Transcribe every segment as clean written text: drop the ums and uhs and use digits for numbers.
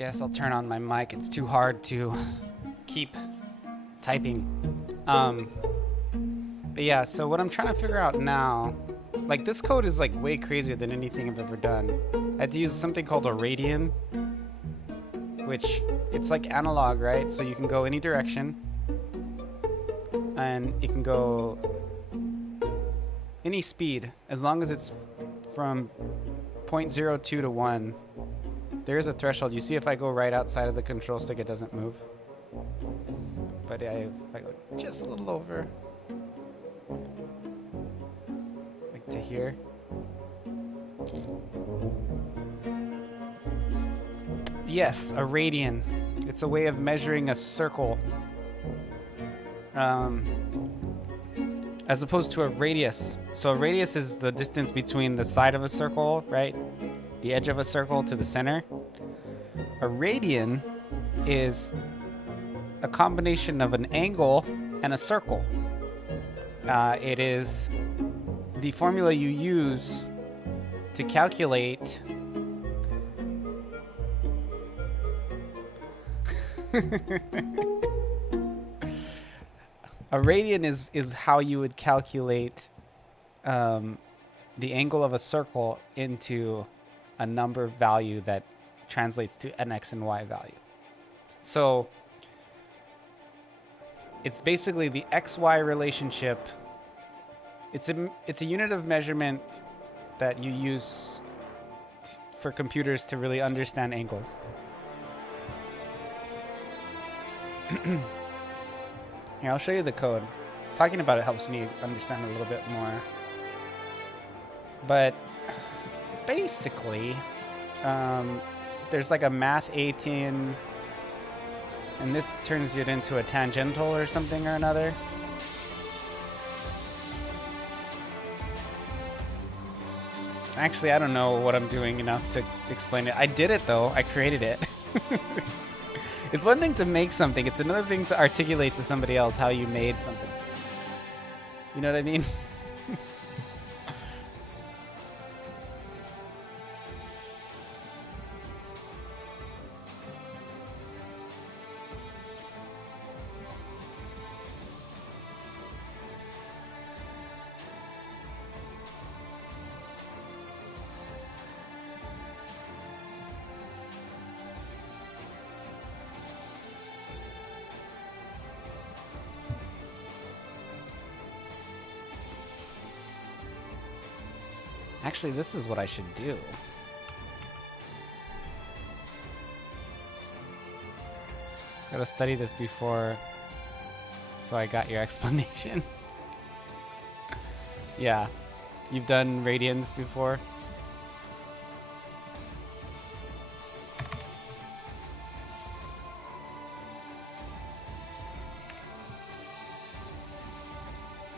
Guess I'll turn on my mic. It's too hard to keep typing. But yeah, so what I'm trying to figure out now, like this code is like way crazier than anything I've ever done. I had to use something called a radian, which it's like analog, right? So you can go any direction and it can go any speed as long as it's from 0.02 to 1. There's a threshold. You see if I go right outside of the control stick, it doesn't move. But if I go just a little over, like to here. Yes, a radian. It's a way of measuring a circle. As opposed to a radius. So a radius is the distance between the side of a circle, right? The edge of a circle to the center. A radian is a combination of an angle and a circle. It is the formula you use to calculate a radian is how you would calculate the angle of a circle into a number value that translates to an x and y value. So it's basically the xy relationship. It's a unit of measurement that you use for computers to really understand angles. Here, I'll show you the code. Talking about it helps me understand a little bit more. But basically, there's like a math 18, and this turns it into a tangential or something or another. Actually, I don't know what I'm doing enough to explain it. I did it though. I created it. It's one thing to make something. It's another thing to articulate to somebody else how you made something. You know what I mean? Actually, this is what I should do. Gotta study this before, so I got your explanation. Yeah, you've done radians before.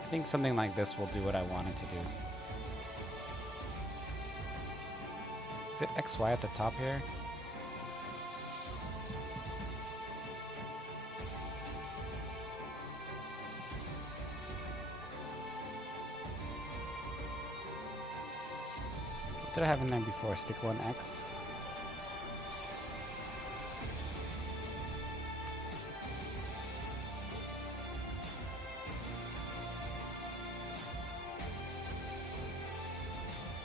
I think something like this will do what I wanted to do. Is it XY at the top here? What did I have in there before? Stick 1X?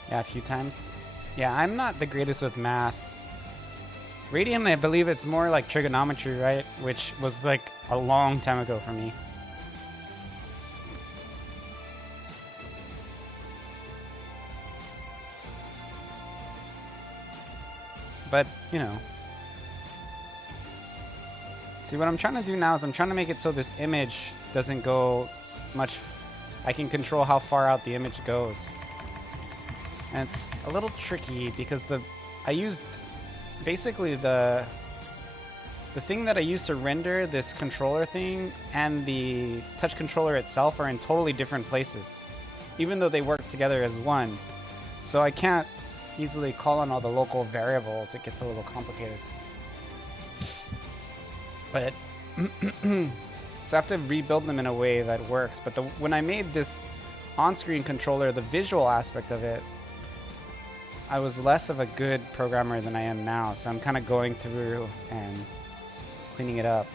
Yeah, a few times. Yeah, I'm not the greatest with math. Radian, I believe it's more like trigonometry, right? Which was like a long time ago for me. But, you know. See, what I'm trying to do now is I'm trying to make it so this image doesn't go much. I can control how far out the image goes. And it's a little tricky because I used basically the thing that I used to render this controller thing and the touch controller itself are in totally different places, even though they work together as one. So I can't easily call on all the local variables. It gets a little complicated. But so I have to rebuild them in a way that works. But when I made this on-screen controller, the visual aspect of it I was less of a good programmer than I am now, so I'm kind of going through and cleaning it up.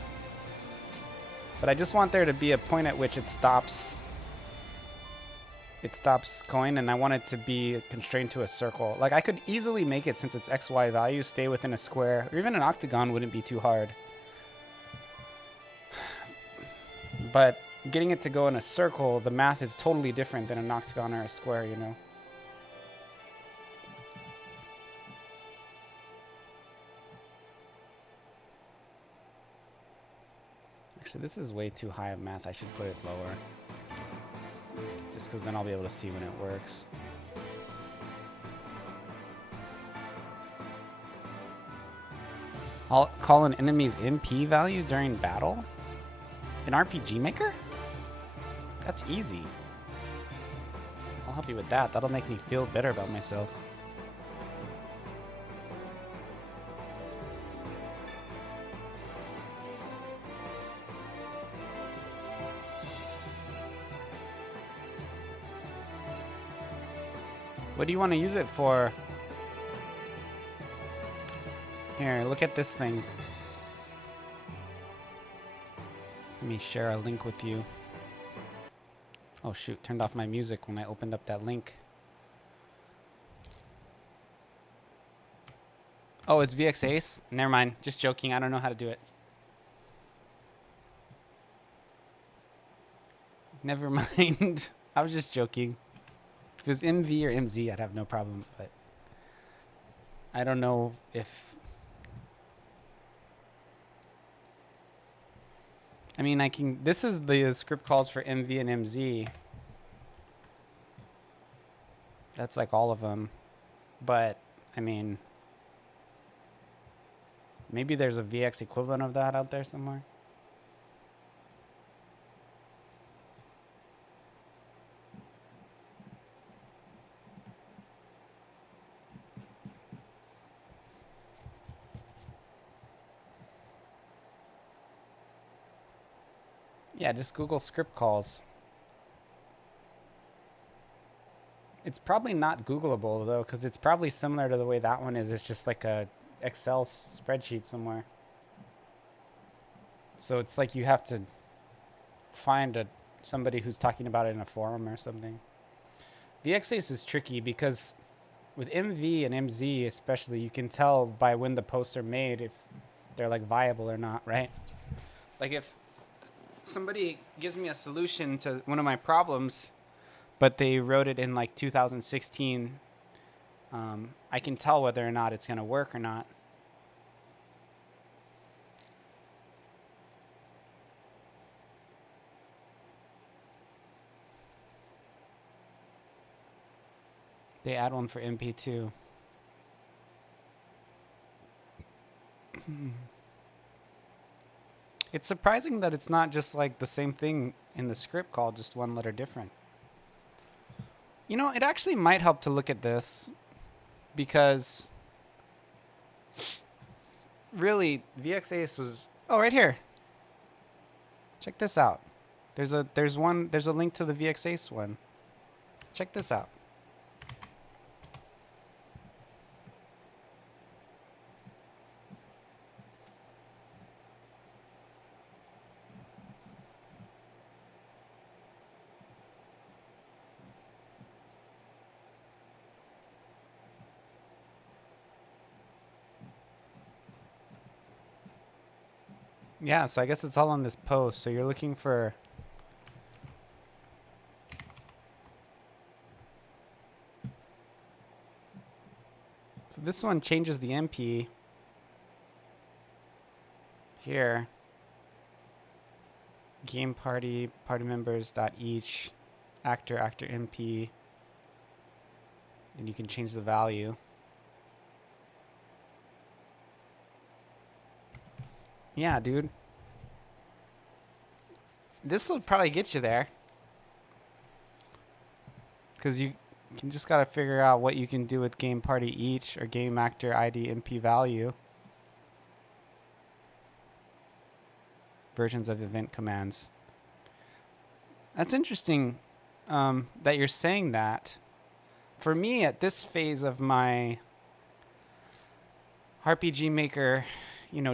But I just want there to be a point at which it stops going, and I want it to be constrained to a circle. Like, I could easily make it, since its XY values stay within a square, or even an octagon wouldn't be too hard. But getting it to go in a circle, the math is totally different than an octagon or a square, you know? Actually, this is way too high of math. I should put it lower. Just because then I'll be able to see when it works. I'll call an enemy's MP value during battle? In RPG Maker? That's easy. I'll help you with that. That'll make me feel better about myself. What do you want to use it for? Here, look at this thing. Let me share a link with you. Oh shoot, turned off my music when I opened up that link. Oh, it's VX Ace? Never mind, just joking, I don't know how to do it. Never mind, I was just joking. If it was MV or MZ, I'd have no problem, but I don't know if... I mean, I can... This is the script calls for MV and MZ. That's like all of them. But, I mean... Maybe there's a VX equivalent of that out there somewhere. Yeah, just Google script calls. It's probably not Googleable, though, because it's probably similar to the way that one is. It's just like a Excel spreadsheet somewhere. So it's like you have to find somebody who's talking about it in a forum or something. VXAce is tricky because with MV and MZ especially, you can tell by when the posts are made if they're like viable or not, right? Like if somebody gives me a solution to one of my problems, but they wrote it in like 2016, I can tell whether or not it's going to work or not. They add one for MP2. It's surprising that it's not just like the same thing in the script call, just one letter different. You know, it actually might help to look at this because really VXAce was... Oh, right here. Check this out. There's a link to the VXAce one. Check this out. Yeah, so I guess it's all on this post. So you're looking for... So this one changes the MP. Here. Game party members dot each actor MP. Then you can change the value. Yeah, dude. This will probably get you there. Because you can just got to figure out what you can do with game party each or game actor ID MP value. Versions of event commands. That's interesting that you're saying that. for me at this phase of my RPG Maker,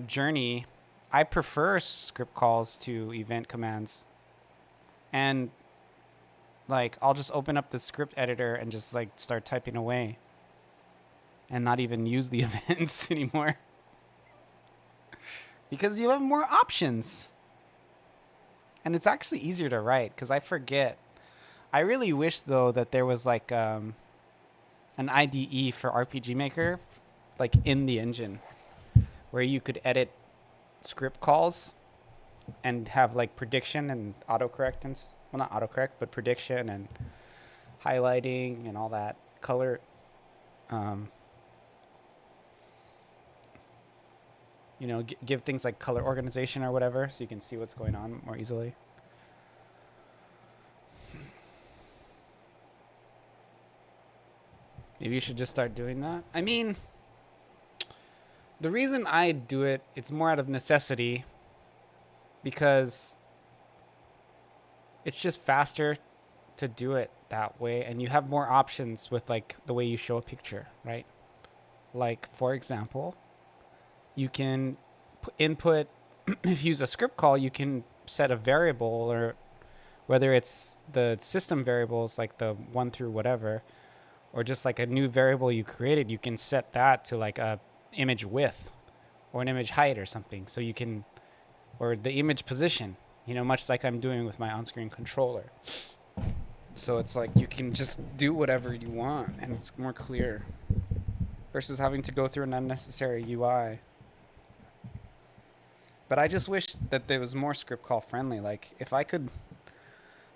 journey, I prefer script calls to event commands. And like I'll just open up the script editor and just like start typing away and not even use the events anymore. Because you have more options. And it's actually easier to write because I forget. I really wish though that there was like an IDE for RPG Maker like in the engine where you could edit script calls and have like prediction and autocorrect and well, not autocorrect, but prediction and highlighting and all that color. Give things like color organization or whatever so you can see what's going on more easily. Maybe you should just start doing that. I mean, the reason I do it, it's more out of necessity because it's just faster to do it that way and you have more options with like the way you show a picture, right? Like, for example, you can input, if you use a script call, you can set a variable or whether it's the system variables like the 1 through whatever, or just like a new variable you created, you can set that to like a image width or an image height or something. So you can, or the image position, much like I'm doing with my on-screen controller. So it's like you can just do whatever you want and it's more clear versus having to go through an unnecessary UI. But I just wish that there was more script call friendly. Like if I could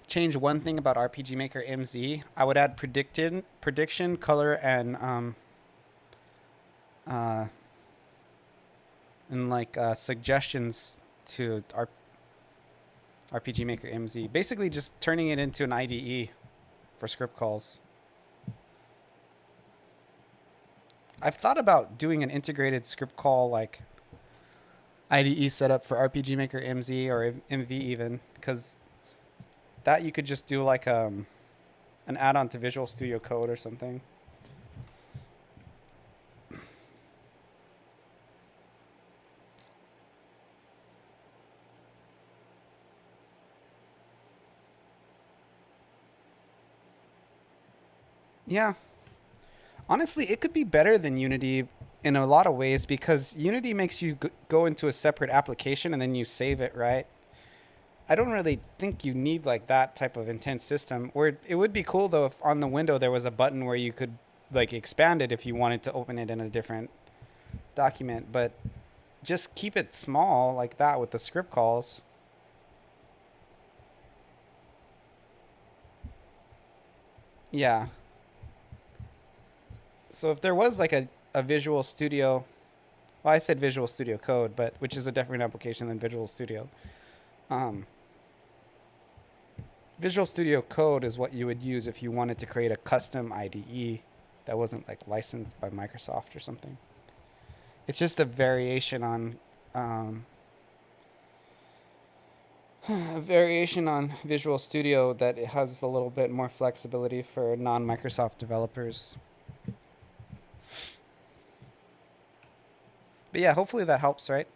change one thing about RPG Maker MZ, I would add prediction, color, and suggestions to RPG Maker MZ. Basically, just turning it into an IDE for script calls. I've thought about doing an integrated script call like IDE setup for RPG Maker MZ or MV even, because that you could just do like an add-on to Visual Studio Code or something. Yeah. Honestly, it could be better than Unity in a lot of ways because Unity makes you go into a separate application and then you save it, right? I don't really think you need like that type of intense system. Or it would be cool though if on the window there was a button where you could like expand it if you wanted to open it in a different document, but just keep it small like that with the script calls. Yeah. So if there was like a Visual Studio, well, I said Visual Studio Code, but which is a different application than Visual Studio. Visual Studio Code is what you would use if you wanted to create a custom IDE that wasn't like licensed by Microsoft or something. It's just a variation on Visual Studio that it has a little bit more flexibility for non-Microsoft developers. But yeah, hopefully that helps, right?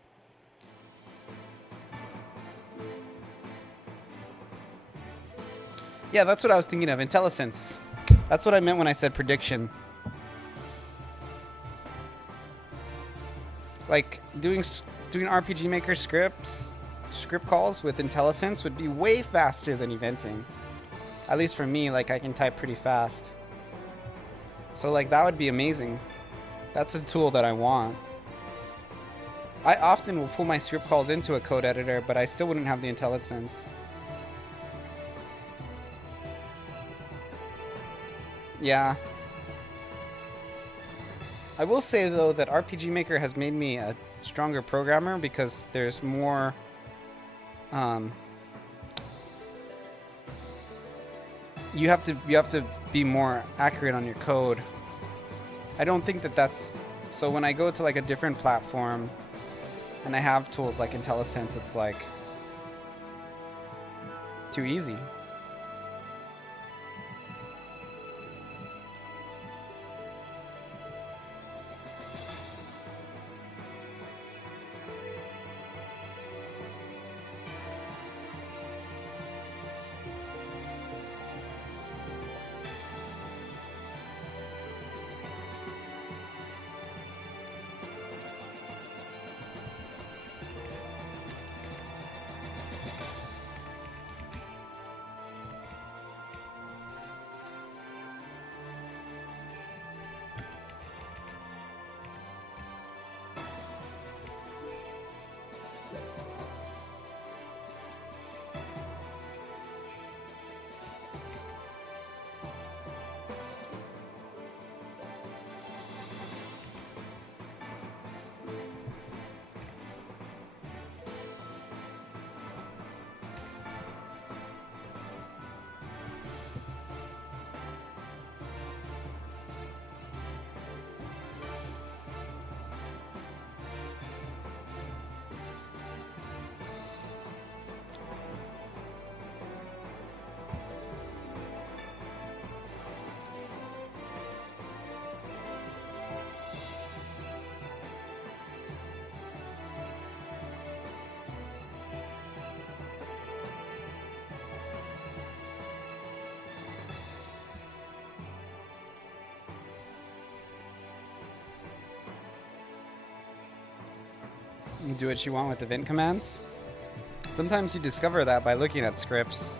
Yeah, that's what I was thinking of. IntelliSense. That's what I meant when I said prediction. Like doing RPG Maker script calls with IntelliSense would be way faster than eventing. At least for me, like I can type pretty fast. So like that would be amazing. That's a tool that I want. I often will pull my script calls into a code editor, but I still wouldn't have the IntelliSense. Yeah. I will say though that RPG Maker has made me a stronger programmer because there's more you have to be more accurate on your code. I don't think that's so when I go to like a different platform and I have tools like IntelliSense, it's like too easy. You do what you want with event commands. Sometimes you discover that by looking at scripts.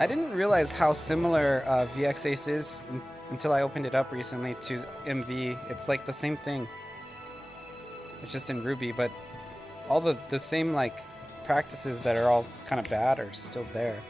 I didn't realize how similar VXAce is until I opened it up recently to MV. It's like the same thing. It's just in Ruby, but all the same like practices that are all kind of bad are still there.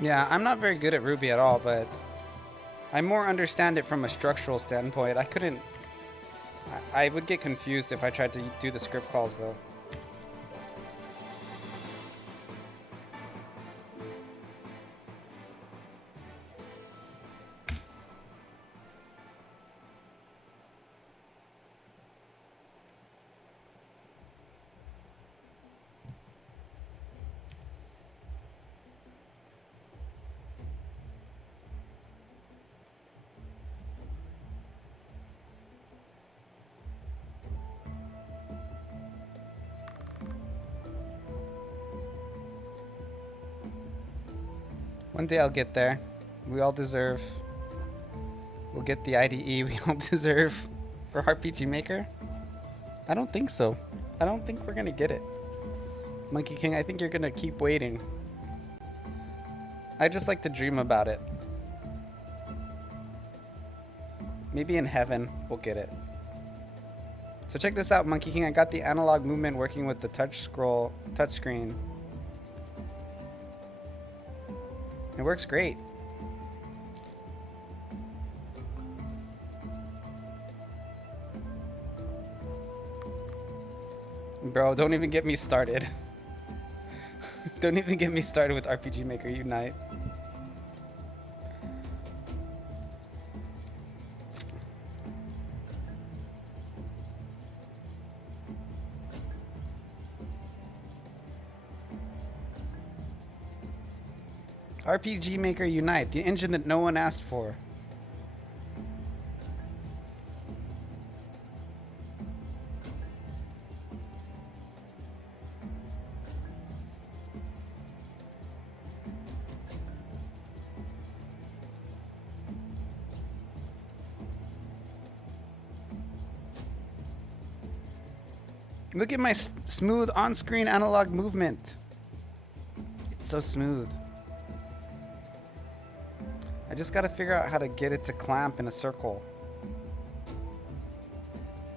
Yeah, I'm not very good at Ruby at all, but I more understand it from a structural standpoint. I would get confused if I tried to do the script calls though. One day I'll get there. We all deserve. We'll get the IDE we all deserve for RPG Maker. I don't think so. I don't think we're gonna get it. Monkey King, I think you're gonna keep waiting. I just like to dream about it. Maybe in heaven we'll get it. So check this out, Monkey King. I got the analog movement working with the touchscreen. It works great. Bro, don't even get me started. Don't even get me started with RPG Maker Unite. RPG Maker Unite, the engine that no one asked for. Look at my smooth on-screen analog movement. It's so smooth. I just gotta figure out how to get it to clamp in a circle.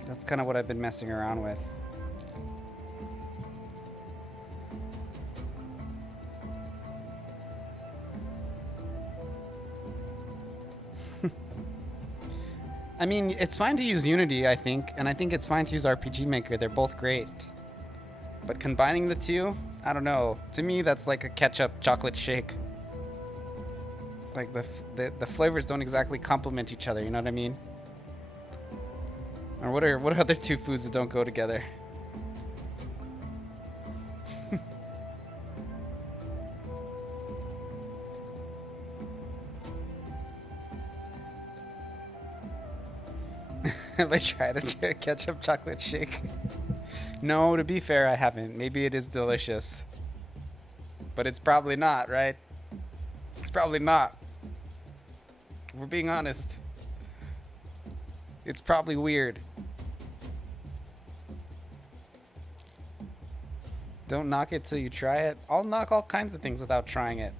That's kind of what I've been messing around with. I mean, it's fine to use Unity, I think, and I think it's fine to use RPG Maker. They're both great. But combining the two, I don't know. To me, that's like a ketchup chocolate shake. Like the flavors don't exactly complement each other, you know what I mean? Or what are other two foods that don't go together? Have I tried a ketchup chocolate shake? No, to be fair, I haven't. Maybe it is delicious. But it's probably not, right? It's probably not. If we're being honest. It's probably weird. Don't knock it till you try it. I'll knock all kinds of things without trying it.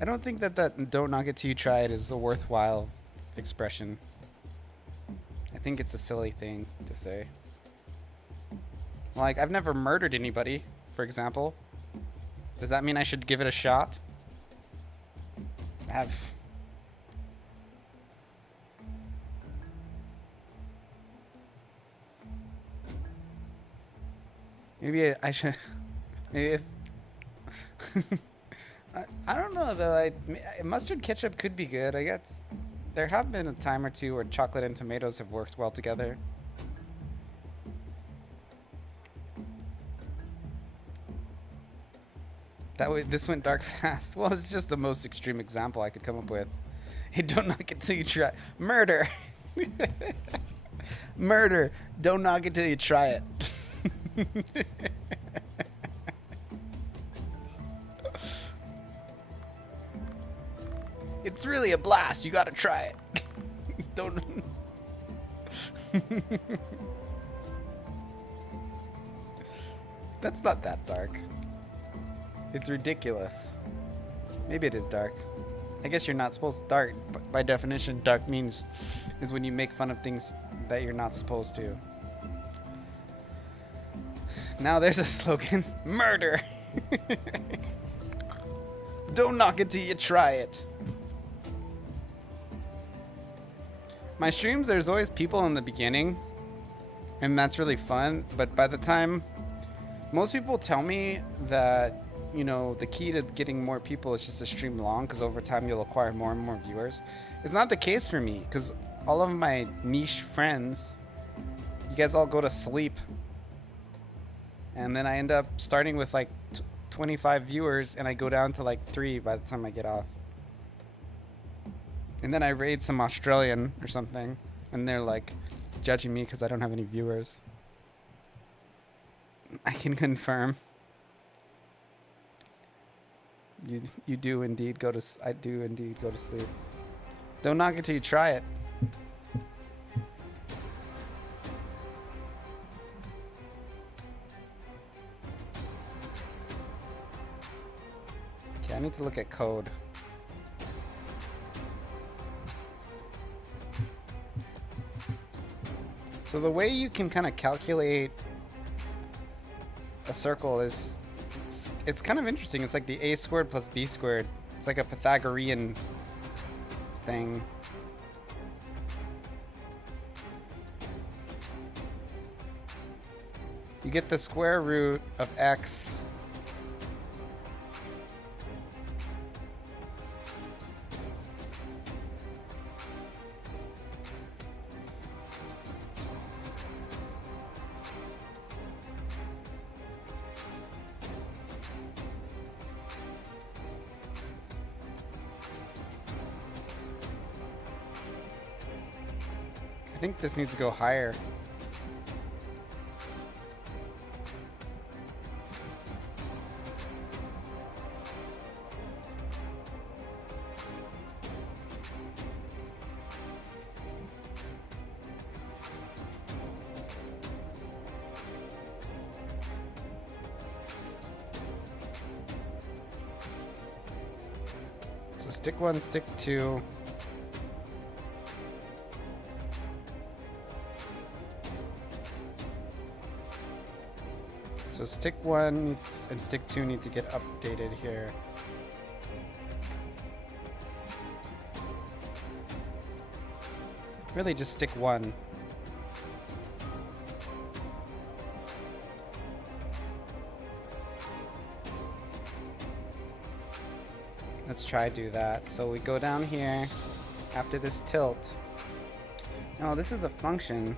I don't think that don't knock it till you try it is a worthwhile expression. I think it's a silly thing to say. Like, I've never murdered anybody, for example. Does that mean I should give it a shot? Maybe I should. Maybe if I don't know though. Mustard ketchup could be good. I guess there have been a time or two where chocolate and tomatoes have worked well together. This went dark fast. Well, it's just the most extreme example I could come up with. Hey, don't knock it till you try. Murder. Murder. Don't knock it till you try it. It's really a blast. You gotta try it. Don't. That's not that dark. It's ridiculous. Maybe it is dark. I guess you're not supposed to dark. By definition, dark means is when you make fun of things that you're not supposed to. Now there's a slogan. Murder. Don't knock it till you try it. My streams, there's always people in the beginning, and that's really fun. But by the time, most people tell me that, you know, the key to getting more people is just to stream long, because over time you'll acquire more and more viewers. It's not the case for me, because all of my niche friends, you guys all go to sleep. And then I end up starting with like 25 viewers, and I go down to like 3 by the time I get off. And then I raid some Australian or something, and they're like judging me because I don't have any viewers. I can confirm. You do indeed go to. I do indeed go to sleep. Don't knock it till you try it. Okay, I need to look at code. So the way you can kind of calculate a circle is, it's kind of interesting. It's like the a squared plus b squared. It's like a Pythagorean thing. You get the square root of x I think this needs to go higher. So stick 1, stick 2. So stick 1 needs, and stick 2 need to get updated here. Really just stick 1. Let's try do that. So we go down here after this tilt. No, this is a function.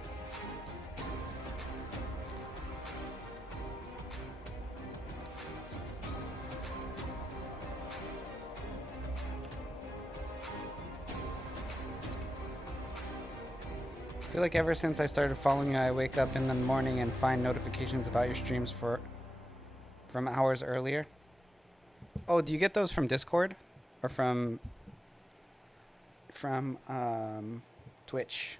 I feel like ever since I started following you, I wake up in the morning and find notifications about your streams from hours earlier. Oh, do you get those from Discord or from Twitch?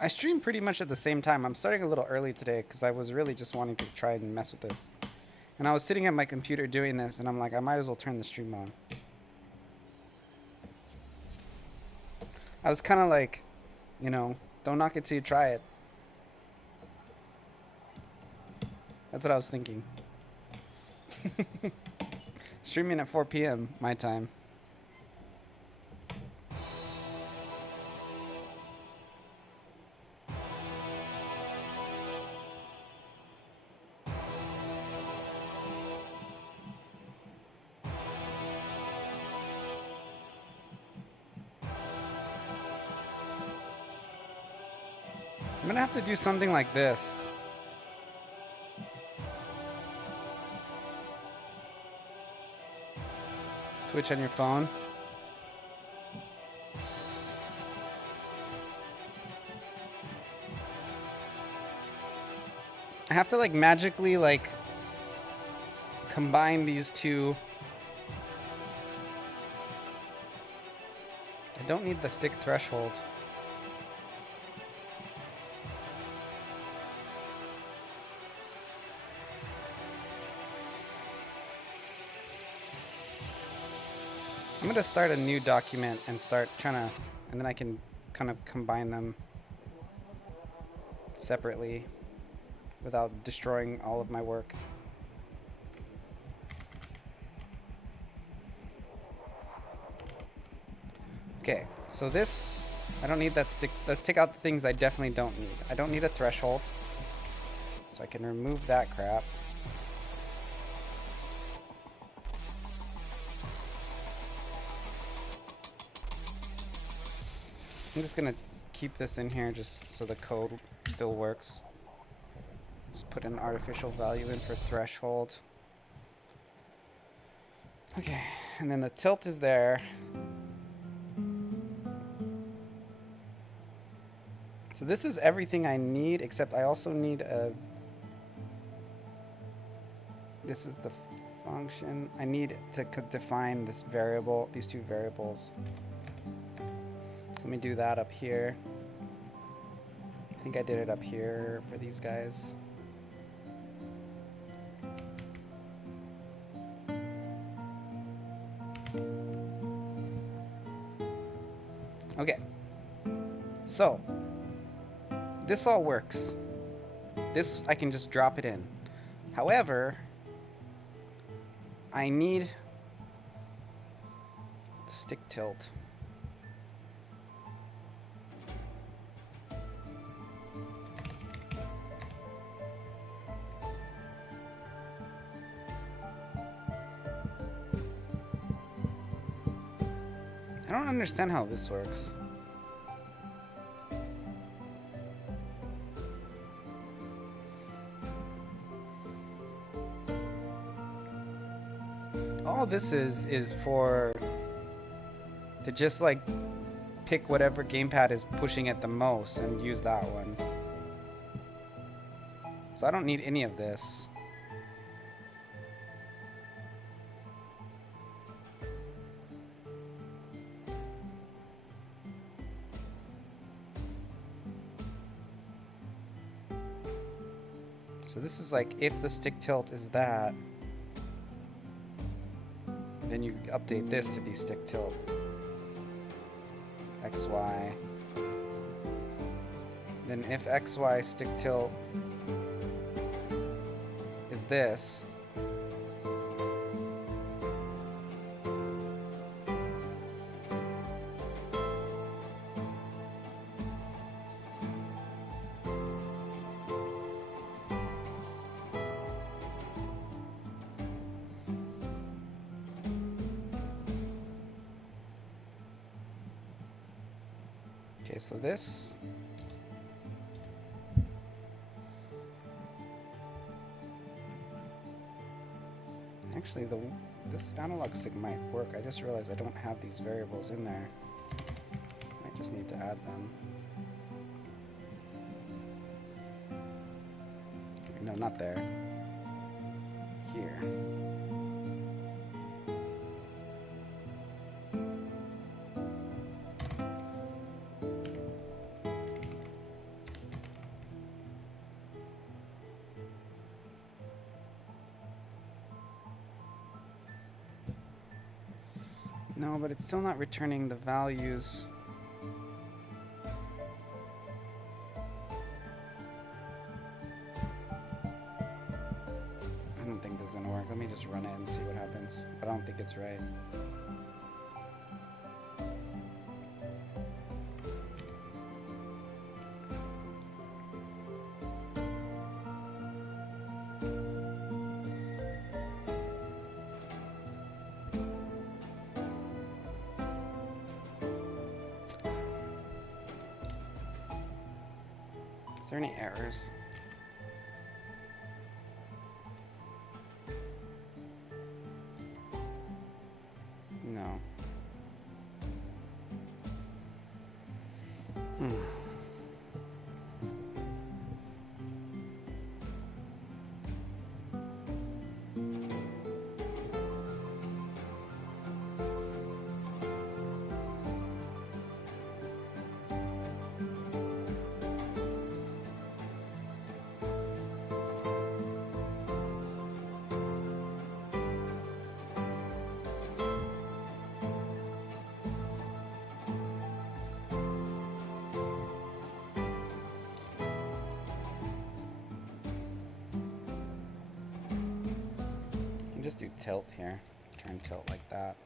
I stream pretty much at the same time. I'm starting a little early today because I was really just wanting to try and mess with this. And I was sitting at my computer doing this, and I'm like, I might as well turn the stream on. I was kind of like, you know, don't knock it till you try it. That's what I was thinking. Streaming at 4 p.m. my time. I'm gonna have to do something like this. Twitch on your phone. I have to like magically like combine these two. I don't need the stick threshold. I'm going to start a new document and start trying to, and then I can kind of combine them separately without destroying all of my work. Okay, so this, I don't need that stick. Let's take out the things I definitely don't need. I don't need a threshold, so I can remove that crap. I'm just gonna keep this in here just so the code still works. Let's put an artificial value in for threshold. Okay, and then the tilt is there. So this is everything I need, except I also need a... This is the function. I need to define this variable, these two variables. Let me do that up here. I think I did it up here for these guys. Okay. So, this all works. This, I can just drop it in. However, I need stick tilt. I don't understand how this works. All this is for to just like pick whatever gamepad is pushing it the most and use that one. So I don't need any of this. So this is like if the stick tilt is that, then you update this to be stick tilt. XY. Then if XY stick tilt is this, okay, so this, actually this analog stick might work. I just realized I don't have these variables in there. I just need to add them. No, not there. Here. No, but it's still not returning the values. I don't think this is gonna work. Let me just run it and see what happens. But I don't think it's right. Is there any errors? No. Just do tilt here. Turn tilt like that.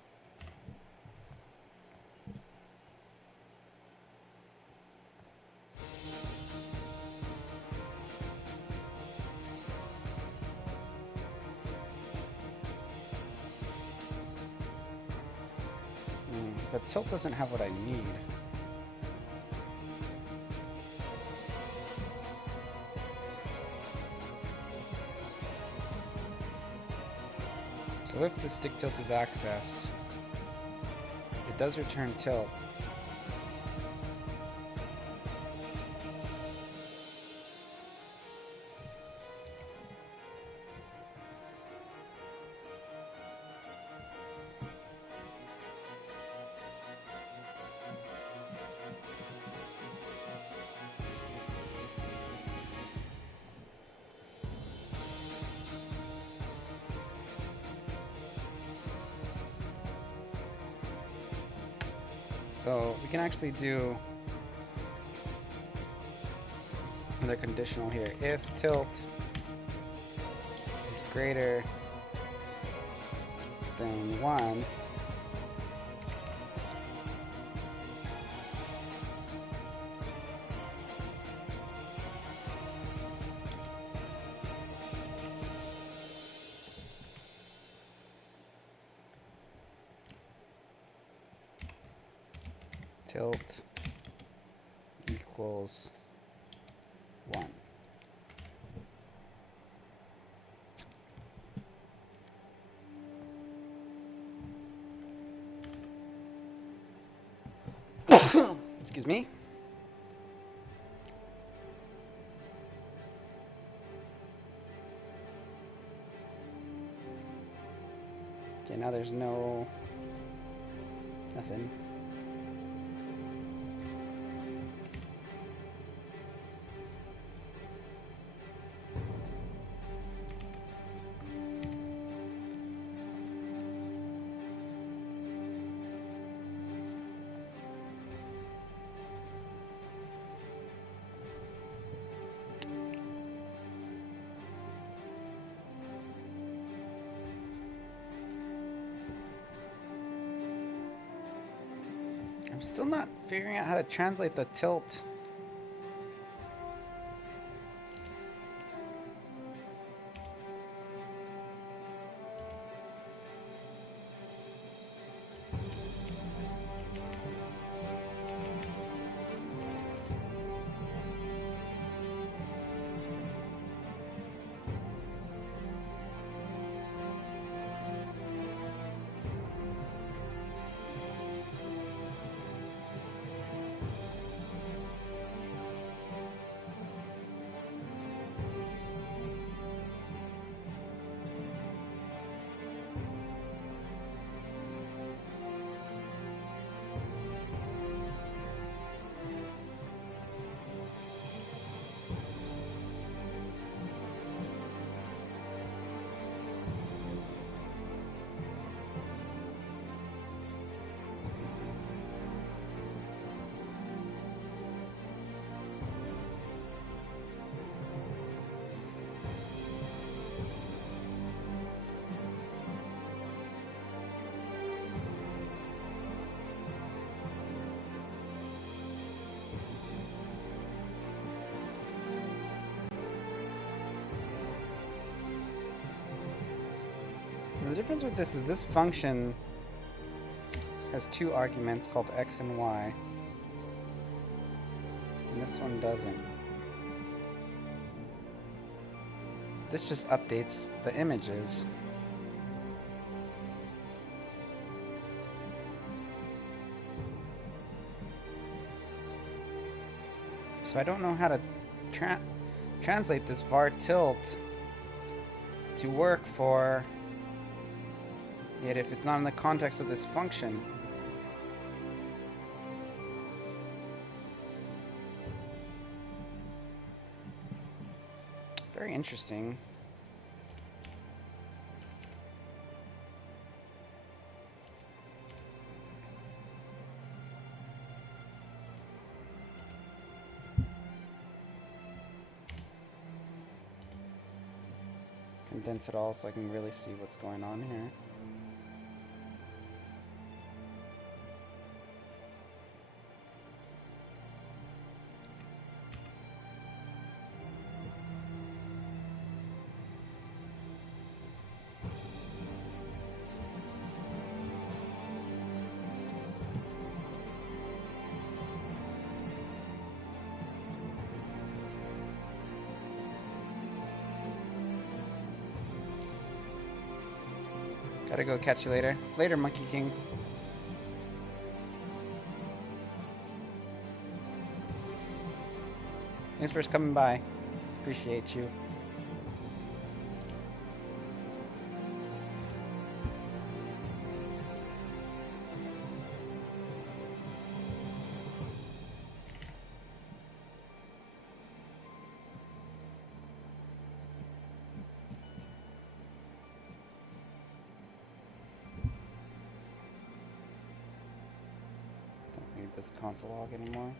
But tilt doesn't have what I need. So if the stick tilt is accessed, it does return tilt. So we can actually do another conditional here. If tilt is greater than 1, tilt equals 1. Excuse me. Okay, now there's nothing. I'm still not figuring out how to translate the tilt. The difference with this is this function has two arguments called x and y, and this one doesn't. This just updates the images. So I don't know how to translate this var tilt to work for it if it's not in the context of this function. Very interesting. Condense it all so I can really see what's going on here. Gotta go, catch you later. Later, Monkey King. Thanks for coming by. Appreciate you. This console log anymore.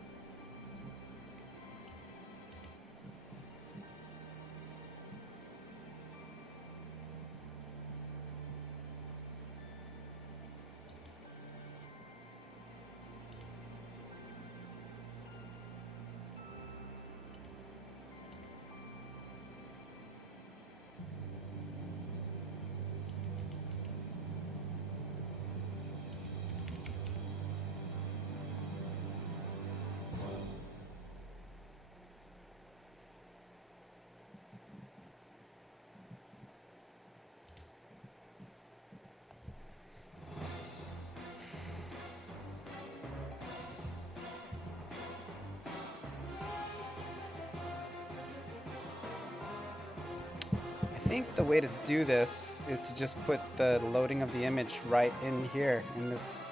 I think the way to do this is to just put the loading of the image right in here in this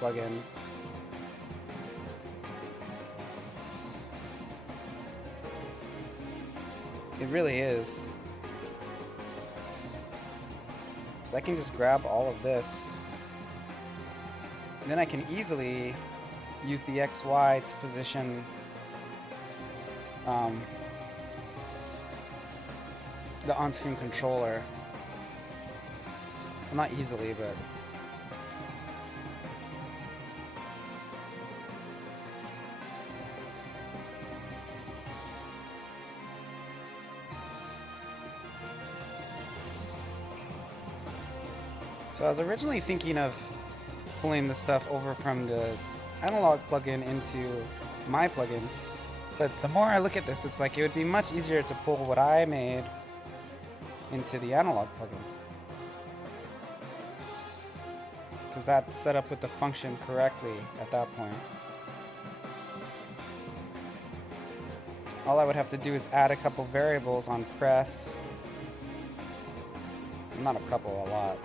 plugin. It really is. So I can just grab all of this, and then I can easily use the XY to position the on-screen controller. Well, not easily, but so I was originally thinking of pulling the stuff over from the analog plugin into my plugin, but the more I look at this, it's like it would be much easier to pull what I made into the analog plugin, because that's set up with the function correctly at that point. All I would have to do is add a couple variables on press. Not a couple, a lot.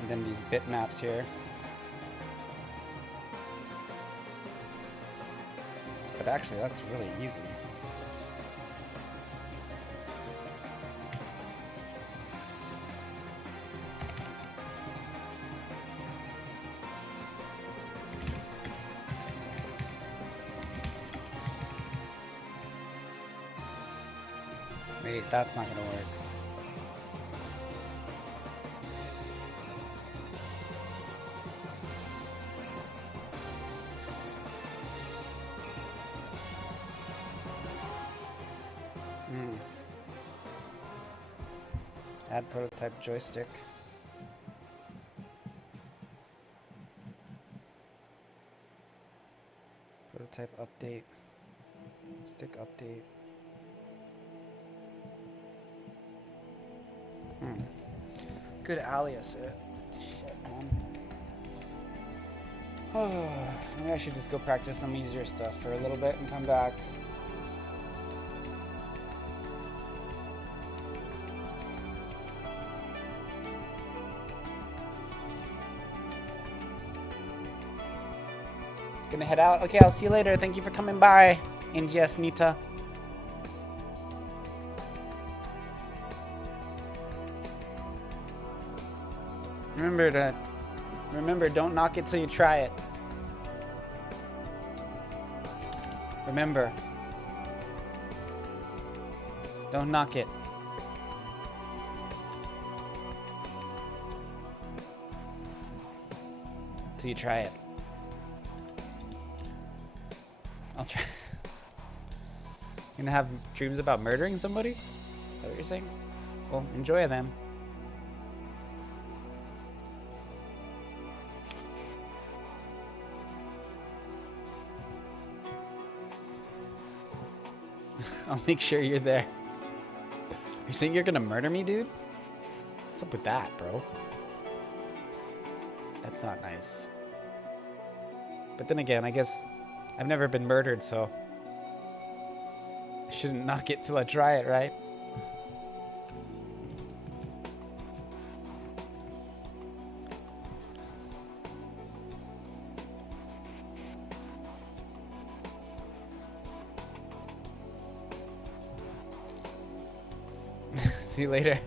And then these bitmaps here. But actually, that's really easy. Wait, that's not gonna work. Add prototype joystick. Prototype update. Stick update. Good alias. Shit, man. Maybe I should just go practice some easier stuff for a little bit and come back. Gonna head out. Okay, I'll see you later. Thank you for coming by, NGS Nita. Remember, don't knock it till you try it. Remember, don't knock it till you try it. I'll try. You're gonna have dreams about murdering somebody? Is that what you're saying? Well, enjoy them. I'll make sure you're there. You're saying you're gonna murder me, dude? What's up with that, bro? That's not nice. But then again, I guess I've never been murdered, so I shouldn't knock it till I try it, right? See you later.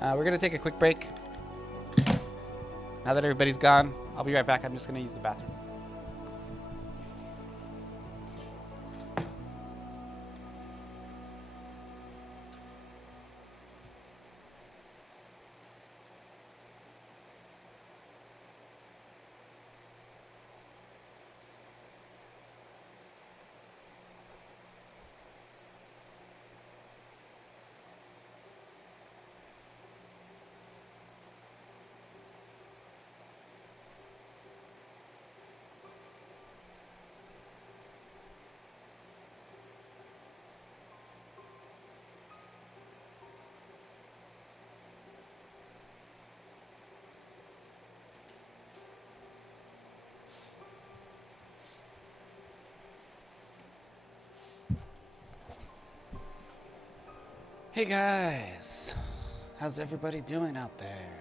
We're gonna take a quick break. Now that everybody's gone, I'll be right back. I'm just gonna use the bathroom. Hey guys, how's everybody doing out there?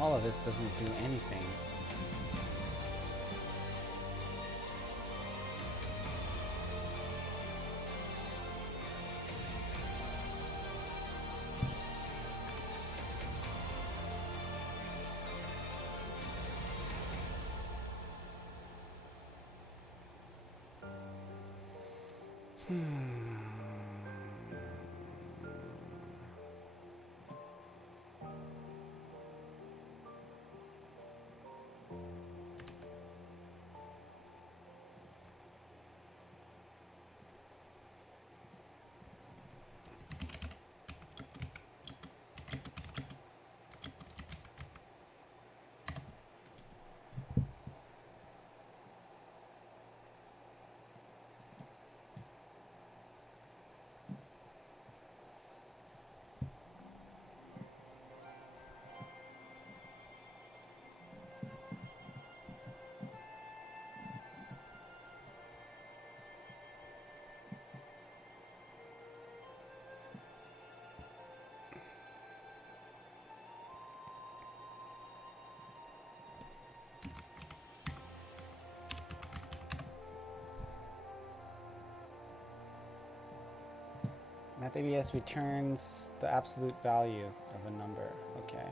All of this doesn't do anything. Math ABS returns the absolute value of a number. Okay.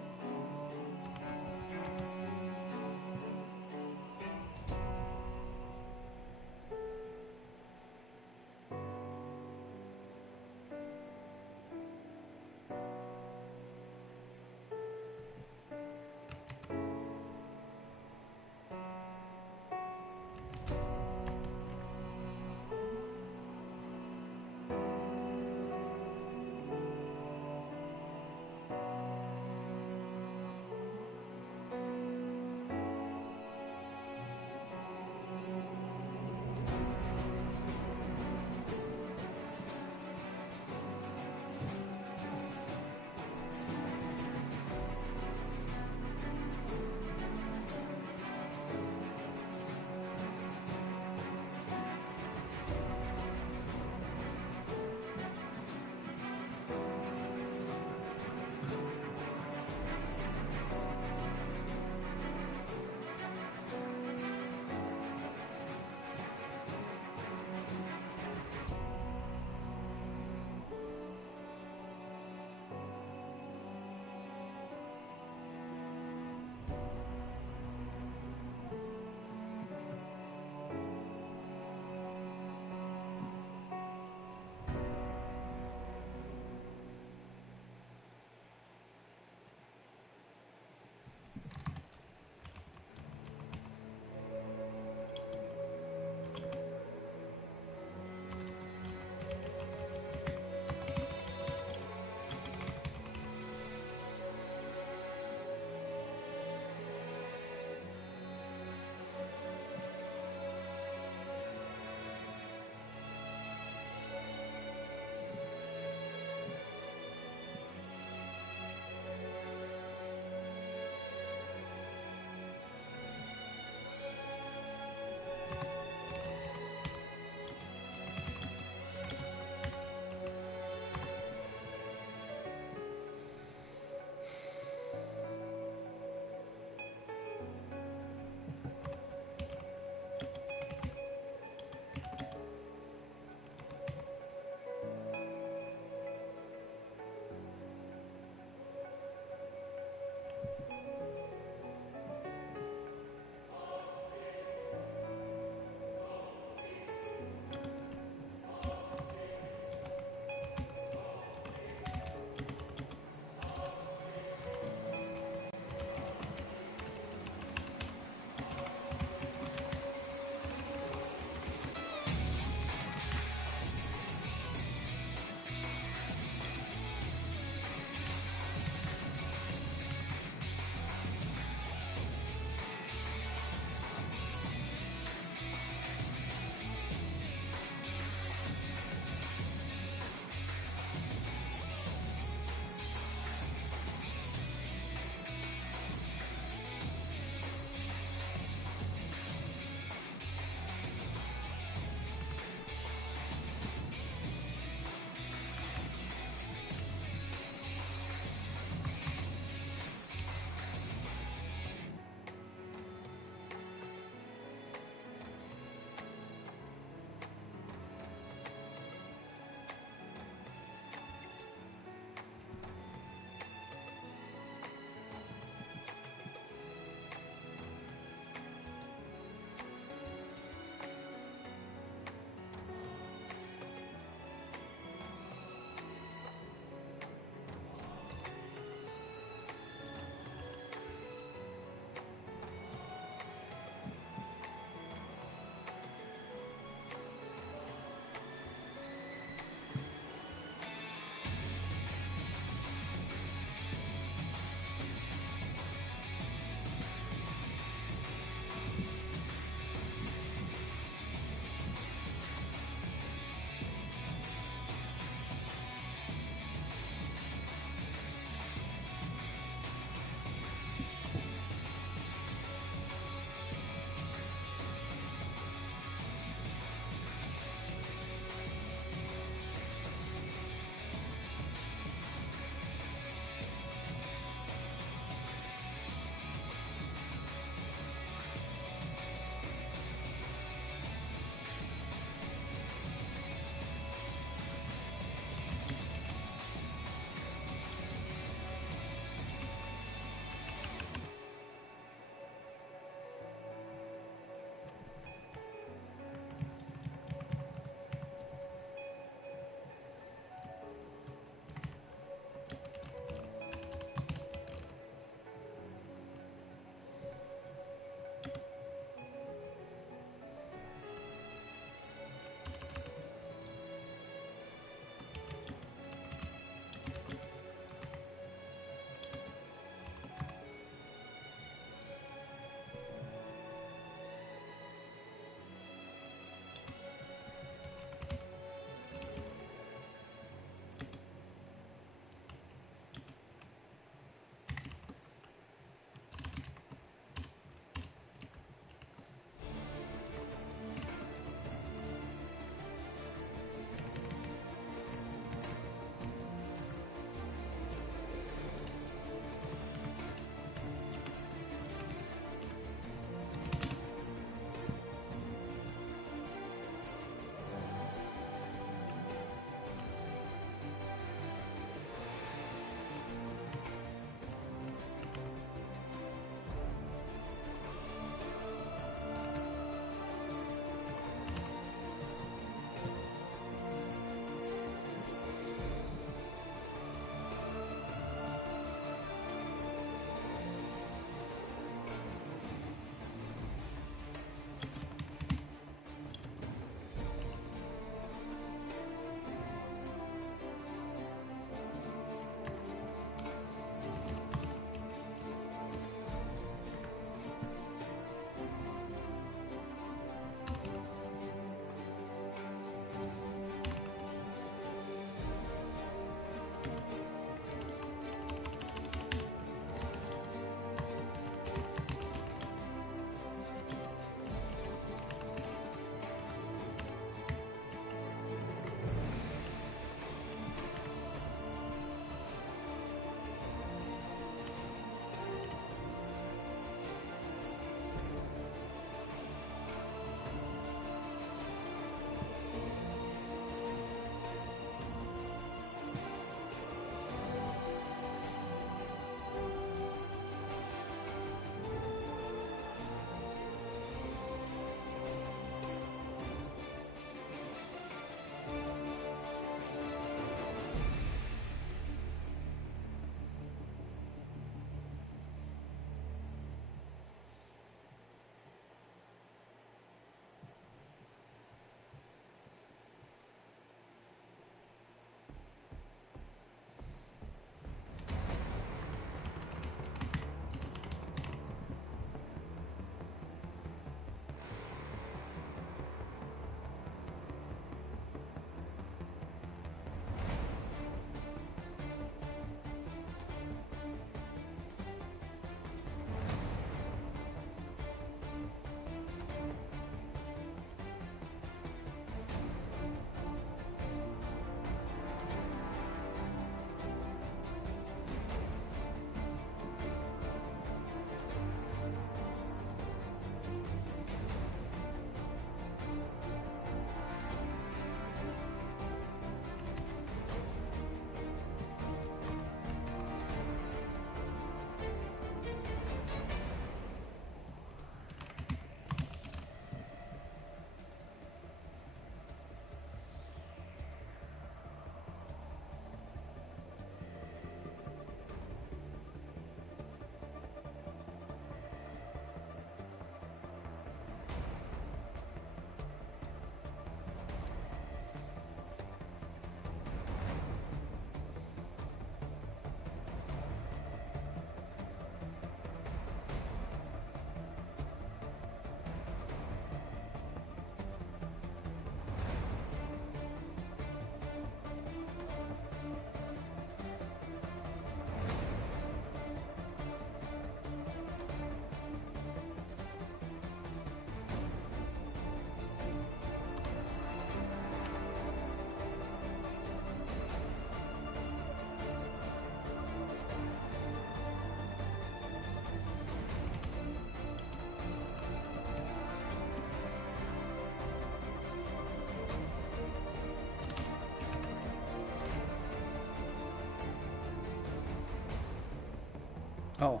Oh,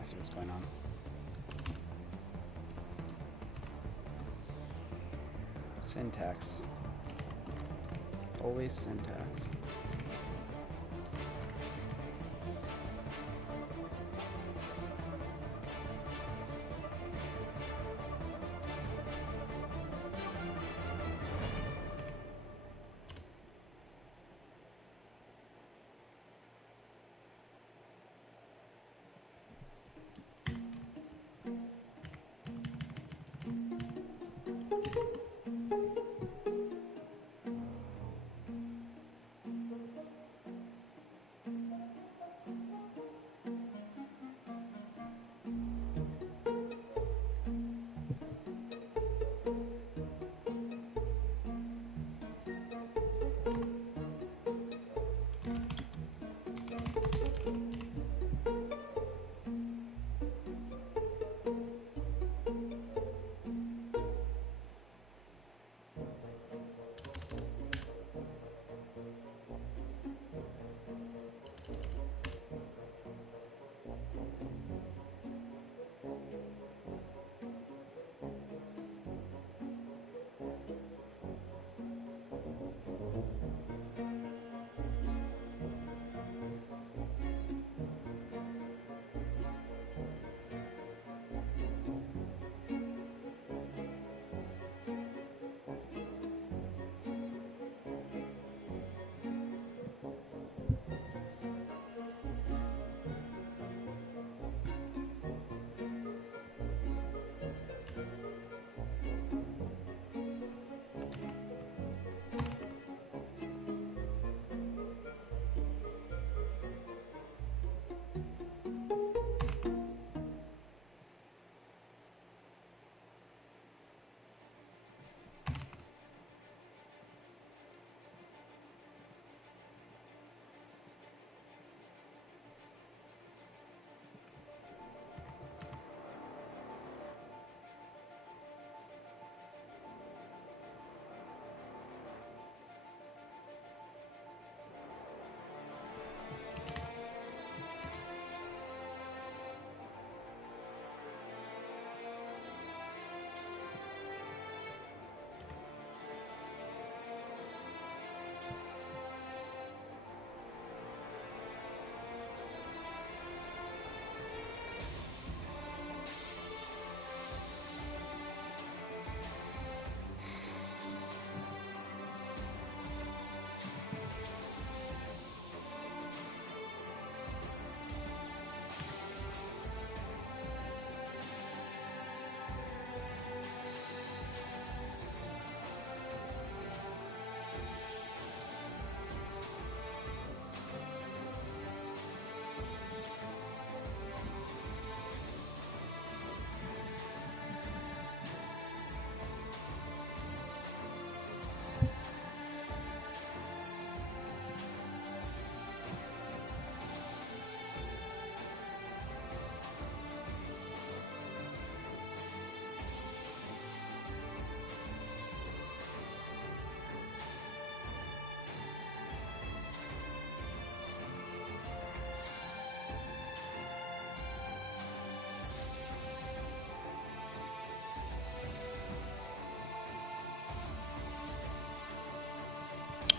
I see what's going on. Syntax. Always syntax.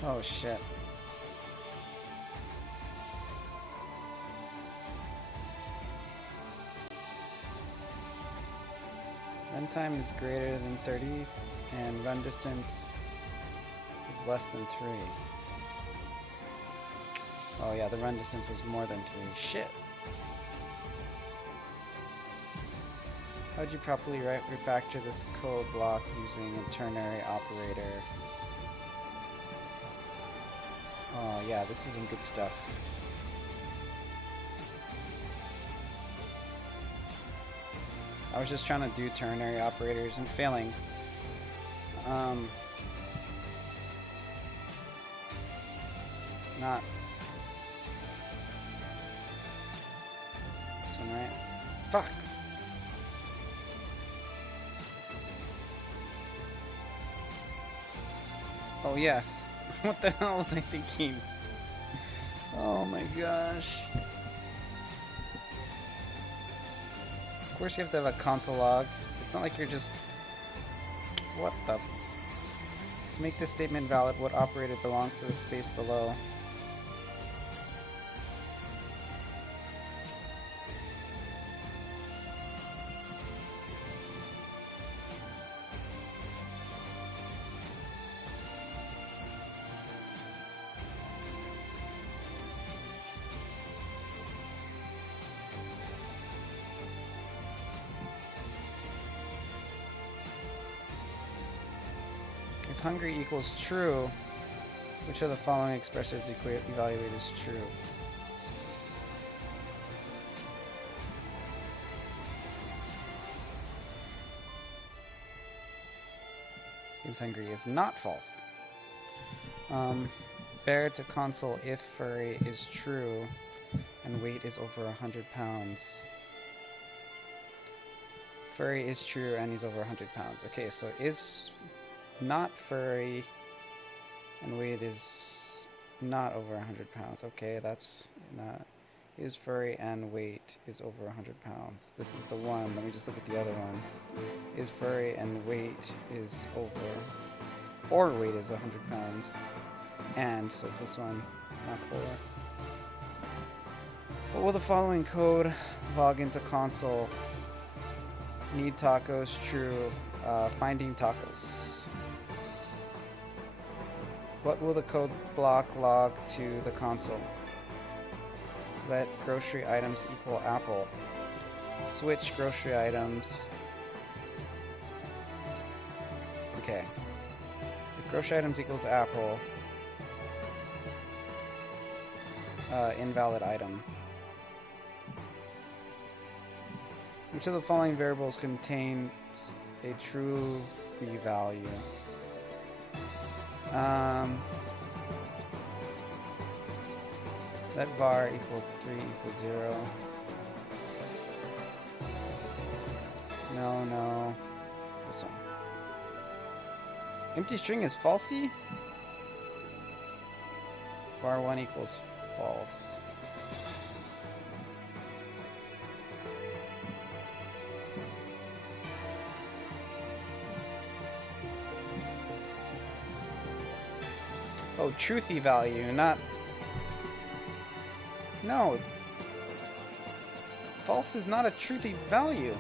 Oh shit. Runtime is greater than 30 and run distance is less than 3. Oh yeah, the run distance was more than 3. Shit. How would you properly refactor this code block using a ternary operator? Oh yeah, this isn't good stuff. I was just trying to do ternary operators and failing. Not this one, right? Fuck. Oh yes. What the hell was I thinking? Oh my gosh. course you have to have a console log. It's not like you're just... What the... To make this statement valid, what operator belongs to the space below? If hungry equals true, which of the following expressions evaluate as true? Is hungry is not false. Bear to console if furry is true and weight is over 100 pounds. Furry is true and he's over 100 pounds. Okay, so is not furry and weight is not over 100 pounds. Okay, that's not... Is furry and weight is over 100 pounds. This is the one. Let me just look at the other one. Is furry and weight is over... Or weight is 100 pounds. And, so it's this one, not or. What will the following code log into console? Need tacos, true. Finding tacos. What will the code block log to the console? Let grocery items equal apple. Switch grocery items. Okay. If grocery items equals apple, invalid item. Which of the following variables contains a true v-value? Let var equal 3 equals 0. No. This one. Empty string is falsy? Var 1 equals false. Oh, truthy value, not... No. False is not a truthy value.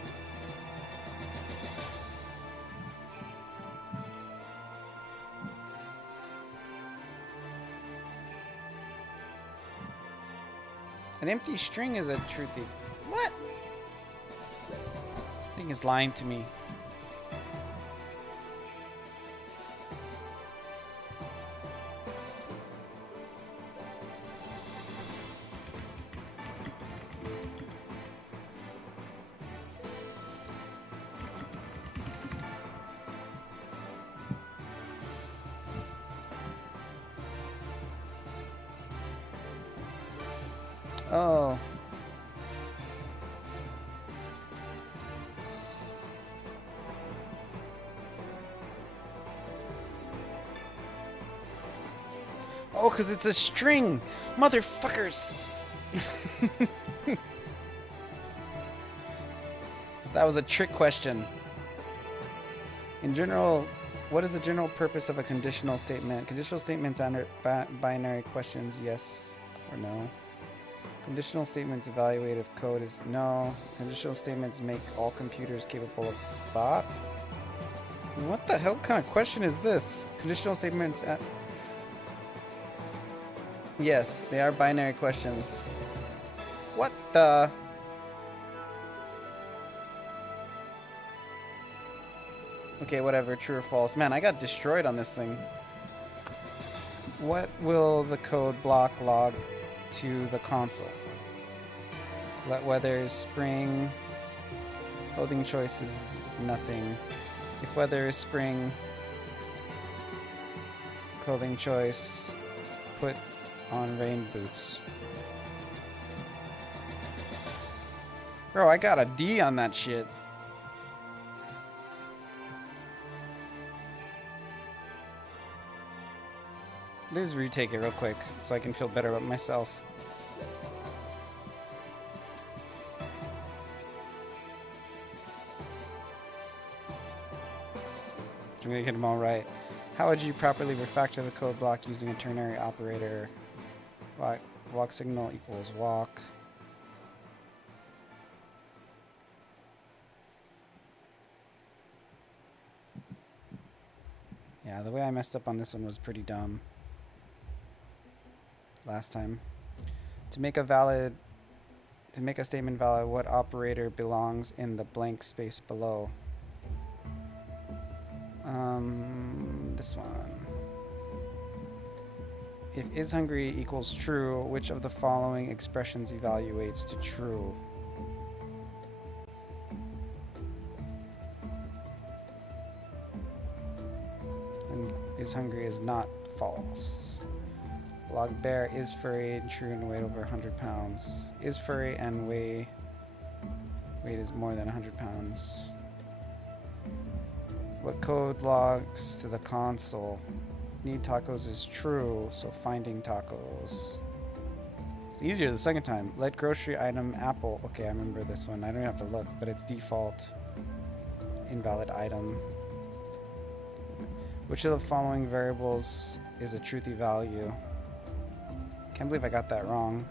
An empty string is a truthy... What? I think he's lying to me. Oh. Oh, because it's a string. Motherfuckers. That was a trick question. In general, what is the general purpose of a conditional statement? Conditional statements answer binary questions, yes or no. Conditional statements evaluate if code is no. Conditional statements make all computers capable of thought. What the hell kind of question is this? Conditional statements... Yes, they are binary questions. What the... Okay, whatever. True or false. Man, I got destroyed on this thing. What will the code block log to the console? Let weather is spring. Clothing choice is nothing. If weather is spring, clothing choice, put on rain boots. Bro, I got a D on that shit. Let's retake it real quick so I can feel better about myself. to make them all right. How would you properly refactor the code block using a ternary operator? Walk signal equals walk. Yeah, the way I messed up on this one was pretty dumb last time. To make a statement valid, what operator belongs in the blank space below? This one. If is hungry equals true, which of the following expressions evaluates to true? And is hungry is not false. Log bear is furry and true and weight over 100 pounds. Is furry and weight is more than 100 pounds. What code logs to the console? Need tacos is true, so finding tacos. It's easier the second time. Let grocery item apple. Okay, I remember this one. I don't even have to look, but it's default. Invalid item. Which of the following variables is a truthy value? Can't believe I got that wrong.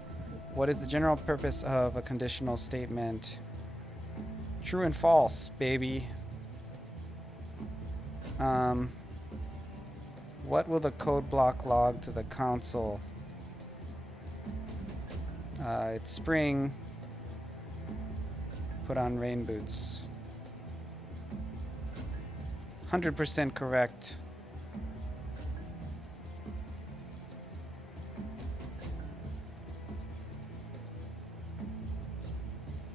What is the general purpose of a conditional statement? True and false, baby. What will the code block log to the console? It's spring. Put on rain boots. 100% correct.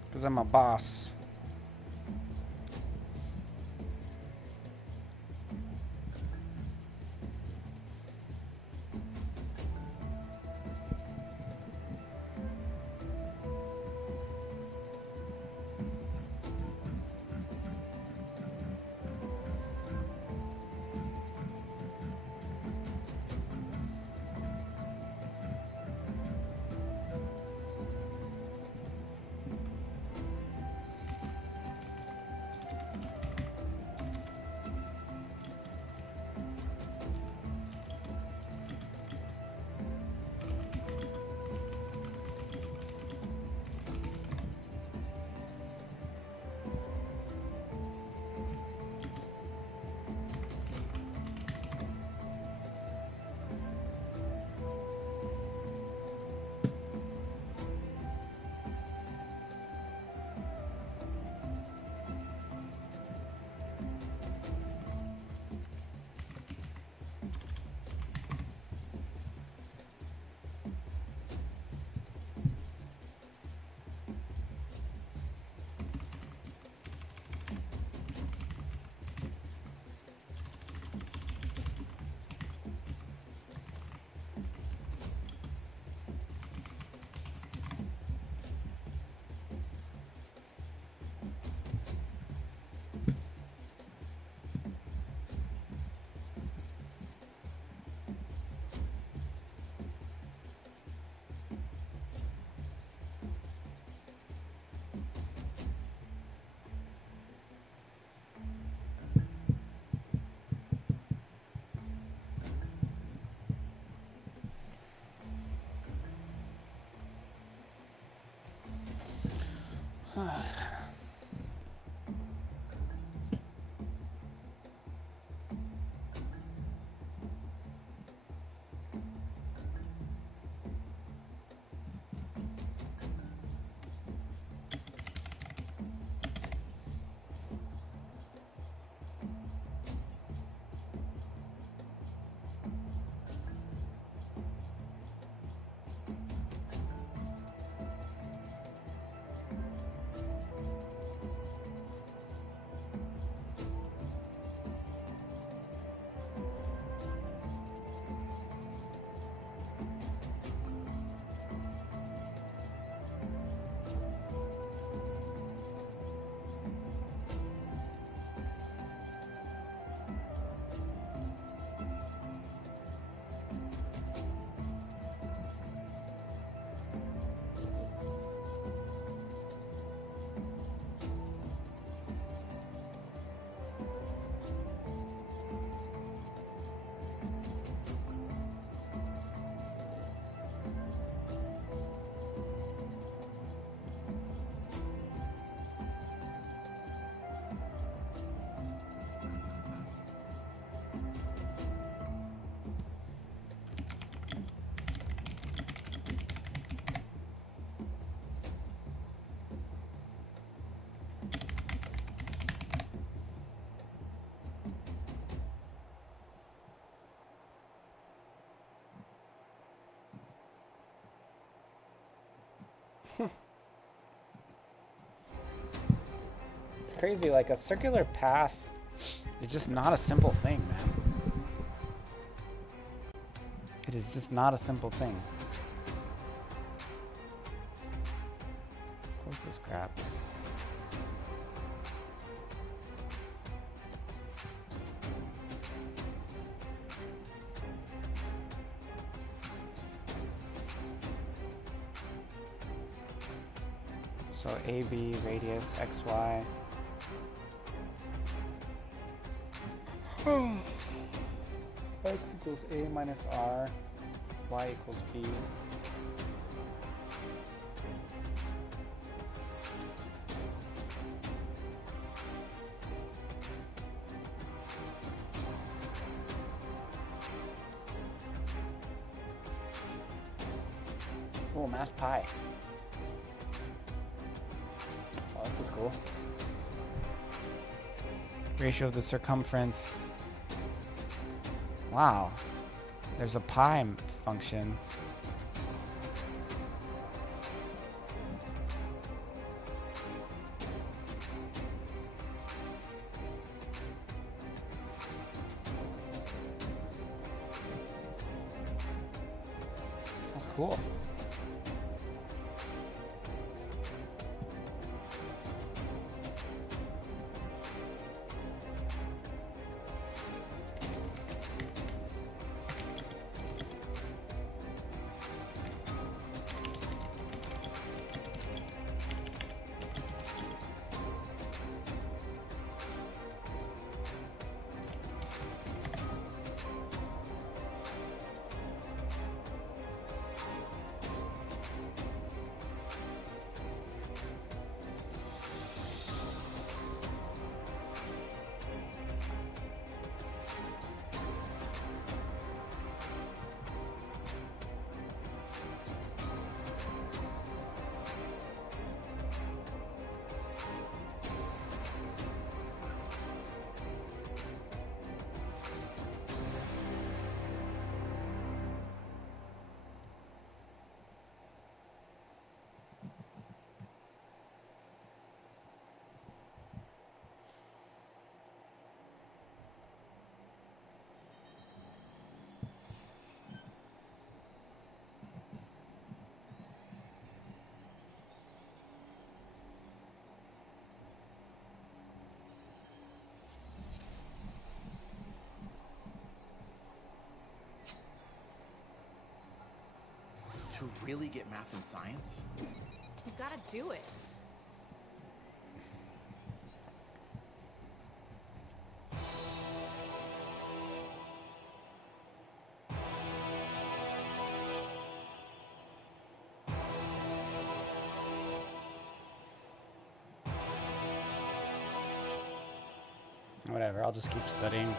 Because I'm a boss. It's crazy, like a circular path is just not a simple thing, man. It is just not a simple thing. Close this crap. So AB, radius, XY. X equals A minus R, Y equals B. Oh, math pi. Oh, this is cool. Ratio of the circumference. Wow. There's a pi function. Oh, cool. To really get math and science? You gotta do it. Whatever, I'll just keep studying.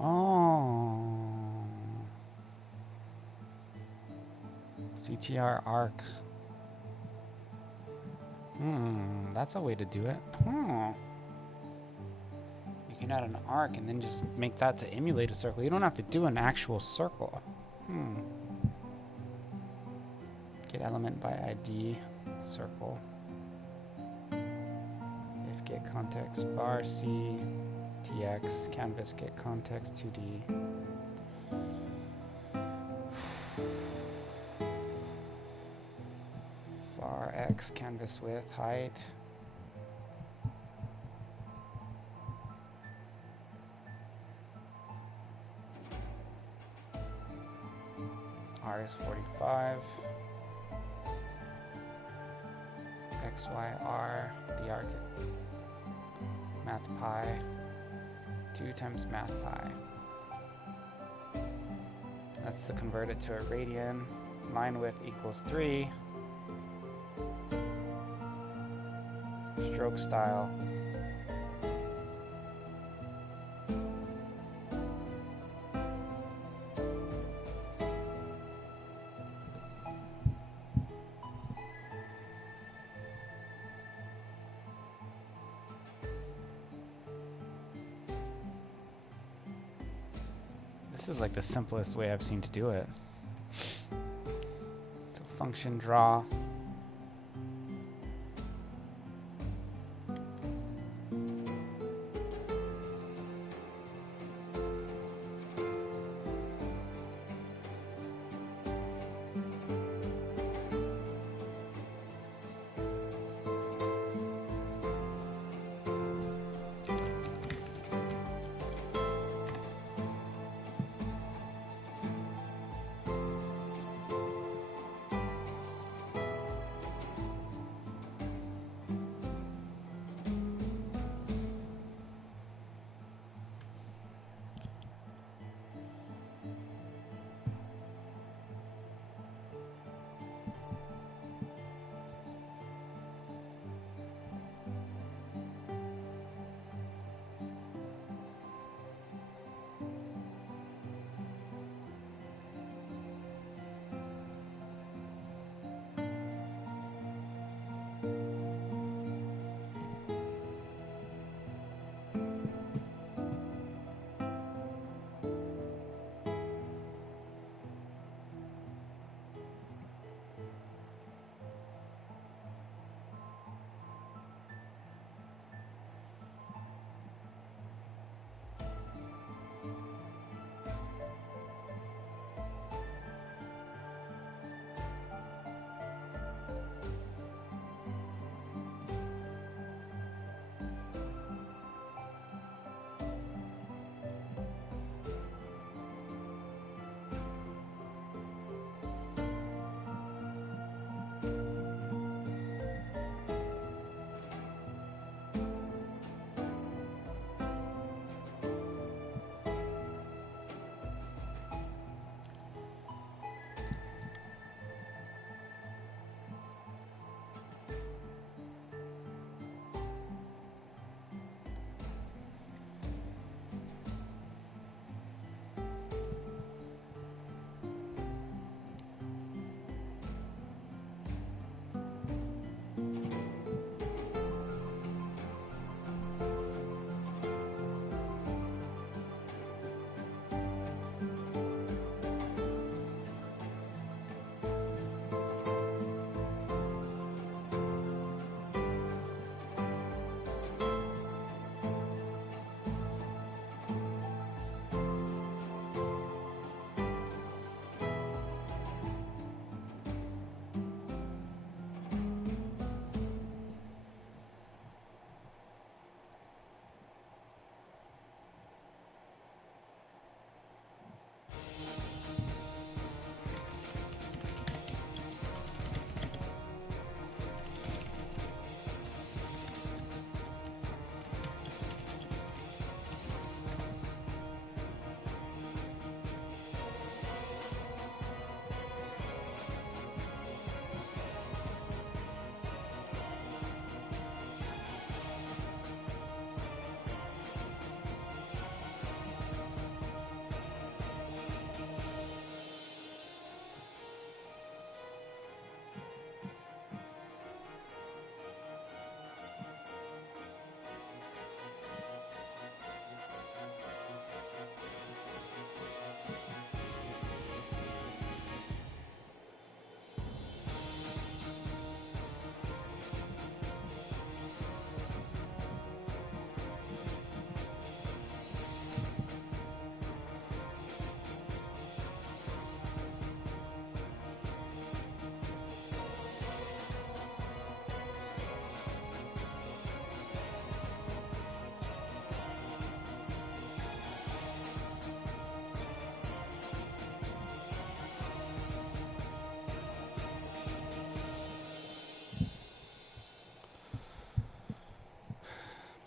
Oh. CTR arc. That's a way to do it. You can add an arc and then just make that to emulate a circle. You don't have to do an actual circle. Get element by ID, circle. If get context var C TX canvas get context 2D. Var X canvas width height. R is 45. XYR, the arc math pi, 2 times math pi. That's to convert it to a radian. Line width equals 3. Stroke style. This is like the simplest way I've seen to do it. So function draw.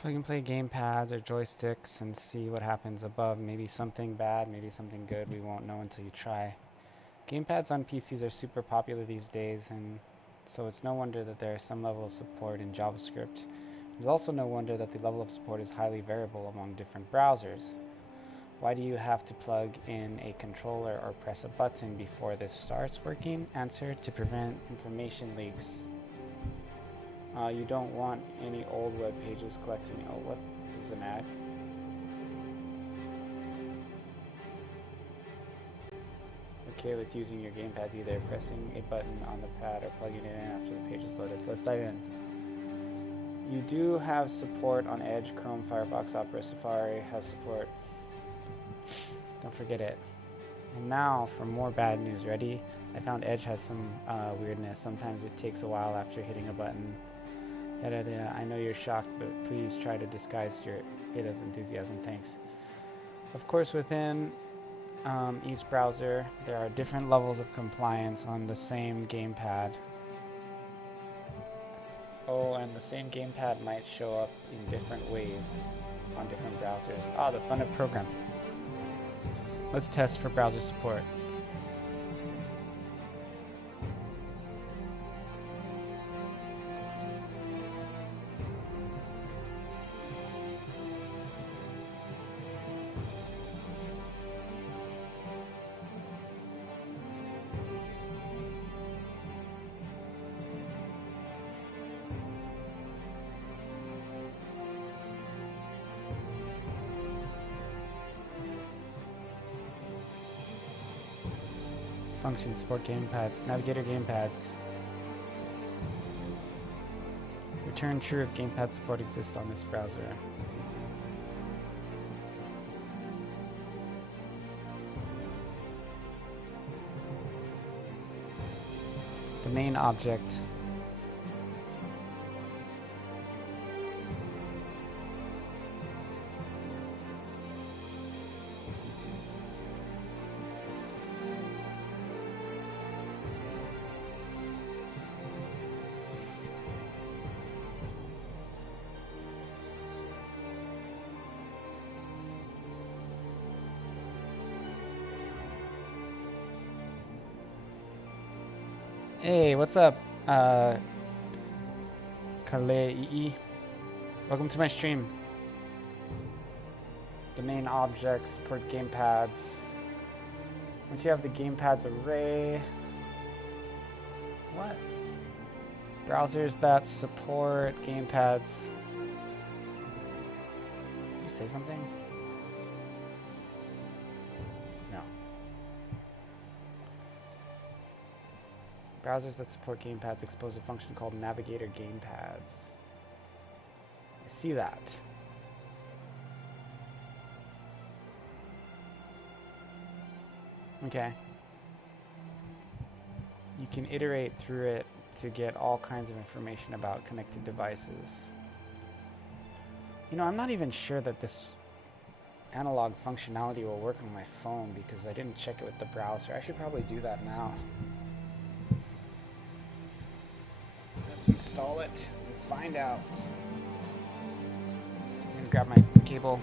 Plug and play gamepads or joysticks and see what happens above. Maybe something bad, maybe something good. We won't know until you try. Gamepads on PCs are super popular these days, and so it's no wonder that there is some level of support in JavaScript. There's also no wonder that the level of support is highly variable among different browsers. Why do you have to plug in a controller or press a button before this starts working? Answer: to prevent information leaks. You don't want any old web pages collecting. Oh, what is an ad? Okay with using your gamepad, either pressing a button on the pad or plugging it in after the page is loaded. Let's dive in. You do have support on Edge, Chrome, Firefox, Opera, Safari has support. Don't forget it. And now for more bad news. Ready? I found Edge has some weirdness. Sometimes it takes a while after hitting a button. I know you're shocked, but please try to disguise your it as enthusiasm. Thanks. Of course, within each browser, there are different levels of compliance on the same gamepad. Oh, and the same gamepad might show up in different ways on different browsers. Ah, the fun of programming. Let's test for browser support. Function support gamepads. Navigator gamepads. Return true if gamepad support exists on this browser. The main object. Hey, what's up, Kalei? Welcome to my stream. The main object, support gamepads. Once you have the gamepads array, what? Browsers that support gamepads. Did you say something? Browsers that support gamepads expose a function called Navigator Gamepads. I see that. Okay. You can iterate through it to get all kinds of information about connected devices. You know, I'm not even sure that this analog functionality will work on my phone because I didn't check it with the browser. I should probably do that now. Let's install it and find out. I'm gonna grab my cable.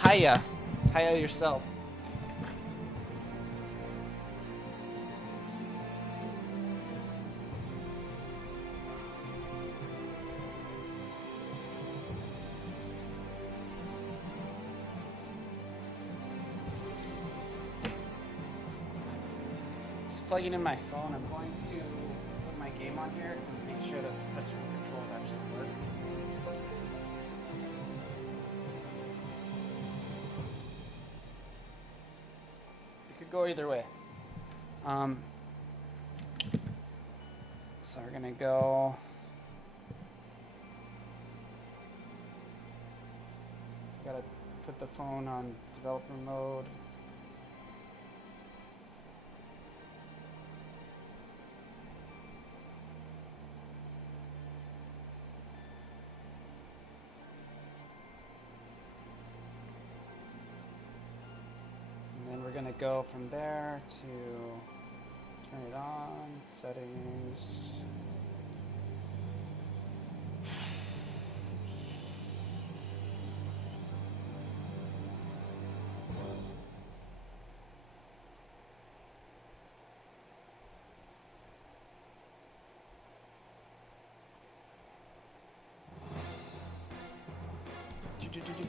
Hiya! Hiya yourself. Just plugging in my phone. I'm going to put my game on here to make sure that the touch controls actually work. It could go either way. So we're gonna go. Gotta put the phone on developer mode. We're going to go from there to turn it on, settings. Developer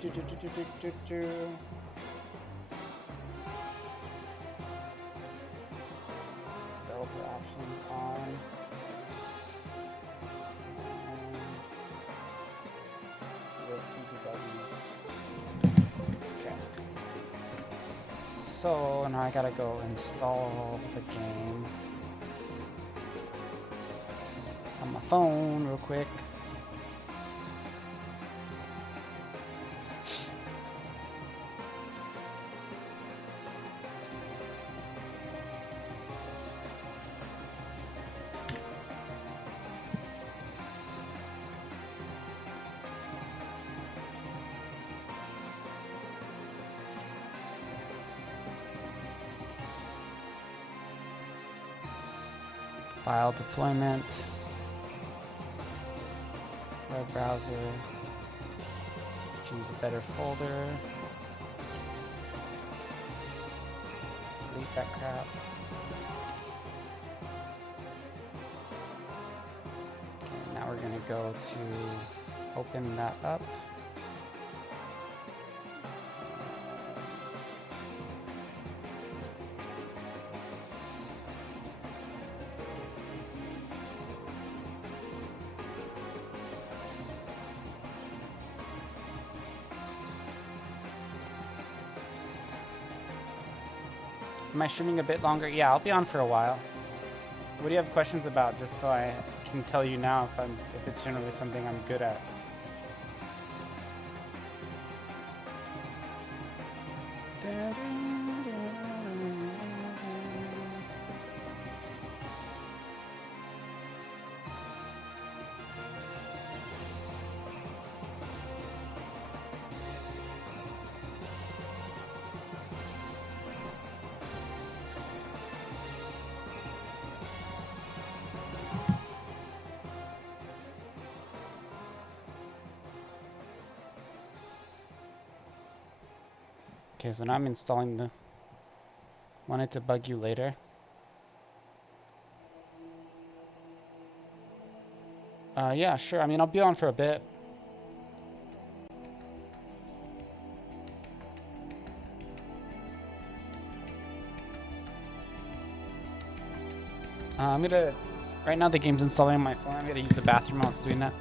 options on. Okay. So now I gotta go install the game on my phone real quick. File deployment, web browser, choose a better folder, delete that crap. Okay, now we're gonna go to open that up. Am I streaming a bit longer? Yeah, I'll be on for a while. What do you have questions about, just so I can tell you now if it's generally something I'm good at? Okay, so now I'm installing the... Want it to bug you later? Yeah, sure. I mean, I'll be on for a bit. I'm gonna... Right now the game's installing on my phone. I'm gonna use the bathroom while it's doing that.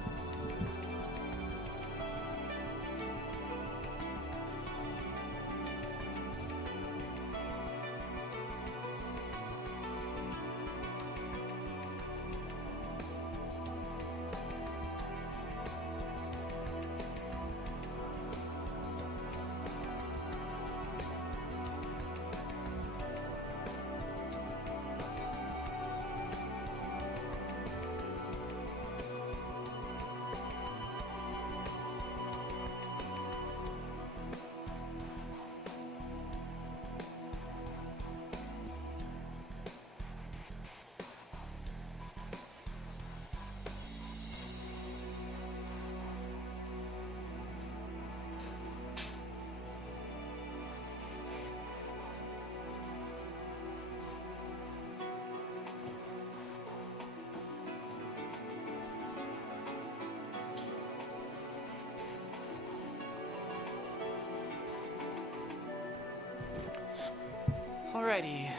Alrighty,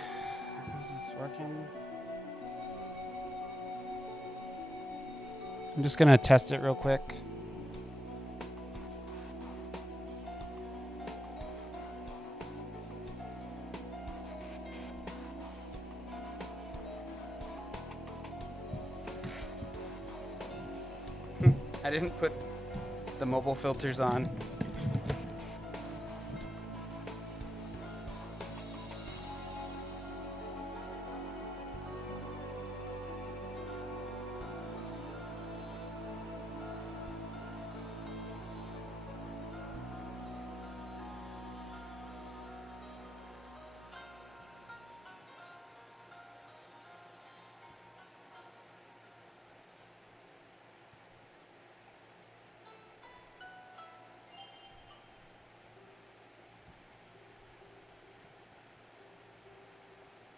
is this working? I'm just gonna test it real quick. I didn't put the mobile filters on.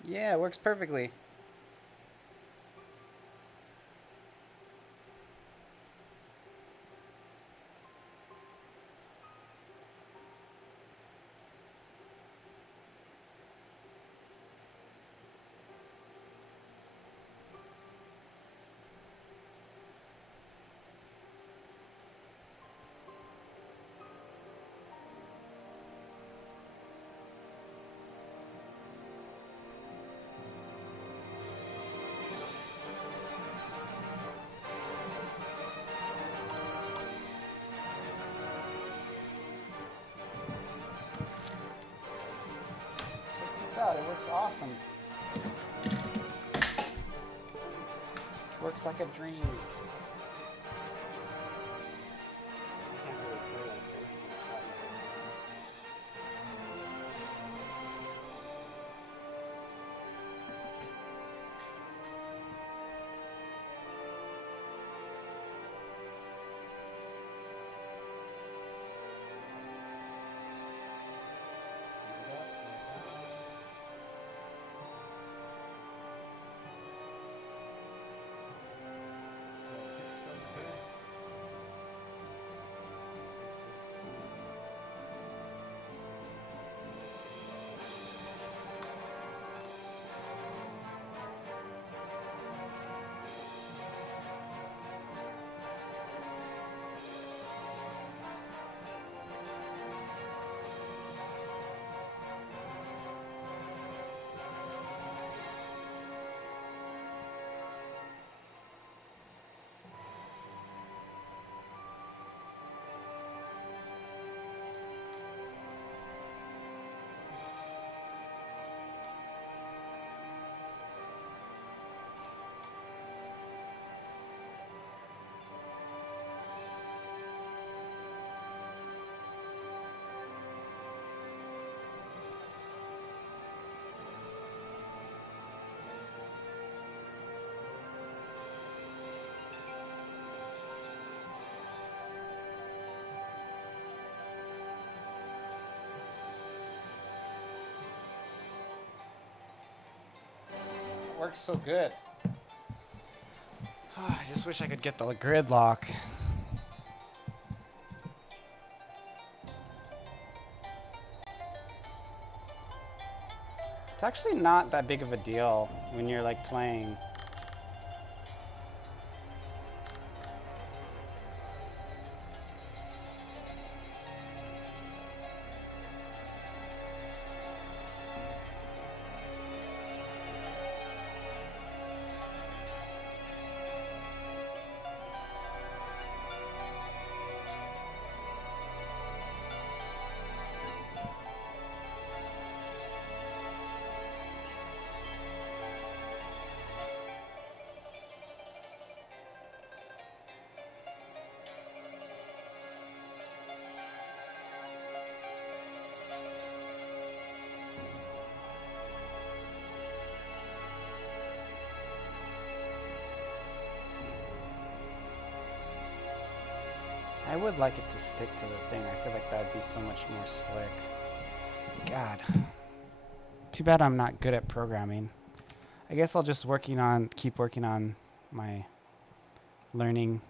Yeah, it works perfectly. out. It works awesome. Works like a dream. Can't really play like this. Works so good. I just wish I could get the grid lock. It's actually not that big of a deal when you're like playing. I would like it to stick to the thing. I feel like that would be so much more slick. God. Too bad I'm not good at programming. I guess I'll just keep working on my learning.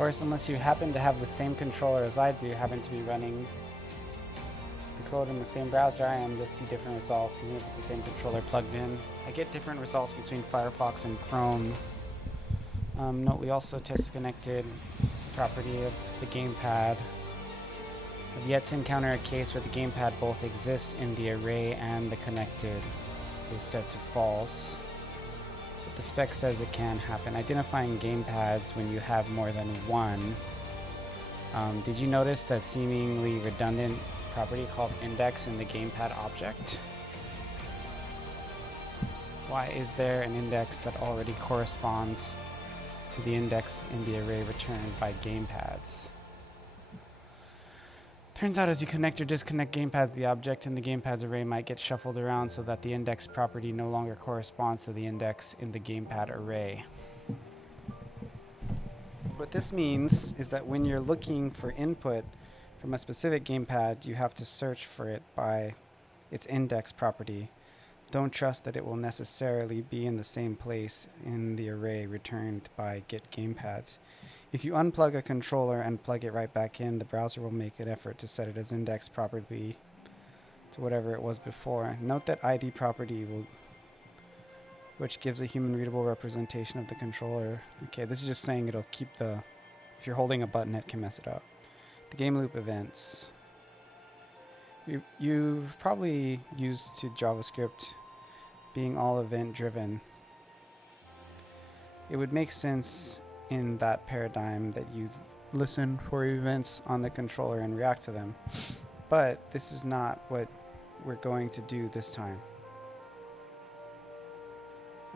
course, unless you happen to have the same controller as I do, happen to be running the code in the same browser I am, you'll see different results, even if it's the same controller plugged in. I get different results between Firefox and Chrome. Note we also test connected property of the gamepad. I've yet to encounter a case where the gamepad both exists in the array and the connected is set to false. But the spec says it can happen. Identifying gamepads when you have more than one. Did you notice that seemingly redundant property called index in the gamepad object? Why is there an index that already corresponds to the index in the array returned by gamepads? Turns out as you connect or disconnect gamepads, the object in the gamepad's array might get shuffled around so that the index property no longer corresponds to the index in the gamepad array. What this means is that when you're looking for input from a specific gamepad, you have to search for it by its index property. Don't trust that it will necessarily be in the same place in the array returned by getGamepads. If you unplug a controller and plug it right back in, the browser will make an effort to set it as indexed properly to whatever it was before. Note that ID property which gives a human readable representation of the controller. Okay, this is just saying it'll keep the, if you're holding a button, it can mess it up. The game loop events. You've probably used to JavaScript being all event driven. It would make sense in that paradigm that you listen for events on the controller and react to them. But this is not what we're going to do this time.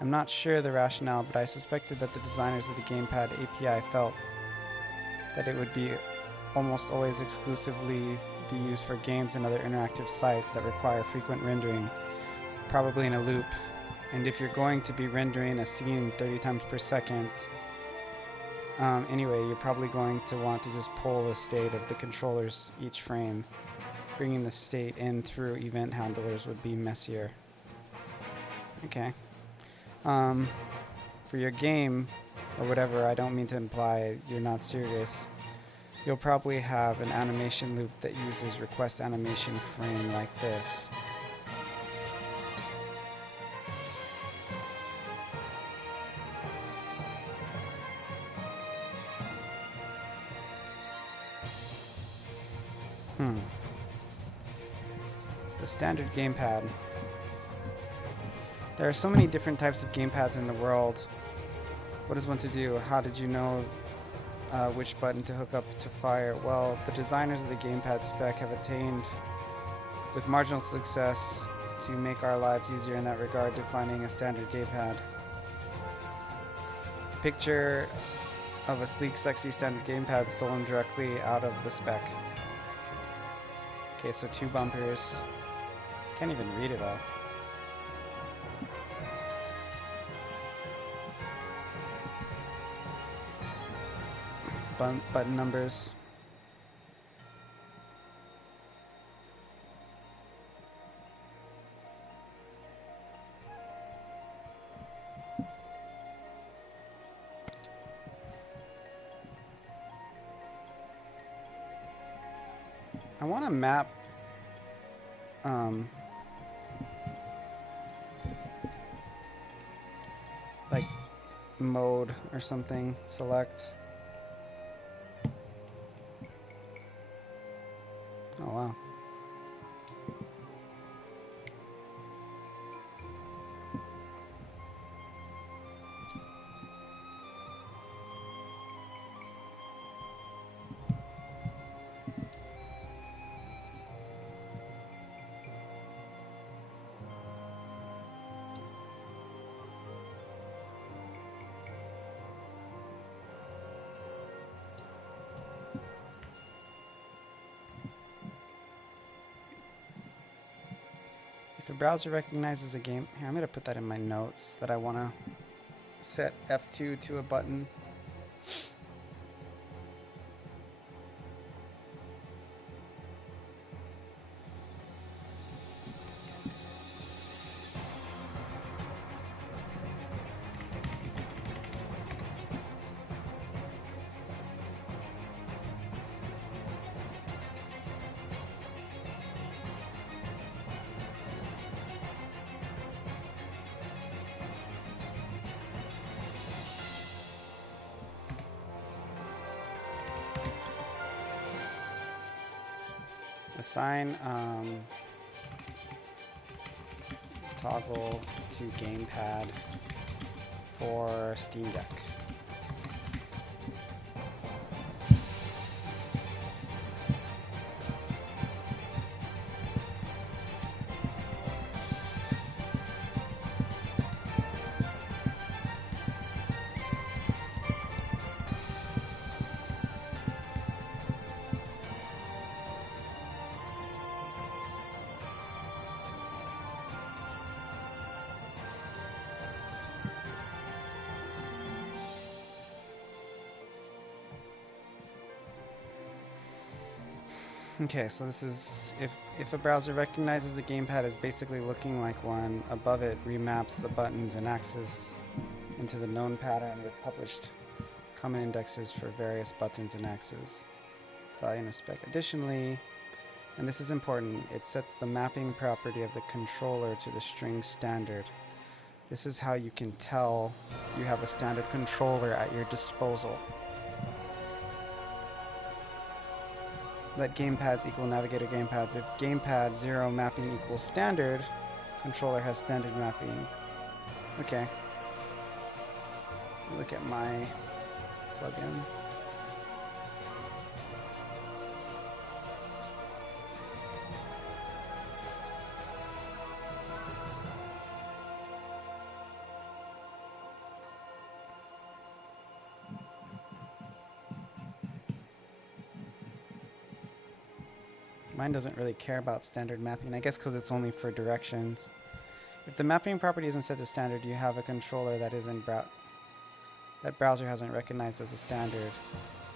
I'm not sure the rationale, but I suspected that the designers of the Gamepad API felt that it would be almost always exclusively be used for games and other interactive sites that require frequent rendering, probably in a loop. And if you're going to be rendering a scene 30 times per second, anyway, you're probably going to want to just pull the state of the controllers each frame. Bringing the state in through event handlers would be messier. Okay. For your game, or whatever, I don't mean to imply you're not serious. You'll probably have an animation loop that uses request animation frame like this. The standard gamepad. There are so many different types of gamepads in the world. What is one to do? How did you know which button to hook up to fire? Well, the designers of the gamepad spec have attained with marginal success to make our lives easier in that regard, defining a standard gamepad. Picture of a sleek, sexy standard gamepad stolen directly out of the spec. Okay, so 2 bumpers. Can't even read it all. Button numbers. I want to map like mode or something. Select. Oh wow. If a browser recognizes a game, here, I'm going to put that in my notes that I want to set F2 to a button. Assign toggle to gamepad for Steam Deck. Okay, so this is if a browser recognizes a gamepad as basically looking like one, above it remaps the buttons and axes into the known pattern with published common indexes for various buttons and axes. Value in a spec. Additionally, and this is important, it sets the mapping property of the controller to the string standard. This is how you can tell you have a standard controller at your disposal. Let gamepads equal navigator gamepads. If gamepad 0 mapping equals standard, controller has standard mapping. Okay. Look at my plugin. Mine doesn't really care about standard mapping, I guess because it's only for directions. If the mapping property isn't set to standard, you have a controller that isn't that browser hasn't recognized as a standard.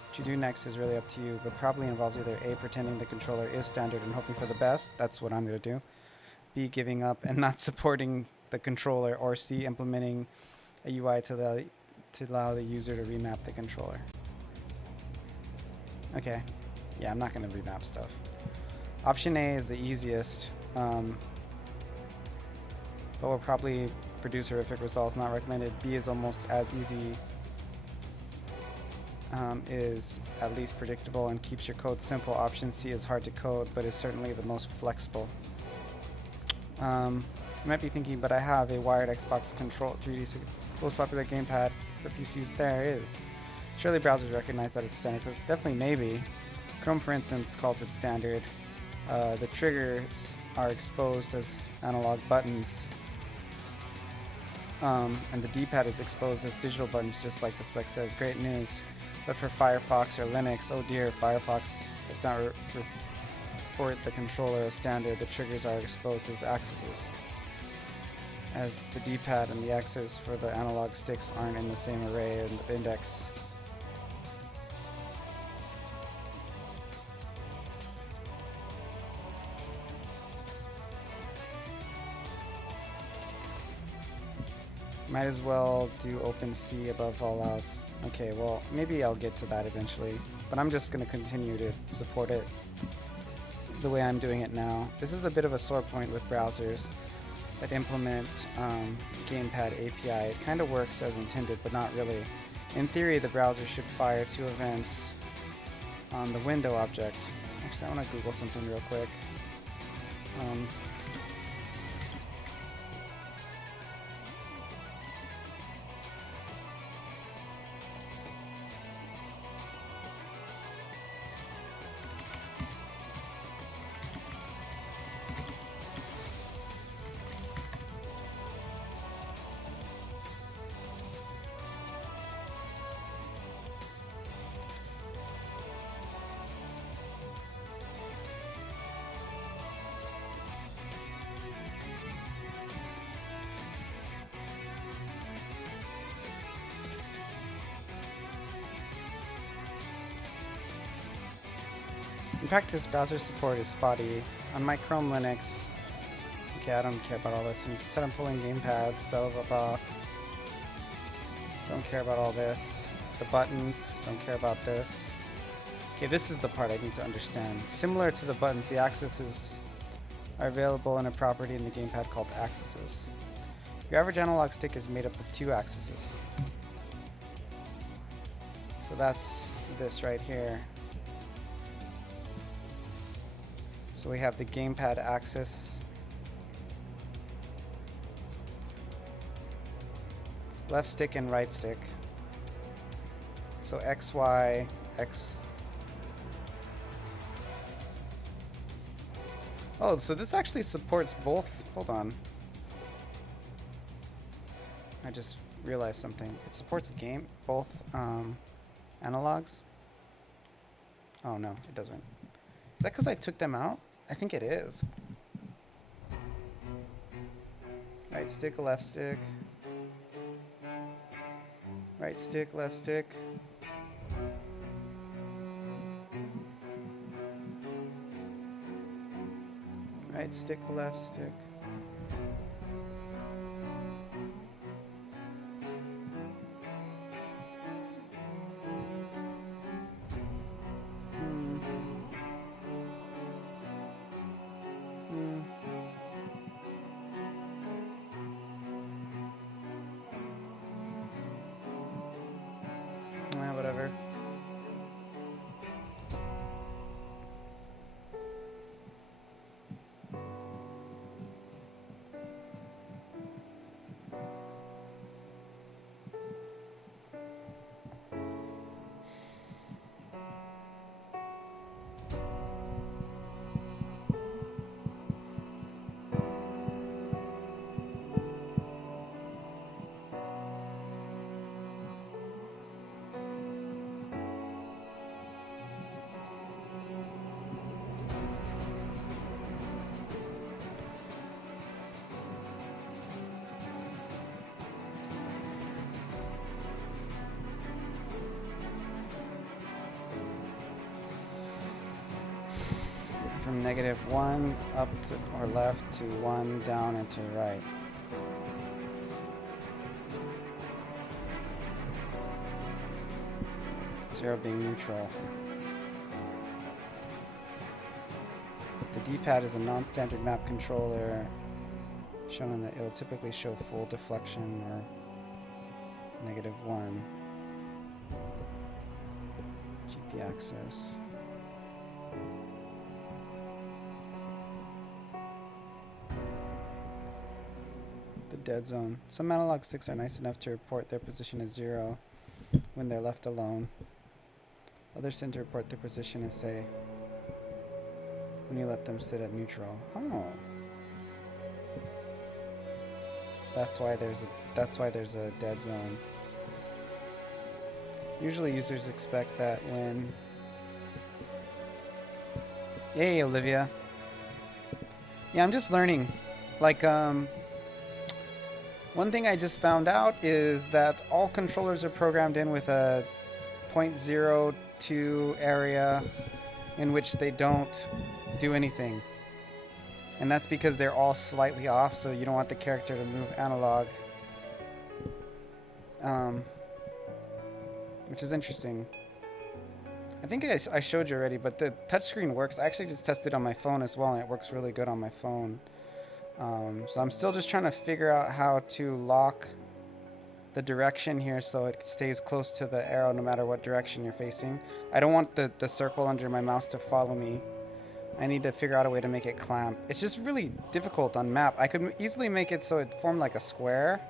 What you do next is really up to you, but probably involves either A, pretending the controller is standard and hoping for the best, that's what I'm going to do, B, giving up and not supporting the controller, or C, implementing a UI to allow the user to remap the controller. Okay, yeah, I'm not going to remap stuff. Option A is the easiest, but will probably produce horrific results, not recommended. B is almost as easy, is at least predictable and keeps your code simple. Option C is hard to code, but is certainly the most flexible. You might be thinking, but I have a wired Xbox Control 3D, most popular gamepad for PCs. There it is. Surely browsers recognize that it's standard. Definitely, maybe. Chrome, for instance, calls it standard. The triggers are exposed as analog buttons, and the D-pad is exposed as digital buttons, just like the spec says. Great news. But for Firefox or Linux, oh dear, Firefox does not report the controller as standard. The triggers are exposed as axes, as the D-pad and the axes for the analog sticks aren't in the same array and the index. Might as well do OpenC above all else. Okay, well, maybe I'll get to that eventually, but I'm just going to continue to support it the way I'm doing it now. This is a bit of a sore point with browsers that implement gamepad API. It kind of works as intended, but not really. In theory, the browser should fire 2 events on the window object. Actually, I want to Google something real quick. In practice, browser support is spotty. On my Chrome Linux, okay, I don't care about all this. Instead I'm pulling gamepads, blah, blah, blah. Don't care about all this. The buttons, don't care about this. Okay, this is the part I need to understand. Similar to the buttons, the axes are available in a property in the gamepad called axes. Your average analog stick is made up of 2 axes. So that's this right here. So we have the gamepad axis. Left stick and right stick. So X, Y, X. Oh, so this actually supports both. Hold on. I just realized something. It supports both analogs. Oh no, it doesn't. Is that because I took them out? I think it is. Right stick, left stick. Right stick, left stick. Right stick, left stick. Whatever. From -1 up to, or left to 1 down and to right. Zero being neutral. The D-pad is a non-standard map controller. Shown in the, it'll typically show full deflection or -1. GP access. The dead zone. Some analog sticks are nice enough to report their position as 0 when they're left alone. Others tend to report their position as, say, when you let them sit at neutral. Oh. That's why there's a dead zone. Usually users expect that when... Yay, Olivia. Yeah, I'm just learning. Like, one thing I just found out is that all controllers are programmed in with a 0.02 area in which they don't do anything. And that's because they're all slightly off, so you don't want the character to move analog. Which is interesting. I think I showed you already, but the touchscreen works. I actually just tested on my phone as well, and it works really good on my phone. So I'm still just trying to figure out how to lock the direction here so it stays close to the arrow no matter what direction you're facing. I don't want the circle under my mouse to follow me. I need to figure out a way to make it clamp. It's just really difficult on map. I could easily make it so it formed like a square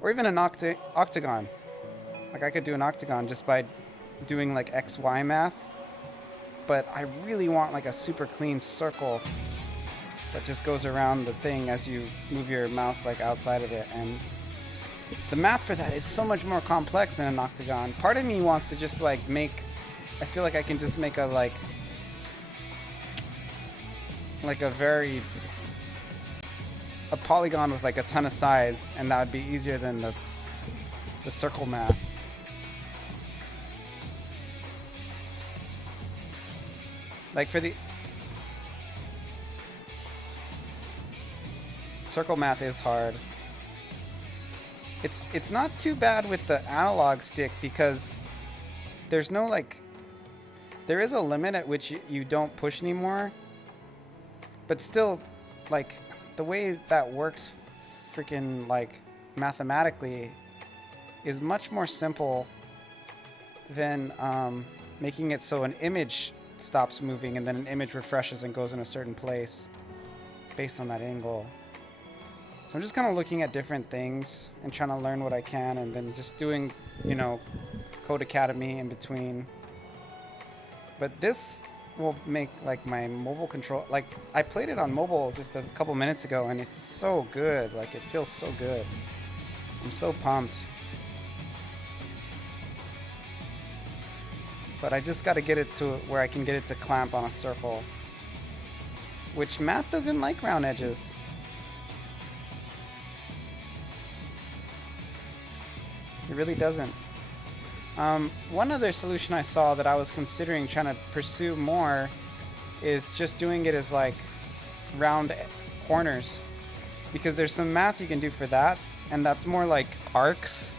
or even an octagon. Like I could do an octagon just by doing like XY math. But I really want like a super clean circle that just goes around the thing as you move your mouse like outside of it. And the math for that is so much more complex than an octagon. Part of me wants to just like I feel like I can just make a a polygon with like a ton of sides, and that would be easier than the circle math. Like for the circle math is hard. It's not too bad with the analog stick because there's no there is a limit at which you don't push anymore. But still, like, the way that works freaking, like, mathematically is much more simple than making it so an image stops moving, and then an image refreshes and goes in a certain place based on that angle. So I'm just kind of looking at different things and trying to learn what I can, and then just doing, you know, Code Academy in between. But this will make like my mobile control, like I played it on mobile just a couple minutes ago, and it's so good. Like it feels so good. I'm so pumped. But I just got to get it to where I can get it to clamp on a circle, which math doesn't like round edges. It really doesn't. One other solution I saw that I was considering trying to pursue more is just doing it as like round corners, because there's some math you can do for that, and that's more like arcs,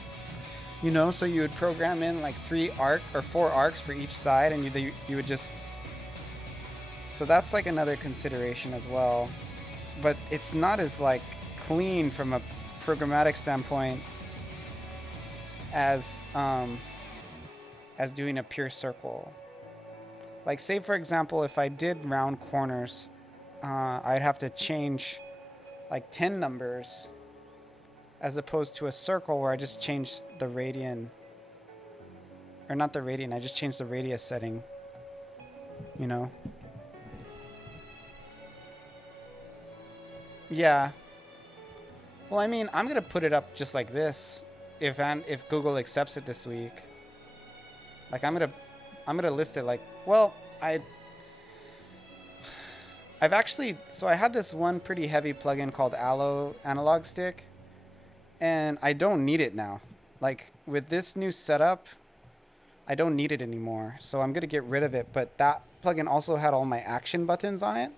you know. So you would program in like 4 arcs for each side, and you would just. So that's like another consideration as well, but it's not as like clean from a programmatic standpoint as doing a pure circle. Like say for example, if I did round corners, I'd have to change like 10 numbers, as opposed to a circle where I just changed the radian, or not the radian, I just changed the radius setting, you know. Yeah, well, I mean, I'm gonna put it up just like this if Google accepts it this week. Like I'm gonna list it like, well, I've actually, so I had this one pretty heavy plugin called Allo Analog Stick, and I don't need it now. Like with this new setup, I don't need it anymore. So I'm gonna get rid of it. But that plugin also had all my action buttons on it.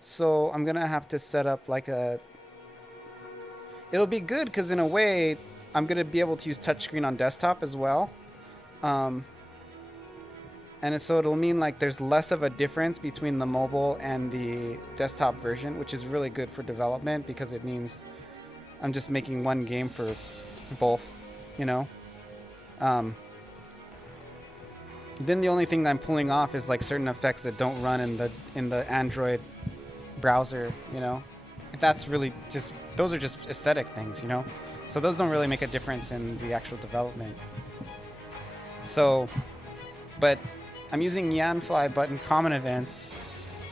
So I'm gonna have to set up like it'll be good because in a way I'm gonna be able to use touchscreen on desktop as well. And so it'll mean like there's less of a difference between the mobile and the desktop version, which is really good for development because it means I'm just making one game for both, you know. Then the only thing I'm pulling off is like certain effects that don't run in the Android browser, you know. That's really just, those are just aesthetic things, you know. So those don't really make a difference in the actual development. So, but I'm using Yanfly button common events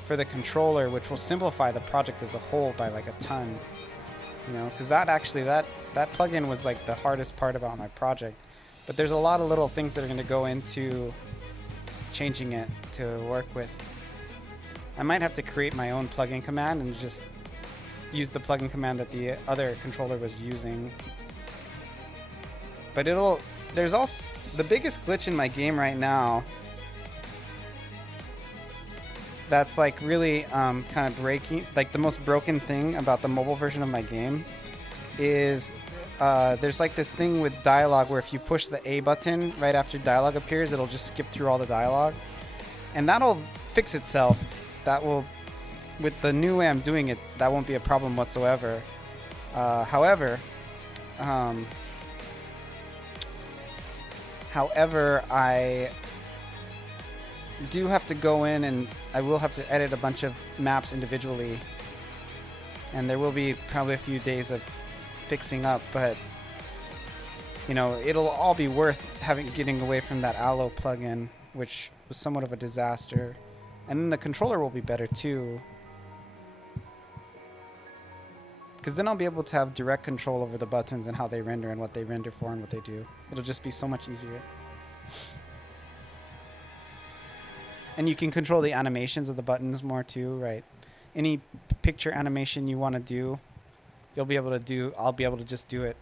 for the controller, which will simplify the project as a whole by like a ton, you know, because that plugin was like the hardest part about my project. But there's a lot of little things that are going to go into changing it to work with. I might have to create my own plugin command and just use the plugin command that the other controller was using. But there's also the biggest glitch in my game right now that's like really kind of breaking, like the most broken thing about the mobile version of my game is there's like this thing with dialogue where if you push the A button right after dialogue appears, it'll just skip through all the dialogue, and that'll fix itself. That will, with the new way I'm doing it, that won't be a problem whatsoever. However, I do have to go in and I will have to edit a bunch of maps individually, and there will be probably a few days of fixing up, but you know, it'll all be worth getting away from that Allo plugin, which was somewhat of a disaster. And then the controller will be better too, because then I'll be able to have direct control over the buttons and how they render and what they render for and what they do. It'll just be so much easier. And you can control the animations of the buttons more too, right? Any picture animation you want to do, I'll be able to just do it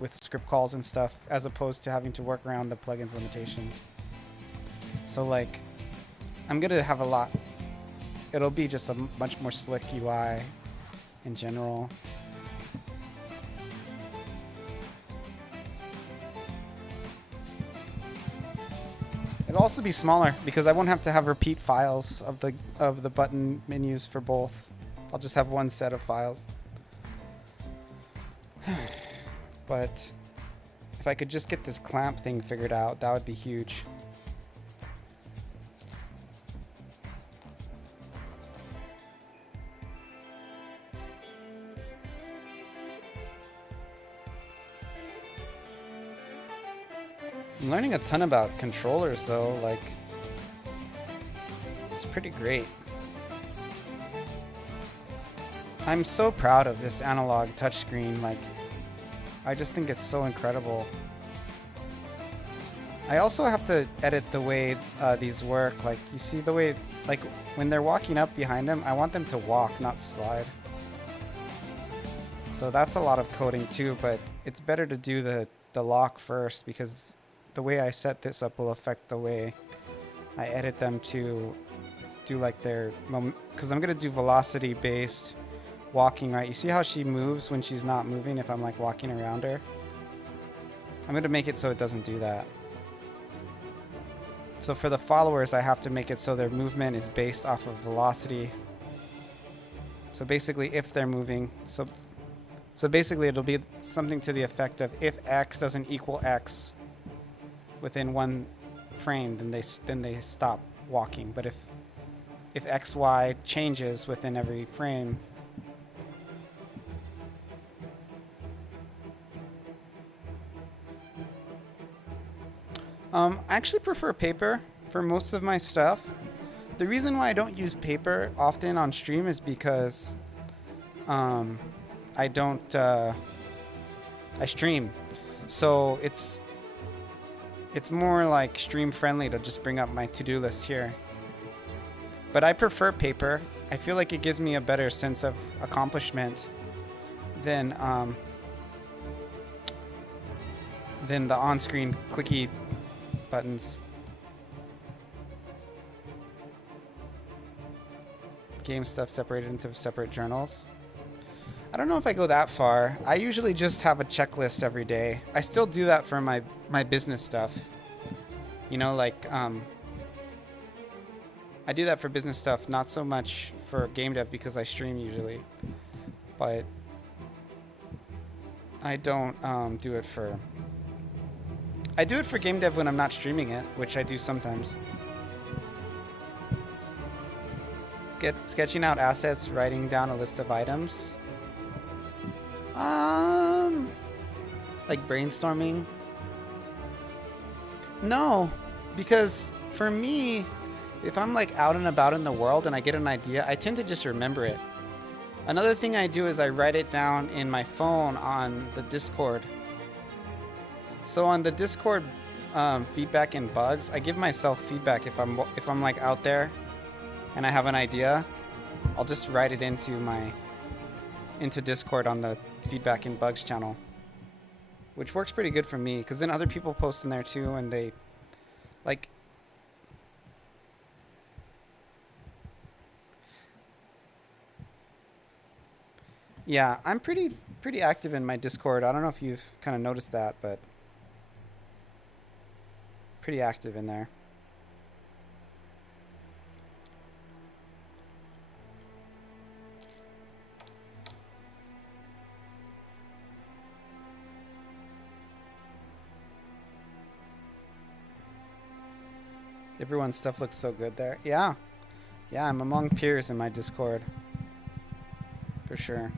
with script calls and stuff, as opposed to having to work around the plugin's limitations. So like, I'm going to have it'll be just a much more slick UI in general. It'll also be smaller because I won't have to have repeat files of the button menus for both. I'll just have one set of files. But if I could just get this clamp thing figured out, that would be huge. I'm learning a ton about controllers though, like it's pretty great. I'm so proud of this analog touchscreen, like I just think it's so incredible. I also have to edit the way these work, like you see the way, like when they're walking up behind them, I want them to walk, not slide. So that's a lot of coding too, but it's better to do the lock first because the way I set this up will affect the way I edit them to do like their because I'm gonna do velocity based walking, right? You see how she moves when she's not moving if I'm like walking around her? I'm gonna make it so it doesn't do that. So for the followers, I have to make it so their movement is based off of velocity. So basically if they're moving, so basically it'll be something to the effect of if X doesn't equal X within one frame, then they stop walking. But if XY changes within every frame, I actually prefer paper for most of my stuff. The reason why I don't use paper often on stream is because I stream. So it's more like stream friendly to just bring up my to-do list here. But I prefer paper. I feel like it gives me a better sense of accomplishment than the on-screen clicky buttons. Game stuff separated into separate journals. I don't know if I go that far. I usually just have a checklist every day. I still do that for my business stuff. You know, like I do that for business stuff, not so much for game dev because I stream usually. But I don't do it for... I do it for game dev when I'm not streaming it, which I do sometimes. Sketching out assets, writing down a list of items. Like brainstorming. No, because for me, if I'm like out and about in the world and I get an idea, I tend to just remember it. Another thing I do is I write it down in my phone on the Discord. So on the Discord feedback and bugs, I give myself feedback if I'm like out there and I have an idea. I'll just write it into Discord on the feedback and bugs channel, which works pretty good for me because then other people post in there too, and they like. Yeah, I'm pretty active in my Discord. I don't know if you've kind of noticed that, but pretty active in there. Everyone's stuff looks so good there. Yeah. Yeah, I'm among peers in my Discord. For sure.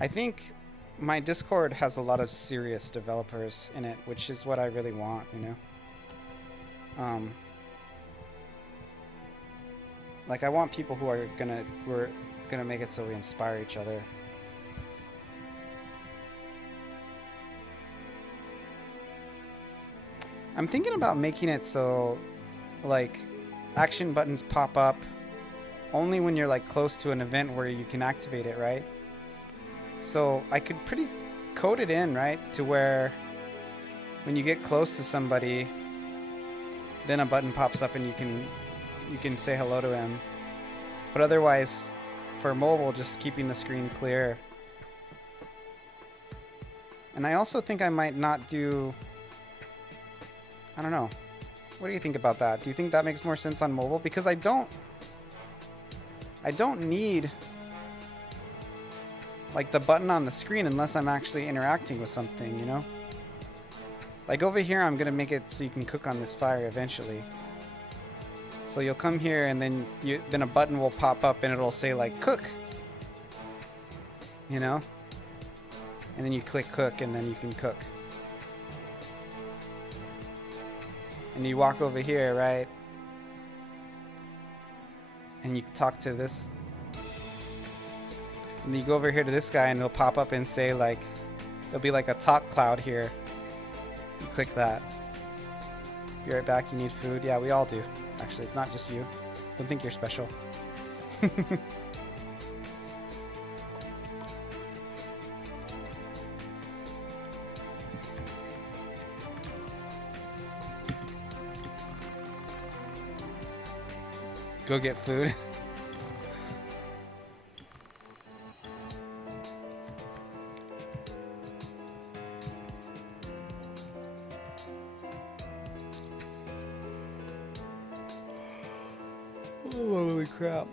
I think my Discord has a lot of serious developers in it, which is what I really want, you know? Like I want people who are gonna make it so we inspire each other. I'm thinking about making it so like action buttons pop up only when you're like close to an event where you can activate it, right? So I could pretty code it in, right? To where when you get close to somebody, then a button pops up and you can say hello to him. But otherwise, for mobile, just keeping the screen clear. And I also think I might not do... I don't know. What do you think about that? Do you think that makes more sense on mobile? Because I don't need like the button on the screen unless I'm actually interacting with something, you know? Like over here, I'm gonna make it so you can cook on this fire eventually. So you'll come here and then a button will pop up and it'll say like cook, you know? And then you click cook and then you can cook. And you walk over here, right? And you talk to this. And then you go over here to this guy and it'll pop up and say like, there'll be like a talk cloud here. You click that. Be right back, you need food. Yeah, we all do. Actually, it's not just you. Don't think you're special. Go get food. Holy crap.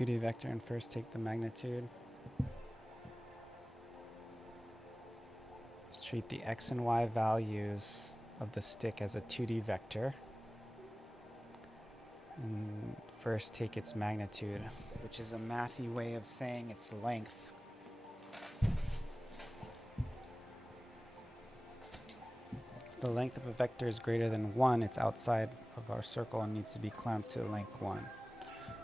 2D vector and first take the magnitude. Let's treat the x and y values of the stick as a 2D vector. And first take its magnitude, which is a mathy way of saying its length. The length of a vector is greater than 1. It's outside of our circle and needs to be clamped to length 1.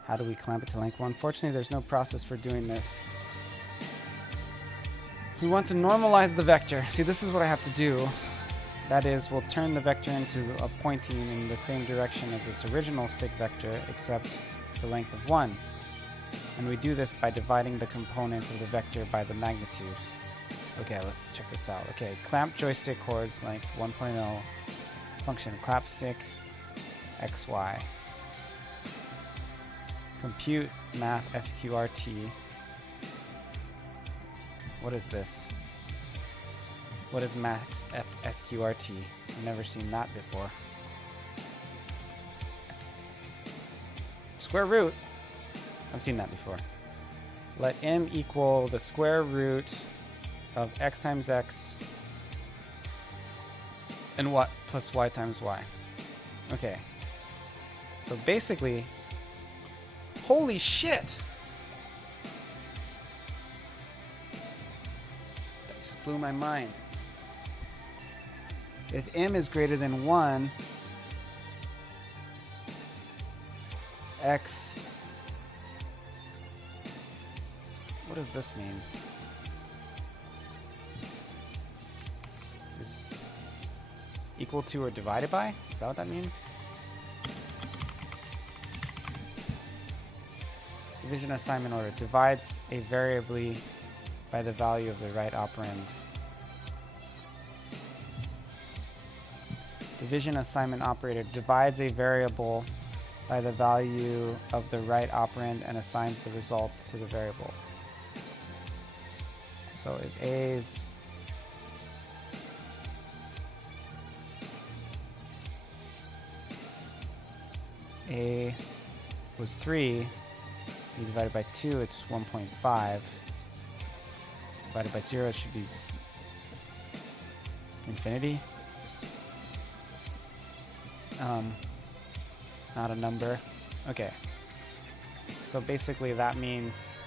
How do we clamp it to length 1? Fortunately, there's no process for doing this. We want to normalize the vector. See, this is what I have to do. That is, we'll turn the vector into a pointing in the same direction as its original stick vector, except the length of 1. And we do this by dividing the components of the vector by the magnitude. Okay, let's check this out. Okay, clamp joystick chords length 1.0. Function clap stick xy. Compute math sqrt. What is this? What is max sqrt? I've never seen that before. Square root. I've seen that before. Let m equal the square root of x times x and what plus y times y. Okay. So basically, holy shit! That just blew my mind. If m is greater than 1, x... What does this mean? Is equal to or divided by? Is that what that means? Division assignment order divides a variably by the value of the right operand. Division assignment operator divides a variable by the value of the right operand and assigns the result to the variable. So if A is A was 3, you divided by 2, it's 1.5. Divided by 0, it should be infinity. Not a number. Okay. So basically that means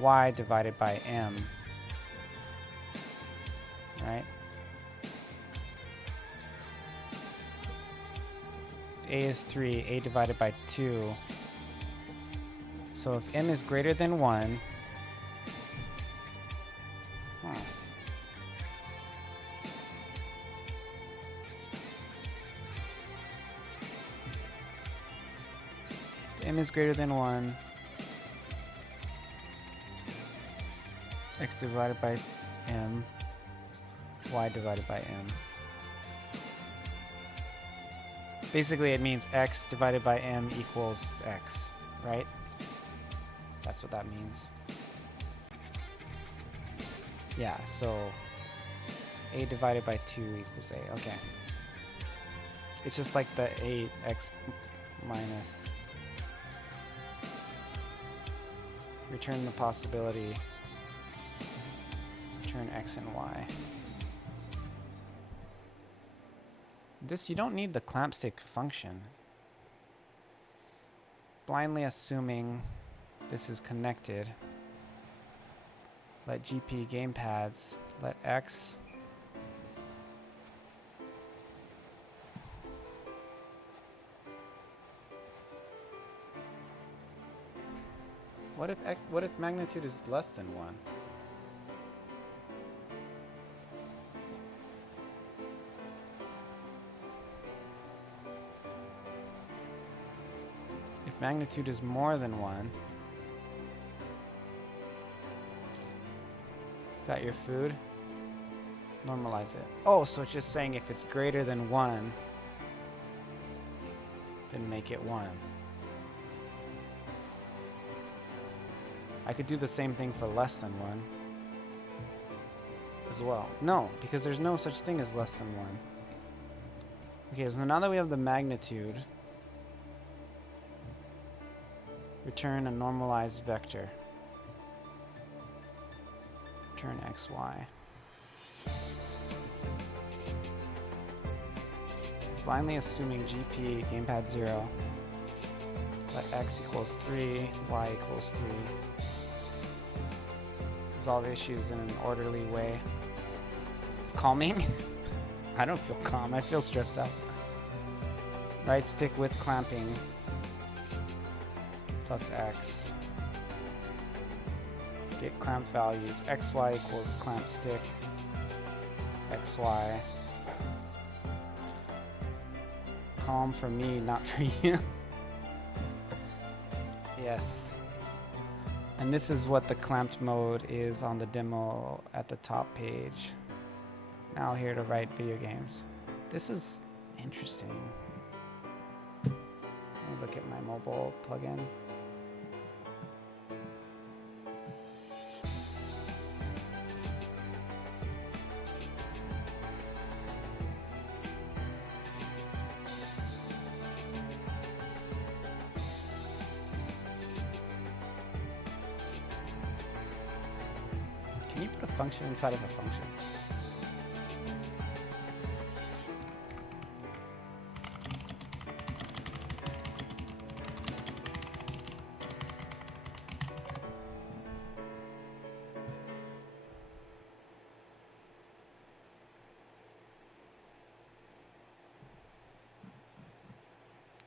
y divided by m. Right? A is 3, a divided by 2. So if m is greater than 1, m is greater than 1, x divided by m, y divided by m. Basically, it means x divided by m equals x, right? That's what that means. Yeah, so a divided by 2 equals a. Okay. It's just like the ax minus. Return the possibility. Return x and y. This, you don't need the clamp stick function. Blindly assuming this is connected. Let GP gamepads. Let x. What if magnitude is less than 1? If magnitude is more than 1, got your food? Normalize it. Oh, so it's just saying if it's greater than 1, then make it 1. I could do the same thing for less than 1 as well. No, because there's no such thing as less than 1. Okay, so now that we have the magnitude, Return a normalized vector. Return XY. Blindly assuming GP gamepad 0. Let x equals 3, y equals 3. Resolve issues in an orderly way. It's calming. I don't feel calm. I feel stressed out. Right stick with clamping. Plus x. Get clamped values. XY equals clamp stick. XY. Calm for me, not for you. Yes. And this is what the clamped mode is on the demo at the top page. Now here to write video games. This is interesting. Let me look at my mobile plugin. Can you put a function inside of a function?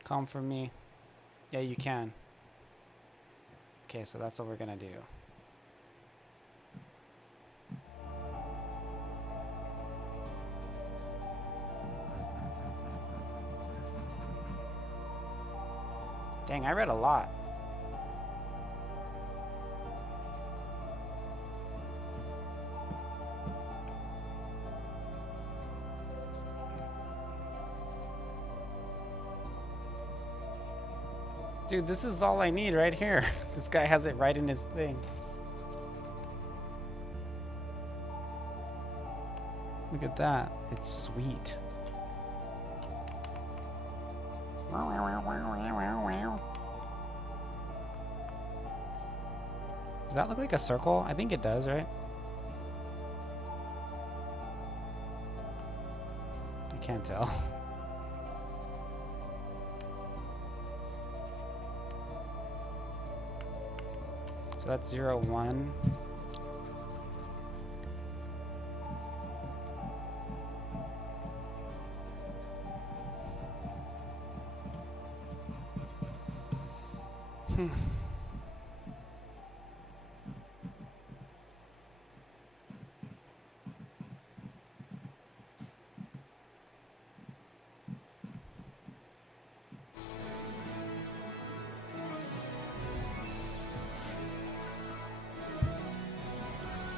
Come for me. Yeah, you can. Okay, so that's what we're gonna do. Dang, I read a lot. Dude, this is all I need right here. This guy has it right in his thing. Look at that. It's sweet. Does that look like a circle? I think it does, right? I can't tell. So that's 0, 1.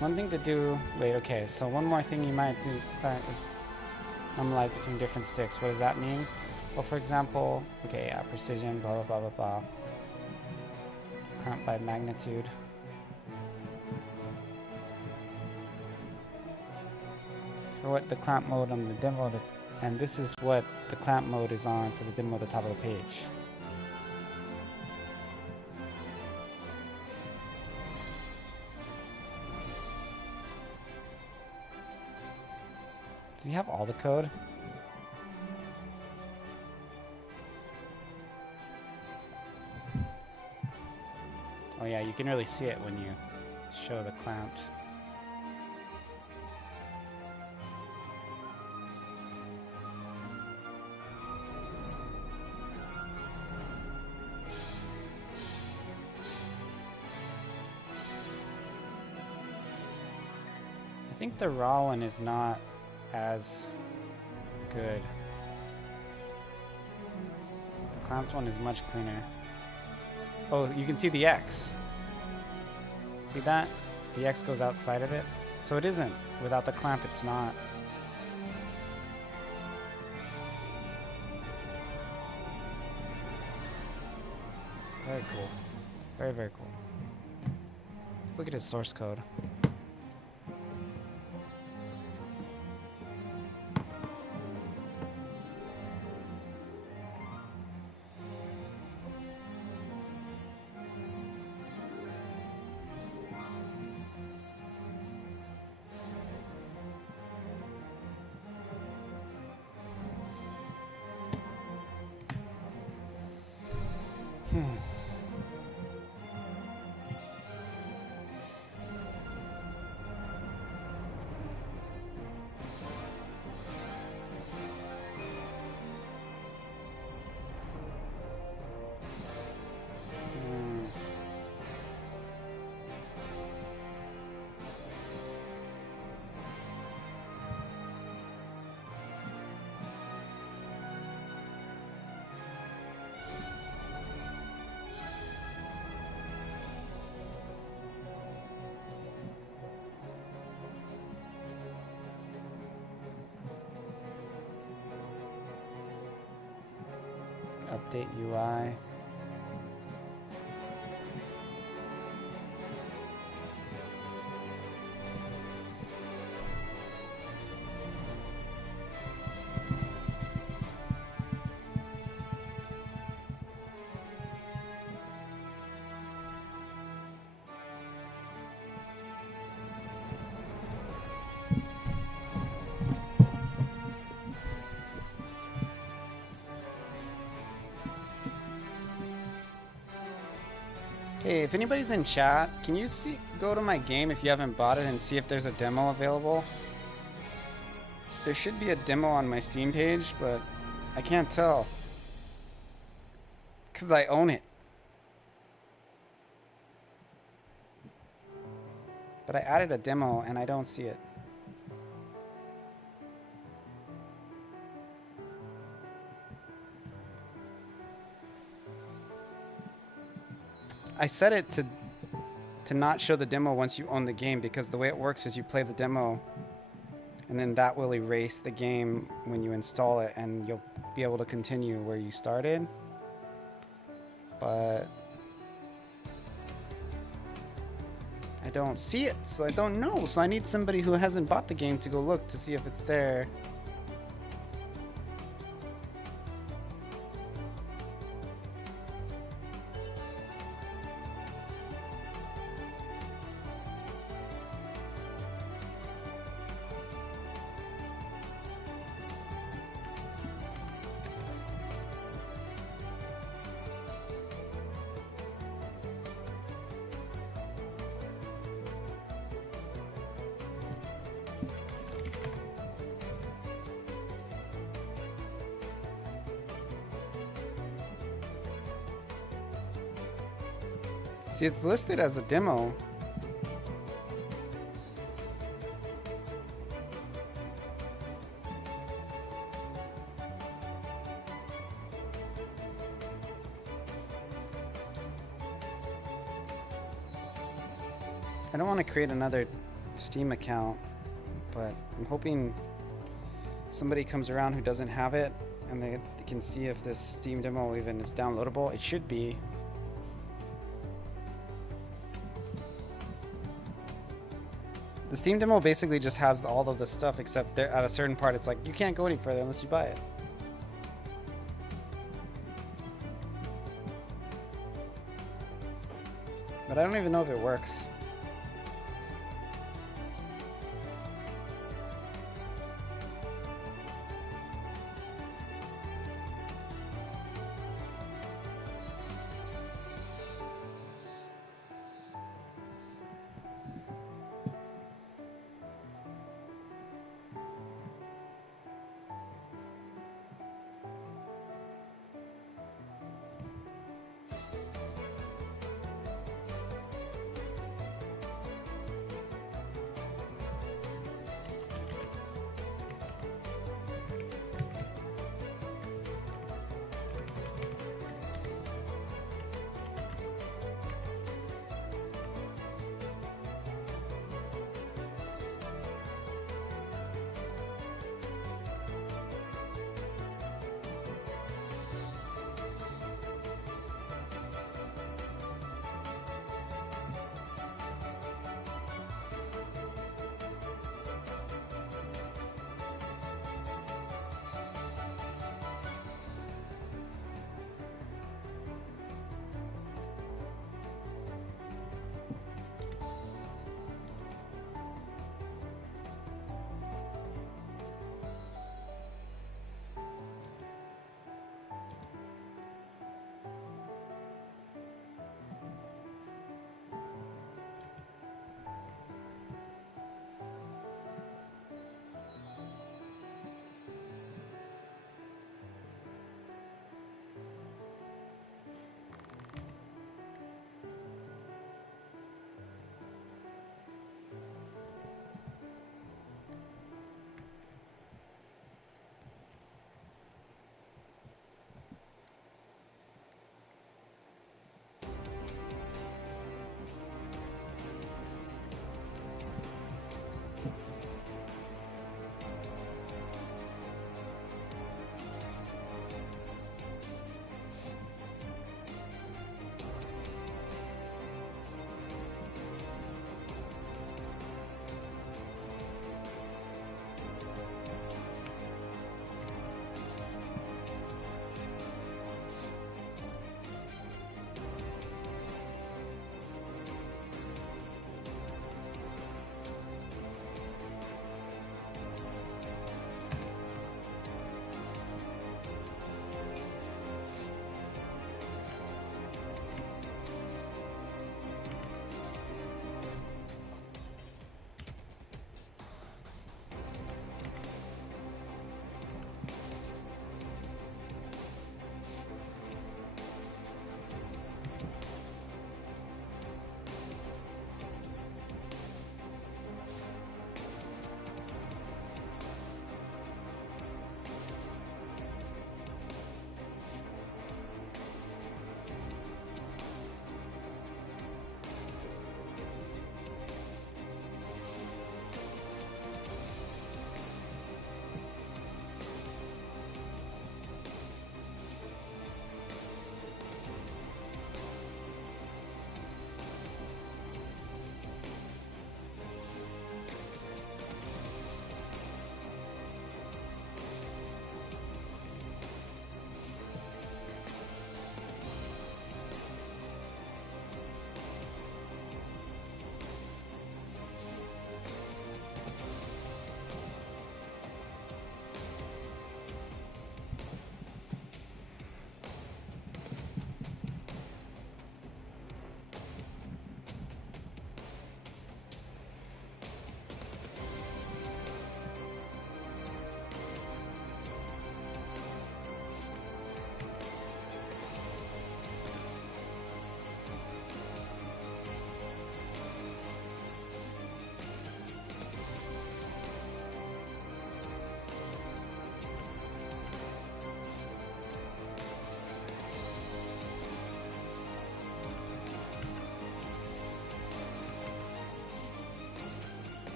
One thing to do, wait, okay, so one more thing you might do is normalize between different sticks. What does that mean? Well, for example, okay, yeah, precision, blah, blah, blah, blah, blah. Clamp by magnitude. For what the clamp mode on the demo, and this is what the clamp mode is on for the demo at the top of the page. Does he have all the code? Oh yeah, you can really see it when you show the clamped. I think the raw one is not as good. The clamped one is much cleaner. Oh, you can see the X. See that? The X goes outside of it. So it isn't. Without the clamp, it's not. Very cool. Very, very cool. Let's look at his source code. Update UI. Hey, if anybody's in chat, can you go to my game if you haven't bought it and see if there's a demo available? There should be a demo on my Steam page, but I can't tell. Because I own it. But I added a demo and I don't see it. I set it to not show the demo once you own the game, because the way it works is you play the demo and then that will erase the game when you install it and you'll be able to continue where you started. But I don't see it, so I don't know. So I need somebody who hasn't bought the game to go look to see if it's there. See, it's listed as a demo. I don't want to create another Steam account, but I'm hoping somebody comes around who doesn't have it and they can see if this Steam demo even is downloadable. It should be. The Steam demo basically just has all of the stuff, except there, at a certain part it's like you can't go any further unless you buy it. But I don't even know if it works.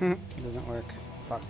It doesn't work. Fuck.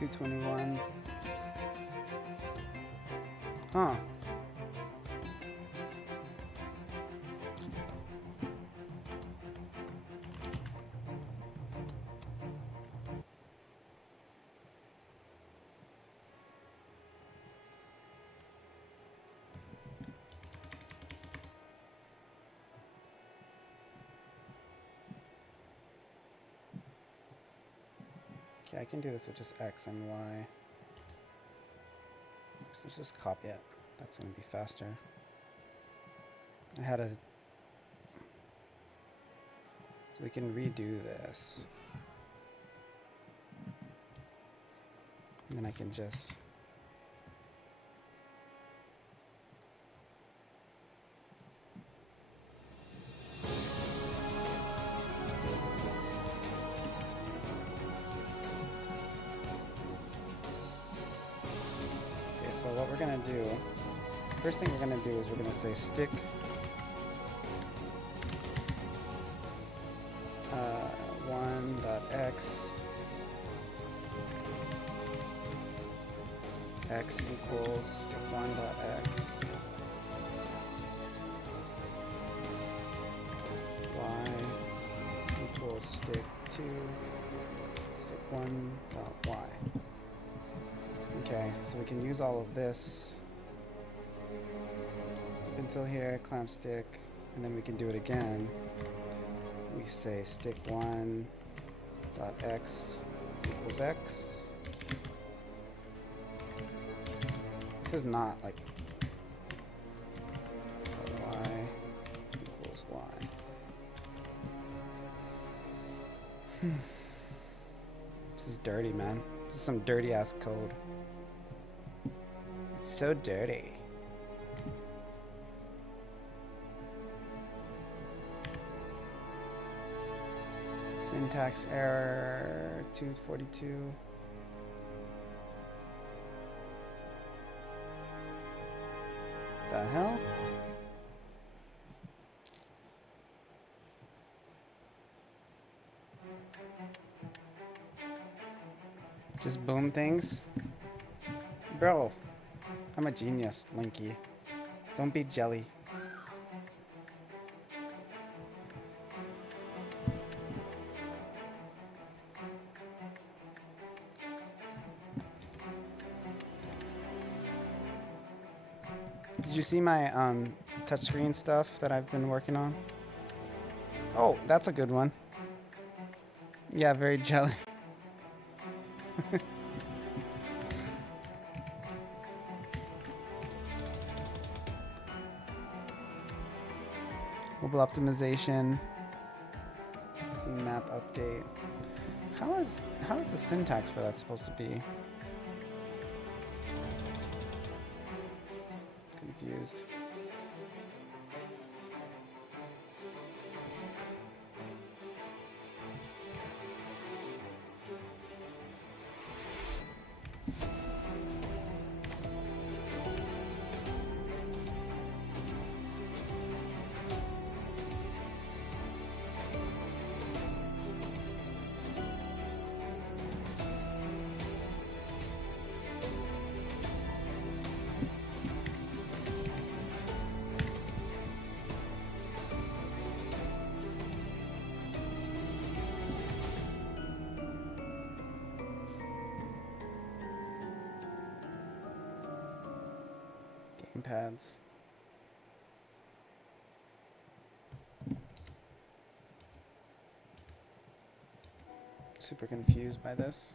$221. Huh. Okay, I can do this with just X and Y. So let's just copy it. That's going to be faster. I had a... So we can redo this. And then I can just... So what we're going to do, first thing we're going to do is we're going to say stick one.x x equals stick one.x y equals stick one.y. Okay, so we can use all of this up until here, clamp stick, and then we can do it again. We say stick one dot x equals x, X is not like y equals y. This is dirty, man. This is some dirty ass code. It's so dirty. Syntax error 242. The hell? Just boom things? Bro, I'm a genius, Linky. Don't be jelly. Did you see my touchscreen stuff that I've been working on? Oh, that's a good one. Yeah, very jelly. Mobile optimization. See map update. How is the syntax for that supposed to be? Confused. Pads. Super confused by this.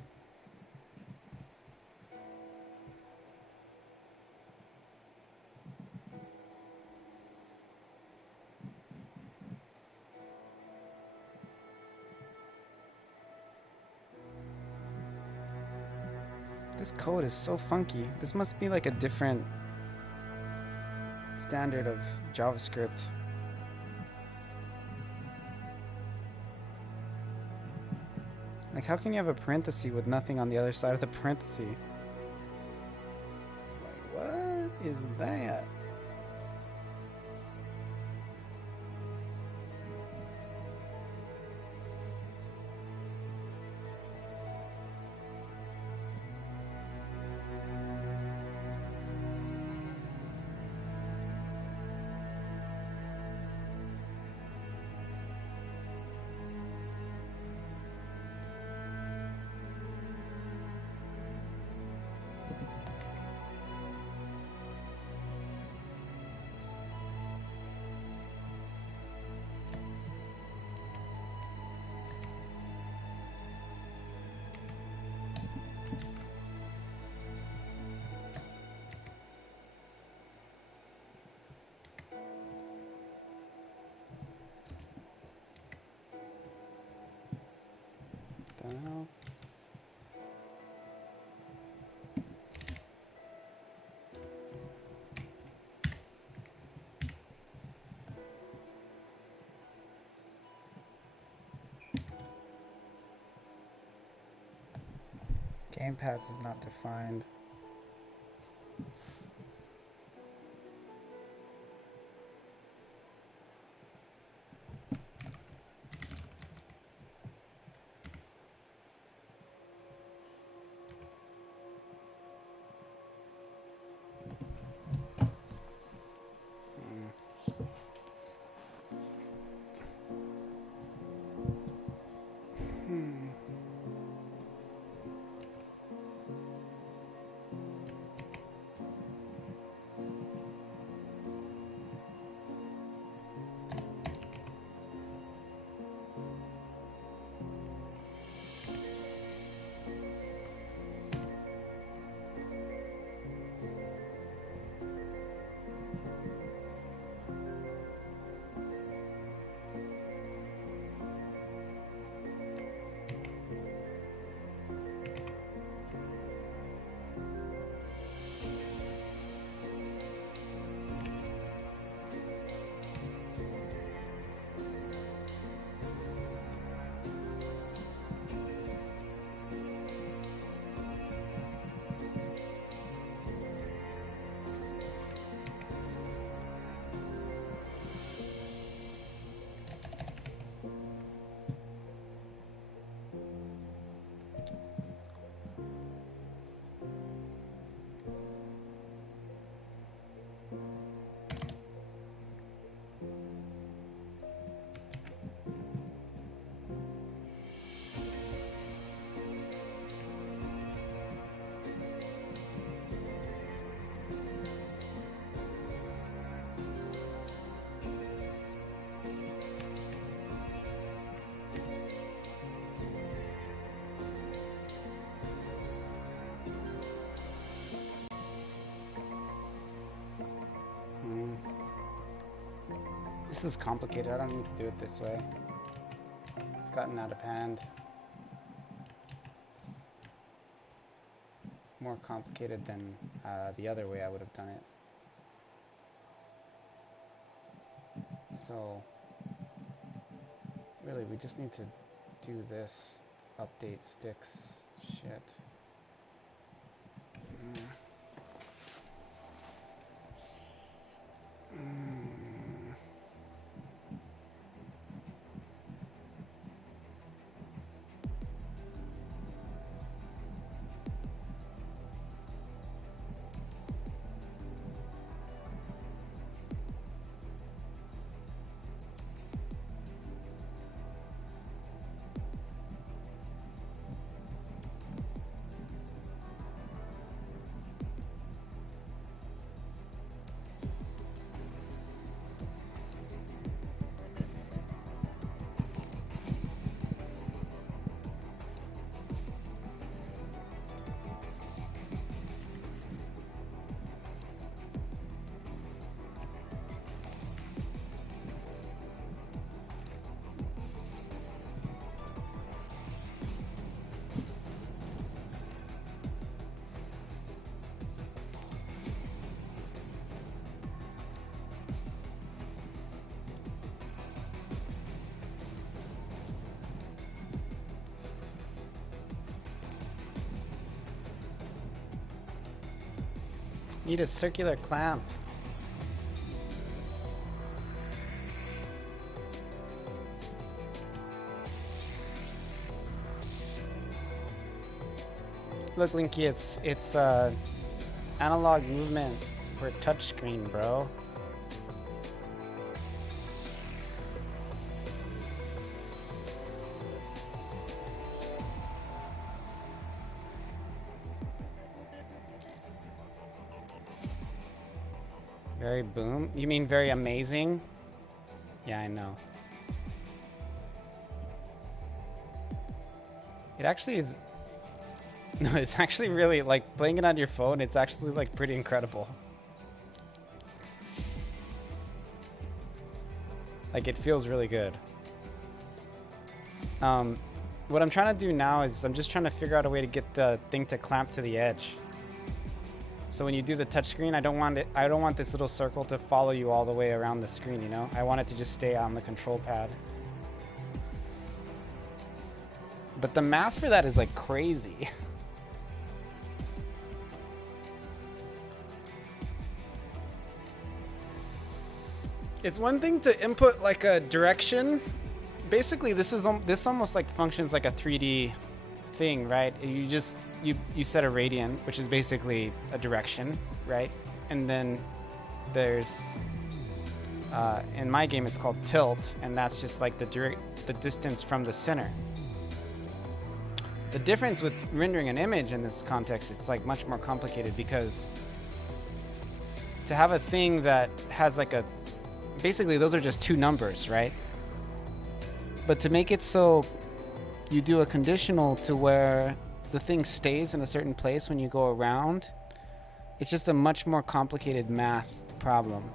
This code is so funky. This must be like a different standard of JavaScript. Like, how can you have a parenthesis with nothing on the other side of the parenthesis? It's like, what is that? Hell? Gamepads is not defined. this is complicated. I don't need to do it this way. It's gotten out of hand. It's more complicated than the other way I would have done it. So really, we just need to do this. Update sticks shit. Need a circular clamp. Look, Linky, it's analog movement for touchscreen, bro. Very boom? You mean very amazing? Yeah, I know. It actually is... No, it's actually really, like, playing it on your phone, it's actually, like, pretty incredible. Like, it feels really good. What I'm trying to do now is I'm just trying to figure out a way to get the thing to clamp to the edge. So when you do the touchscreen, I don't want this little circle to follow you all the way around the screen, you know? I want it to just stay on the control pad. But the math for that is like crazy. It's one thing to input like a direction. Basically, this almost like functions like a 3D thing, right? You set a radian, which is basically a direction, right? And then there's in my game it's called tilt, and that's just like the distance from the center. The difference with rendering an image in this context, it's like much more complicated, because to have a thing that has like basically those are just two numbers, right? But to make it so you do a conditional to where the thing stays in a certain place when you go around, it's just a much more complicated math problem.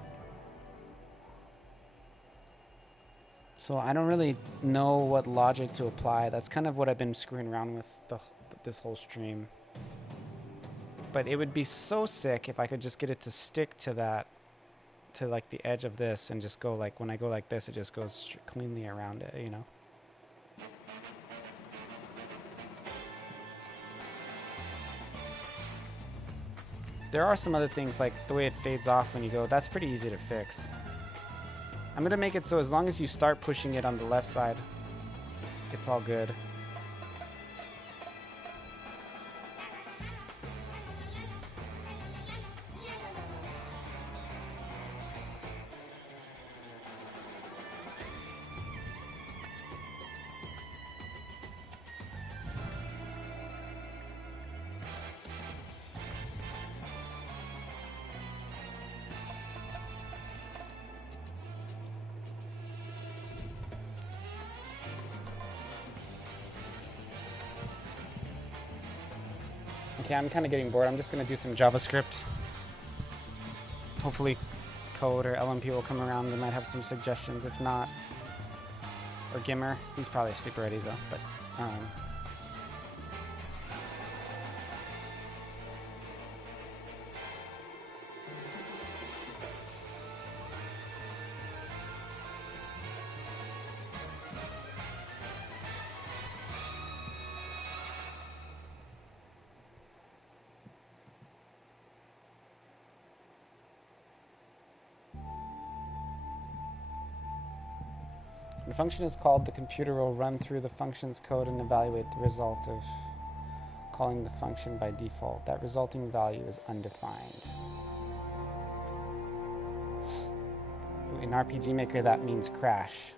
So I don't really know what logic to apply. That's kind of what I've been screwing around with this whole stream. But it would be so sick if I could just get it to stick to that, to like the edge of this, and just go like, when I go like this, it just goes cleanly around it, you know? There are some other things, like the way it fades off when you go. That's pretty easy to fix. I'm going to make it so as long as you start pushing it on the left side, it's all good. Okay, I'm kind of getting bored. I'm just going to do some JavaScript. Hopefully code or LMP will come around. They might have some suggestions. If not, or Gimmer. He's probably asleep already though. But the function is called, the computer will run through the function's code and evaluate the result of calling the function by default. That resulting value is undefined. In RPG Maker, that means crash.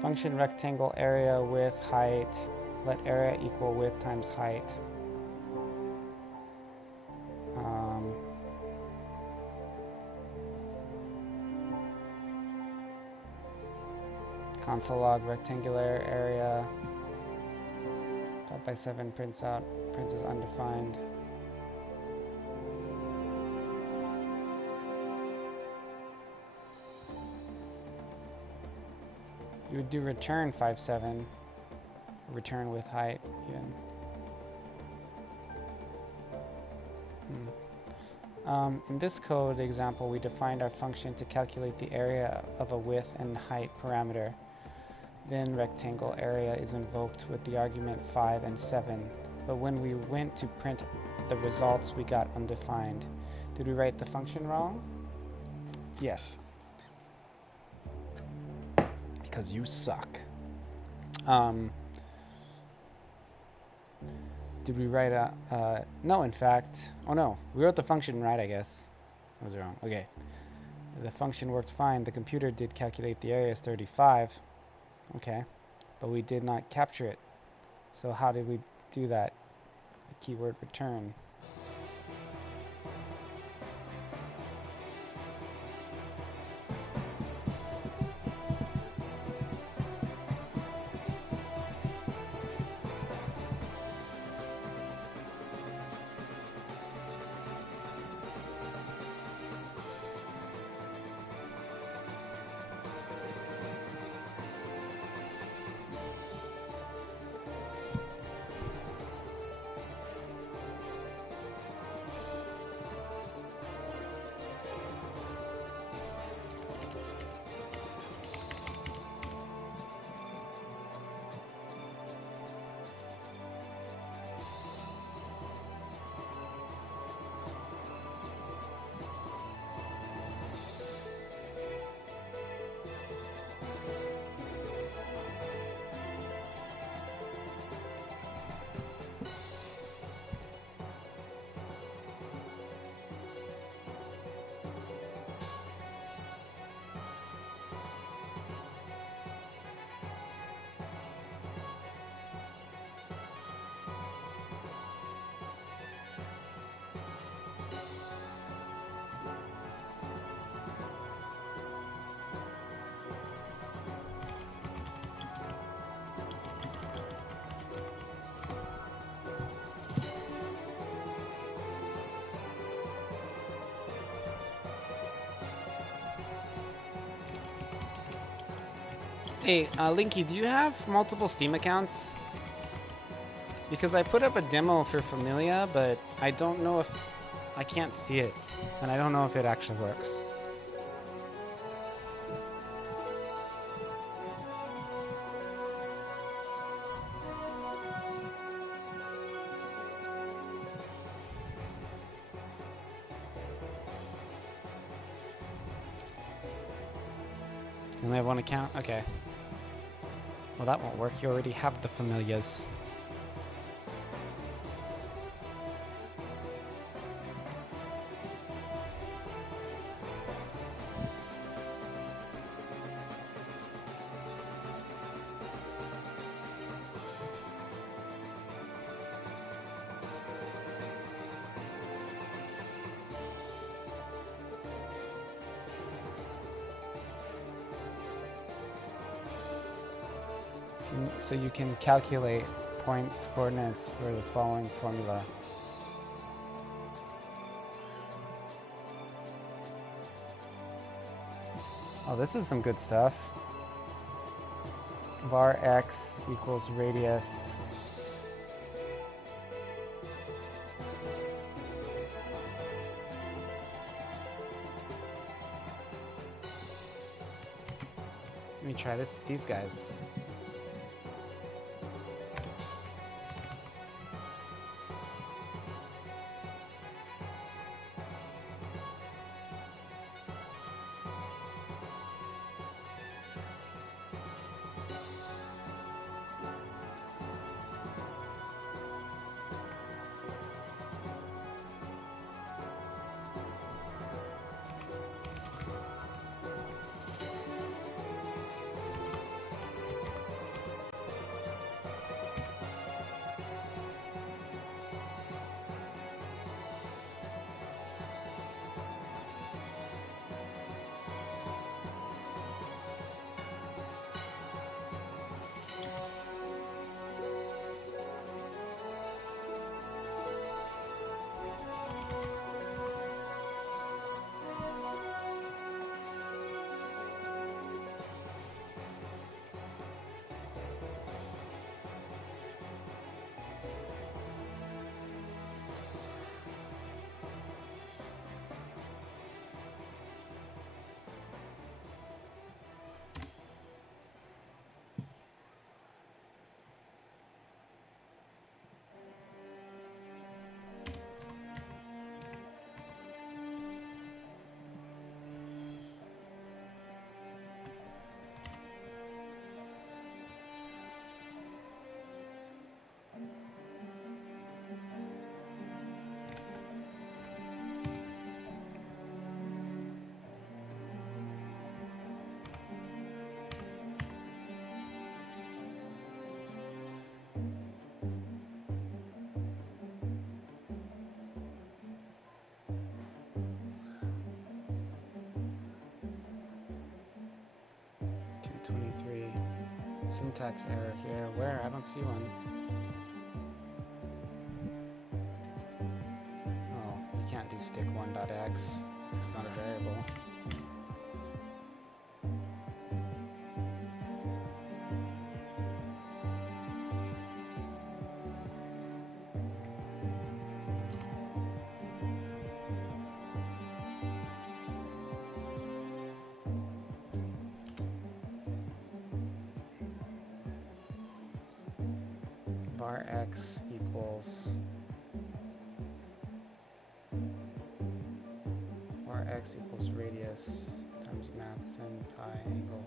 Function rectangle area width height. Let area equal width times height. Console log rectangular area 5x7 prints as undefined. You would do return 5.7, return with height even. In this code example, we defined our function to calculate the area of a width and height parameter. Then rectangle area is invoked with the argument 5 and 7. But when we went to print the results, we got undefined. Did we write the function wrong? Yes. Because you suck. Did we write no, in fact. Oh no, we wrote the function right, I guess. I was wrong. Okay. The function worked fine. The computer did calculate the area as 35. Okay. But we did not capture it. So how did we do that? The keyword return. Hey, Linky, do you have multiple Steam accounts? Because I put up a demo for Familia, but I don't know if... I can't see it, and I don't know if it actually works. You only have one account? Okay. Well, that won't work. You already have the Familias. So you can calculate points coordinates for the following formula. Oh, this is some good stuff. Var x equals radius. Let me try these guys. Syntax error here. Where? I don't see one. Oh, you can't do stick1.x. It's not a variable. Var x equals radius times math sin pi angle.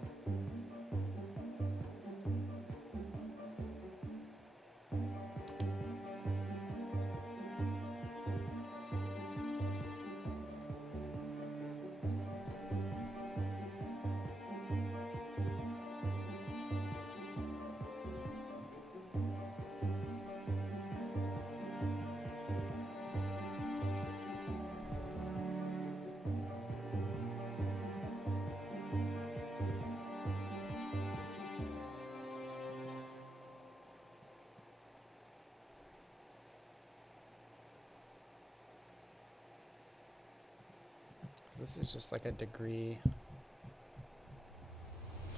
This is just like a degree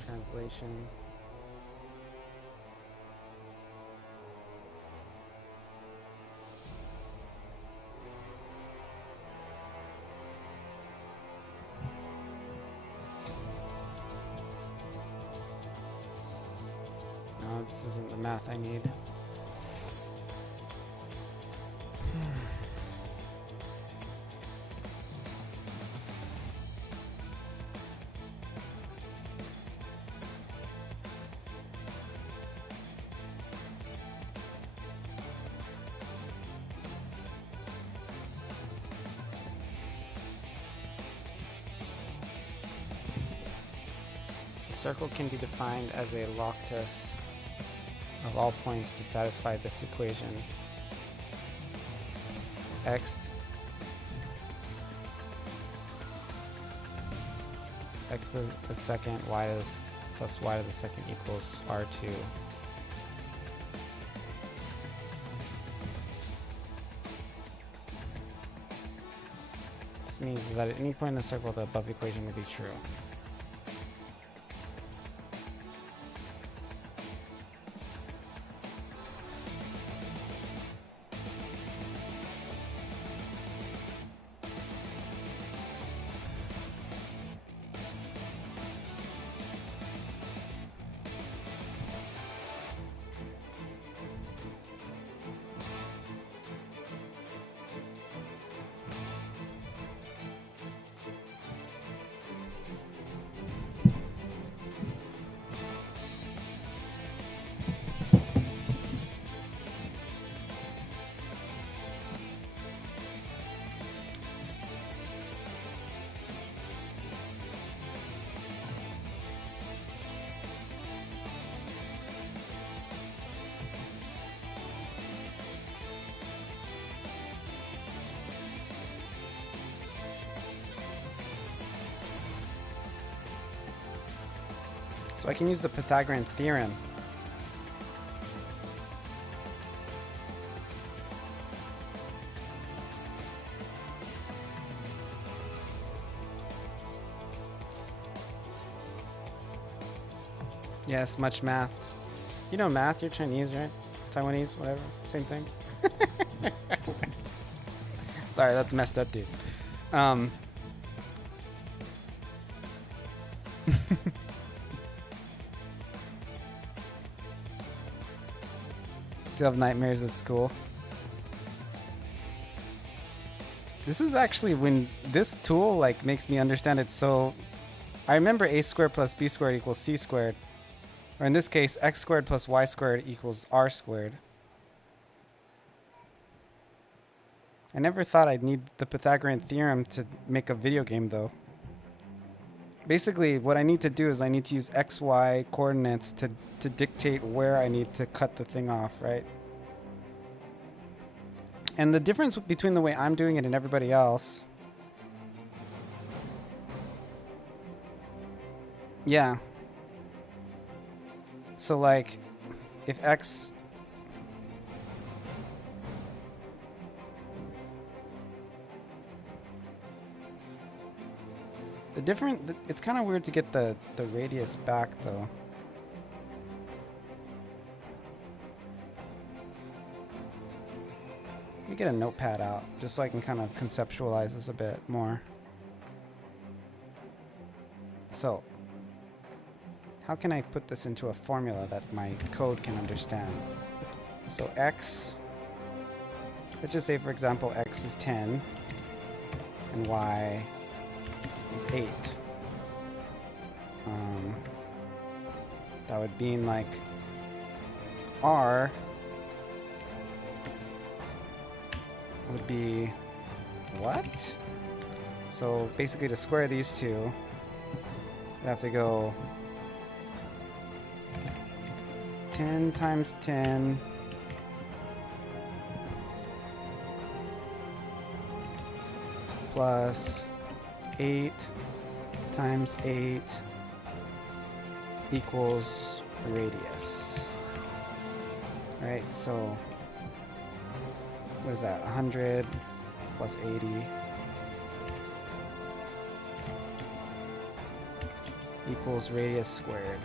translation. No, this isn't the math I need. A circle can be defined as a locus of all points to satisfy this equation. X to the second plus y to the second equals R2. This means that at any point in the circle, the above equation will be true. So I can use the Pythagorean theorem. Yes, much math. You know math, you're Chinese, right? Taiwanese, whatever. Same thing. Sorry, that's messed up, dude. Still have nightmares at school. This is actually when this tool like makes me understand it. So I remember a squared plus b squared equals c squared. Or in this case, x squared plus y squared equals r squared. I never thought I'd need the Pythagorean theorem to make a video game, though. Basically, what I need to do is I need to use x, y coordinates to dictate where I need to cut the thing off, right? And the difference between the way I'm doing it and everybody else... Yeah. So, like, if x... It's kind of weird to get the radius back, though. Let me get a notepad out, just so I can kind of conceptualize this a bit more. So, how can I put this into a formula that my code can understand? So x, let's just say, for example, x is 10, and y is 8. That would mean like r would be what? So basically to square these two, I'd have to go 10 times 10 plus 8 times 8 equals radius. Right, so what is that? 100 plus 80 equals radius squared.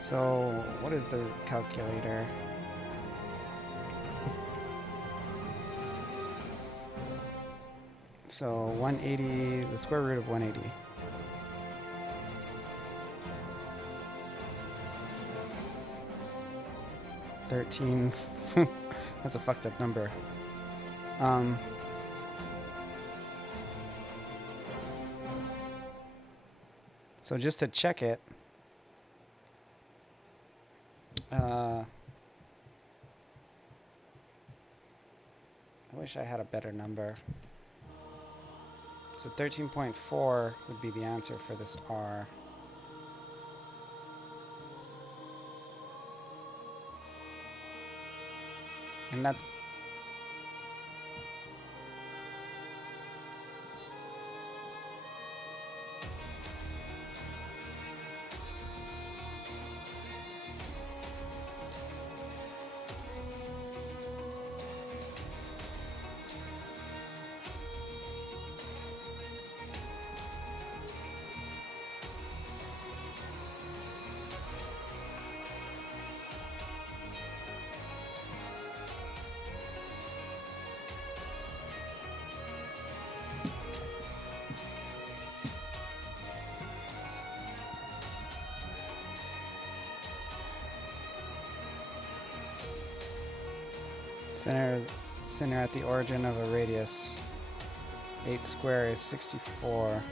So, what is the calculator? So, 180, the square root of 180. That's a fucked up number. So just to check it, I wish I had a better number. So 13.4 would be the answer for this R. And that's... Center at the origin of a radius. 8 square is 64.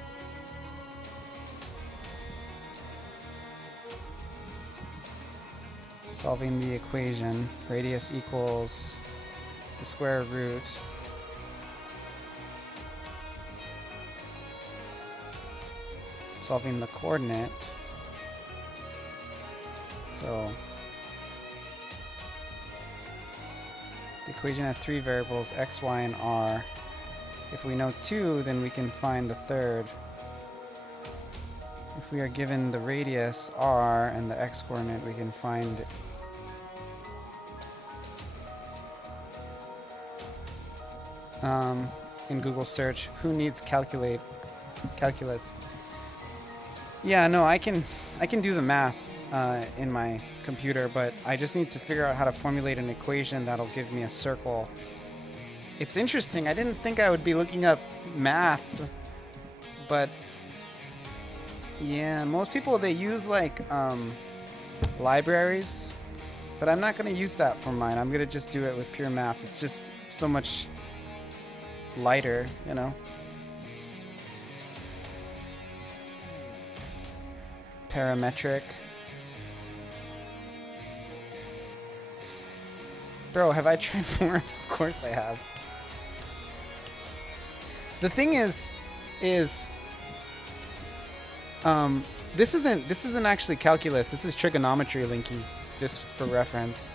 Solving the equation, radius equals the square root solving the coordinate. So The equation has 3 variables, x, y, and r. If we know 2, then we can find the third. If we are given the radius r and the x-coordinate, we can find in Google search, who needs calculus? Yeah, no, I can do the math in my computer, but I just need to figure out how to formulate an equation that'll give me a circle. It's interesting. I didn't think I would be looking up math, but yeah, most people, they use like libraries, but I'm not going to use that for mine. I'm going to just do it with pure math. It's just so much lighter, you know. Parametric. Bro, have I tried forms? Of course I have. The thing is this isn't actually calculus. This is trigonometry, Linky, just for reference.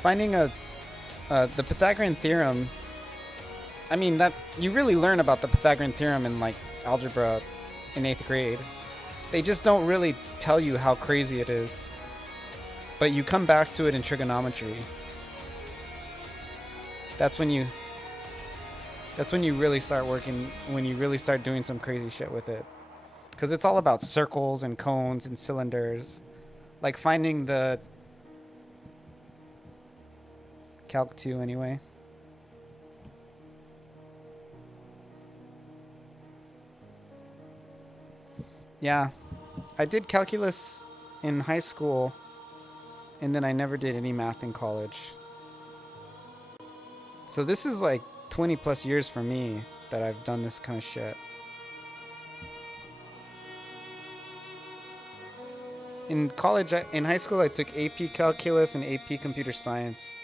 Finding the Pythagorean theorem. I mean, that you really learn about the Pythagorean theorem in like algebra in 8th grade. They just don't really tell you how crazy it is. But you come back to it in trigonometry. That's when you really start working, when you really start doing some crazy shit with it. Because it's all about circles and cones and cylinders. Like finding the Calc 2 anyway. Yeah, I did calculus in high school, and then I never did any math in college. So this is like 20 plus years for me that I've done this kind of shit. In college, in high school, I took AP Calculus and AP Computer Science.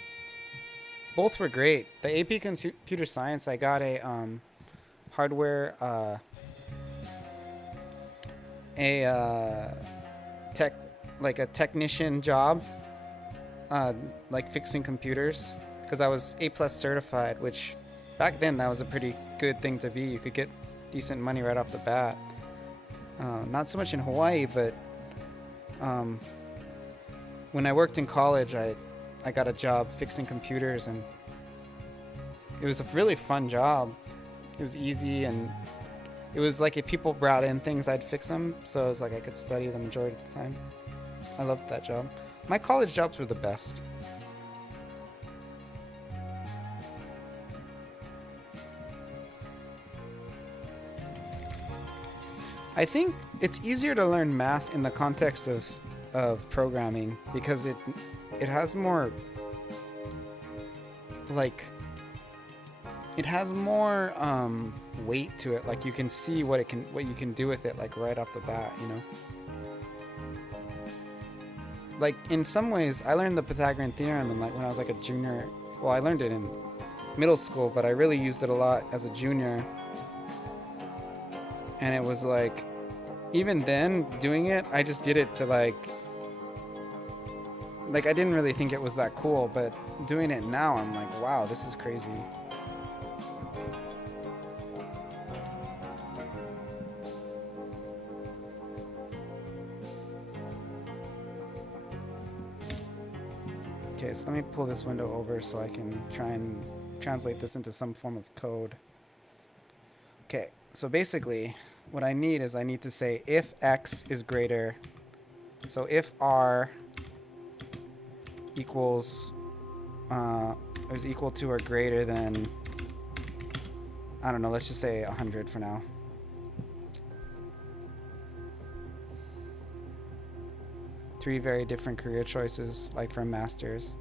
Both were great. The AP Computer Science, I got a hardware, like a technician job, like fixing computers, because I was A+ certified, which back then that was a pretty good thing to be. You could get decent money right off the bat. Not so much in Hawaii, but when I worked in college, I got a job fixing computers, and it was a really fun job. It was easy, and it was like if people brought in things, I'd fix them, so it was like I could study the majority of the time. I loved that job. My college jobs were the best. I think it's easier to learn math in the context of programming, because it has more, like, it has more weight to it. Like, you can see what you can do with it, like, right off the bat, you know. Like, in some ways, I learned the Pythagorean theorem and, like, when I was like a junior. Well, I learned it in middle school, but I really used it a lot as a junior. And it was like, even then, doing it, I just did it to like I didn't really think it was that cool, but doing it now, I'm like, wow, this is crazy. Okay, so let me pull this window over so I can try and translate this into some form of code. Okay, so basically, what I need to say if x is greater, so if r equals is equal to or greater than, I don't know, let's just say 100 for now. Three very different career choices, like for masters.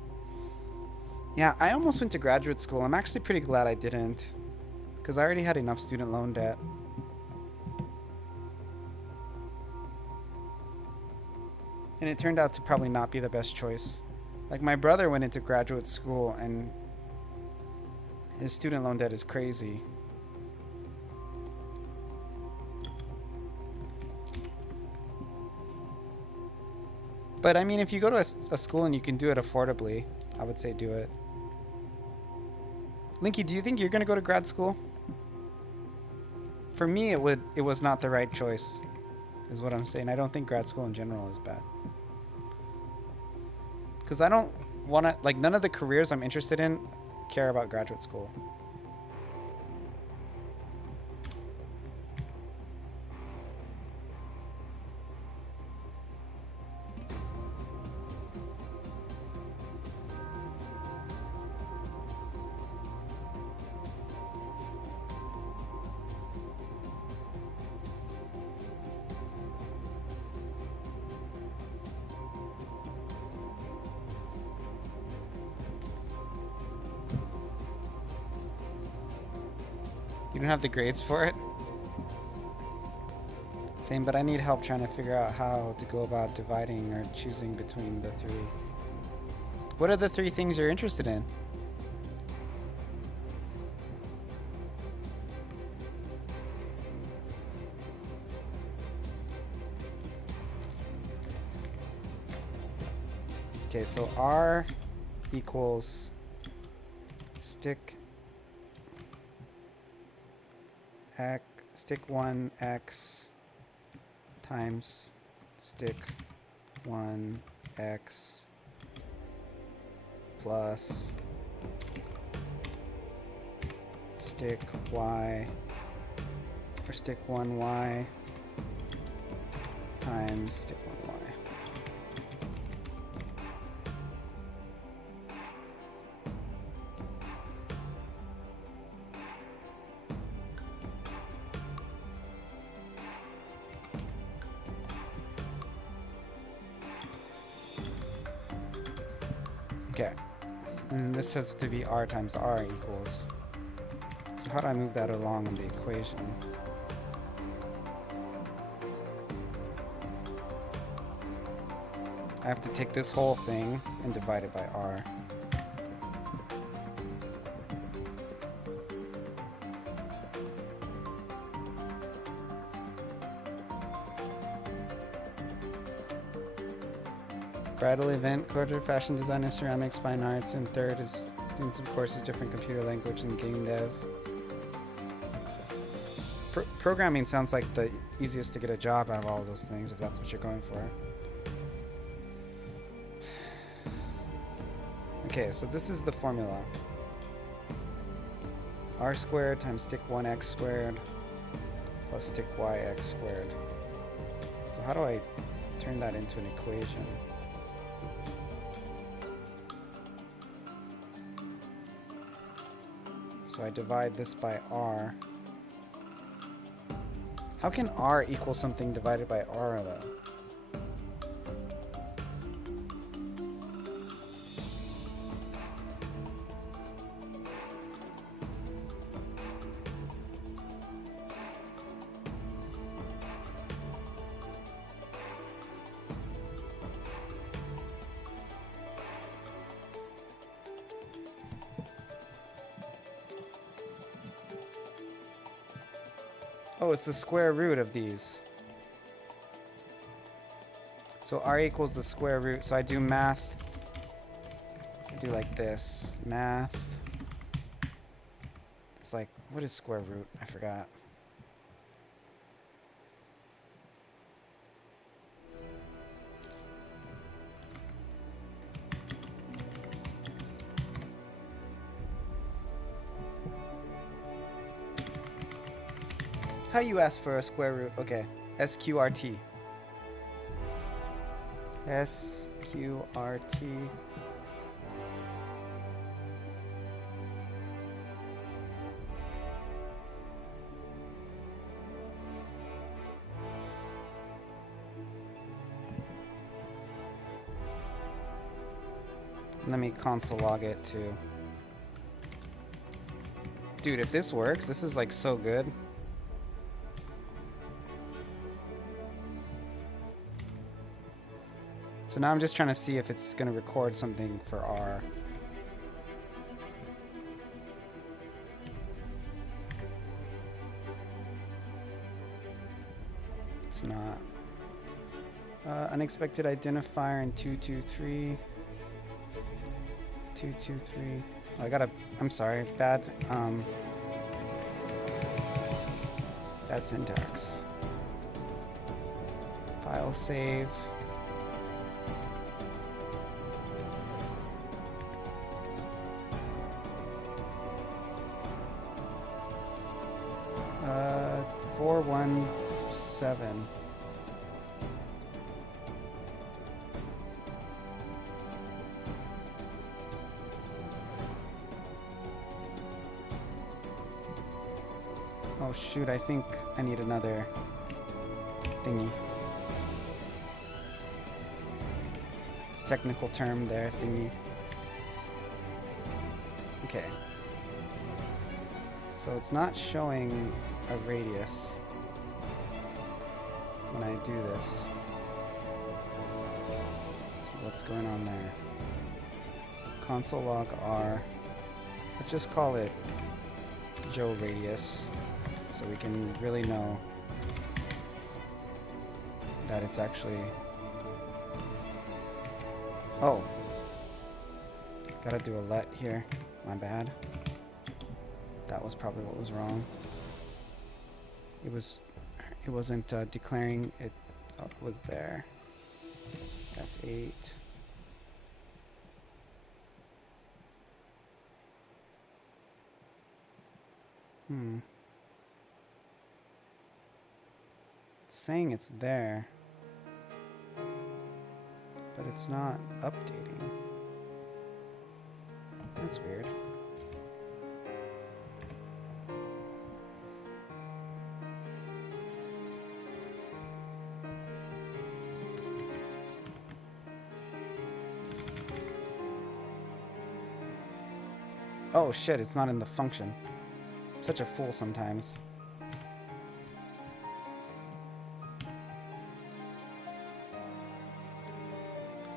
Yeah, I almost went to graduate school. I'm actually pretty glad I didn't, because I already had enough student loan debt. And it turned out to probably not be the best choice. Like, my brother went into graduate school, and his student loan debt is crazy. But I mean, if you go to a school and you can do it affordably, I would say do it. Linky, do you think you're gonna go to grad school? For me, it was not the right choice, is what I'm saying. I don't think grad school in general is bad. Because I don't want to, like, none of the careers I'm interested in care about graduate school. You don't have the grades for it? Same, but I need help trying to figure out how to go about dividing or choosing between the three. What are the three things you're interested in? Okay, so R equals stick 1x times stick 1x plus stick y or stick 1y times stick 1y. Okay, and this has to be r times r equals. So how do I move that along in the equation? I have to take this whole thing and divide it by r. Bridal event, quarter, fashion design, ceramics, fine arts, and third is doing some courses, different computer language, and game dev. Programming sounds like the easiest to get a job out of all of those things, if that's what you're going for. Okay, so this is the formula. R squared times stick 1x squared plus stick yx squared. So how do I turn that into an equation? So I divide this by r. How can r equal something divided by r though? Oh, it's the square root of these. So r equals the square root. So I do math. I do like this. Math. It's like, what is square root? I forgot. How you ask for a square root? Okay. SQRT. SQRT. Let me console log it too. Dude, if this works, this is like so good. So now I'm just trying to see if it's going to record something for R. It's not. Unexpected identifier in 223. 223. Oh, I gotta. I'm sorry. Bad. Bad syntax. File save. Uh, 417. Oh shoot, I think I need another thingy. Technical term there, thingy. Okay. So it's not showing a radius when I do this. So what's going on there? Console log R. Let's just call it Joe radius so we can really know that it's actually... Oh. Gotta do a let here. My bad. That was probably what was wrong. It wasn't declaring it was there. F8. It's saying it's there, but it's not updating. That's weird. Oh shit, it's not in the function. I'm such a fool sometimes.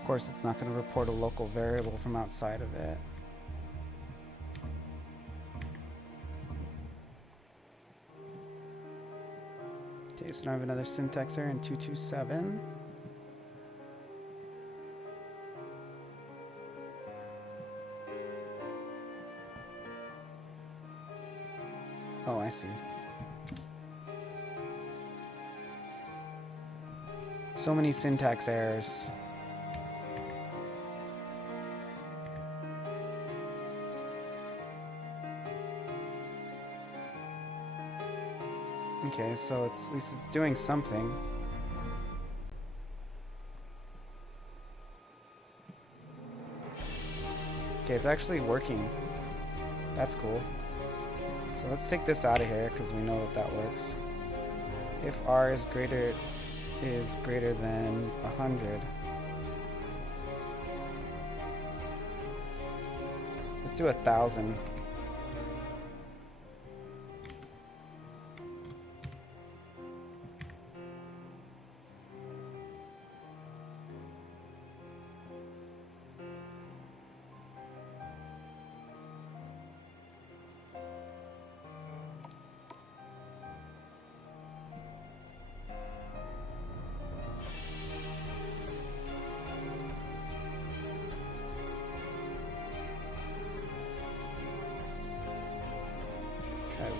Of course, it's not going to report a local variable from outside of it. Okay, so now I have another syntax error in 227. Oh, I see. So many syntax errors. Okay, so at least it's doing something. Okay, it's actually working. That's cool. So let's take this out of here because we know that that works. If R is greater than 100. Let's do 1,000.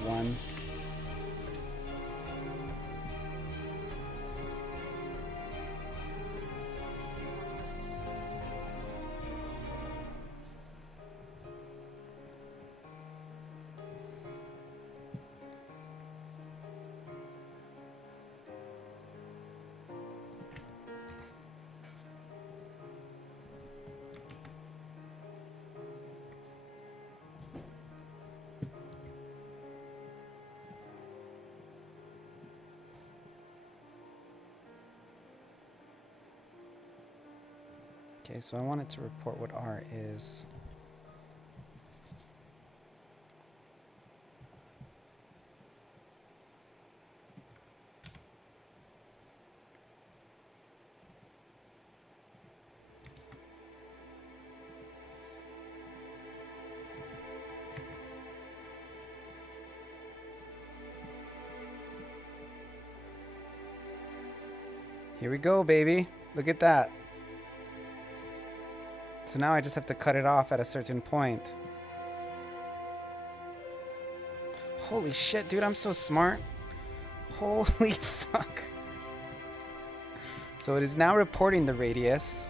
One. Okay, so I want it to report what R is. Here we go, baby. Look at that. So now I just have to cut it off at a certain point. Holy shit, dude, I'm so smart. Holy fuck. So it is now reporting the radius.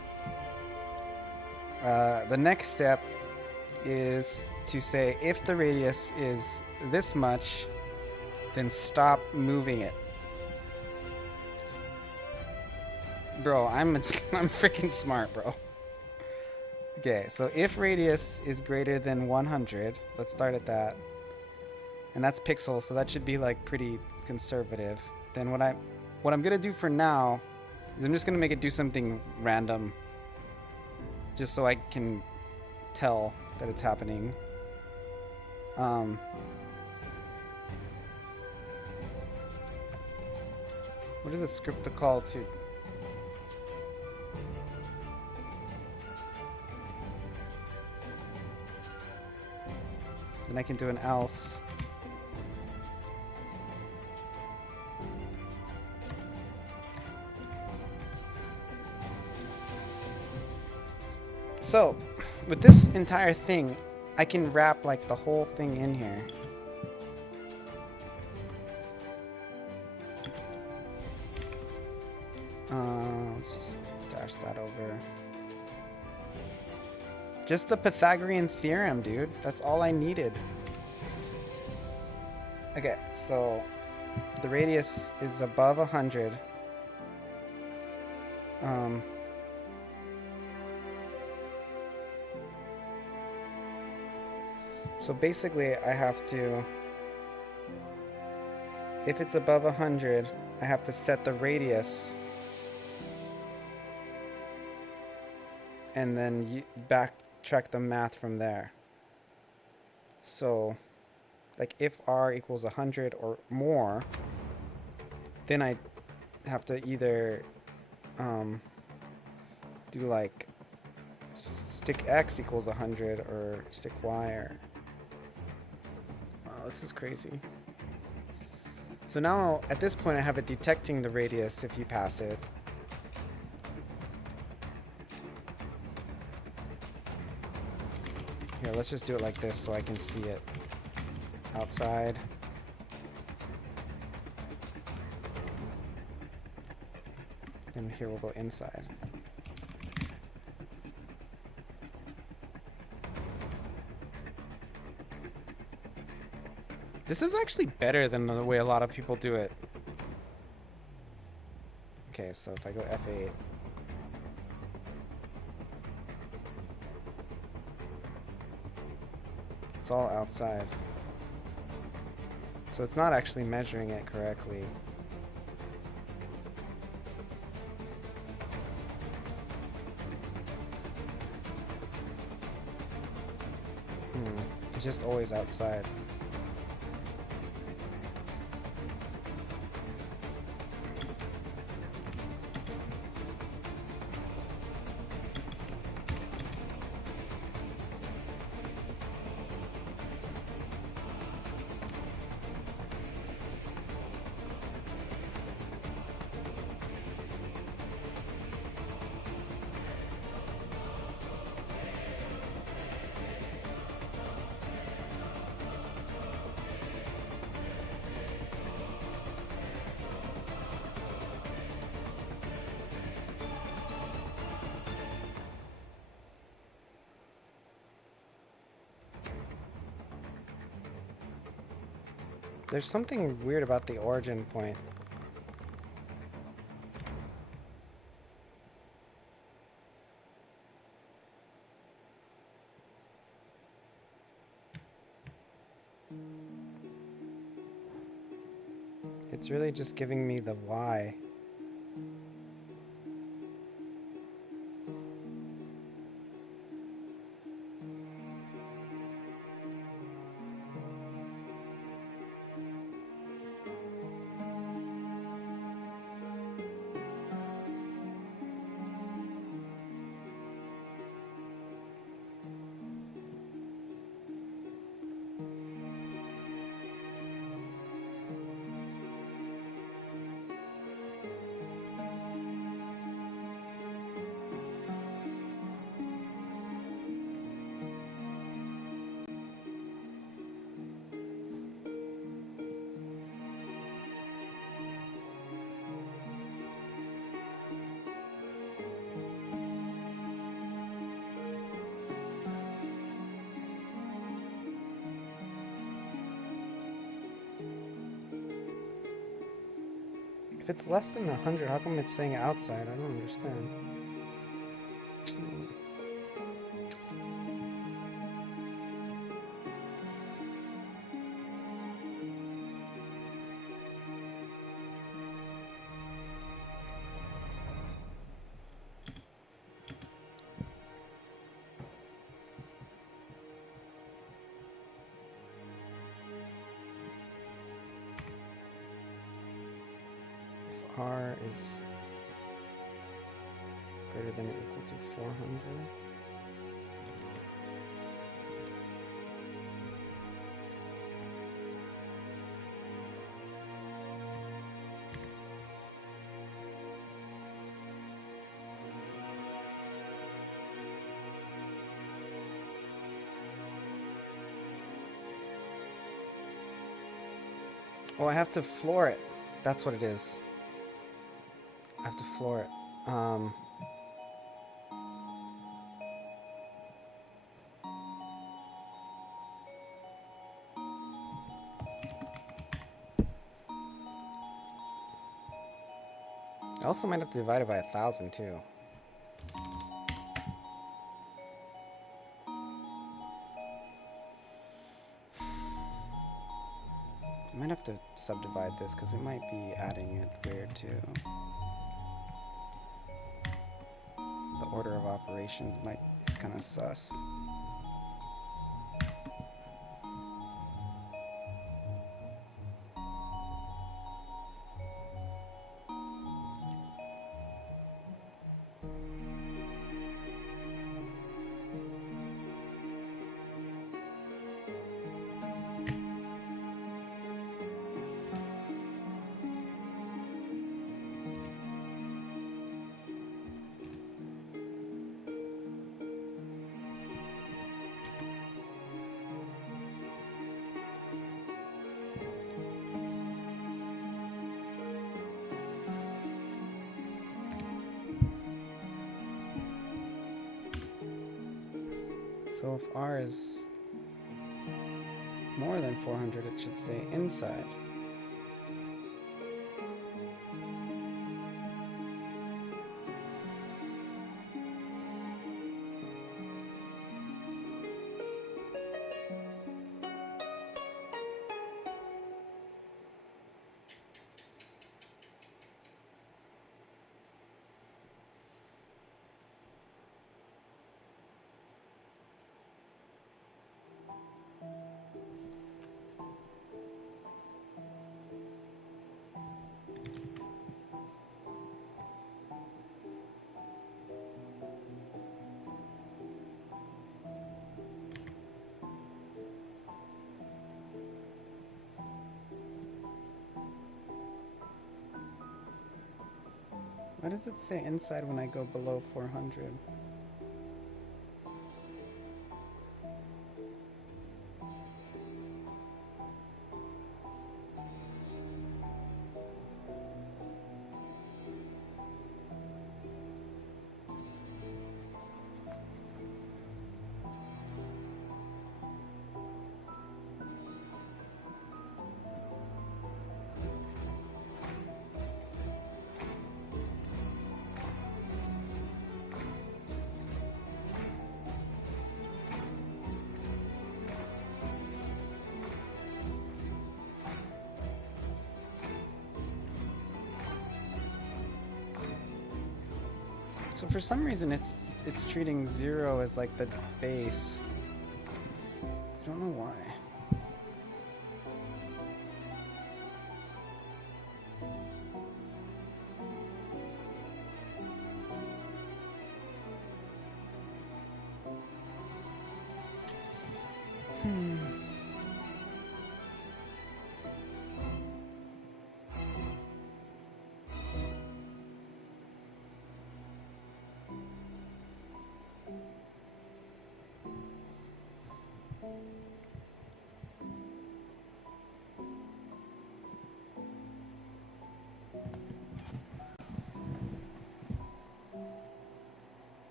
The next step is to say if the radius is this much, then stop moving it. Bro, I'm freaking smart, bro. Okay, so if radius is greater than 100, let's start at that. And that's pixels, so that should be like pretty conservative. Then what I'm gonna do for now is I'm just gonna make it do something random, just so I can tell that it's happening. What is the script to call to? Then I can do an else. So, with this entire thing, I can wrap like the whole thing in here. Let's just dash that over. Just the Pythagorean theorem, dude. That's all I needed. Okay, so the radius is above 100. So basically, I have to, if it's above 100, I have to set the radius and then backtrack the math from there. So, like if r equals 100 or more, then I have to either do like stick x equals 100 or stick y or... Wow, this is crazy. So now, at this point, I have it detecting the radius if you pass it. Here, let's just do it like this so I can see it outside. And here we'll go inside. This is actually better than the way a lot of people do it. Okay, so if I go F8. It's all outside. So it's not actually measuring it correctly. It's just always outside. There's something weird about the origin point. It's really just giving me the Y. If it's less than 100, how come it's saying outside? I don't understand. R is greater than or equal to 400. Oh, I have to floor it. That's what it is. I have to floor it. I also might have to divide it by 1,000 too. I might have to subdivide this because it might be adding it weird too. The order of operations it's kind of sus. So if R is more than 400, it should say inside. Why does it say inside when I go below 400? So for some reason it's treating 0 as like the base. I don't know why.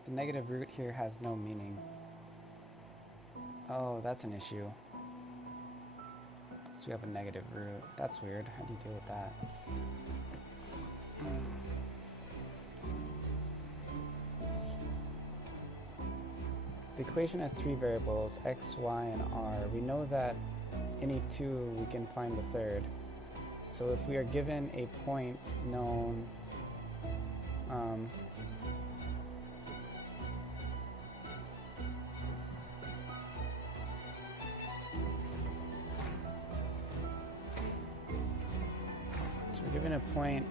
The negative root here has no meaning. Oh, that's an issue. So we have a negative root. That's weird. How do you deal with that? The equation has three variables, x, y, and r. We know that any two, we can find the third. So if we are given a point known so we're given a point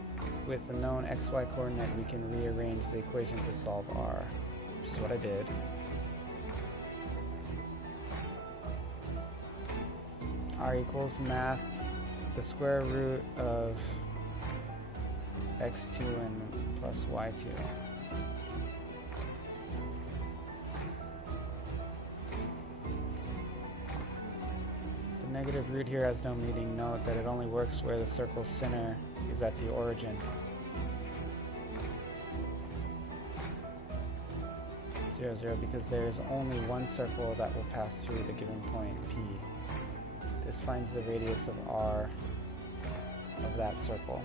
with a known xy coordinate, we can rearrange the equation to solve r, which is what I did. R equals math the square root of x2 and plus y2. The negative root here has no meaning. Note that it only works where the circle's center is at the origin. 0, 0, because there's only one circle that will pass through the given point, P. This finds the radius of r of that circle.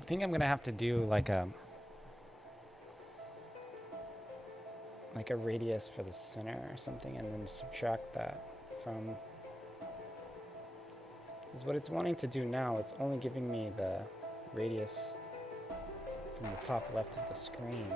I think I'm gonna have to do like a radius for the center or something, and then subtract that from, because what it's wanting to do now, it's only giving me the radius from the top left of the screen.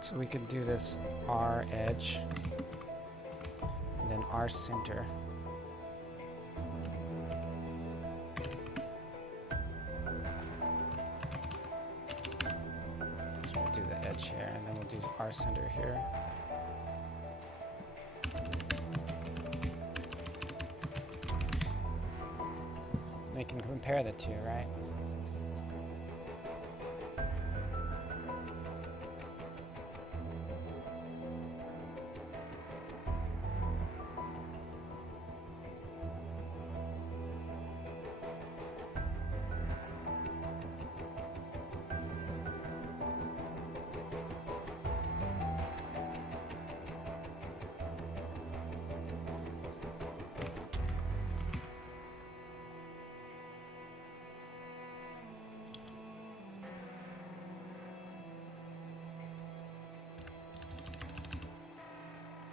So we could do this R edge and then R center. So we'll do the edge here, and then we'll do R center here. We can compare the two, right?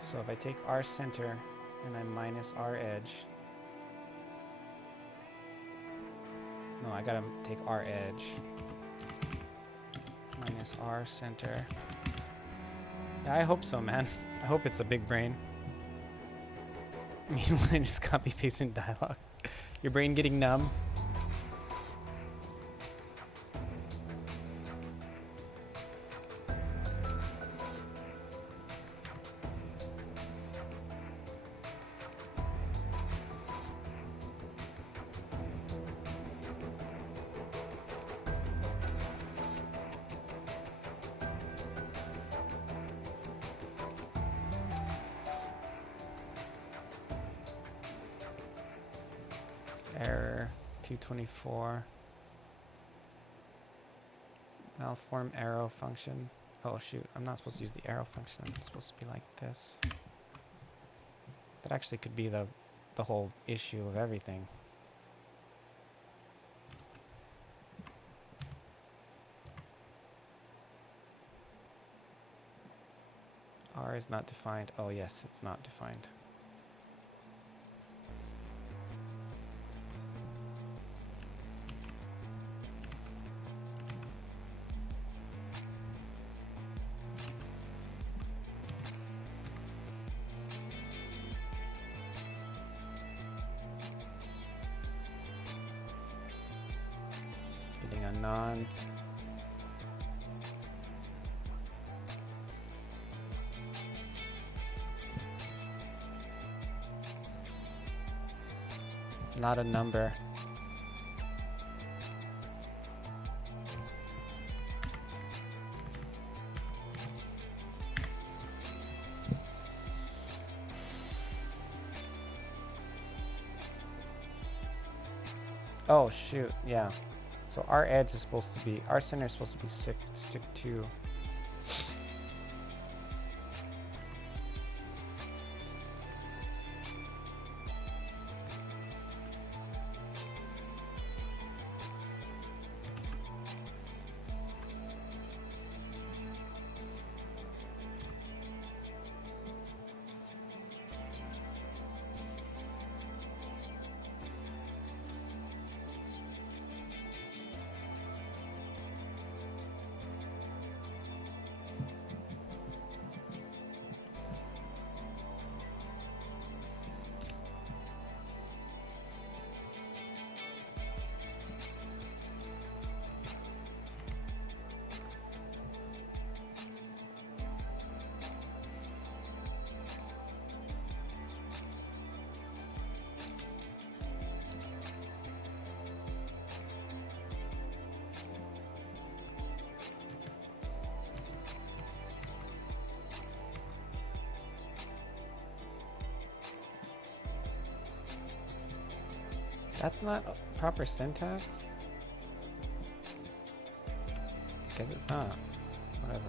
So if I take R center and I minus R edge, no, I gotta take R edge minus R center. Yeah, I hope so, man. I hope it's a big brain. Meanwhile, I just copy pasting dialogue. Your brain getting numb. Error 224. Malform arrow function. Oh shoot, I'm not supposed to use the arrow function. I'm supposed to be like this. That actually could be the whole issue of everything. R is not defined. Oh yes, it's not defined. Getting a non. Not a number. Oh shoot, yeah. So our edge is supposed to be, our center is supposed to be stick 2. That's not proper syntax? Guess it's not. Whatever.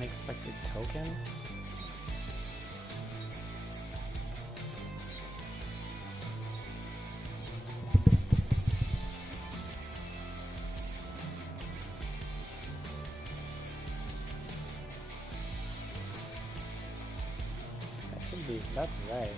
Expected token. That should be, that's right.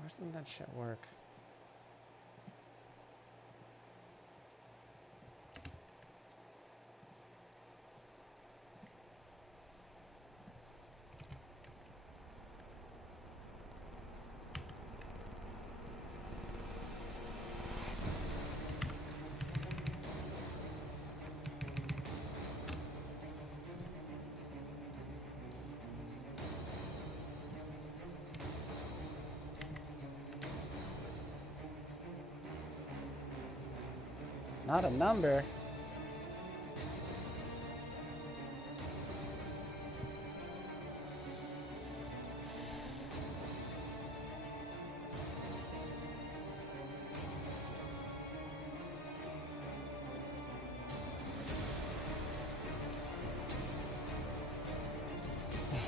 Why doesn't that shit work? Not a number.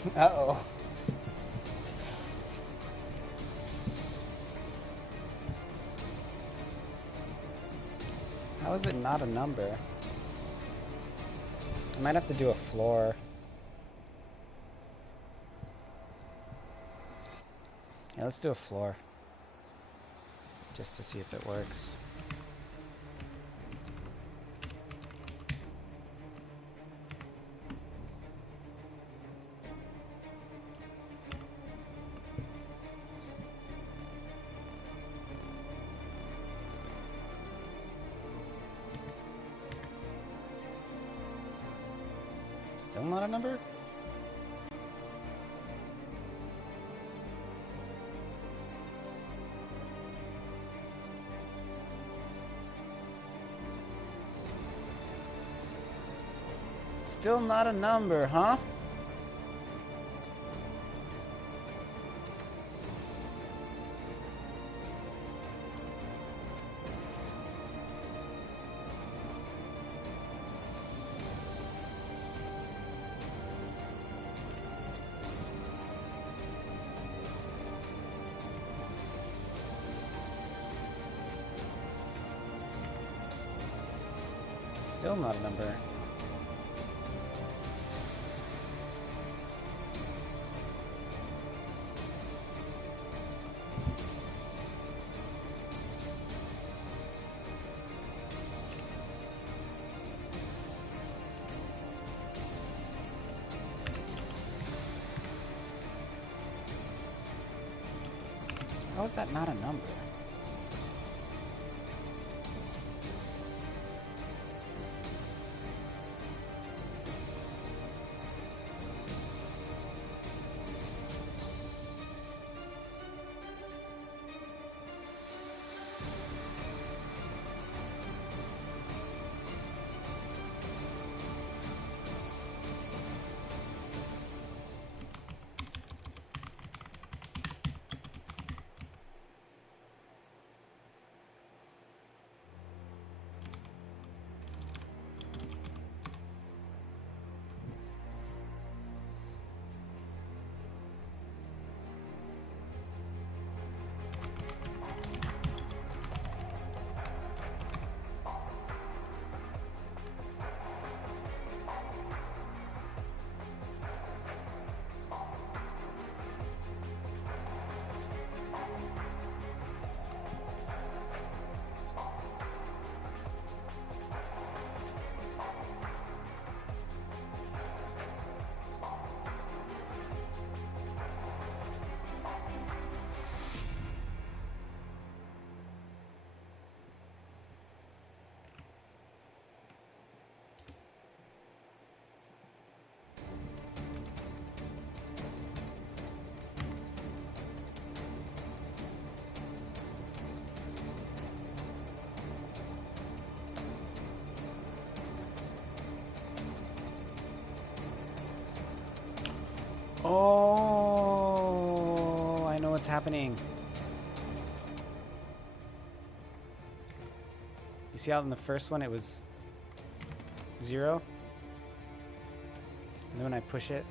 Uh-oh. How is it not a number? I might have to do a floor. Yeah, let's do a floor. Just to see if it works. Still not a number? Still not a number, huh? Still not a number. How is that not a number? Oh, I know what's happening. You see how in the first one it was 0? And then when I push it,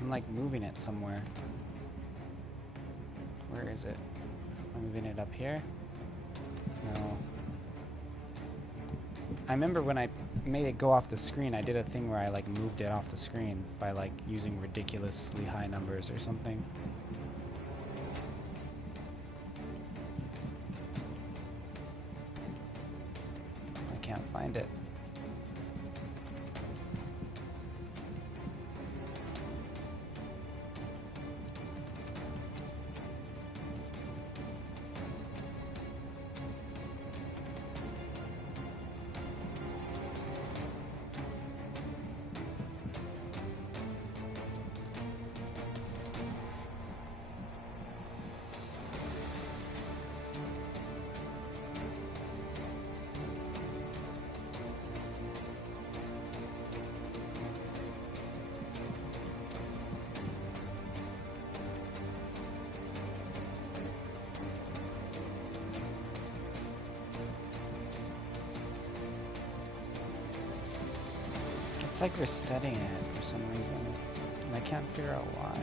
I'm like moving it somewhere. Where is it? I'm moving it up here? No. I remember when I made it go off the screen, I did a thing where I like moved it off the screen by like using ridiculously high numbers or something. I can't find it. It's like resetting it for some reason, and I can't figure out why.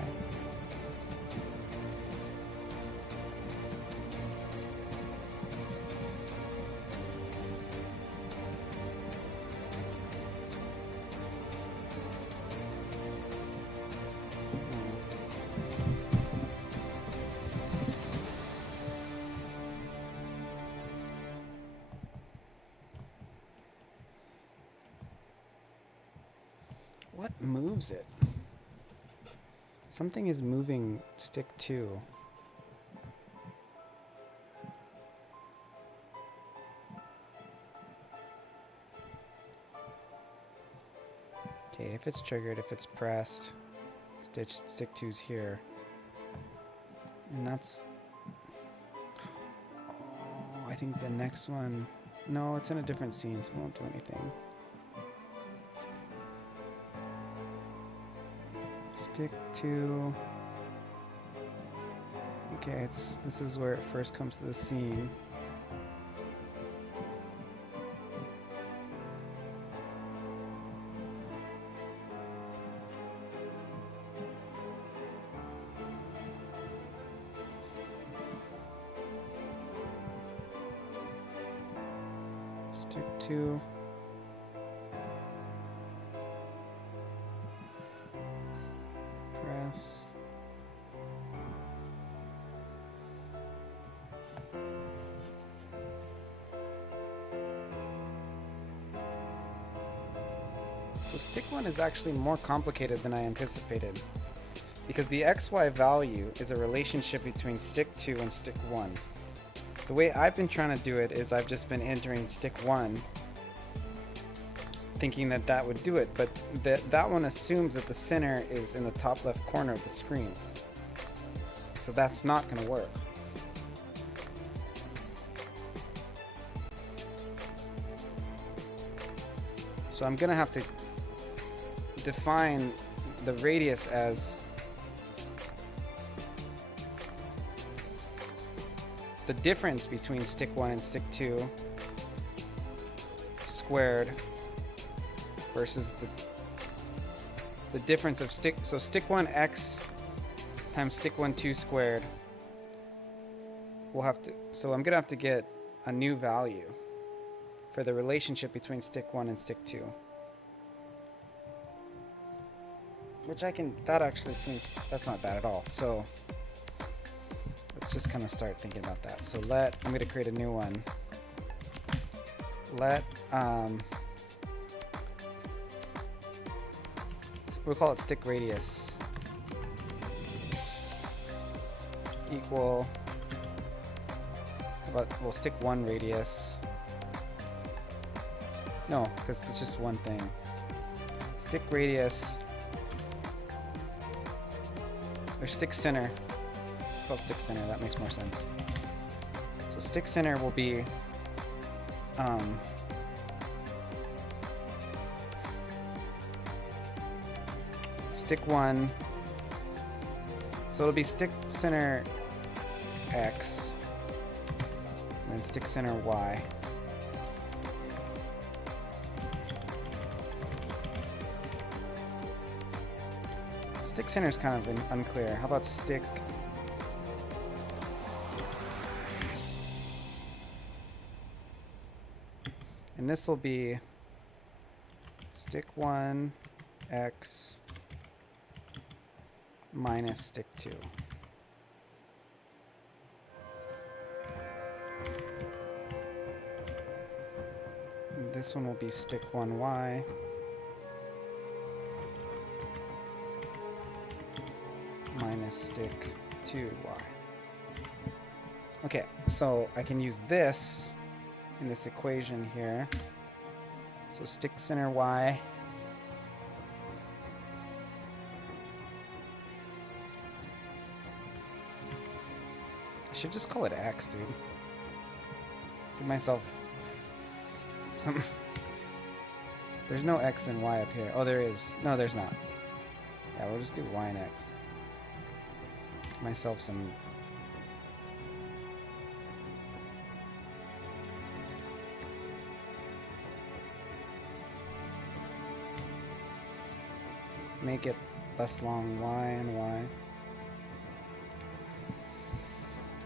What moves it? Something is moving stick 2. Okay, if it's triggered, if it's pressed, stick 2's here. And that's... Oh, I think the next one... No, it's in a different scene, so it won't do anything. Stick 2. Okay, this is where it first comes to the scene. Stick 2. Press. So stick 1 is actually more complicated than I anticipated, because the XY value is a relationship between stick 2 and stick 1. The way I've been trying to do it is I've just been entering stick 1 thinking that that would do it, but that one assumes that the center is in the top left corner of the screen. So that's not going to work. So I'm going to have to define the radius as the difference between stick 1 and stick 2 squared versus the difference of stick 1 x times stick 1 2 squared. We'll have to, so I'm gonna have to get a new value for the relationship between stick 1 and stick 2, which that actually seems, that's not bad at all. So let's just kind of start thinking about that. So I'm gonna create a new one. We'll call it stick radius equal, we'll stick 1 radius. No, because it's just one thing. Stick radius, or stick center. It's called stick center, that makes more sense. So stick center will be stick 1, so it'll be stick center x and then stick center y. Stick center is kind of unclear. How about stick and this will be stick 1 x minus stick 2. And this one will be stick 1y minus stick 2y. Okay, so I can use this in this equation here. So stick center y I should just call it X, dude. Give myself some... There's no X and Y up here. Oh, there is. No, there's not. Yeah, we'll just do Y and X. Give myself some... make it less long. Y and Y.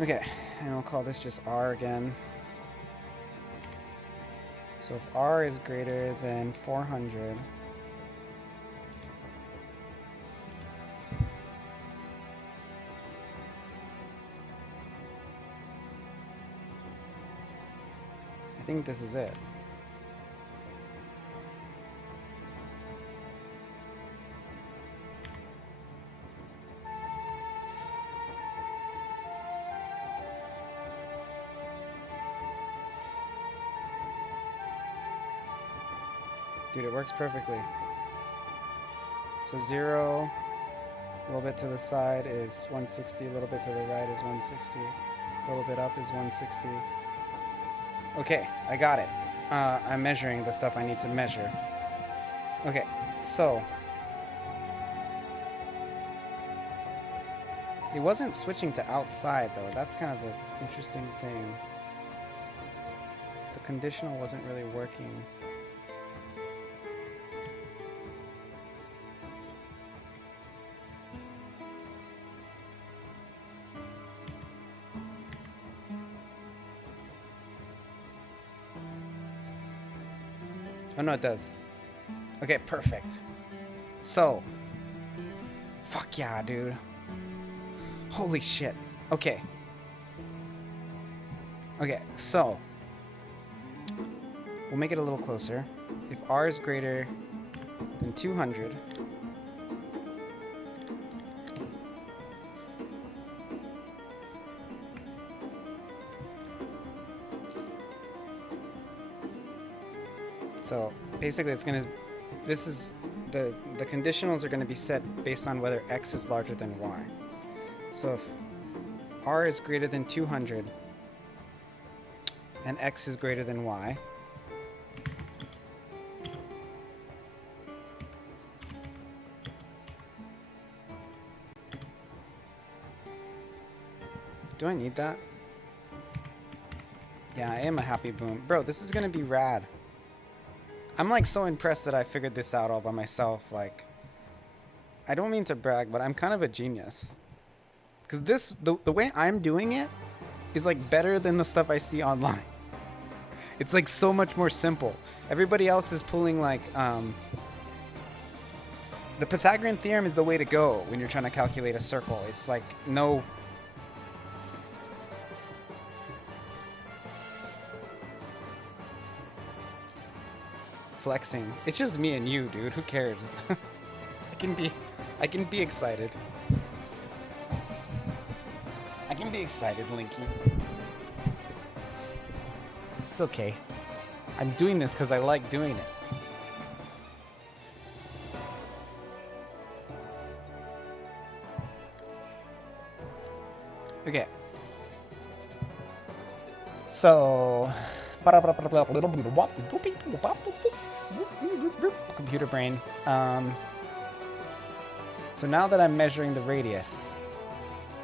Okay, and we'll call this just R again. So if R is greater than 400, I think this is it. Dude, it works perfectly. So 0, a little bit to the side is 160, a little bit to the right is 160, a little bit up is 160. Okay, I got it. I'm measuring the stuff I need to measure. Okay, so it wasn't switching to outside though. That's kind of the interesting thing. The conditional wasn't really working. Oh no, it does. Okay, perfect. So, fuck yeah, dude. Holy shit. Okay. Okay, so we'll make it a little closer. If R is greater than 200, so basically it's gonna, this is, the conditionals are gonna be set based on whether X is larger than Y. So if R is greater than 200 and X is greater than Y, do I need that? Yeah, I am a happy boom. Bro, this is gonna be rad. I'm like so impressed that I figured this out all by myself. Like, I don't mean to brag, but I'm kind of a genius. Because this, the way I'm doing it is like better than the stuff I see online. It's like so much more simple. Everybody else is pulling like, the Pythagorean theorem is the way to go when you're trying to calculate a circle. It's like no... flexing. It's just me and you, dude. Who cares? I can be excited. I can be excited, Linky. It's okay. I'm doing this because I like doing it. Okay. So... computer brain. So now that I'm measuring the radius,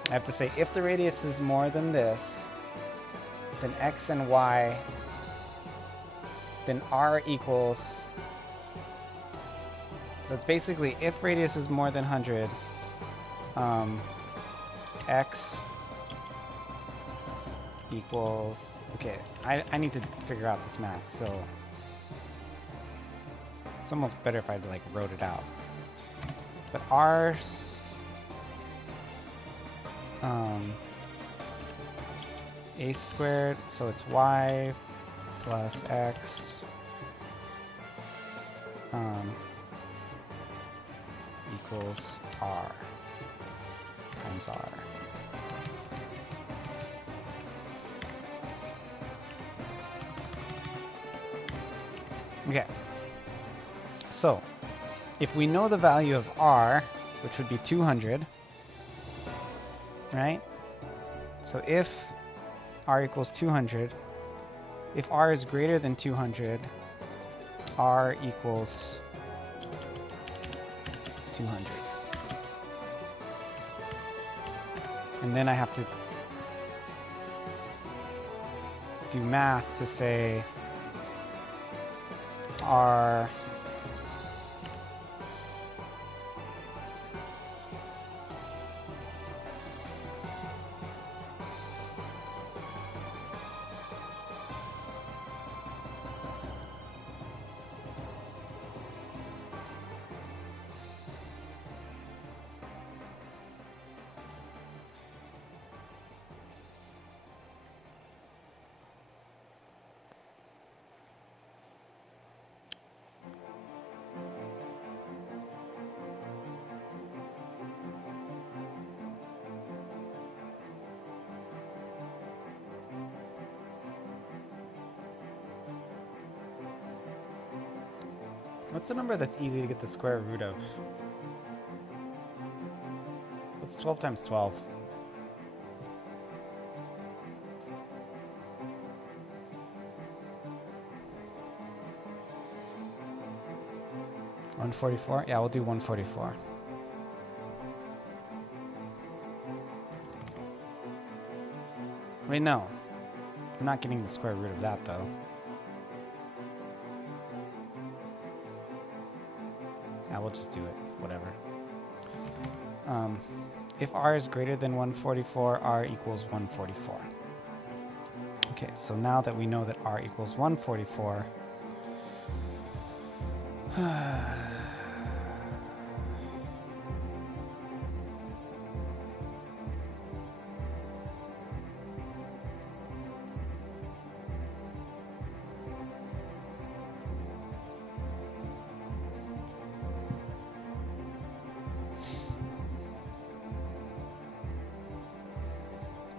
I have to say if the radius is more than this, then X and Y, then R equals, so it's basically if radius is more than 100, X equals, okay, I need to figure out this math, so it's almost better if I like wrote it out. But R's a squared, so it's Y plus X equals R times R. Okay. So, if we know the value of R, which would be 200, right? So if R equals 200, if R is greater than 200, R equals 200. And then I have to do math to say R What's a number that's easy to get the square root of? What's 12 times 12? 144? Yeah, we'll do 144. Wait, no. I'm not getting the square root of that, though. Yeah, we'll just do it. Whatever. If r is greater than 144, r equals 144. Okay, so now that we know that r equals 144,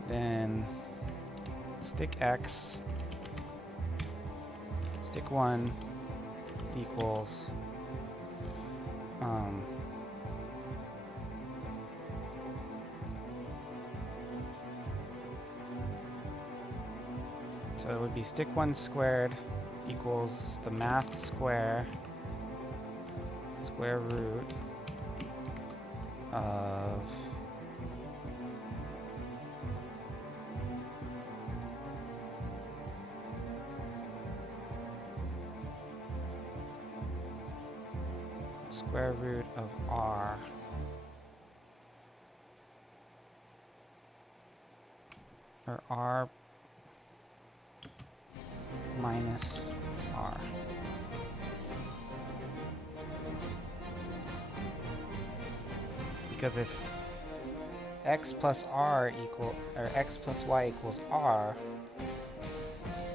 then stick x, stick 1 equals so it would be stick 1 squared equals the math square root of square root of r or r minus r. Because if x plus r equal, or x plus y equals r,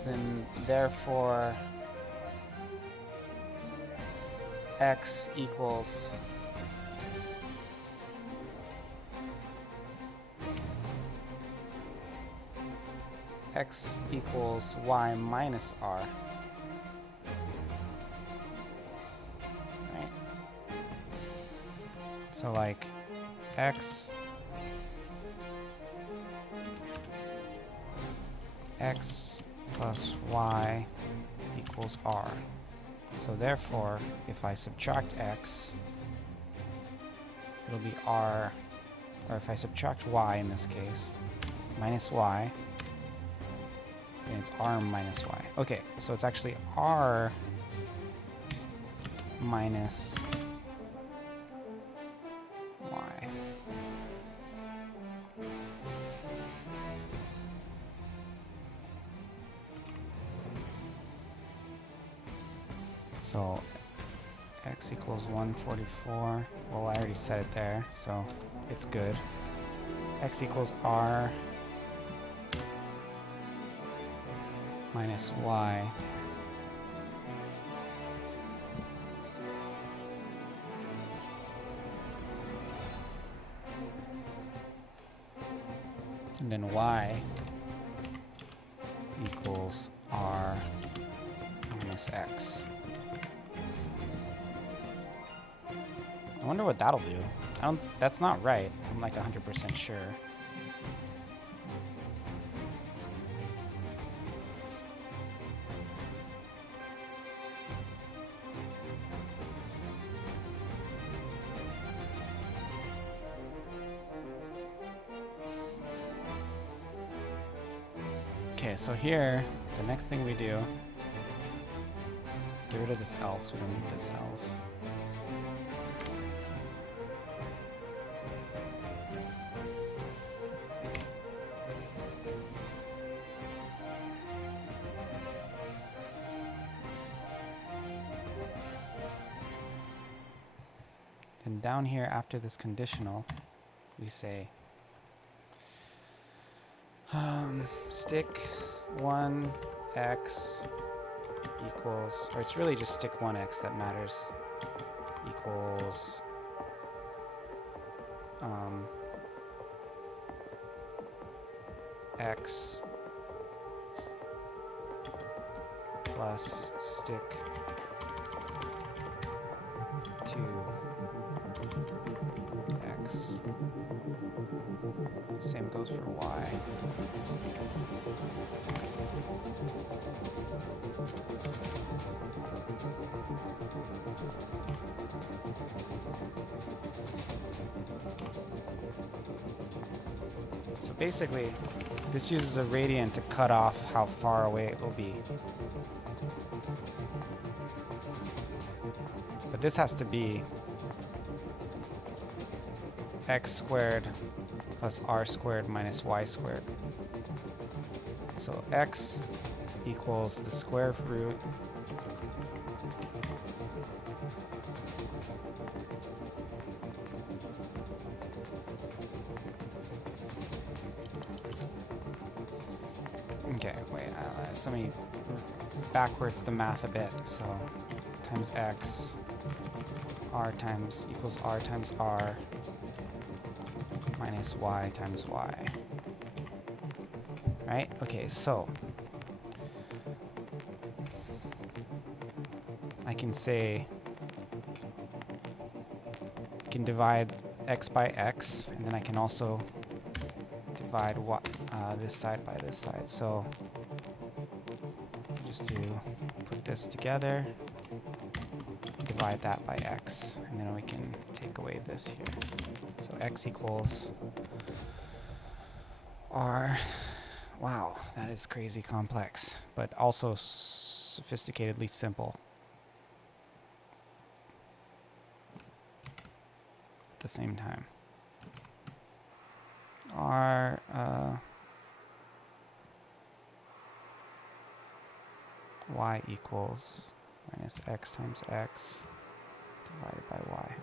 then therefore x equals y minus r. Right? So like x plus y equals r. So therefore, if I subtract x, it'll be r, or if I subtract y in this case, minus y, then it's r minus y. Okay, so it's actually r minus y. So x equals 144. Well, I already said it there, so it's good. X equals r minus y. And then y equals r minus x. I wonder what that'll do. That's not right. I'm like 100% sure. Okay, so here, the next thing we do, get rid of this else. We don't need this else. Then down here after this conditional, we say stick 1x equals, or it's really just stick 1x that matters, equals x plus stick 2x. Same goes for y. So basically, this uses a radian to cut off how far away it will be. But this has to be x squared plus r squared minus y squared. So x equals the square root okay, wait, let me backwards the math a bit. So times x, r times equals r times r minus y times y. Right? Okay, so I can say I can divide x by x, and then I can also divide this side by this side. So just to put this together, divide that by x, and then we can take away this here. So x equals r. Wow, that is crazy complex, but also sophisticatedly simple at the same time. R y equals minus x times x divided by y.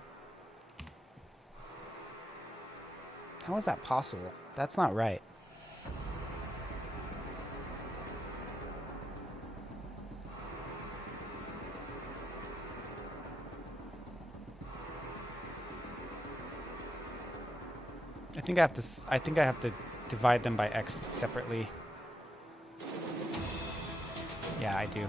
How is that possible? That's not right. I think I have to divide them by x separately. Yeah, I do.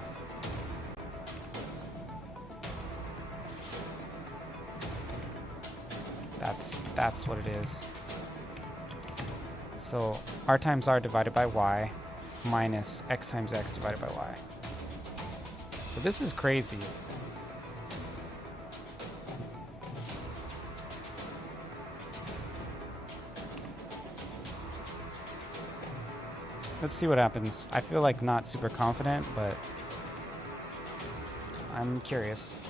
That's what it is. So r times r divided by y minus x times x divided by y. So this is crazy. Let's see what happens. I feel like not super confident, but I'm curious.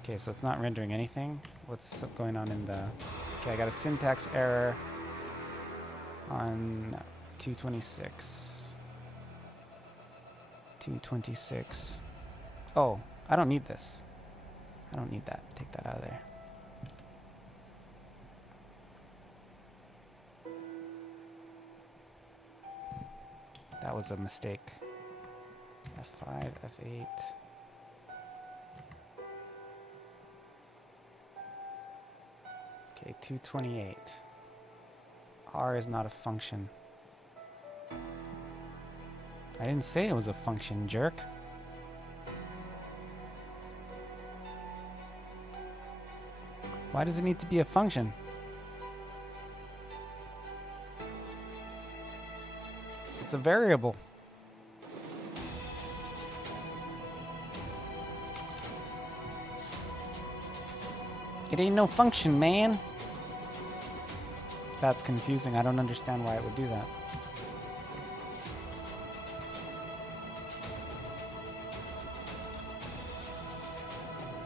Okay, so it's not rendering anything. What's going on in the... Okay, I got a syntax error on 226. 226. Oh, I don't need this. I don't need that. Take that out of there. That was a mistake. F5, F8. Okay, 228. R is not a function. I didn't say it was a function, jerk. Why does it need to be a function? It's a variable. It ain't no function, man. That's confusing. I don't understand why it would do that.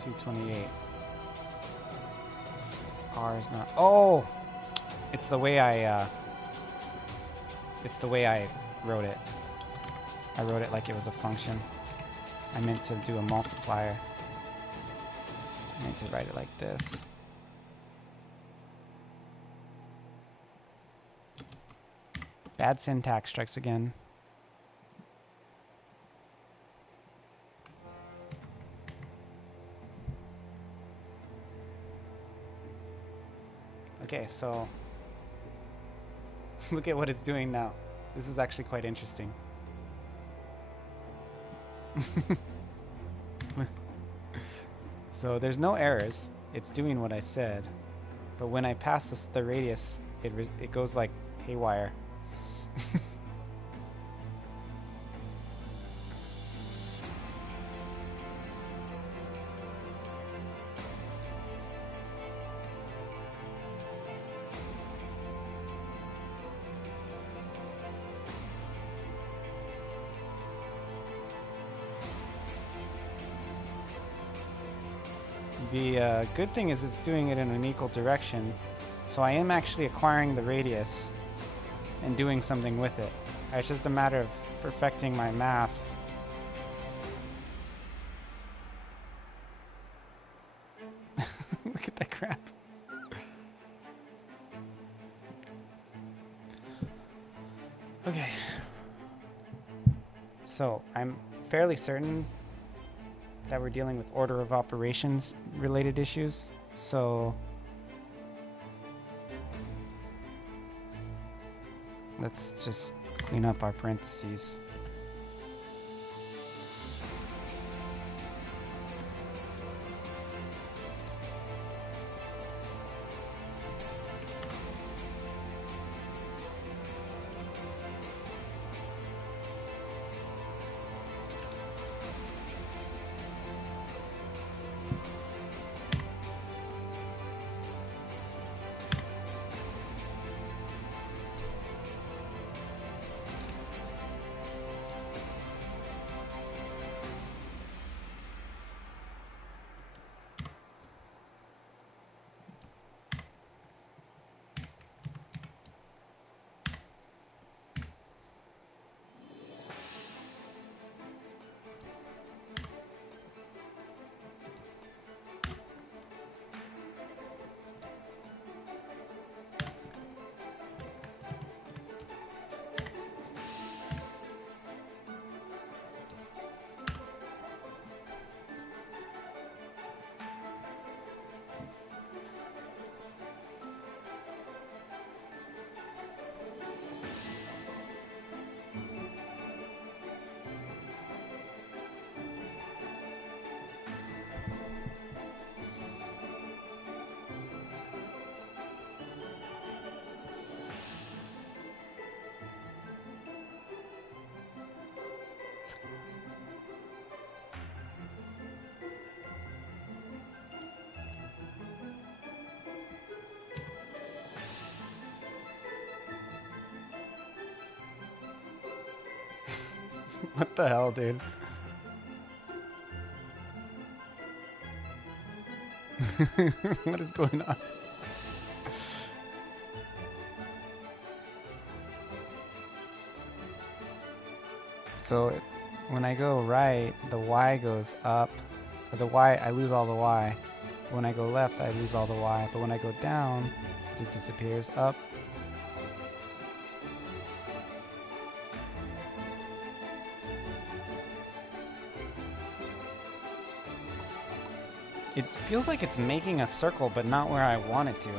$228. R is not. Oh, it's the way I. It's the way I wrote it. I wrote it like it was a function. I meant to do a multiplier. I meant to write it like this. Bad syntax strikes again. Okay, so look at what it's doing now. This is actually quite interesting. So there's no errors. It's doing what I said. But when I pass the radius, it goes like haywire. The good thing is it's doing it in an equal direction, so I am actually acquiring the radius and doing something with it. It's just a matter of perfecting my math. Look at that crap. Okay. So I'm fairly certain that we're dealing with order of operations related issues. So let's just clean up our parentheses. What the hell, dude? What is going on? So when I go right, the Y goes up. Or the Y, I lose all the Y. When I go left, I lose all the Y. But when I go down, it just disappears. Up. It feels like it's making a circle, but not where I want it to.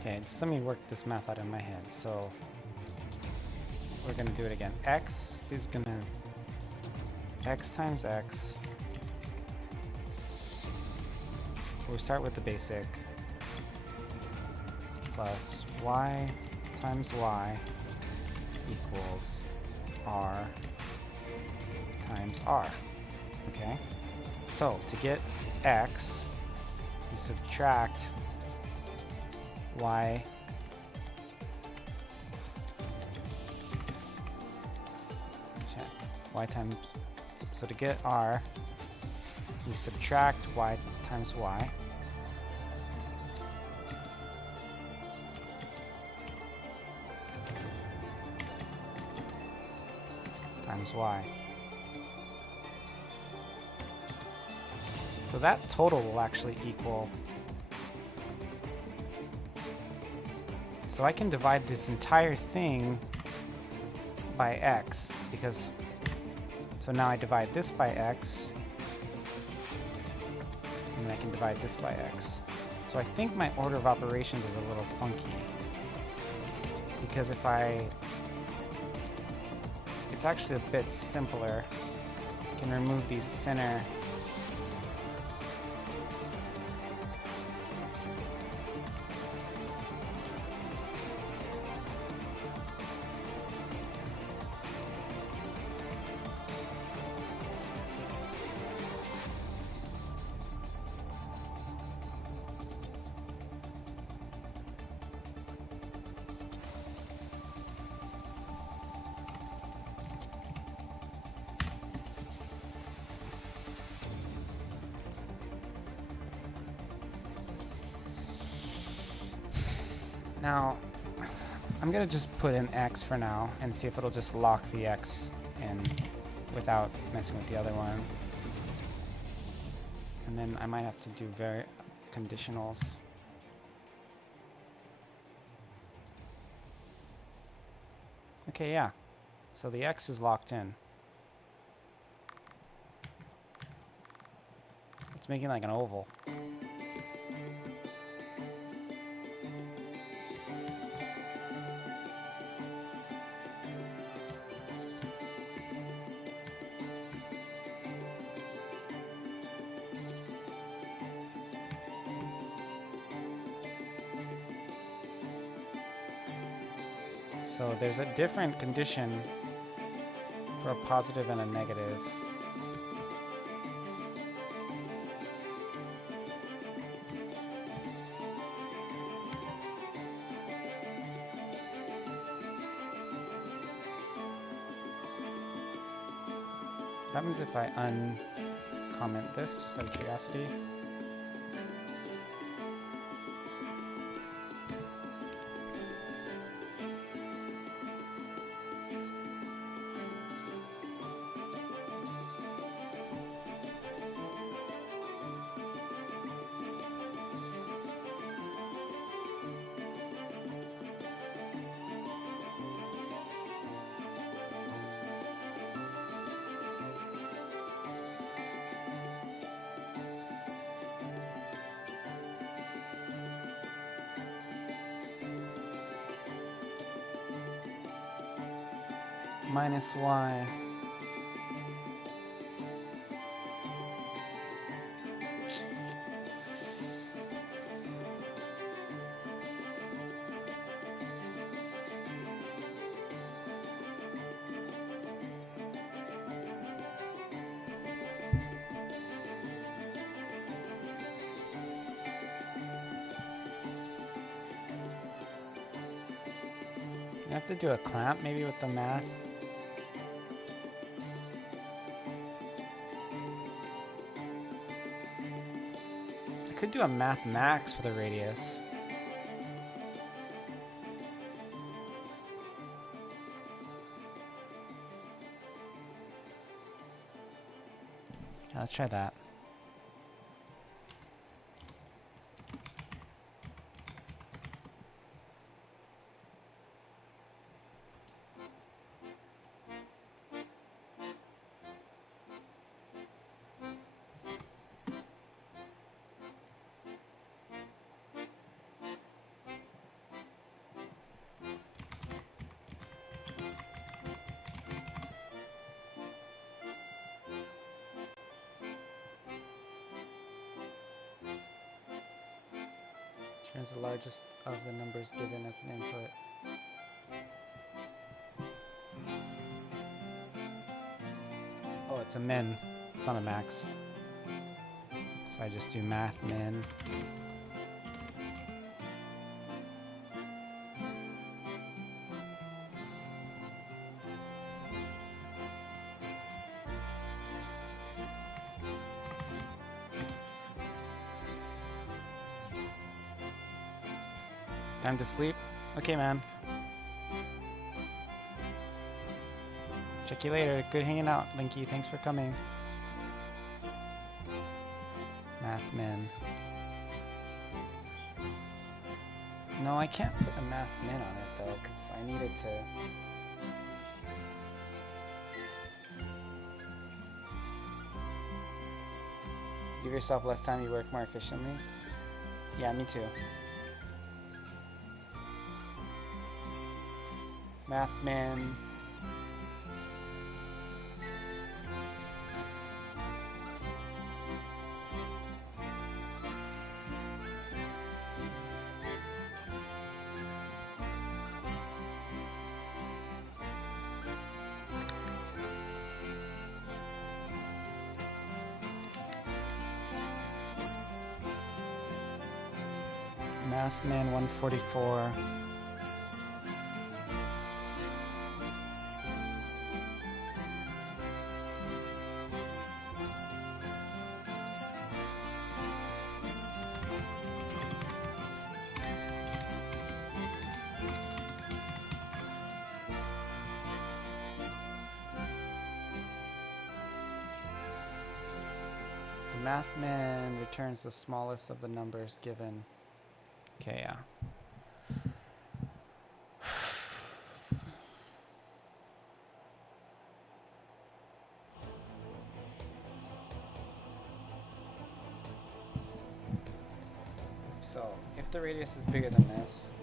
Okay, just let me work this math out in my head. So we're gonna do it again. X is gonna X times X. We'll start with the basic. Plus Y times Y equals R times R. Okay? So to get X, you subtract Y y times, so to get r, you subtract y times y. Times y. So that total will actually equal. So I can divide this entire thing by x, because, so now I divide this by x, and then I can divide this by x. So I think my order of operations is a little funky, because if it's actually a bit simpler. I can remove these center. Now, I'm gonna just put in x for now and see if it'll just lock the x in without messing with the other one. And then I might have to do conditionals. Okay, yeah. So the x is locked in. It's making like an oval. So there's a different condition for a positive and a negative. What happens if I uncomment this, just out of curiosity? Minus y. I have to do a clamp maybe with the math. I could do a math max for the radius. Yeah, let's try that. Here's the largest of the numbers given as an input. Oh, it's a min. It's not a max. So I just do math min. Time to sleep? Okay, man. Check you later. Good hanging out, Linky. Thanks for coming. Math min. No, I can't put a math min on it though, because I needed to. Give yourself less time, you work more efficiently. Yeah, me too. Math min. Mathman 144. The Mathman returns the smallest of the numbers given. Okay, yeah. So, if the radius is bigger than this,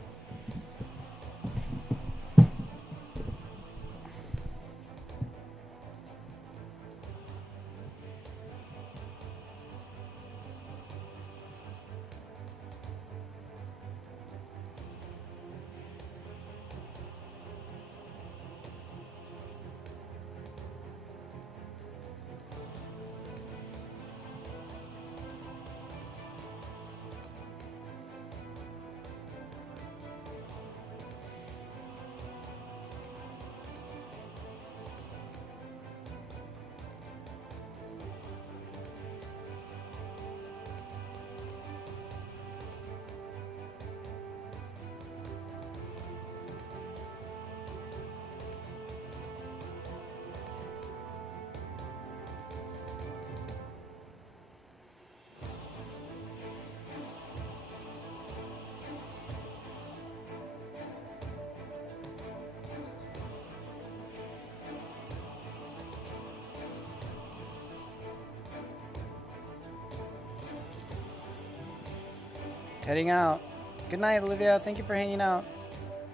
heading out. Good night, Olivia. Thank you for hanging out.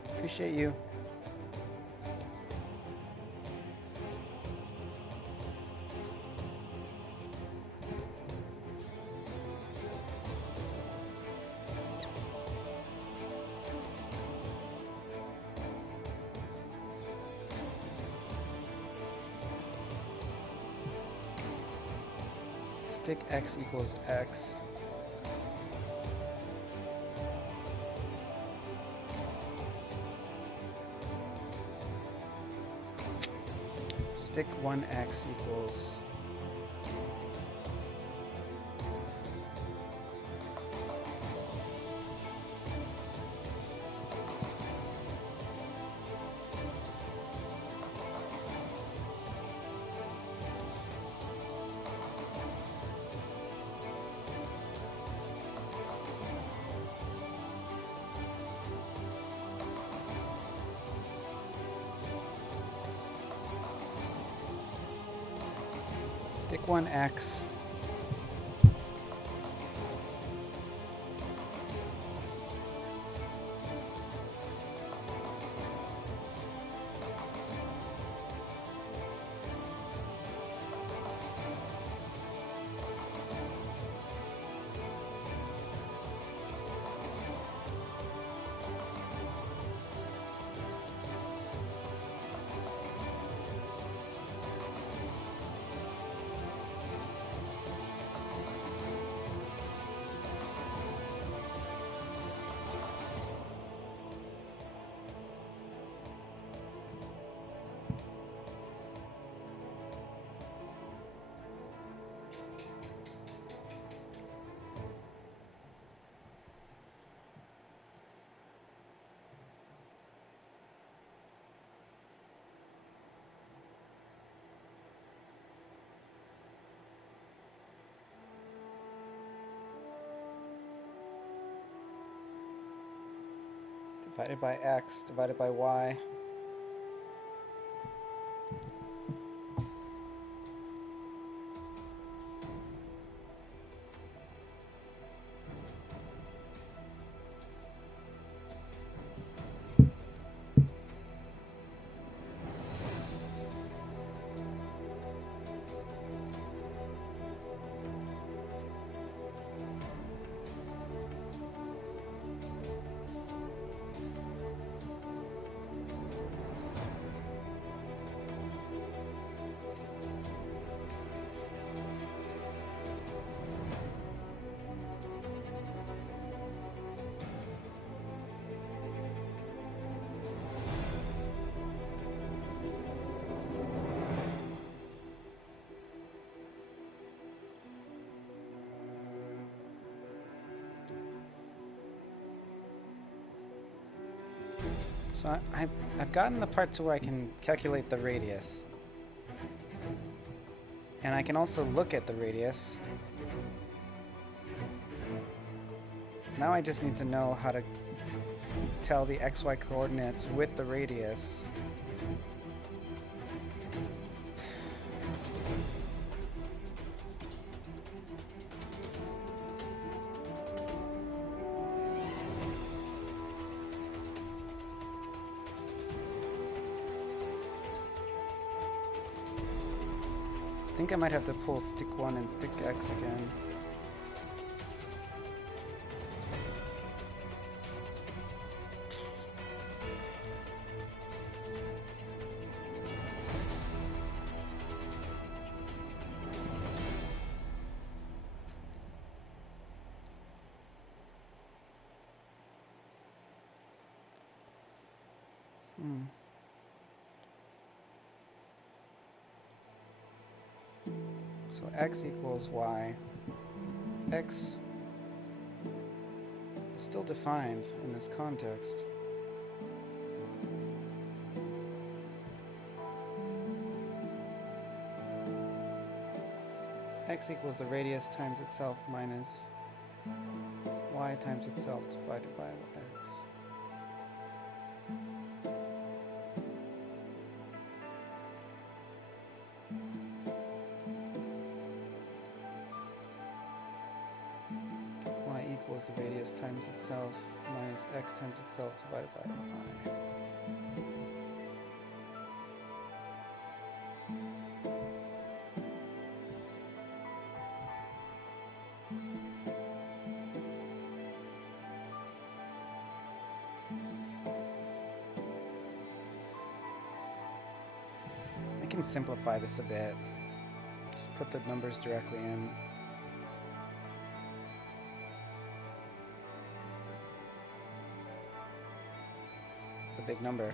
Appreciate you. Stick x equals x. Stick 1x equals stick 1x Divided by x, divided by y. So I've gotten the part to where I can calculate the radius. And I can also look at the radius. Now I just need to know how to tell the XY coordinates with the radius. I think I might have to pull stick 1 and stick X again. So x equals y. X is still defined in this context. X equals the radius times itself minus y times itself divided by x. Equals the radius times itself minus x times itself divided by y. I can simplify this a bit. Just put the numbers directly in. It's a big number.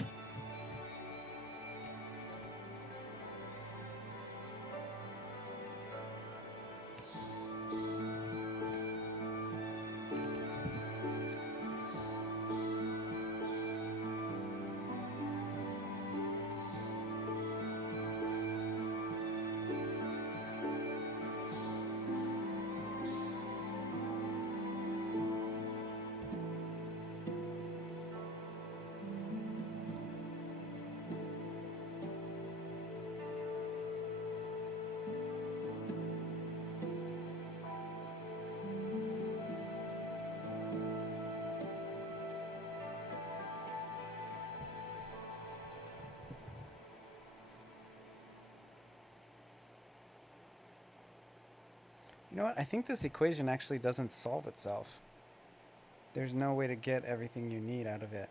You know what? I think this equation actually doesn't solve itself. There's no way to get everything you need out of it.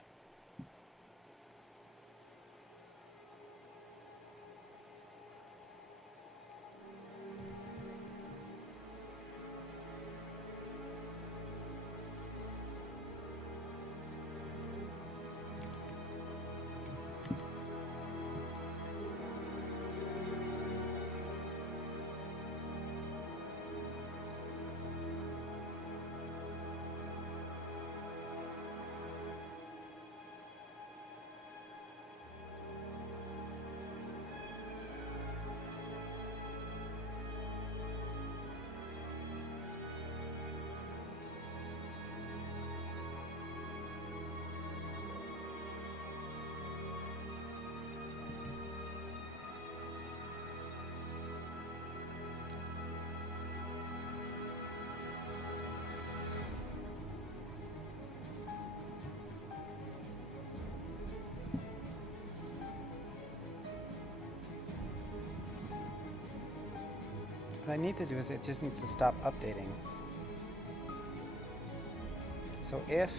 What I need to do is it just needs to stop updating. So if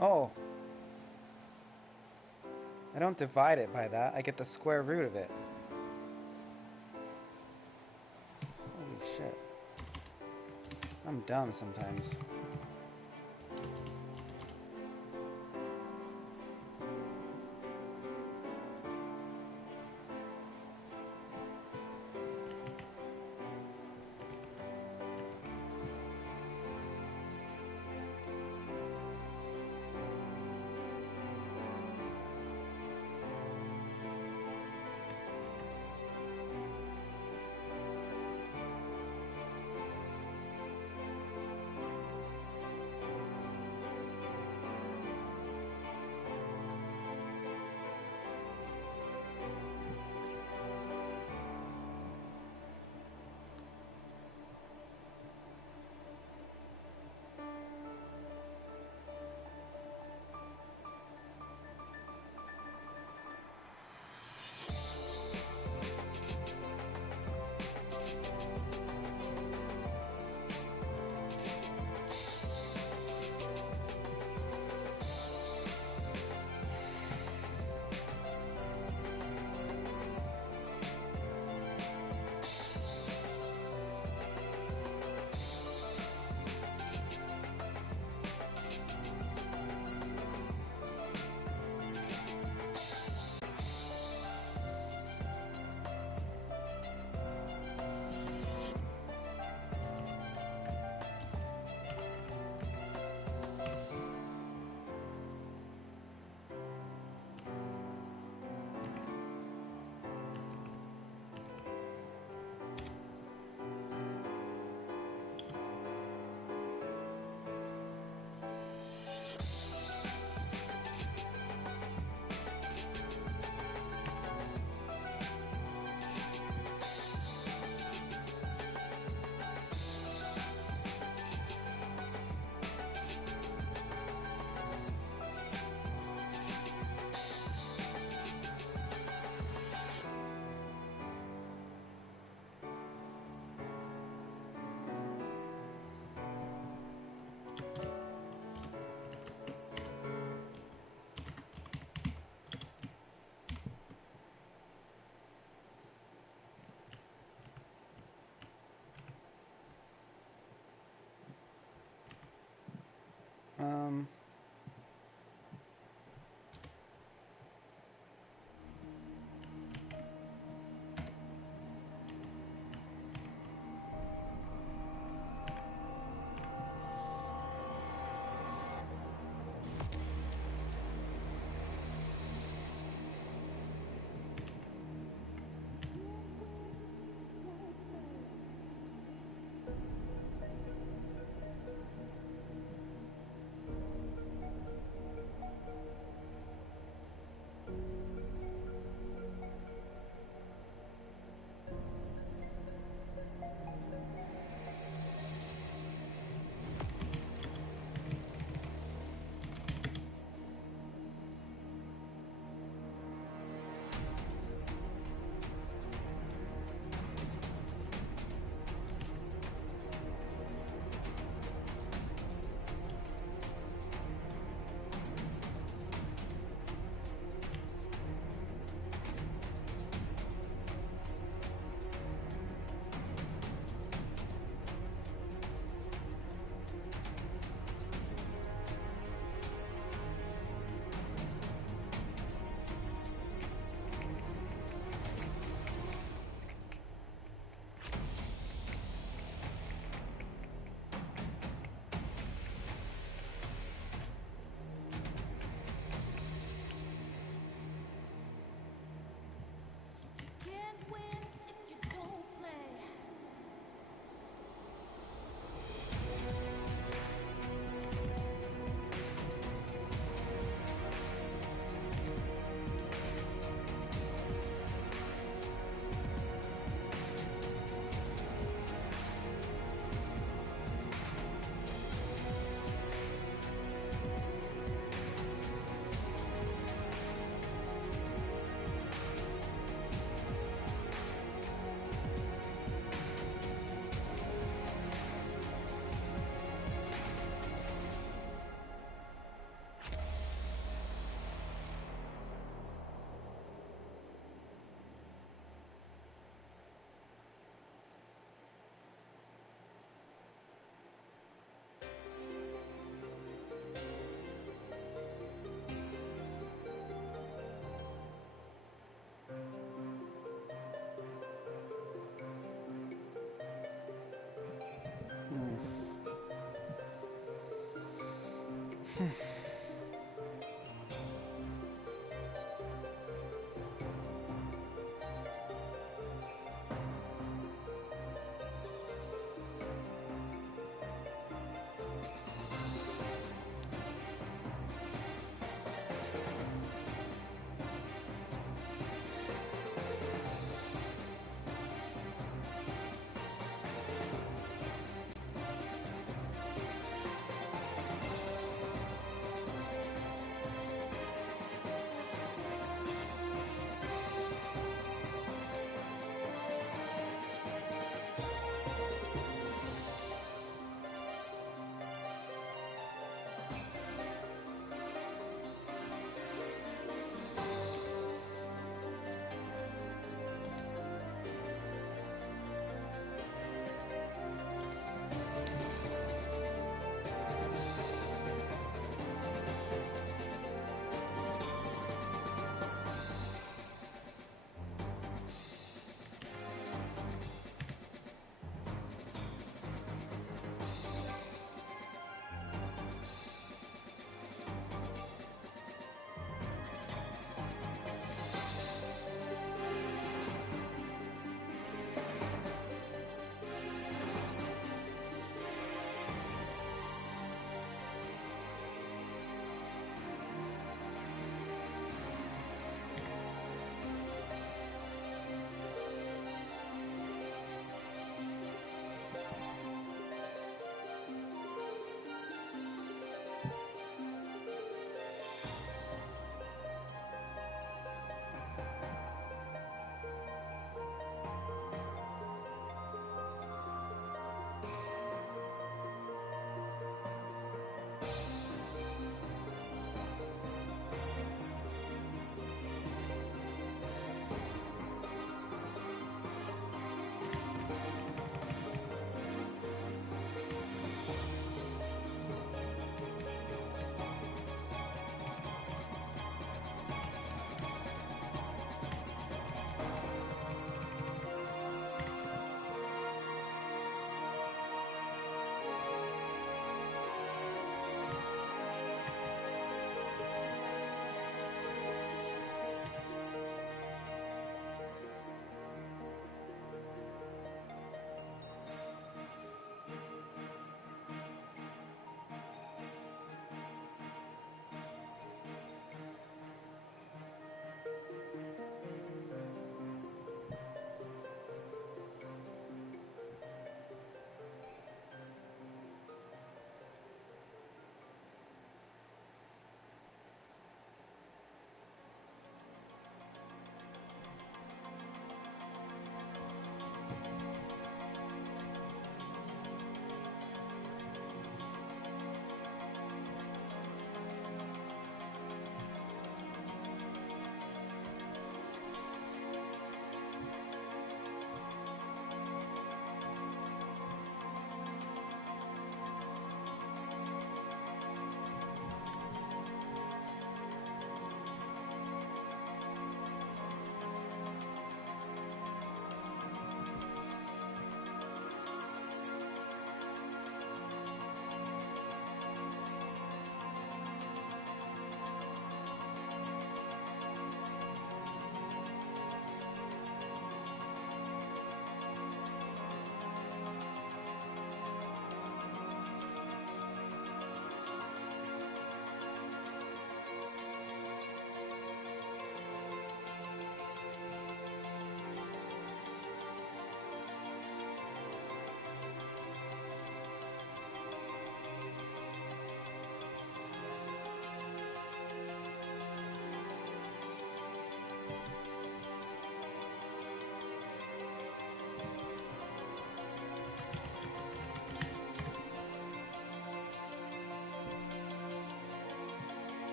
oh, I don't divide it by that. I get the square root of it. Holy shit. I'm dumb sometimes.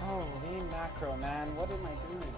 Holy macro, man. What am I doing?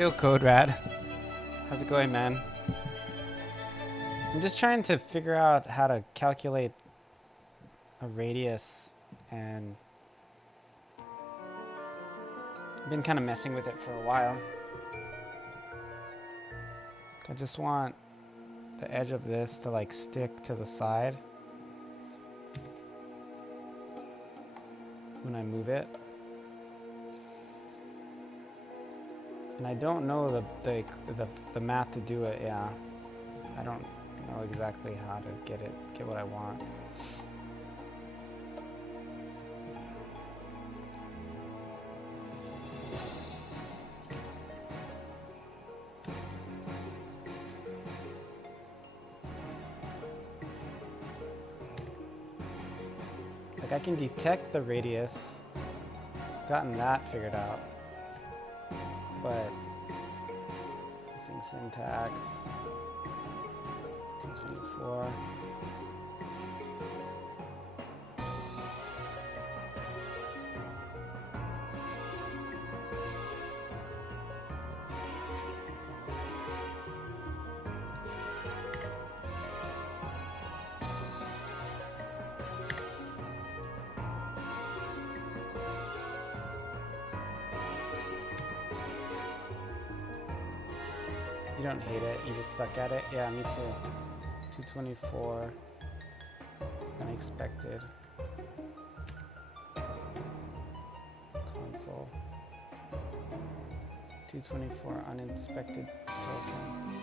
Yo, Code Rad. How's it going, man? I'm just trying to figure out how to calculate a radius, and I've been kind of messing with it for a while. I just want the edge of this to like stick to the side when I move it. And I don't know the math to do it. Yeah, I don't know exactly how to get what I want. Like I can detect the radius, gotten that figured out, but missing syntax, 224. You don't hate it, you just suck at it? Yeah, me too. 224. Unexpected. Console. 224 uninspected token.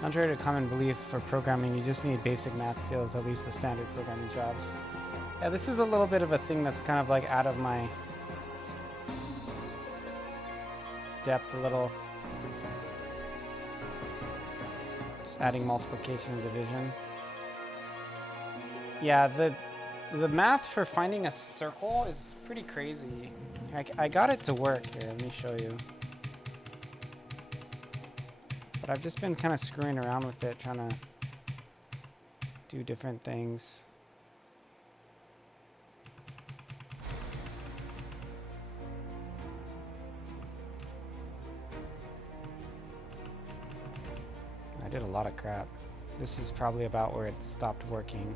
Contrary to common belief for programming, you just need basic math skills, at least the standard programming jobs. Yeah, this is a little bit of a thing that's kind of like out of my depth a little. Just adding multiplication and division. Yeah, the math for finding a circle is pretty crazy. I got it to work here, let me show you. But I've just been kind of screwing around with it, trying to do different things. I did a lot of crap. This is probably about where it stopped working.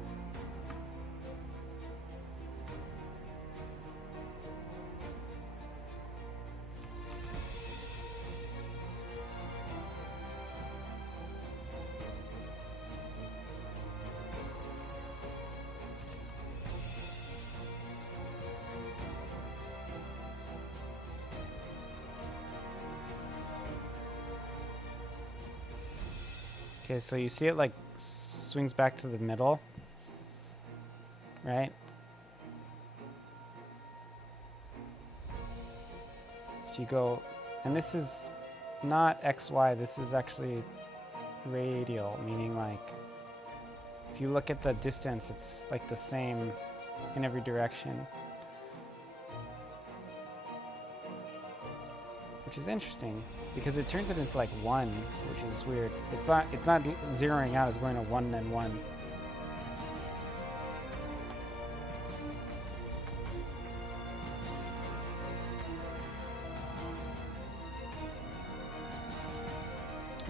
Okay, so you see it like swings back to the middle, right? If you go, and this is not XY, this is actually radial, meaning like if you look at the distance, it's like the same in every direction. Which is interesting because it turns it into like 1, which is weird. It's not zeroing out as going to 1 then 1.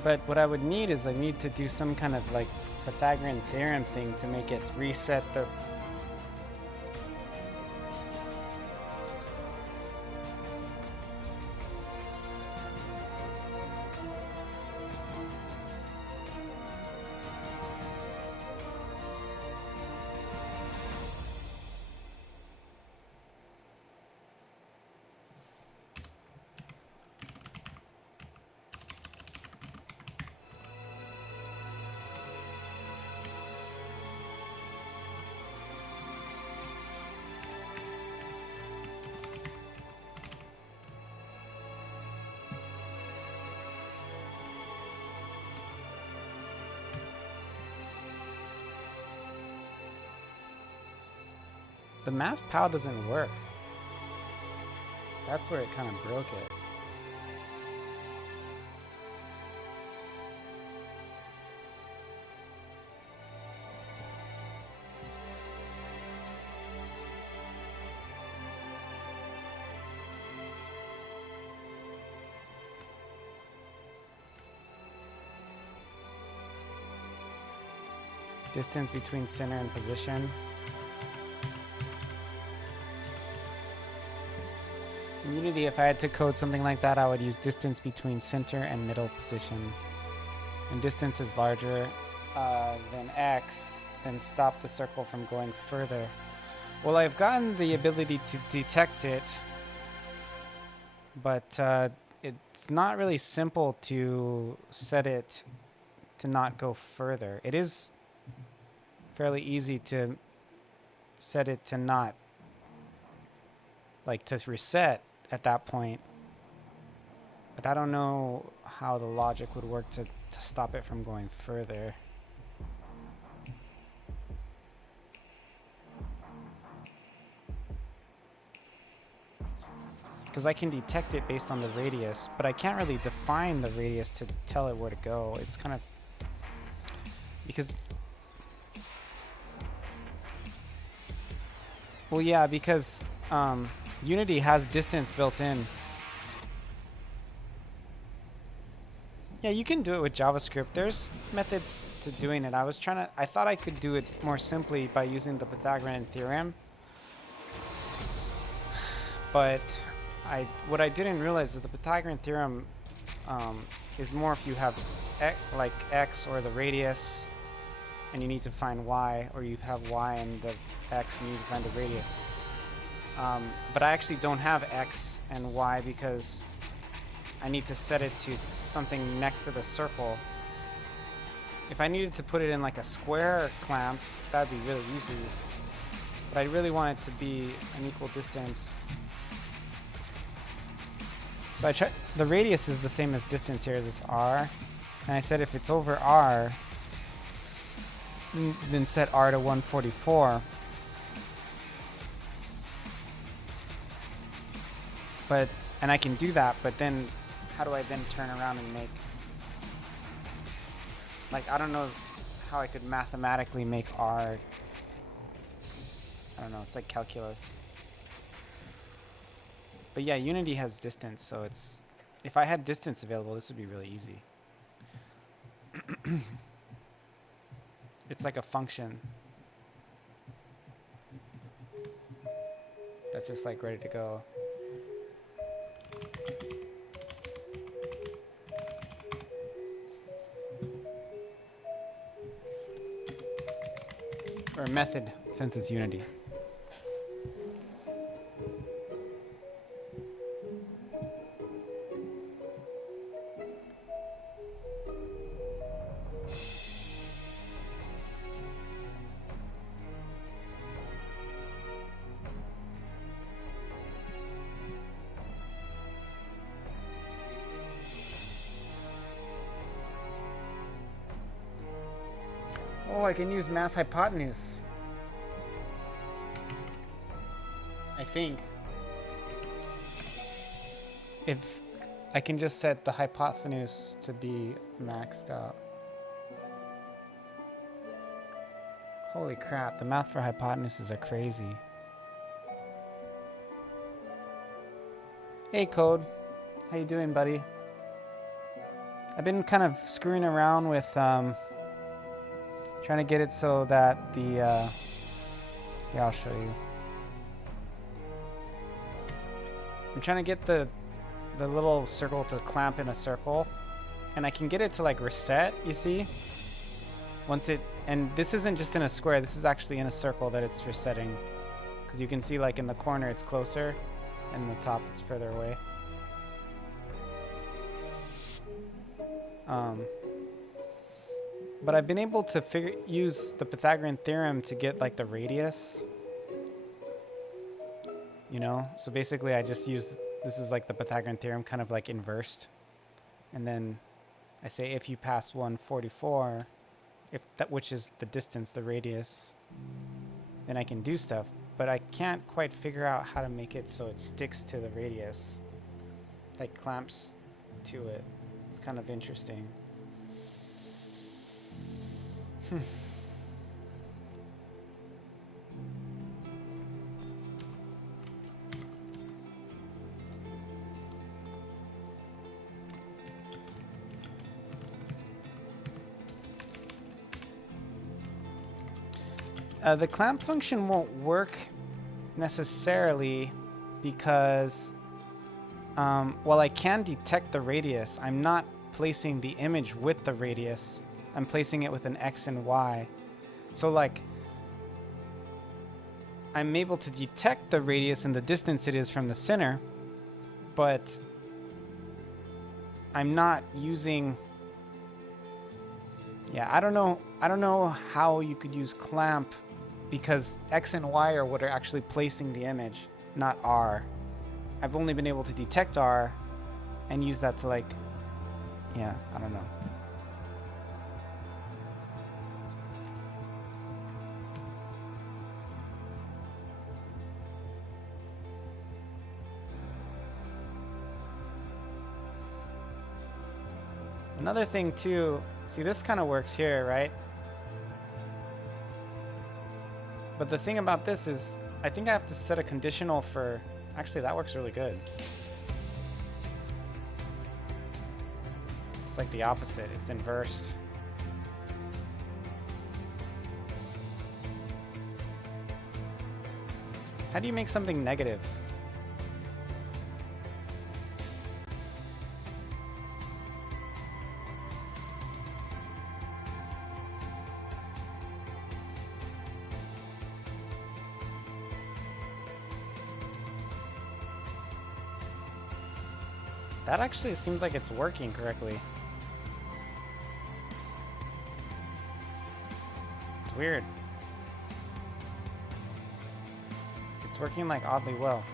But what I would need is I need to do some kind of like Pythagorean theorem thing to make it reset the... The mass POW doesn't work. That's where it kind of broke it. Distance between center and position. In Unity, if I had to code something like that, I would use distance between center and middle position. And distance is larger than X, then stop the circle from going further. Well, I've gotten the ability to detect it, but it's not really simple to set it to not go further. It is fairly easy to set it to not, like, to reset at that point. But I don't know how the logic would work to stop it from going further. Because I can detect it based on the radius, but I can't really define the radius to tell it where to go. It's kind of... because... well, yeah, because Unity has distance built in. Yeah, you can do it with JavaScript. There's methods to doing it. I thought I could do it more simply by using the Pythagorean theorem. But what I didn't realize is the Pythagorean theorem is more if you have like X or the radius and you need to find Y, or you have Y and the X and you need to find the radius. But I actually don't have X and Y because I need to set it to something next to the circle. If I needed to put it in like a square clamp, that'd be really easy. But I really want it to be an equal distance. So the radius is the same as distance here, this R. And I said if it's over R, then set R to 144. And I can do that, but then how do I then turn around and make, like, I don't know how I could mathematically make R, I don't know, it's like calculus. But yeah, Unity has distance, so it's, if I had distance available, this would be really easy. It's like a function that's just like ready to go. Or method, since it's Unity. Oh, I can use mass hypotenuse. I think. If I can just set the hypotenuse to be maxed out. Holy crap, the math for hypotenuses are crazy. Hey Code, how you doing, buddy? I've been kind of screwing around with trying to get it so that the yeah, I'll show you. I'm trying to get the little circle to clamp in a circle, and I can get it to like reset, you see? Once it, and this isn't just in a square, this is actually in a circle that it's resetting. Because you can see like in the corner it's closer, and in the top it's further away. But I've been able to use the Pythagorean theorem to get like the radius. You know, so basically I just use, this is like the Pythagorean theorem kind of like inversed. And then I say if you pass 144, if that, which is the distance, the radius, then I can do stuff. But I can't quite figure out how to make it so it sticks to the radius, like clamps to it. It's kind of interesting. The clamp function won't work necessarily because while I can detect the radius, I'm not placing the image with the radius. I'm placing it with an X and Y. So like, I'm able to detect the radius and the distance it is from the center, but I'm not using, yeah, I don't know how you could use clamp because X and Y are what are actually placing the image, not R. I've only been able to detect R and use that to like, yeah, I don't know. Another thing too, see this kind of works here, right? But the thing about this is, I think I have to set a conditional for, actually that works really good. It's like the opposite, it's inversed. How do you make something negative? That actually seems like it's working correctly. It's weird. It's working like oddly well.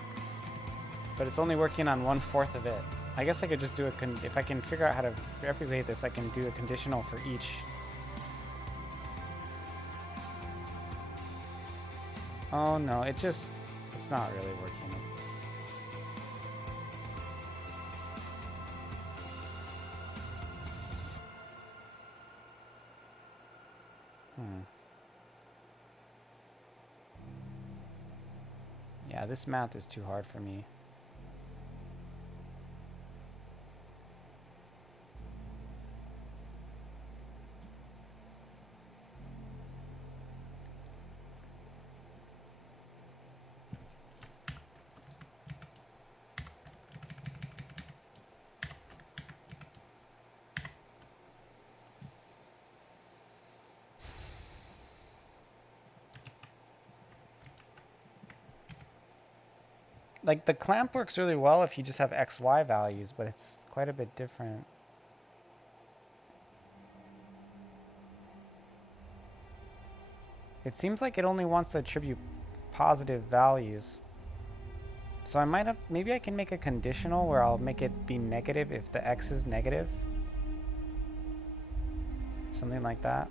But it's only working on 1/4 of it. I guess I could just do a, if I can figure out how to replicate this, I can do a conditional for each. Oh no, it's not really working. Yeah, this math is too hard for me. Like the clamp works really well if you just have XY values, but it's quite a bit different. It seems like it only wants to attribute positive values. So I might have, maybe I can make a conditional where I'll make it be negative if the X is negative. Something like that.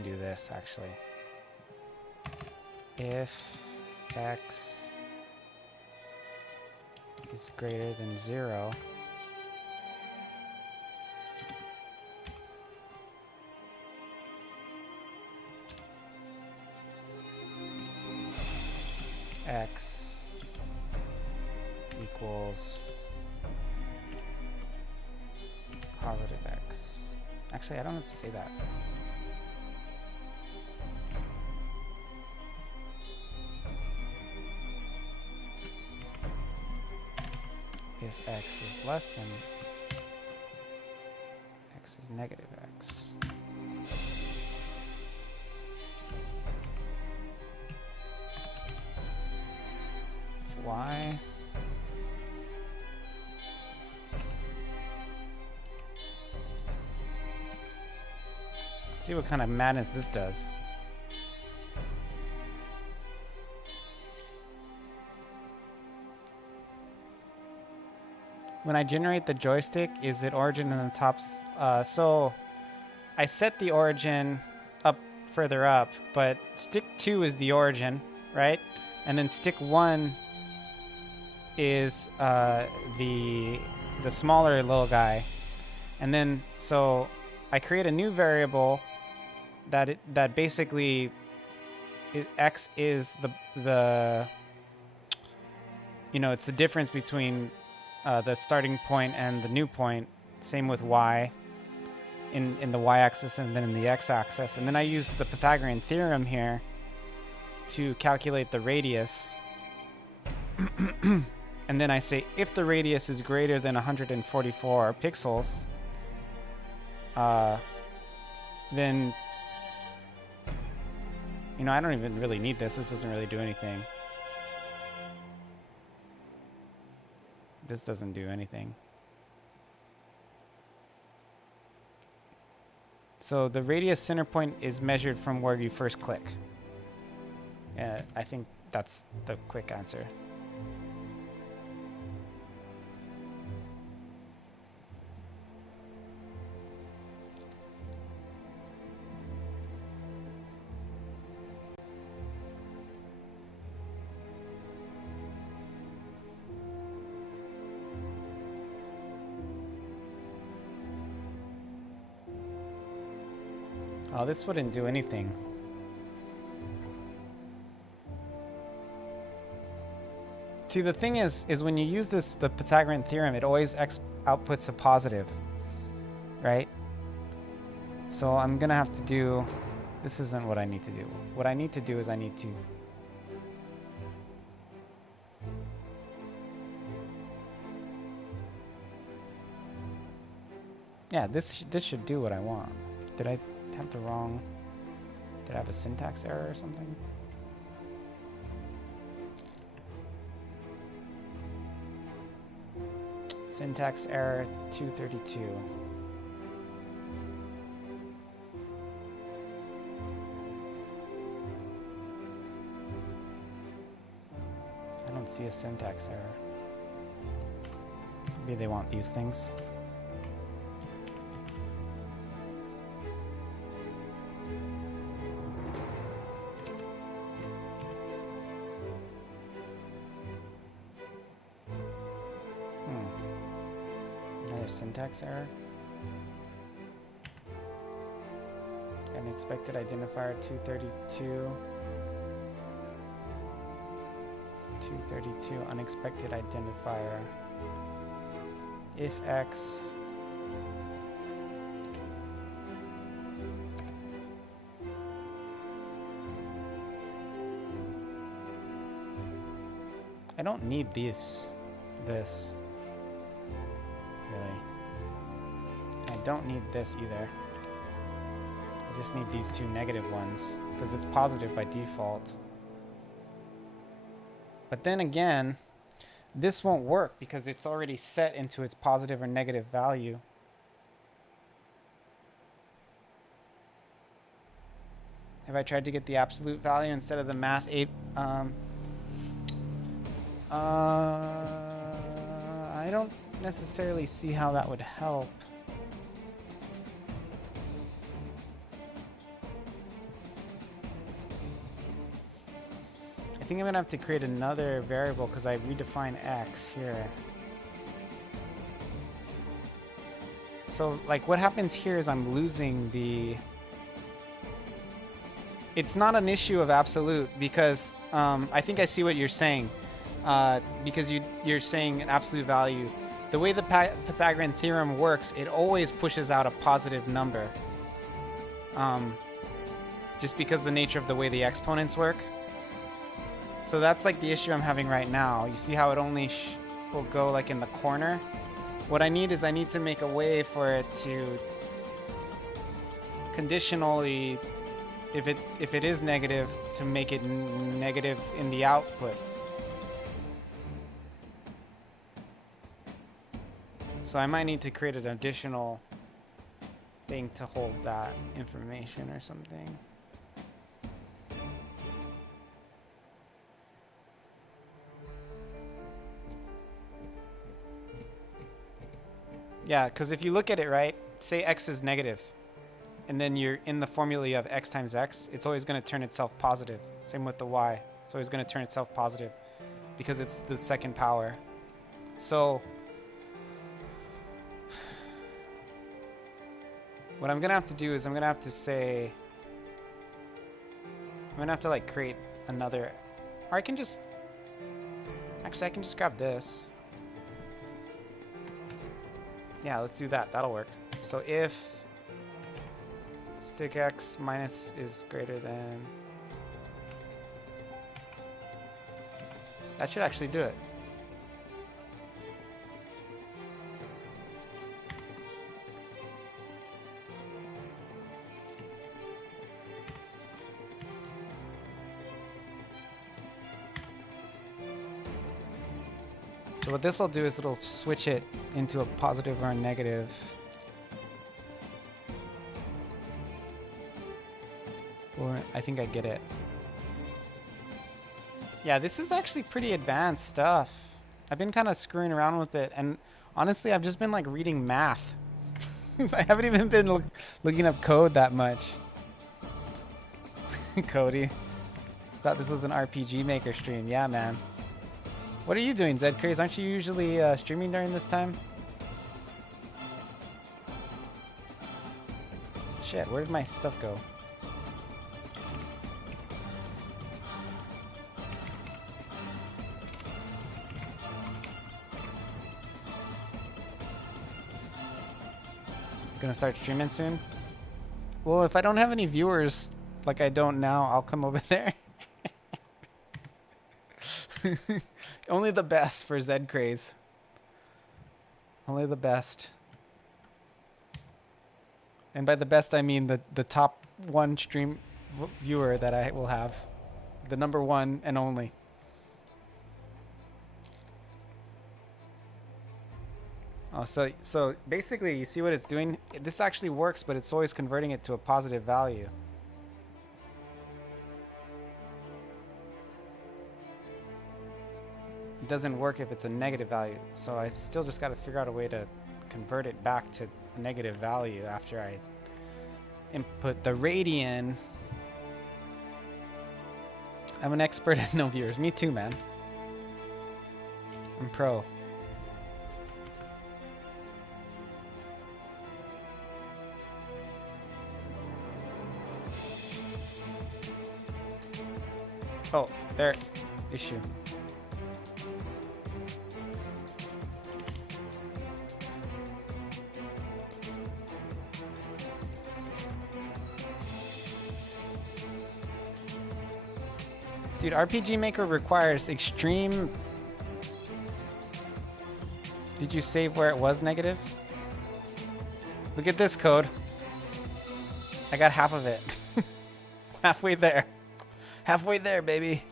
can do this actually. If x is greater than 0, x equals positive x. Actually, I don't have to say that. If x is less than x is negative x. If y see what kind of madness this does. When I generate the joystick, is it origin in the tops? So I set the origin up further up, but stick 2 is the origin, right? And then stick 1 is the smaller little guy. And then so I create a new variable that basically x is the it's the difference between the starting point and the new point. Same with y in the y-axis and then in the x-axis. And then I use the Pythagorean theorem here to calculate the radius. And then I say if the radius is greater than 144 pixels, then I don't even really need this. This doesn't really do anything. This doesn't do anything. So the radius center point is measured from where you first click. I think that's the quick answer. Oh, this wouldn't do anything. See, the thing is when you use the Pythagorean theorem, it always outputs a positive, right? So I'm gonna have to do, this isn't what I need to do. What I need to do is I need to this should do what I want. Did I have the wrong, did I have a syntax error or something? Syntax error 232. I don't see a syntax error. Maybe they want these things. Syntax error. Unexpected identifier 232. 232 unexpected identifier. If x I don't need this really. I don't need this either. I just need these two negative ones because it's positive by default. But then again, this won't work because it's already set into its positive or negative value. Have I tried to get the absolute value instead of the math 8? I don't necessarily see how that would help. think I'm gonna have to create another variable because I redefine x here. So like what happens here is I'm losing the... It's not an issue of absolute because I think I see what you're saying. Because you're saying an absolute value. The way the Pythagorean theorem works, it always pushes out a positive number. Just because the nature of the way the exponents work. So that's like the issue I'm having right now. You see how it only will go like in the corner? What I need is I need to make a way for it to conditionally, if it is negative, to make it negative in the output. So I might need to create an additional thing to hold that information or something. Yeah, because if you look at it, right, say x is negative, and then you're in the formula you have x times x, it's always going to turn itself positive. Same with the y. It's always going to turn itself positive because it's the second power. So what I'm going to have to do is I'm going to have to say, I'm going to have to like create another, or I can just, actually I can just grab this. Yeah, let's do that. That'll work. So if stick x minus is greater than... That should actually do it. So what this will do is it'll switch it into a positive or a negative. Or I think I get it. Yeah, this is actually pretty advanced stuff. I've been kind of screwing around with it, and honestly, I've just been like reading math. I haven't even been looking up code that much. Cody. Thought this was an RPG Maker stream. Yeah, man. What are you doing, Zed Craze? Aren't you usually streaming during this time? Shit, where did my stuff go? Gonna start streaming soon? Well, if I don't have any viewers, like I don't now, I'll come over there. Only the best for Zed Craze. Only the best. And by the best, I mean the top one stream viewer that I will have. The number one and only. Oh, so basically, you see what it's doing? This actually works, but it's always converting it to a positive value. It doesn't work if it's a negative value. So I still just got to figure out a way to convert it back to a negative value after I input the radian. I'm an expert at no viewers. Me too, man. I'm pro. Oh, there. Issue. Dude, RPG Maker requires extreme... Did you save where it was negative? Look at this code. I got half of it. Halfway there. Halfway there, baby.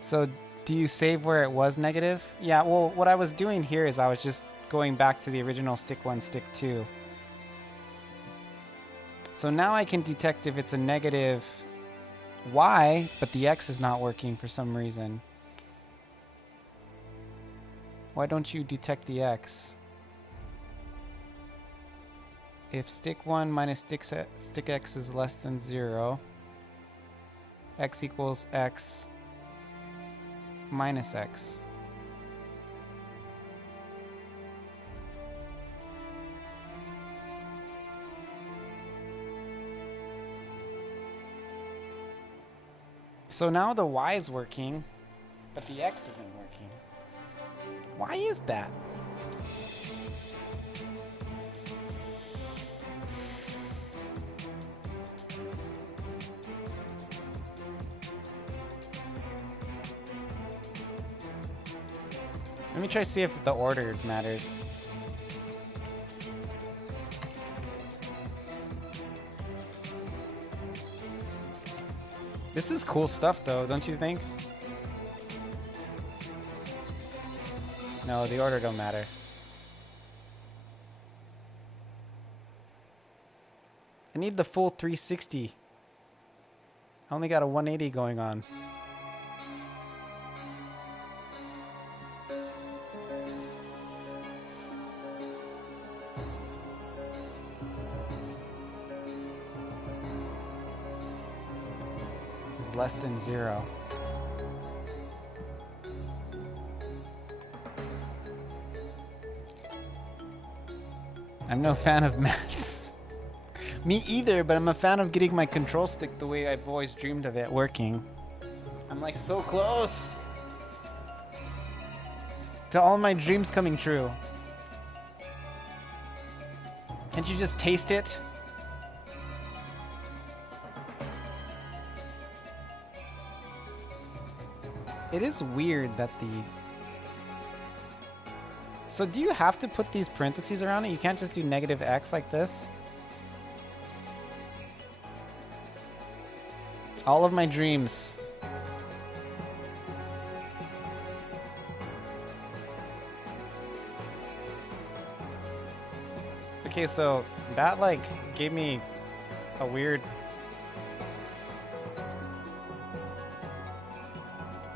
So, do you save where it was negative? Yeah, well, what I was doing here is I was just going back to the original stick 1, stick 2. So now I can detect if it's a negative y, but the x is not working for some reason. Why don't you detect the X? If stick 1 minus stick X is less than 0, X equals X minus X. So now the Y is working, but the X isn't working. Why is that? Let me try to see if the order matters. This is cool stuff though, don't you think? No, the order don't matter. I need the full 360. I only got a 180 going on. It's less than 0. I'm no fan of maths. Me either, but I'm a fan of getting my control stick the way I've always dreamed of it working. I'm like so close to all my dreams coming true. Can't you just taste it? It is weird that the... So do you have to put these parentheses around it? You can't just do negative X like this? All of my dreams. Okay, so that like gave me a weird...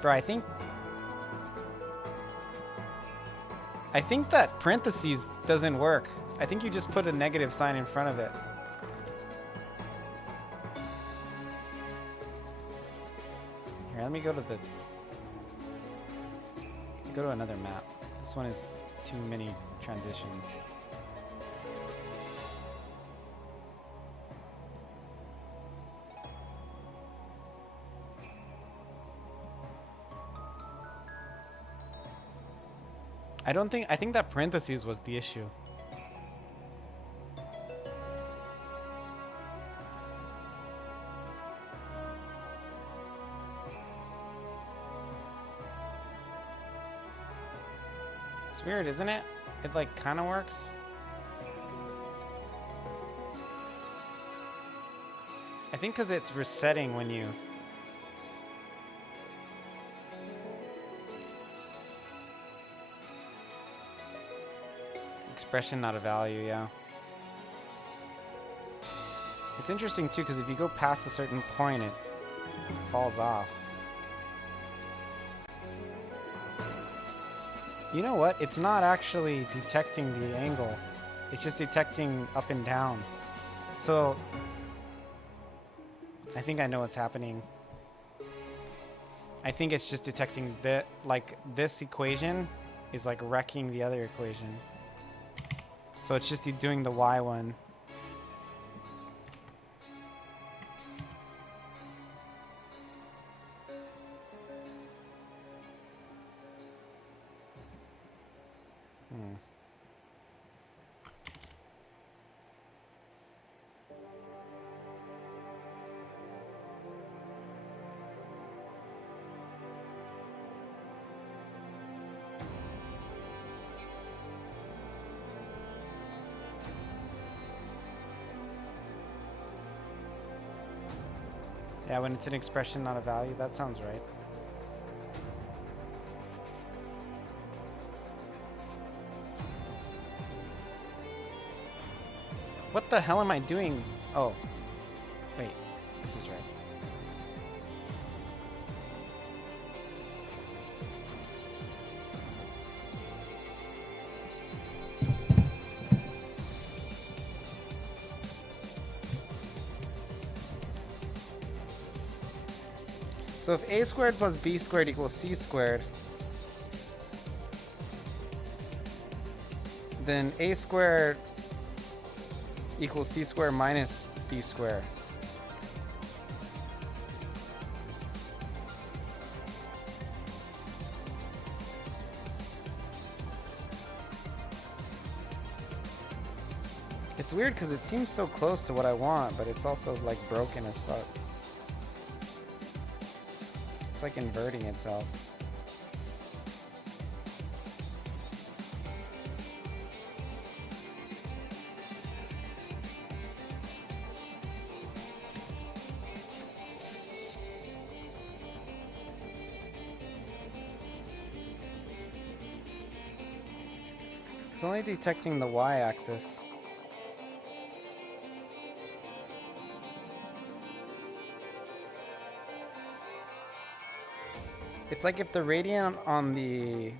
Bro, I think that parentheses doesn't work. I think you just put a negative sign in front of it. Here, let me go to the... Go to another map. This one is too many transitions. I think that parentheses was the issue. It's weird, isn't it? It like kind of works. I think because it's resetting when you... Expression, not a value, yeah. It's interesting too, because if you go past a certain point, it falls off. You know what? It's not actually detecting the angle. It's just detecting up and down. So, I think I know what's happening. I think it's just detecting that, like, this equation is like wrecking the other equation. So it's just doing the Y one. Yeah, when it's an expression, not a value. That sounds right. What the hell am I doing? Oh. Wait. This is right. So if a squared plus b squared equals c squared, then a squared equals c squared minus b squared. It's weird because it seems so close to what I want, but it's also like broken as fuck. It's like inverting itself. It's only detecting the y-axis. It's like if the radian on the...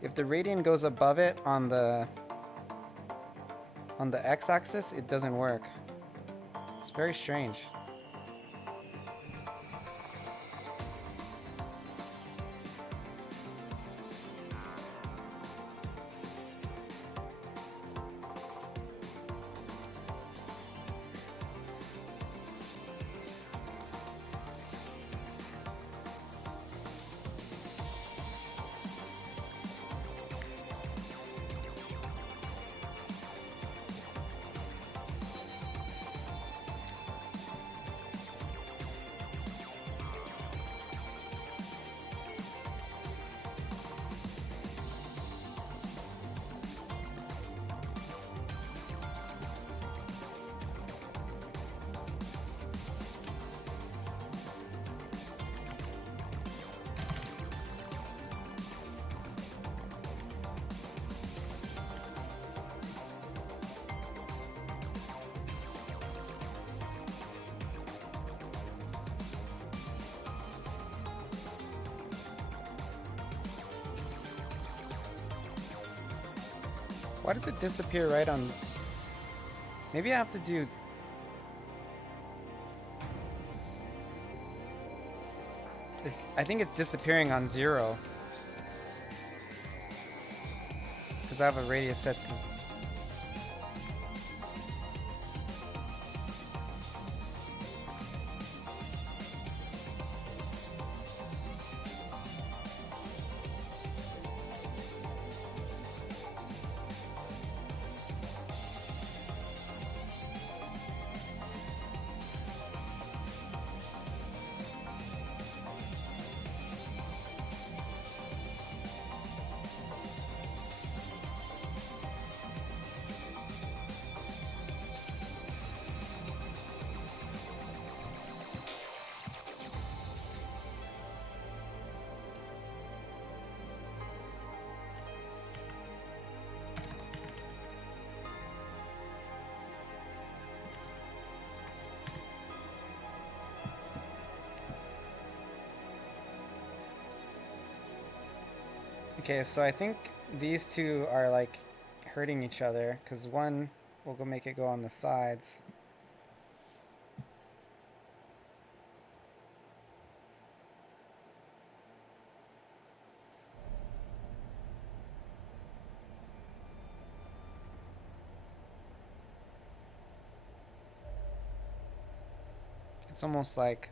If the radian goes above it on the x-axis, it doesn't work. It's very strange. Why does it disappear right on... Maybe I have to do... I think it's disappearing on 0. Because I have a radius set to... Okay, so I think these two are like hurting each other because one will go make it go on the sides. It's almost like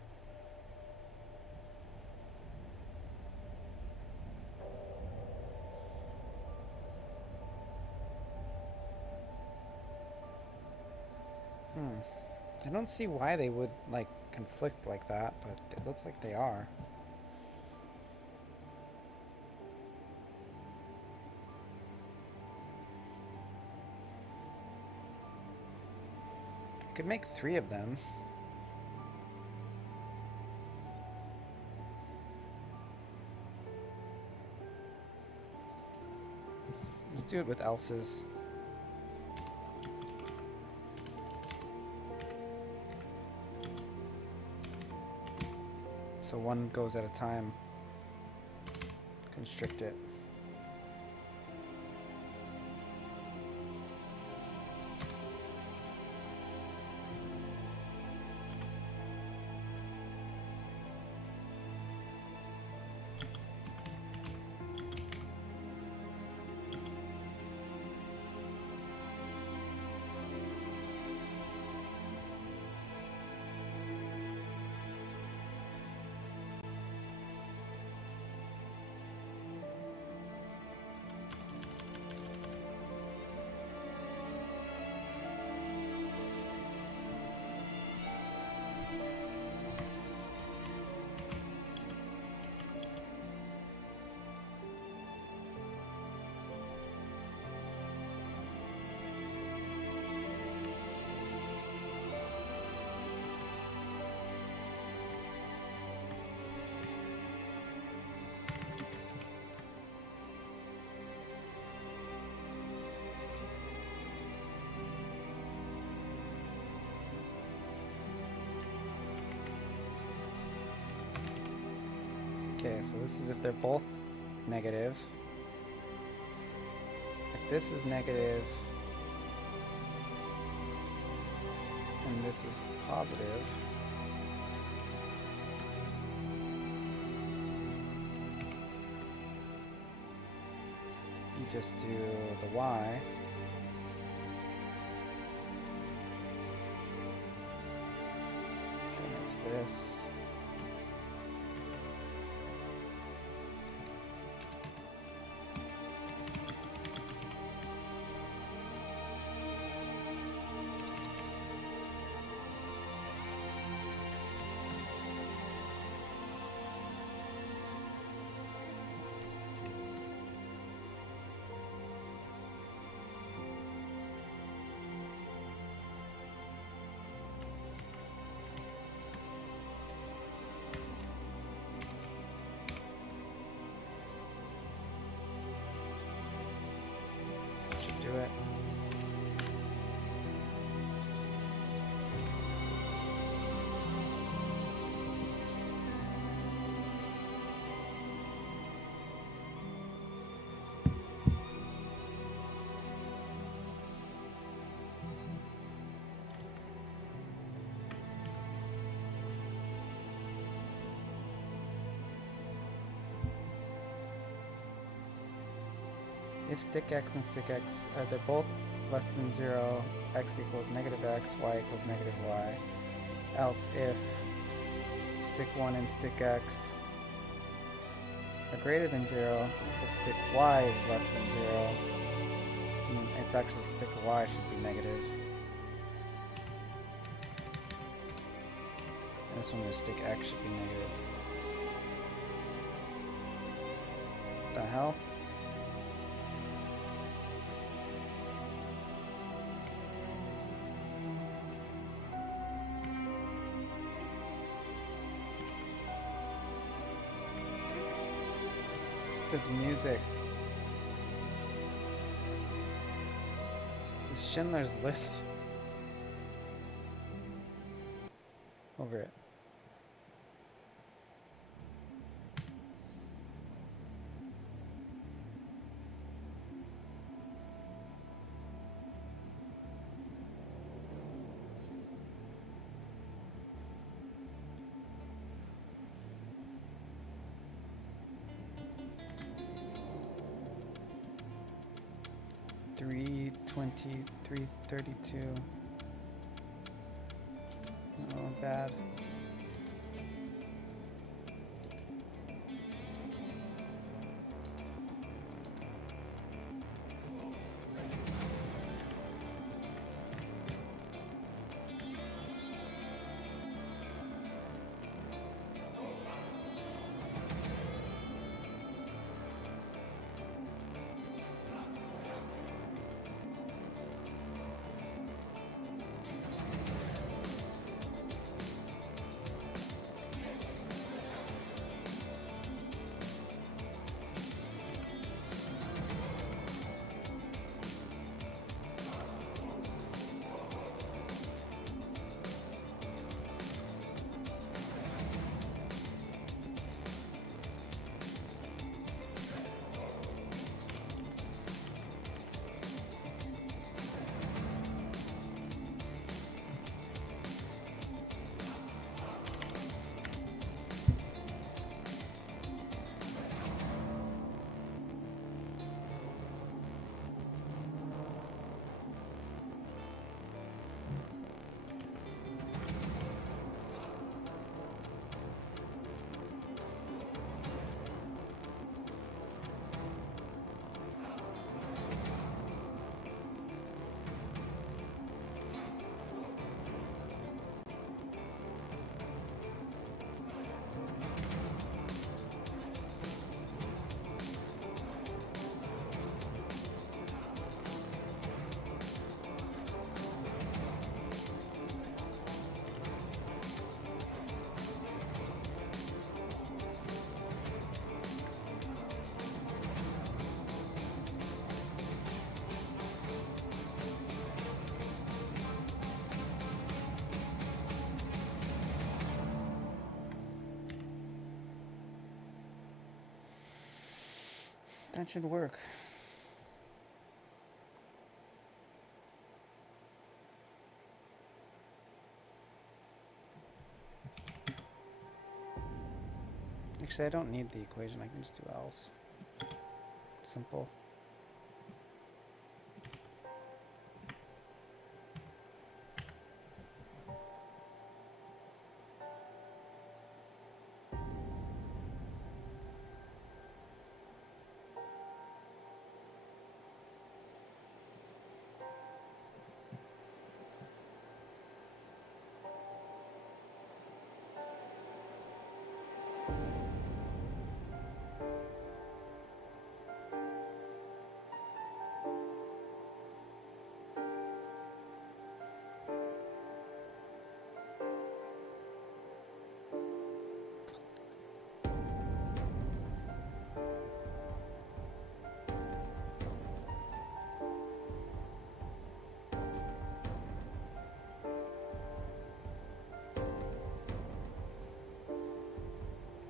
I don't see why they would like conflict like that, but it looks like they are. I could make 3 of them. Let's do it with else's. So one goes at a time. Constrict it. Okay, so this is if they're both negative. If this is negative and this is positive, you just do the y. And if this should do it. If stick x and stick x, they're both less than 0, x equals negative x, y equals negative y. Else if stick 1 and stick x are greater than 0, but stick y is less than 0, it's actually stick y should be negative. And this one where stick x should be negative. What the hell? This music. This is Schindler's List. Over it. $3.23.32. Oh, bad. That should work. Actually, I don't need the equation. I can just do else. Simple.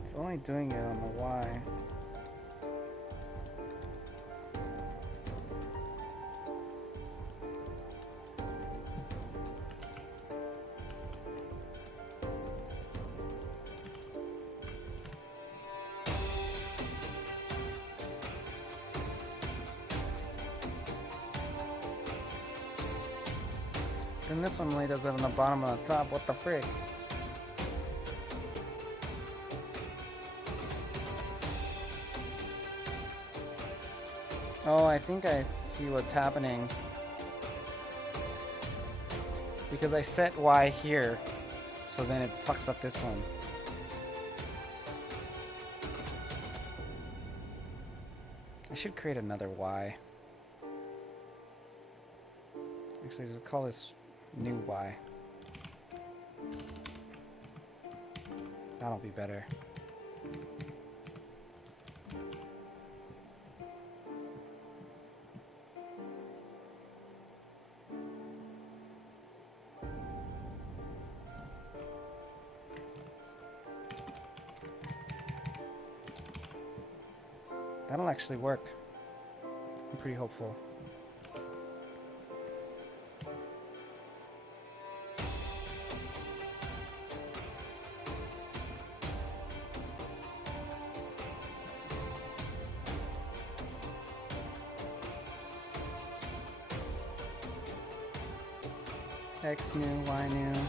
It's only doing it on the Y. Then this one only does it on the bottom and the top. What the frick? Oh, I think I see what's happening. Because I set Y here, so then it fucks up this one. I should create another Y. Actually, we'll call this new Y. That'll be better. That'll actually work. I'm pretty hopeful. X new, Y new.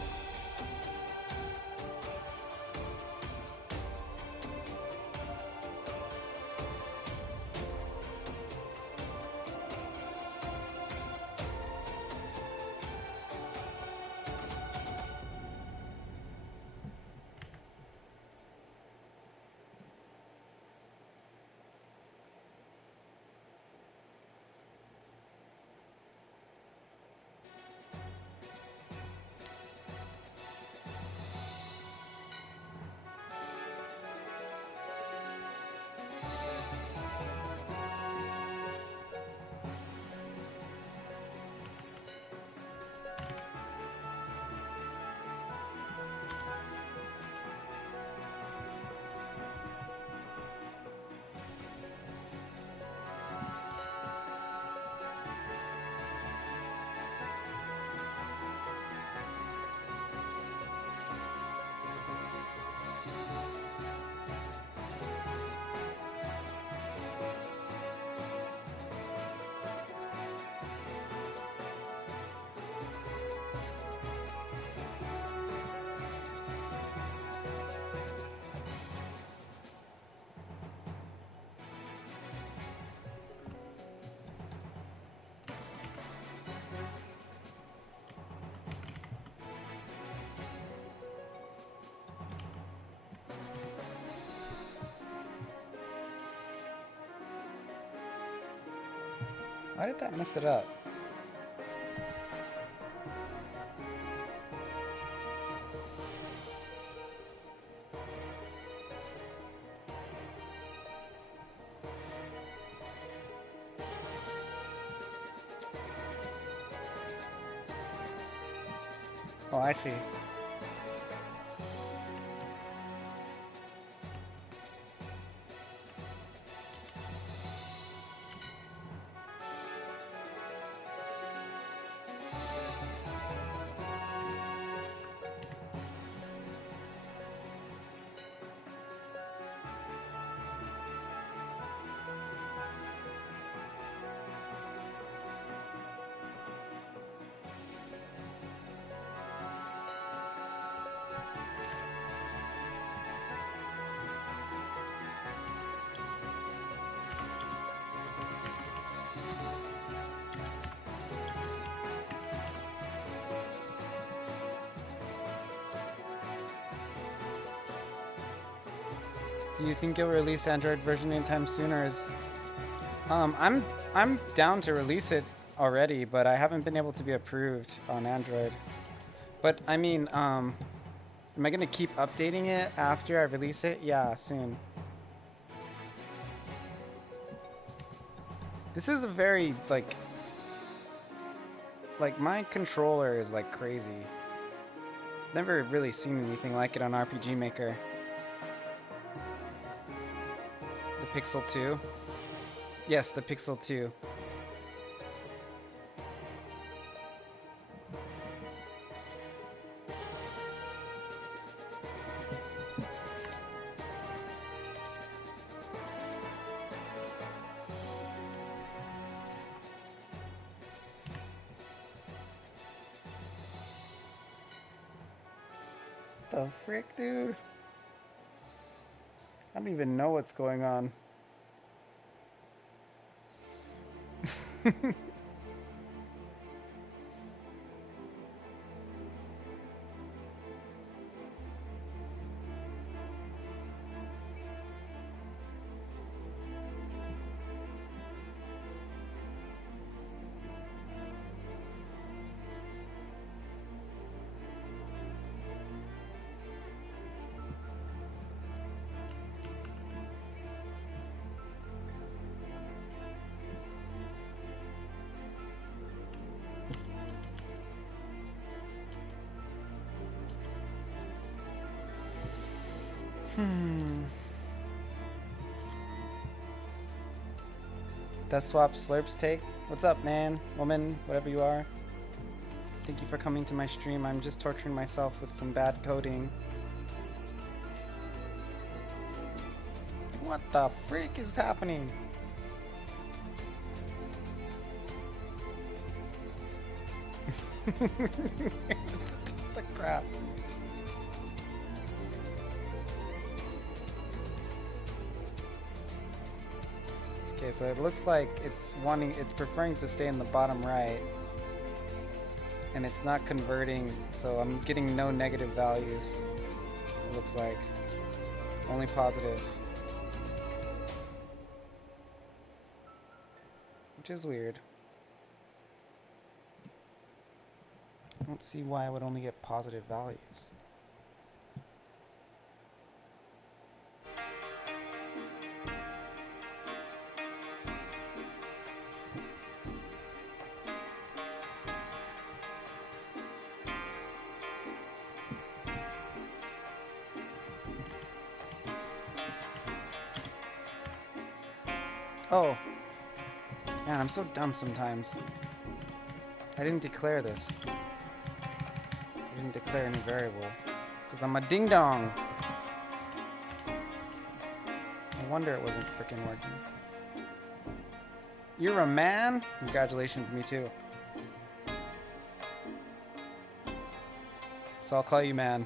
Why did that mess it up? Oh, I see. Do you think you'll release Android version anytime soon, or is I'm down to release it already, but I haven't been able to be approved on Android. But I mean, am I gonna keep updating it after I release it? Yeah, soon. This is a very like my controller is like crazy. Never really seen anything like it on RPG Maker. The Pixel 2. Yes, the Pixel 2. The frick, dude? I don't even know what's going on. Death Swap Slurps take. What's up, man, woman, whatever you are? Thank you for coming to my stream. I'm just torturing myself with some bad coding. What the frick is happening? The crap. Okay, so it looks like it's preferring to stay in the bottom right. And it's not converting, so I'm getting no negative values. It looks like. Only positive. Which is weird. I don't see why I would only get positive values. Oh. Man, I'm so dumb sometimes. I didn't declare this. I didn't declare any variable. Because I'm a ding-dong. No wonder it wasn't freaking working. You're a man? Congratulations, me too. So I'll call you man.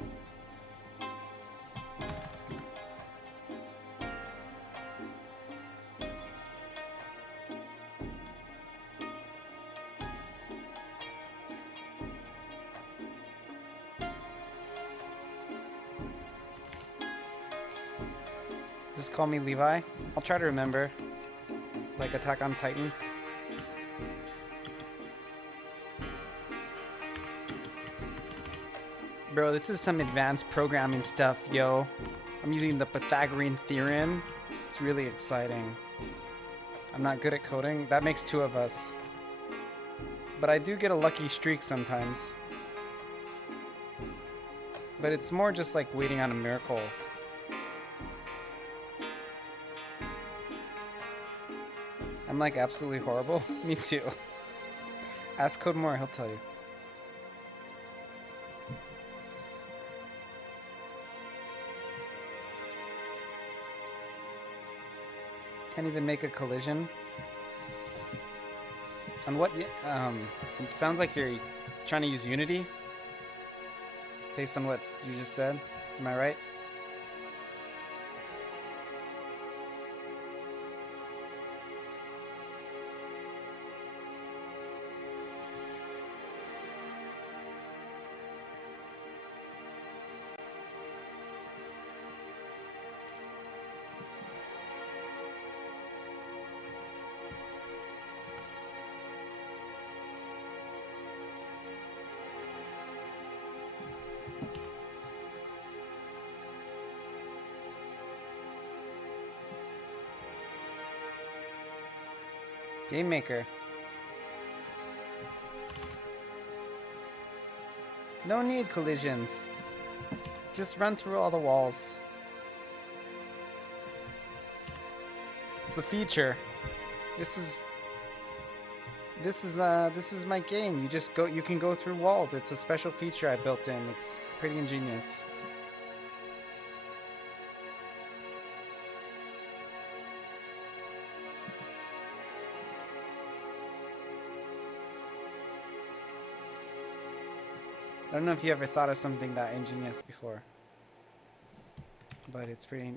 Just call me Levi. I'll try to remember. Like Attack on Titan. Bro, this is some advanced programming stuff, yo. I'm using the Pythagorean theorem. It's really exciting. I'm not good at coding. That makes two of us. But I do get a lucky streak sometimes. But it's more just like waiting on a miracle. I'm like absolutely horrible. Me too. Ask Code More, he'll tell you. Can't even make a collision. On what? It sounds like you're trying to use Unity. Based on what you just said. Am I right? Game Maker. No need collisions. Just run through all the walls. It's a feature. This is my game. You can go through walls. It's a special feature I built in. It's pretty ingenious. I don't know if you ever thought of something that ingenious before, but it's pretty.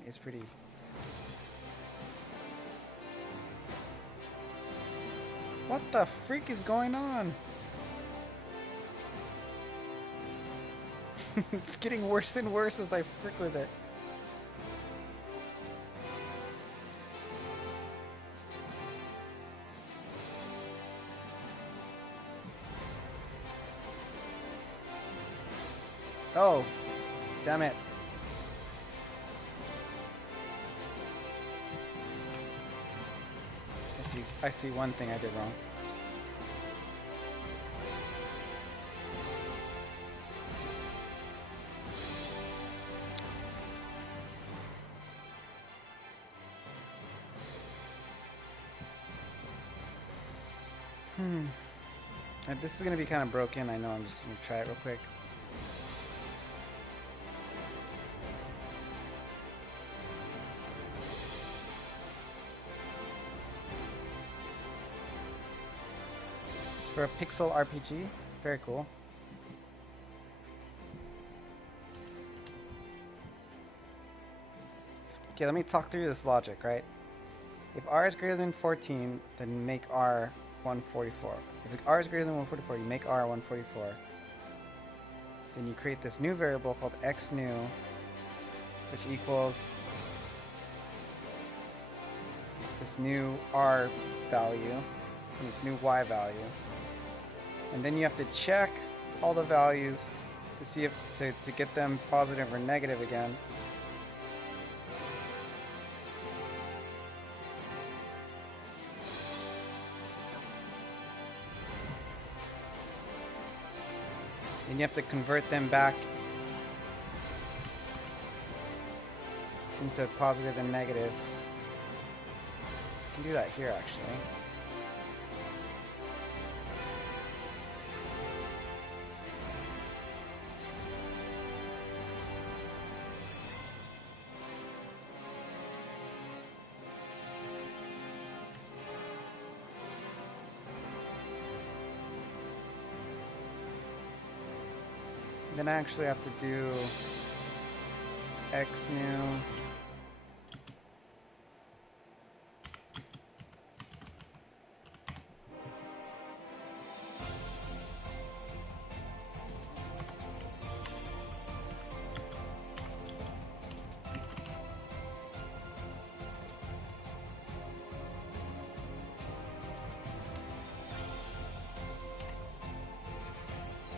What the freak is going on? It's getting worse and worse as I frick with it. Oh, damn it. I see one thing I did wrong. This is gonna be kind of broken. I know. I'm just gonna try it real quick. For a pixel RPG. Very cool. Okay, let me talk through this logic, right? If R is greater than 14, then make R 144. If R is greater than 144, you make R 144. Then you create this new variable called x new, which equals this new R value and this new Y value. And then you have to check all the values to see if to get them positive or negative again. Then you have to convert them back into positive and negatives. You can do that here actually. Then I actually have to do x new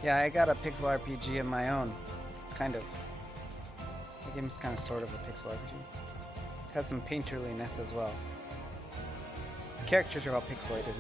Yeah, I got a pixel RPG of my own, kind of. The game's kind of sort of a pixel RPG. It has some painterliness as well. The characters are all pixelated.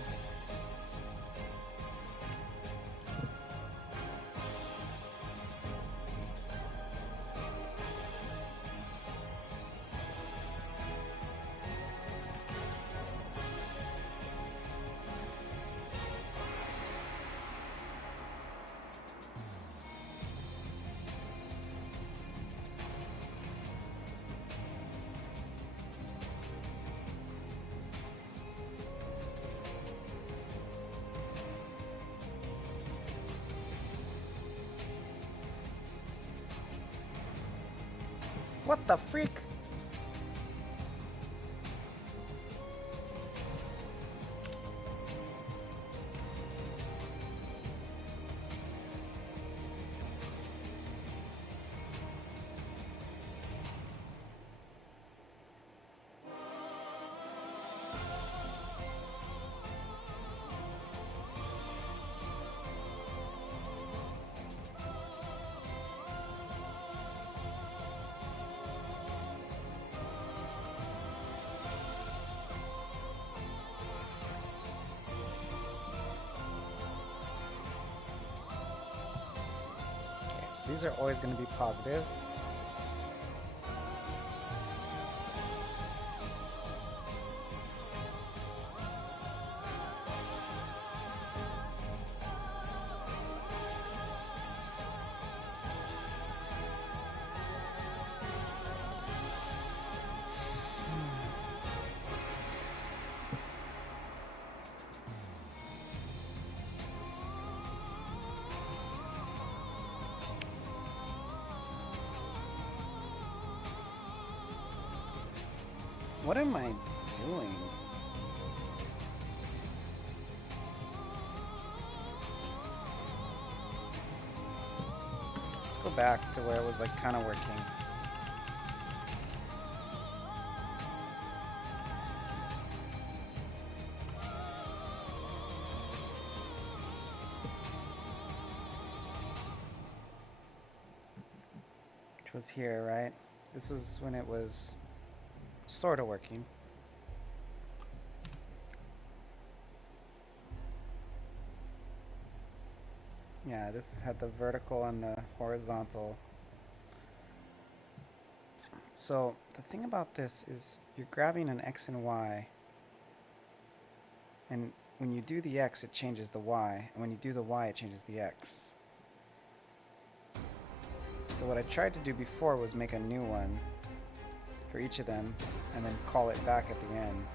What the freak? So these are always going to be positive. What am I doing? Let's go back to where it was like kind of working. Which was here, right? This was when it was sort of working. Yeah, this had the vertical and the horizontal. So the thing about this is you're grabbing an X and Y, and when you do the X, it changes the Y, and when you do the Y, it changes the X. So what I tried to do before was make a new one for each of them, and then call it back at the end.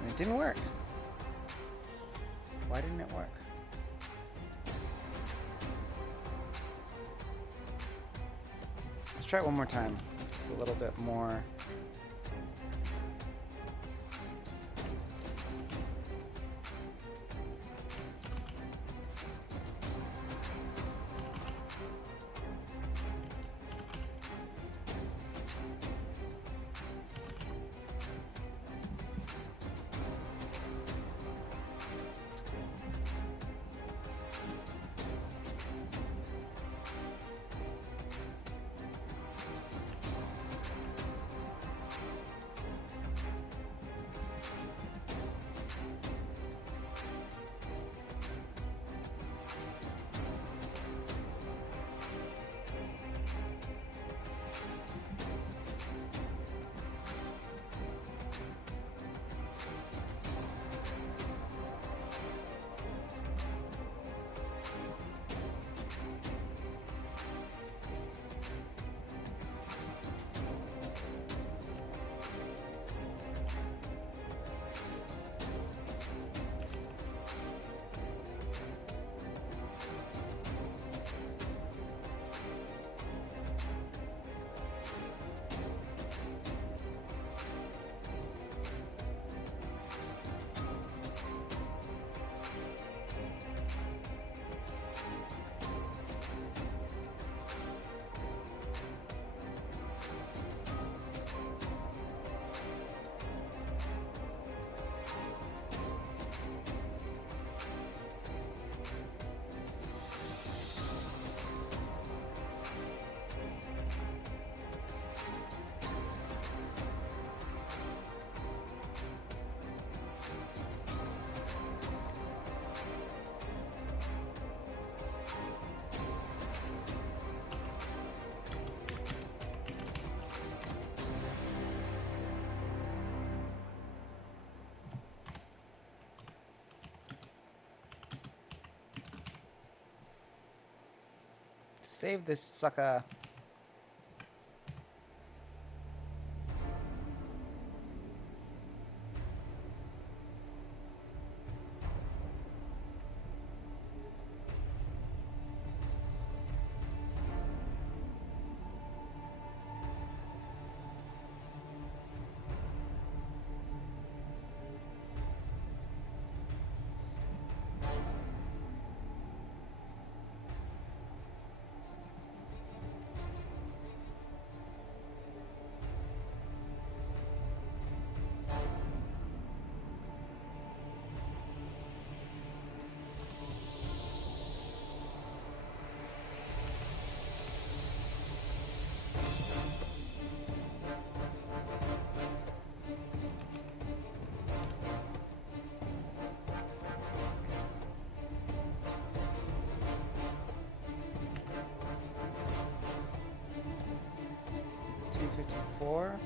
And it didn't work. Why didn't it work? Let's try it one more time. Just a little bit more. Save this sucker. 254.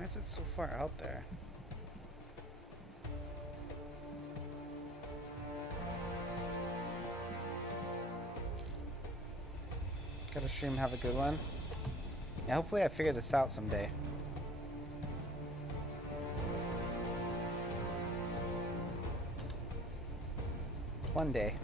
Why is it so far out there? Gotta stream, have a good one. Yeah, hopefully I figure this out someday. One day.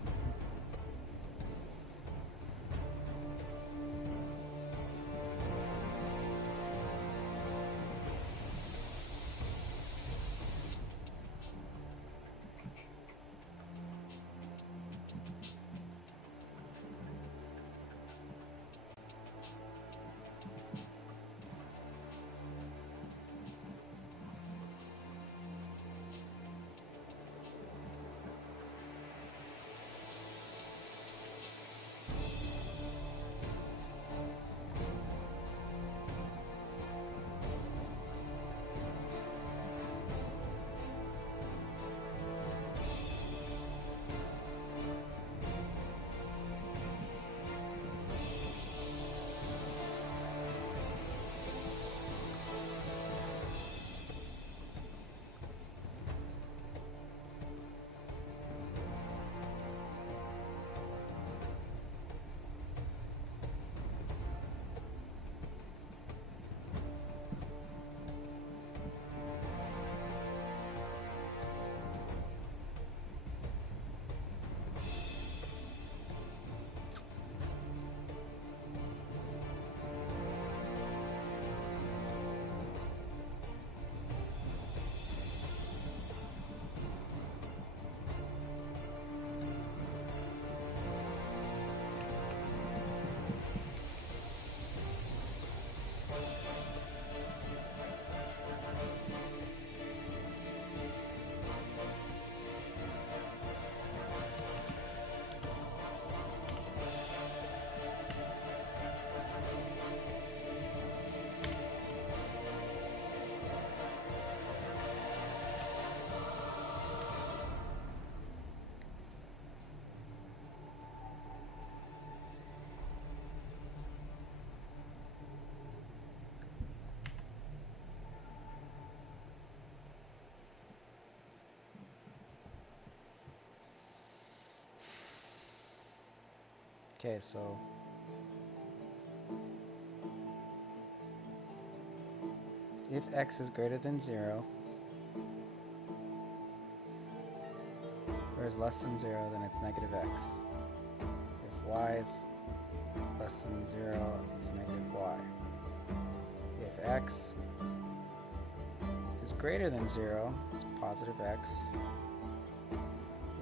Okay, so if x is greater than 0 or is less than 0, then it's negative x. If y is less than 0, it's negative y. If x is greater than 0, it's positive x.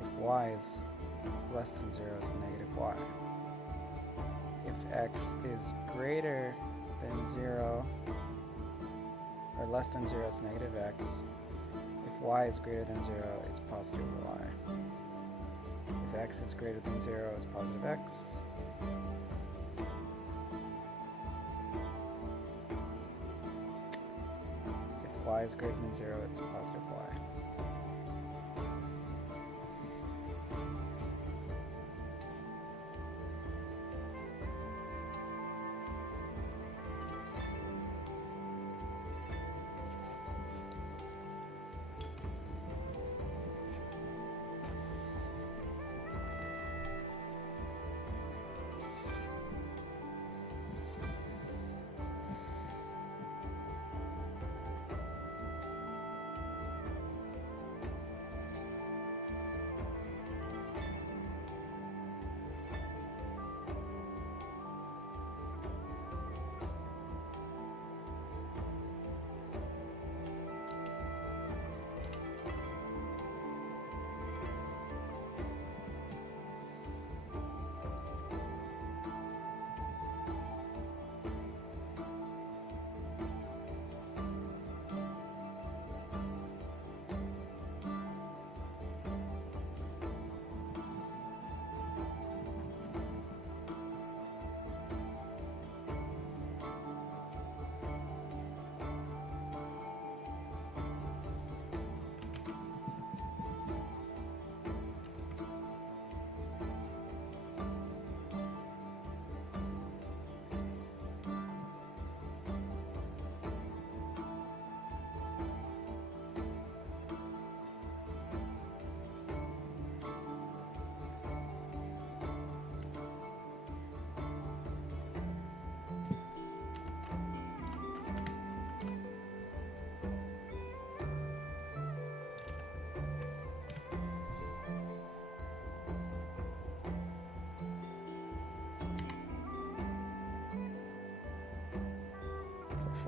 If y is less than 0, it's negative y. If x is greater than 0 or less than 0, it's negative x. If y is greater than 0, it's positive y. If x is greater than 0, it's positive x. If y is greater than 0, it's positive y.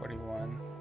41.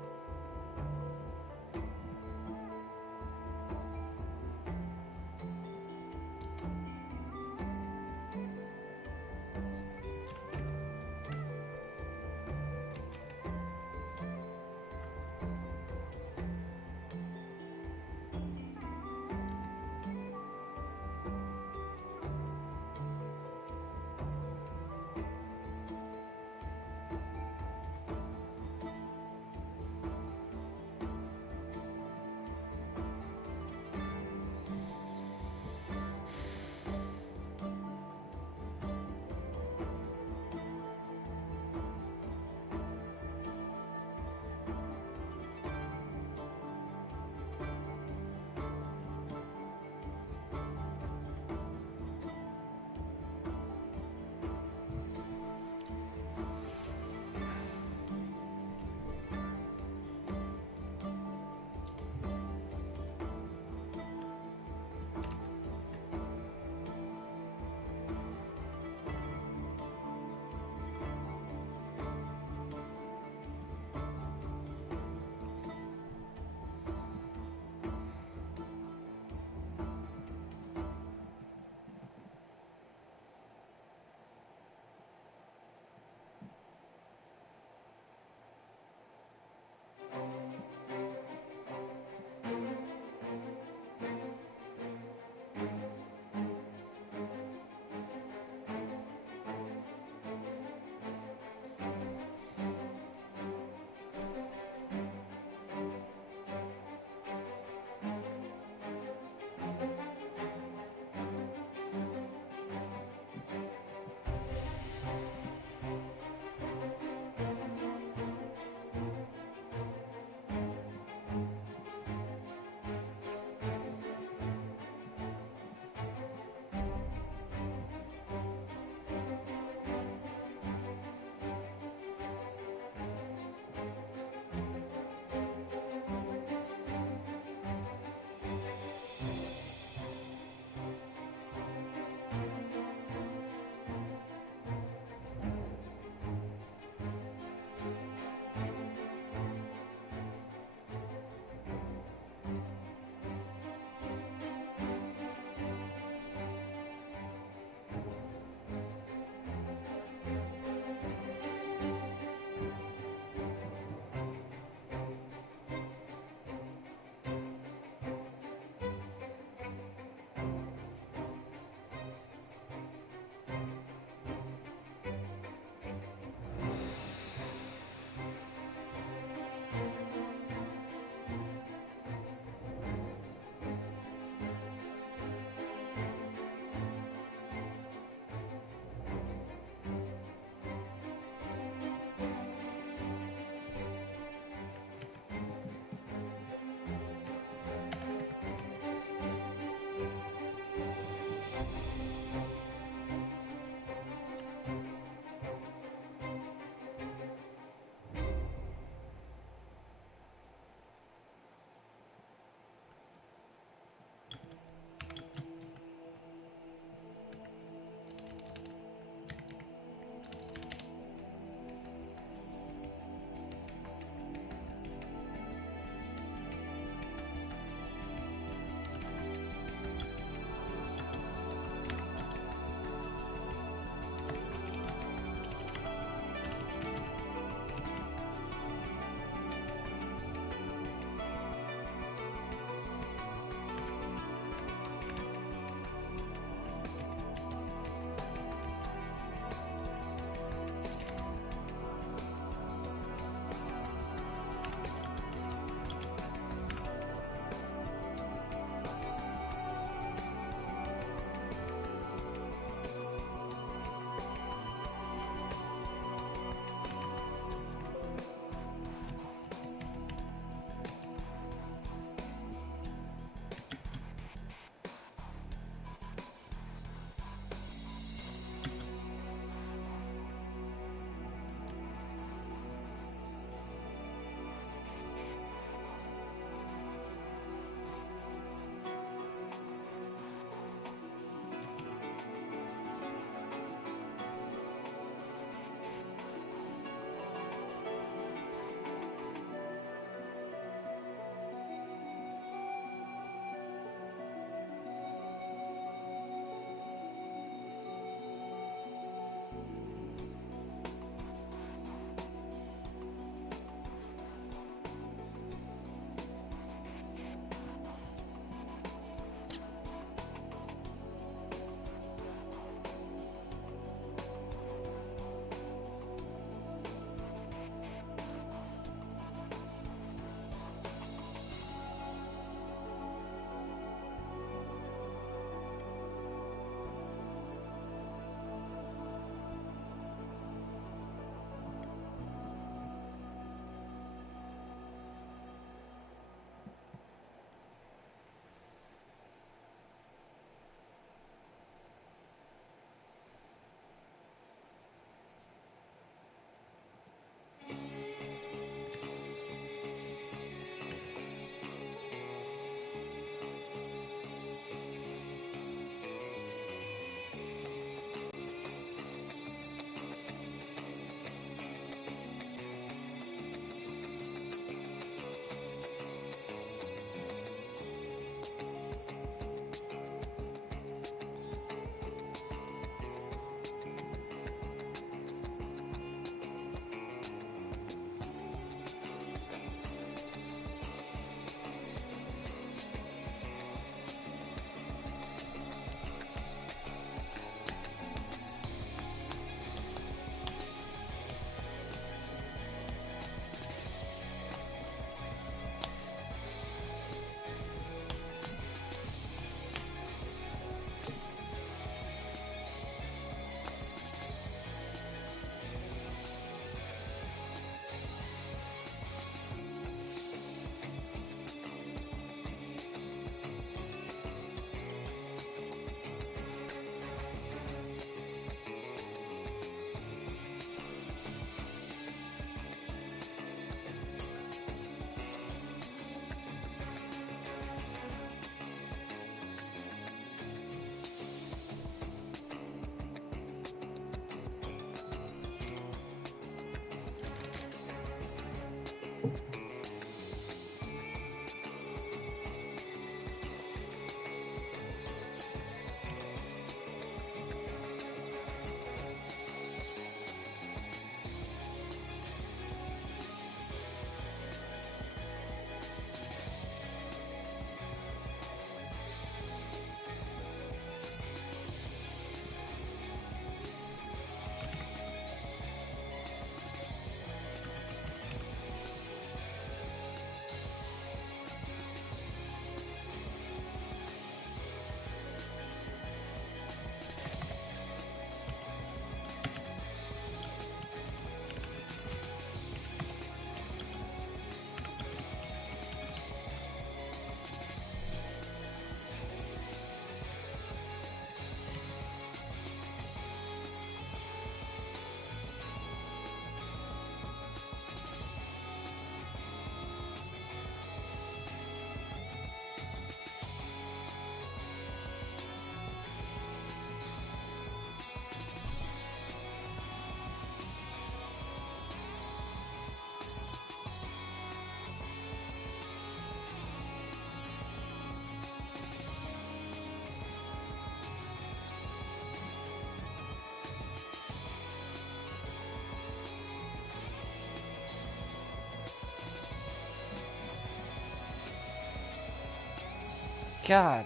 God.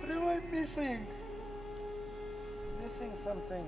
What am I missing? Missing something.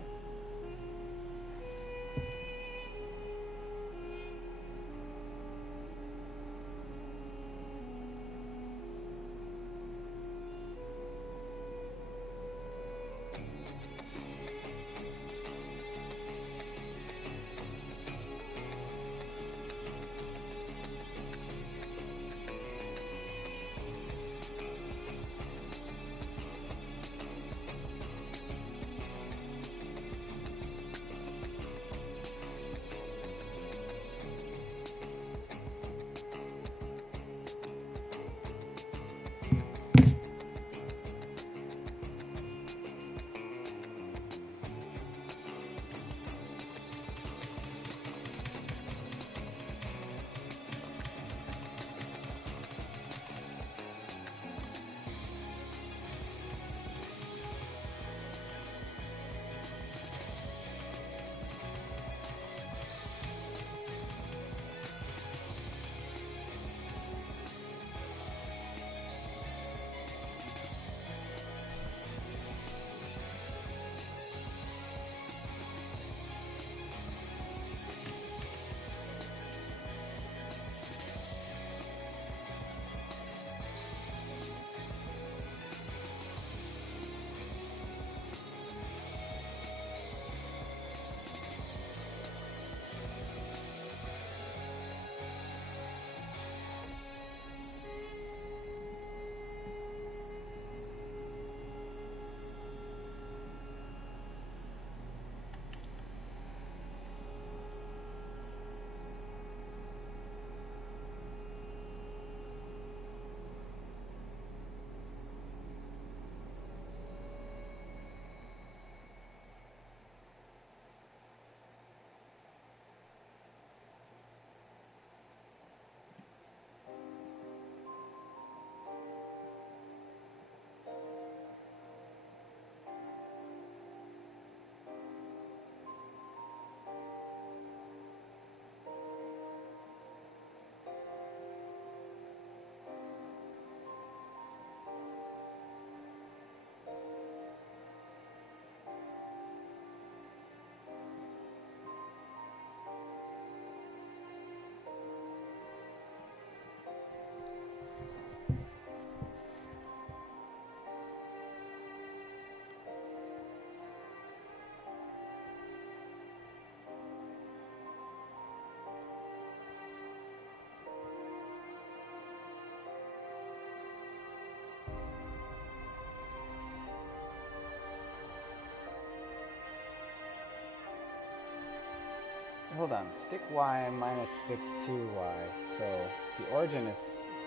Hold on. Stick y minus stick 2y. So the origin is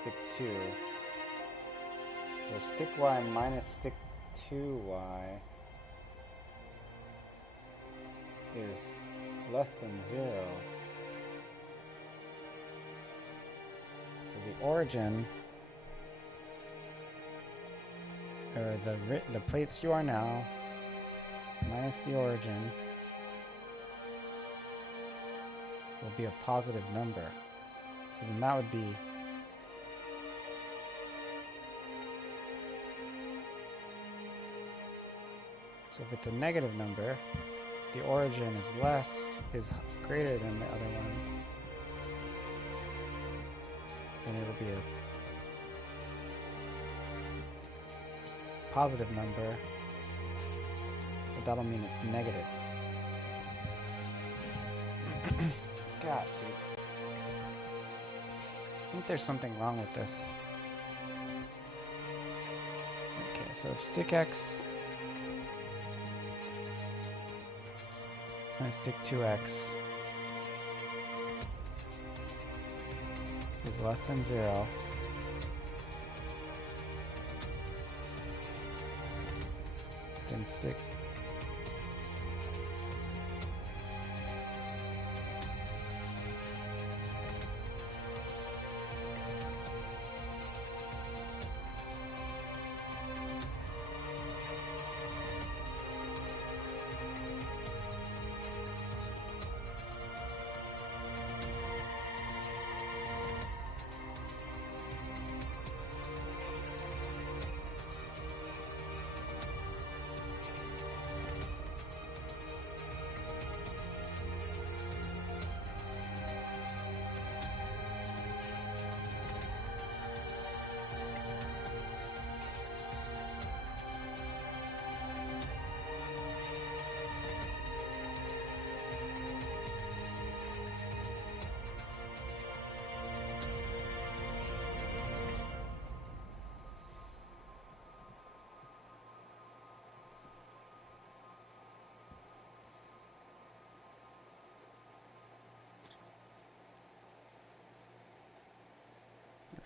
stick 2. So stick y minus stick 2y is less than 0. So the origin, or the plates you are now, minus the origin, will be a positive number. So then that would be so if it's a negative number, the origin is greater than the other one, then it'll be a positive number, but that'll mean it's negative. God, dude. I think there's something wrong with this. Okay, so if stick x minus stick 2x is less than 0, then stick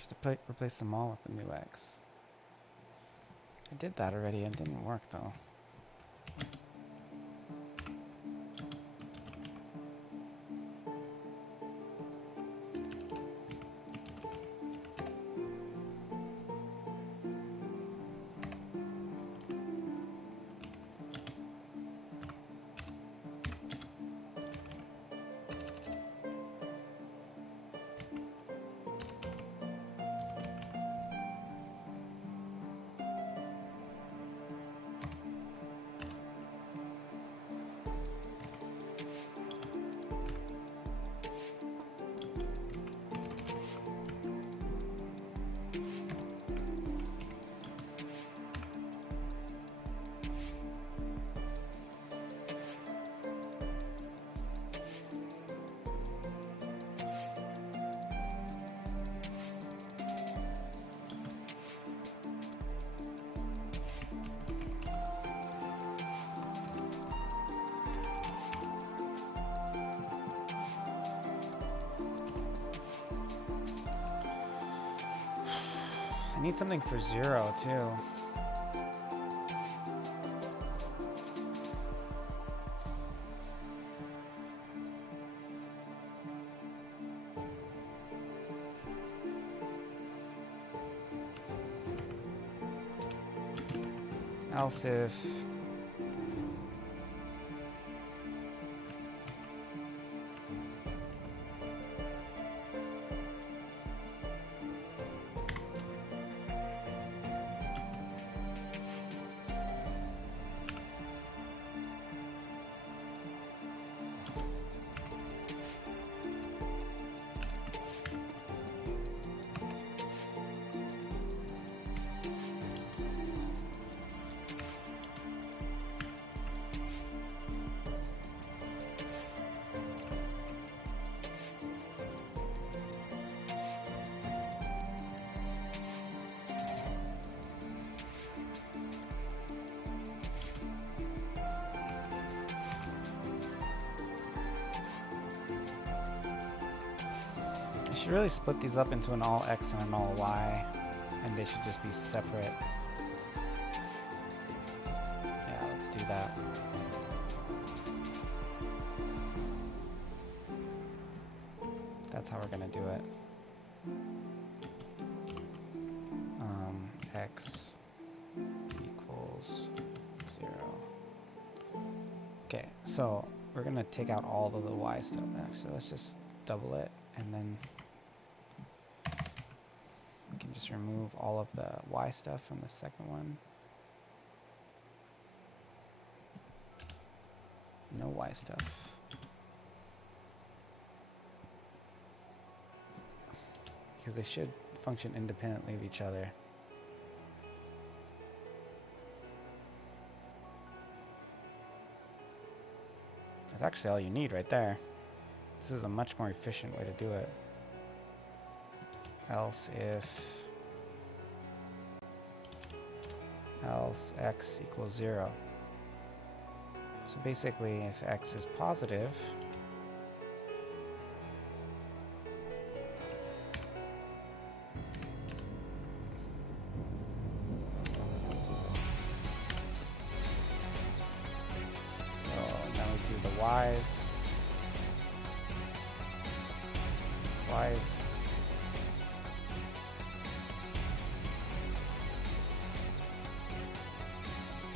Just to replace them all with the new X. I did that already and it didn't work though. I need something for 0 too. Else if I should really split these up into an all X and an all Y, and they should just be separate. Yeah, let's do that. That's how we're gonna do it. X equals 0. Okay, so we're gonna take out all of the Y stuff next. So let's just double it, and then we can just remove all of the Y stuff from the second one. No Y stuff. Because they should function independently of each other. That's actually all you need right there. This is a much more efficient way to do it. Else X equals 0. So basically, if X is positive, Y's.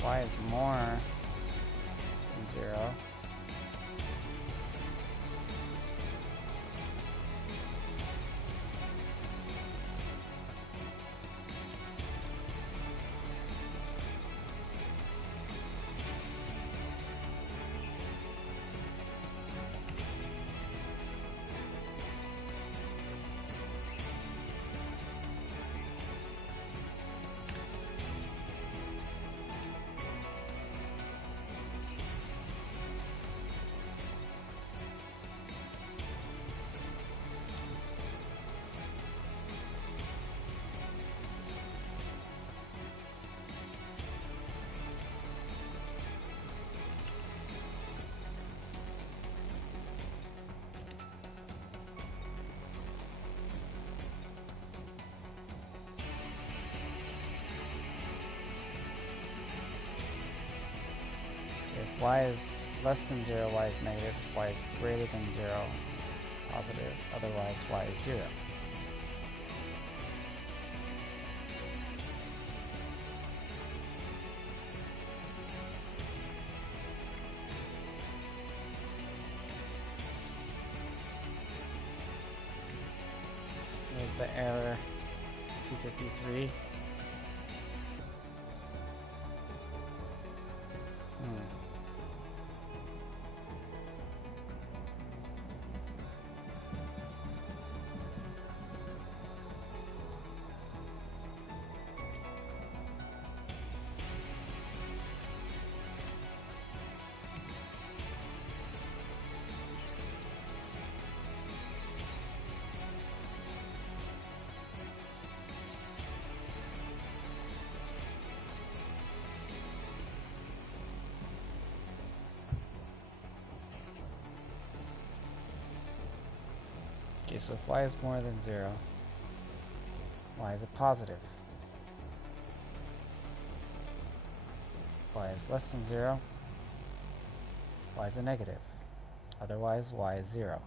Y is more than 0. Y is less than 0, Y is negative. Y is greater than 0, positive. Otherwise, Y is 0. There's the error, 253. Okay, so if Y is more than 0, Y is a positive. If Y is less than 0, Y is a negative. Otherwise, Y is 0.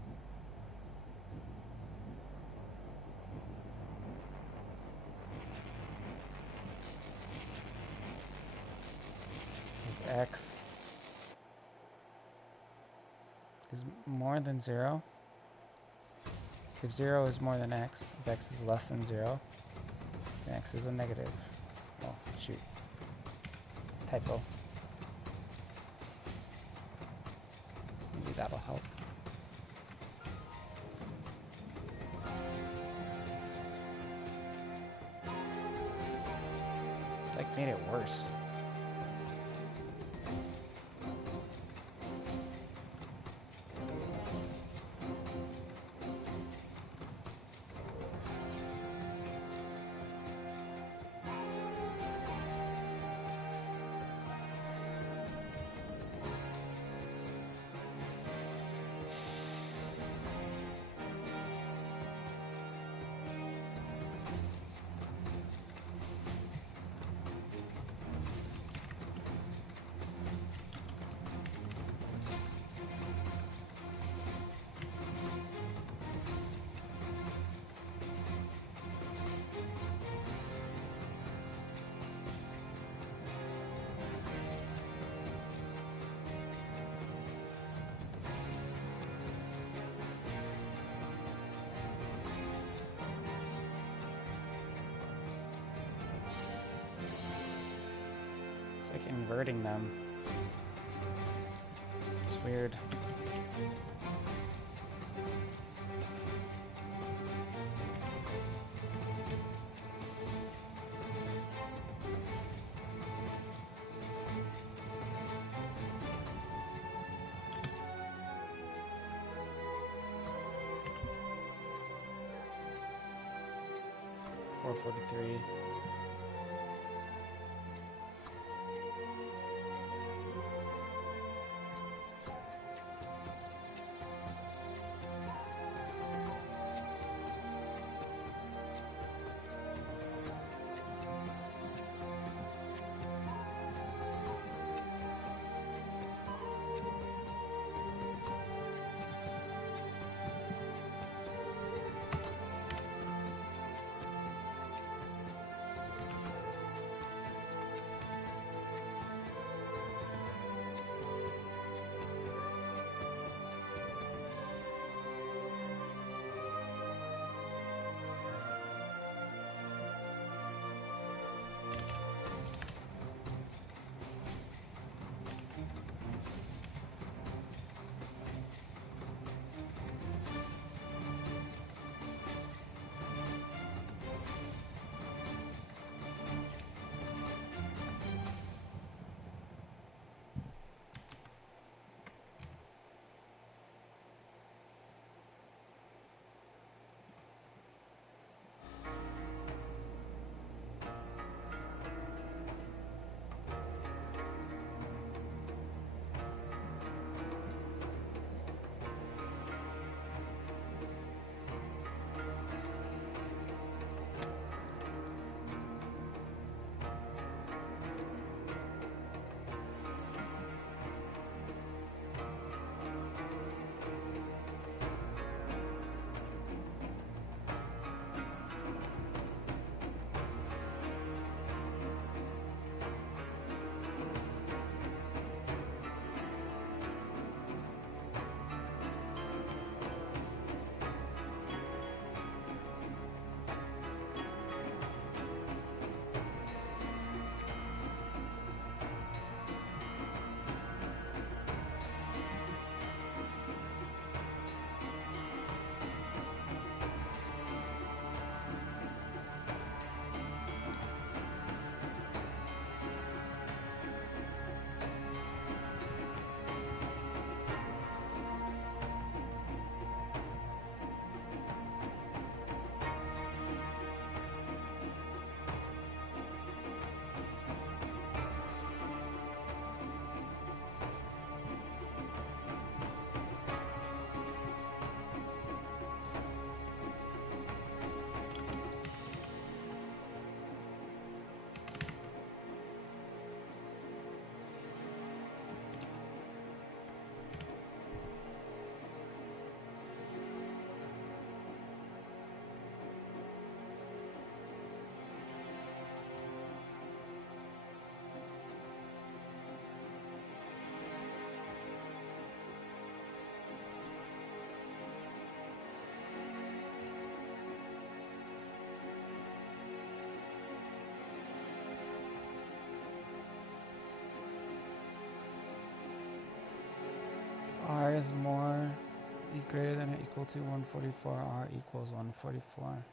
If X is more than 0, if 0 is more than X, if X is less than 0, then X is a negative. Oh, shoot. Typo. Maybe that'll help. Like, made it worse. It's like inverting them. It's weird. $4.43. R is more greater than or equal to 144, R equals 144.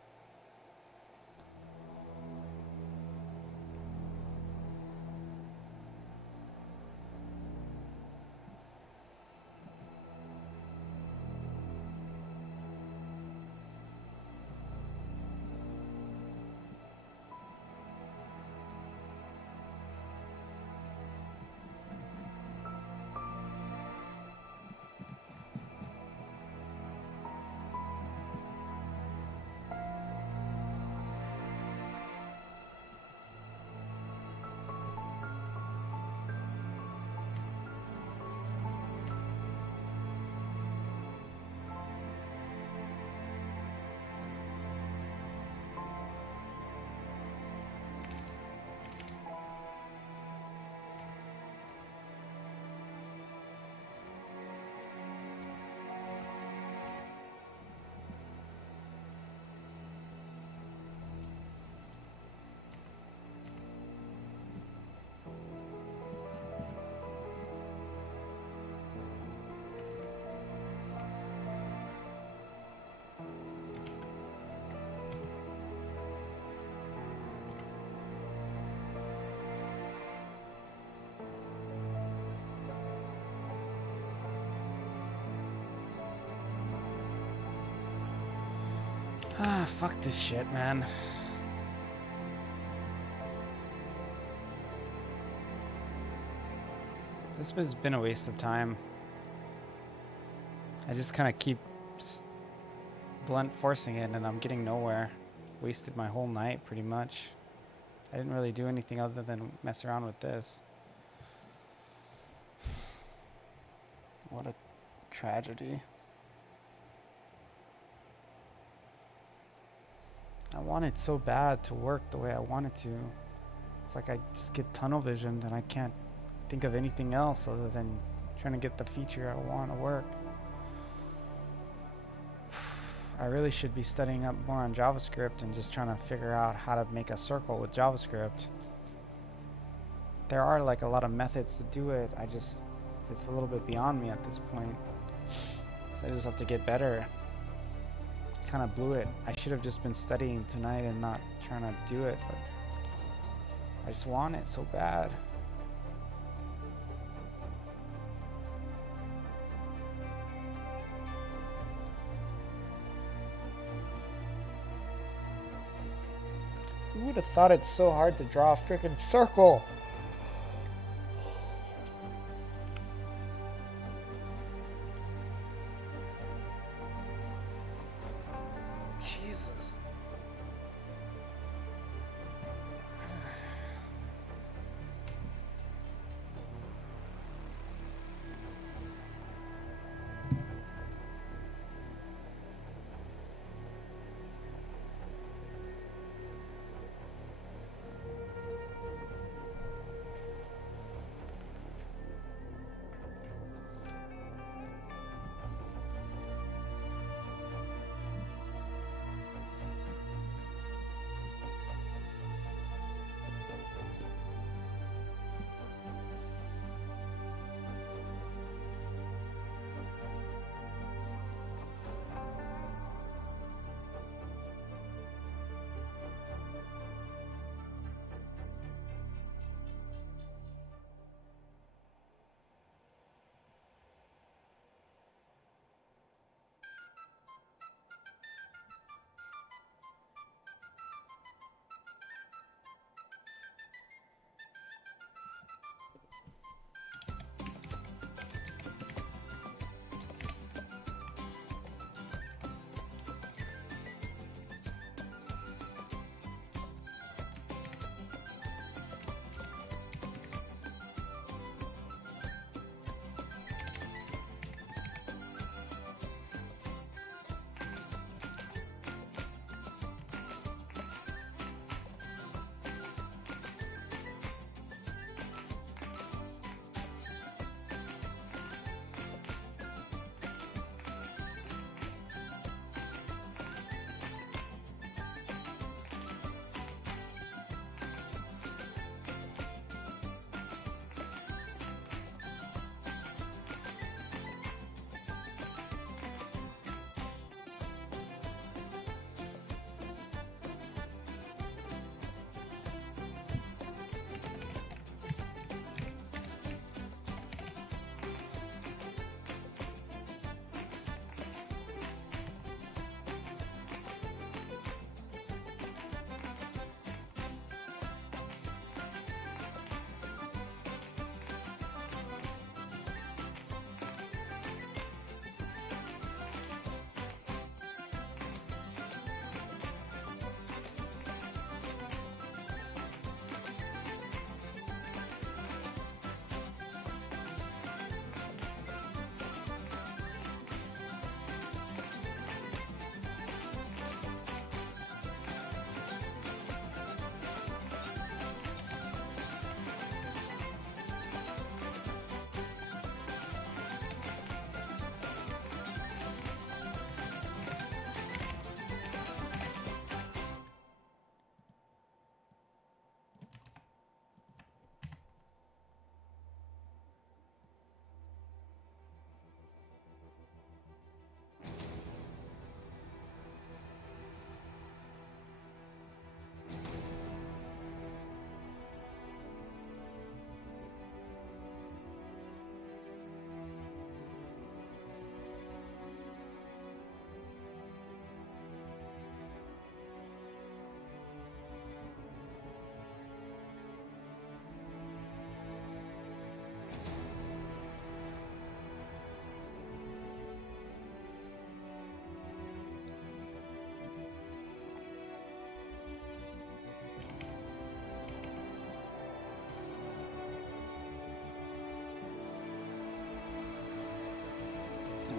Ah, fuck this shit, man. This has been a waste of time. I just kind of keep blunt forcing it and I'm getting nowhere. Wasted my whole night pretty much. I didn't really do anything other than mess around with this. What a tragedy. I want it so bad to work the way I want it to. It's like I just get tunnel visioned and I can't think of anything else other than trying to get the feature I want to work. I really should be studying up more on JavaScript and just trying to figure out how to make a circle with JavaScript. There are like a lot of methods to do it. It's a little bit beyond me at this point. So I just have to get better. Kind of blew it. I should have just been studying tonight and not trying to do it, but I just want it so bad. Who would have thought it's so hard to draw a freaking circle? Jesus.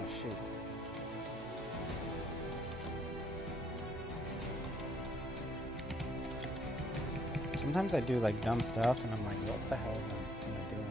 Oh shit. Sometimes I do like dumb stuff and I'm like, what the hell am I doing?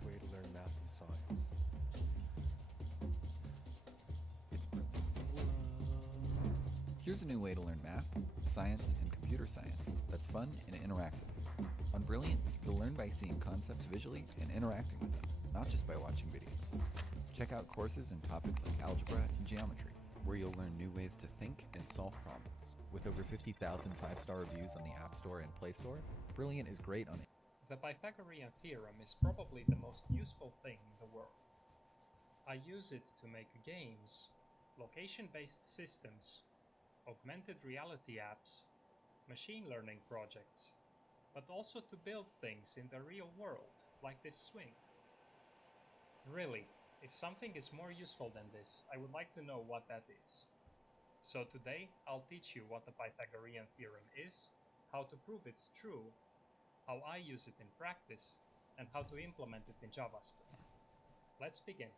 easiest way to learn math and science. It's brilliant. Here's a new way to learn math, science, and computer science that's fun and interactive. On Brilliant, you'll learn by seeing concepts visually and interacting with them, not just by watching videos. Check out courses in topics like algebra and geometry, where you'll learn new ways to think and solve problems. With over 50,000 five-star reviews on the App Store and Play Store, Brilliant is great on it. The Pythagorean theorem is probably the most useful thing in the world. I use it to make games, location-based systems, augmented reality apps, machine learning projects, but also to build things in the real world, like this swing. Really, if something is more useful than this, I would like to know what that is. So today, I'll teach you what the Pythagorean theorem is, how to prove it's true, how I use it in practice, and how to implement it in JavaScript. Let's begin.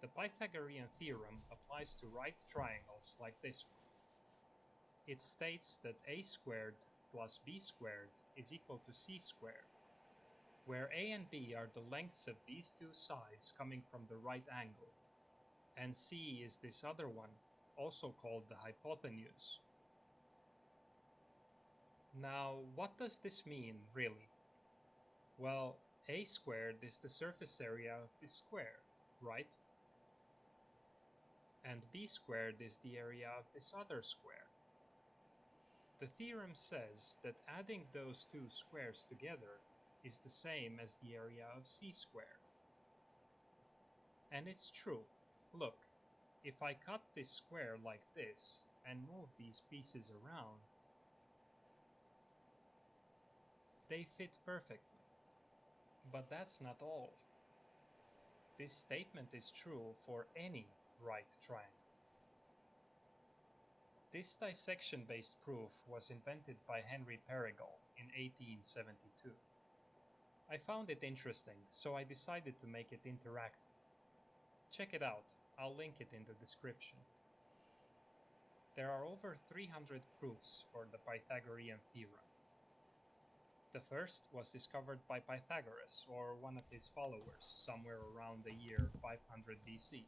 The Pythagorean theorem applies to right triangles like this one. It states that a squared plus b squared is equal to c squared, where a and b are the lengths of these two sides coming from the right angle, and c is this other one, also called the hypotenuse. Now, what does this mean, really? Well, a squared is the surface area of this square, right? And b squared is the area of this other square. The theorem says that adding those two squares together is the same as the area of c squared. And it's true. Look, if I cut this square like this and move these pieces around, they fit perfectly. But that's not all. This statement is true for any right triangle. This dissection-based proof was invented by Henry Perigal in 1872. I found it interesting, so I decided to make it interactive. Check it out, I'll link it in the description. There are over 300 proofs for the Pythagorean theorem. The first was discovered by Pythagoras, or one of his followers, somewhere around the year 500 BC.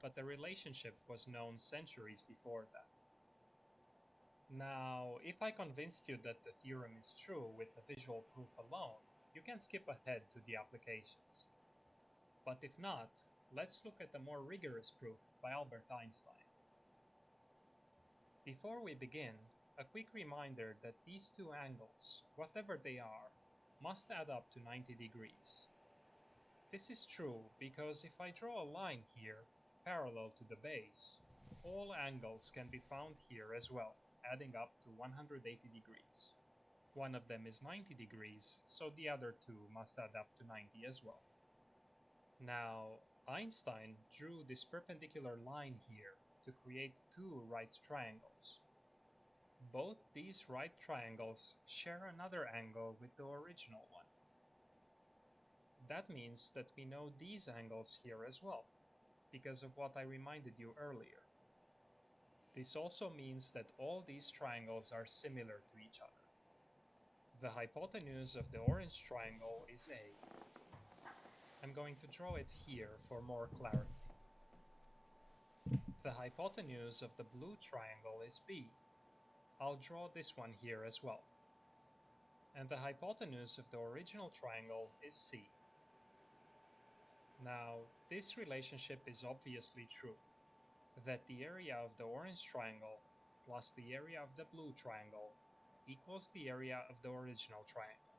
But the relationship was known centuries before that. Now, if I convinced you that the theorem is true with the visual proof alone, you can skip ahead to the applications. But if not, let's look at a more rigorous proof by Albert Einstein. Before we begin, a quick reminder that these two angles, whatever they are, must add up to 90 degrees. This is true because if I draw a line here, parallel to the base, all angles can be found here as well, adding up to 180 degrees. One of them is 90 degrees, so the other two must add up to 90 as well. Now, Einstein drew this perpendicular line here to create two right triangles. Both these right triangles share another angle with the original one. That means that we know these angles here as well, because of what I reminded you earlier. This also means that all these triangles are similar to each other. The hypotenuse of the orange triangle is A. I'm going to draw it here for more clarity. The hypotenuse of the blue triangle is B. I'll draw this one here as well. And the hypotenuse of the original triangle is C. Now, this relationship is obviously true, that the area of the orange triangle plus the area of the blue triangle equals the area of the original triangle.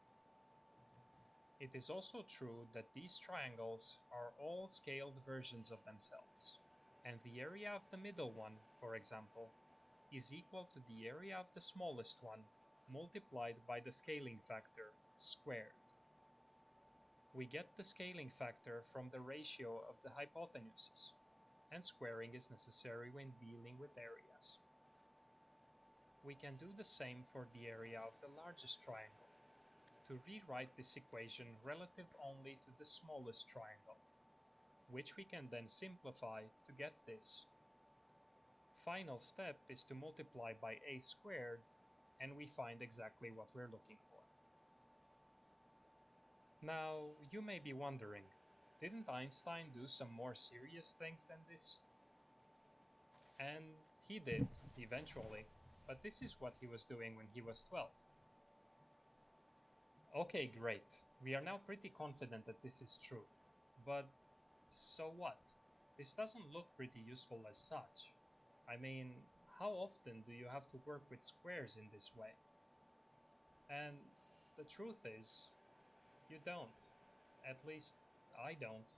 It is also true that these triangles are all scaled versions of themselves, and the area of the middle one, for example, is equal to the area of the smallest one multiplied by the scaling factor squared. We get the scaling factor from the ratio of the hypotenuses, and squaring is necessary when dealing with areas. We can do the same for the area of the largest triangle, to rewrite this equation relative only to the smallest triangle, which we can then simplify to get this. Final step is to multiply by a squared, and we find exactly what we're looking for. Now, you may be wondering, didn't Einstein do some more serious things than this? And he did, eventually, but this is what he was doing when he was 12. Okay, great. We are now pretty confident that this is true. But so what? This doesn't look pretty useful as such. I mean, how often do you have to work with squares in this way? And the truth is, you don't. At least, I don't.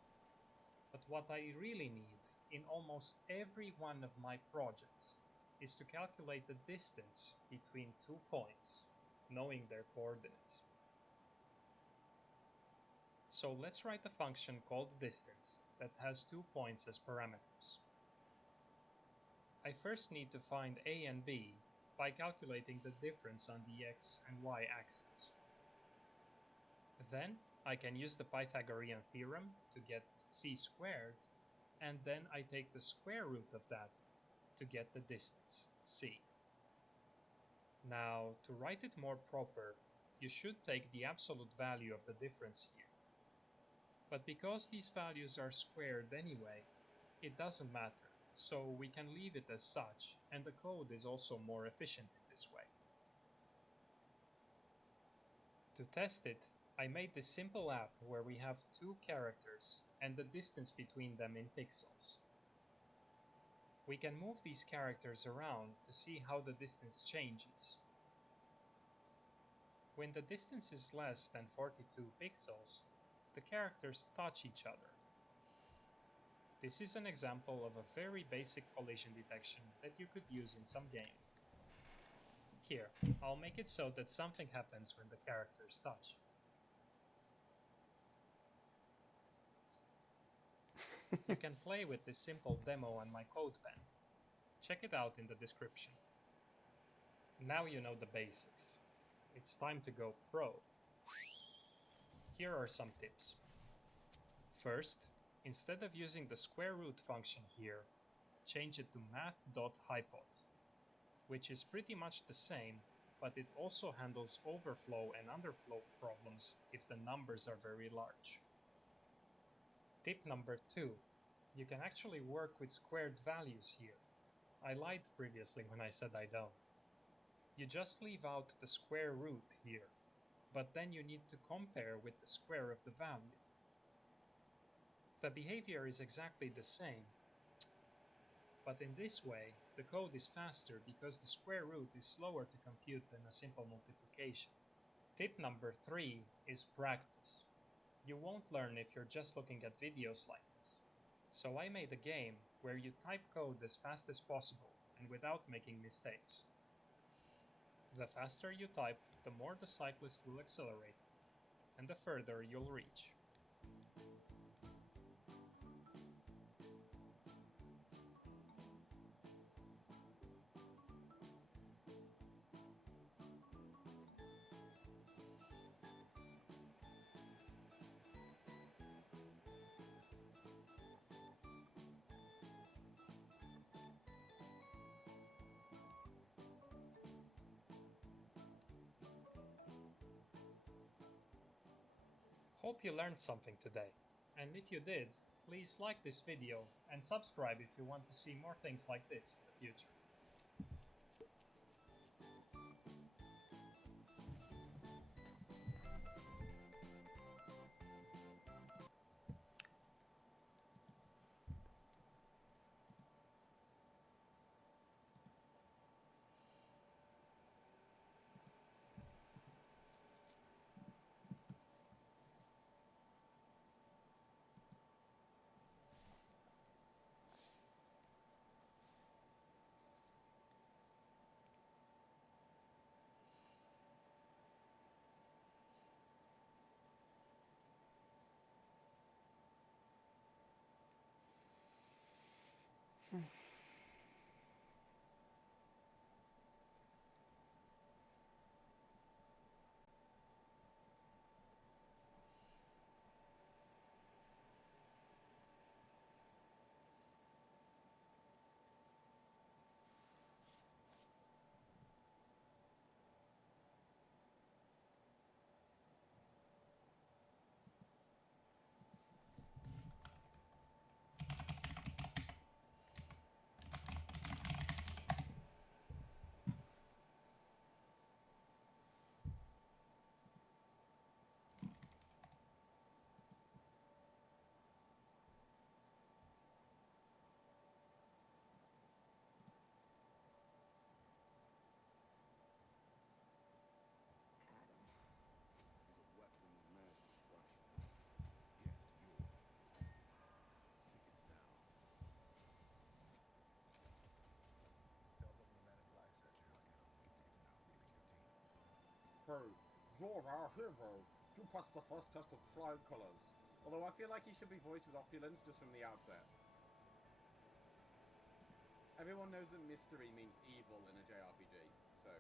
But what I really need in almost every one of my projects is to calculate the distance between 2 points, knowing their coordinates. So let's write a function called distance that has 2 points as parameters. I first need to find a and b by calculating the difference on the x and y axes. Then I can use the Pythagorean theorem to get c squared, and then I take the square root of that to get the distance, c. Now, to write it more proper, you should take the absolute value of the difference here. But because these values are squared anyway, it doesn't matter, so we can leave it as such, and the code is also more efficient in this way. To test it, I made this simple app where we have 2 characters and the distance between them in pixels. We can move these characters around to see how the distance changes. When the distance is less than 42 pixels, the characters touch each other. This is an example of a very basic collision detection that you could use in some game. Here, I'll make it so that something happens when the characters touch. You can play with this simple demo on my CodePen. Check it out in the description. Now you know the basics. It's time to go pro. Here are some tips. First, instead of using the square root function here, change it to math.hypot, which is pretty much the same, but it also handles overflow and underflow problems if the numbers are very large. Tip number 2. You can actually work with squared values here. I lied previously when I said I don't. You just leave out the square root here, but then you need to compare with the square of the value. The behavior is exactly the same, but in this way, the code is faster because the square root is slower to compute than a simple multiplication. Tip number 3 is practice. You won't learn if you're just looking at videos like this. So I made a game where you type code as fast as possible and without making mistakes. The faster you type, the more the cyclist will accelerate, and the further you'll reach. Hope you learned something today, and if you did, please like this video and subscribe if you want to see more things like this in the future. hero. You're our hero. You passed the first test with flying colours. Although I feel like he should be voiced with opulence just from the outset. Everyone knows that mystery means evil in a JRPG, so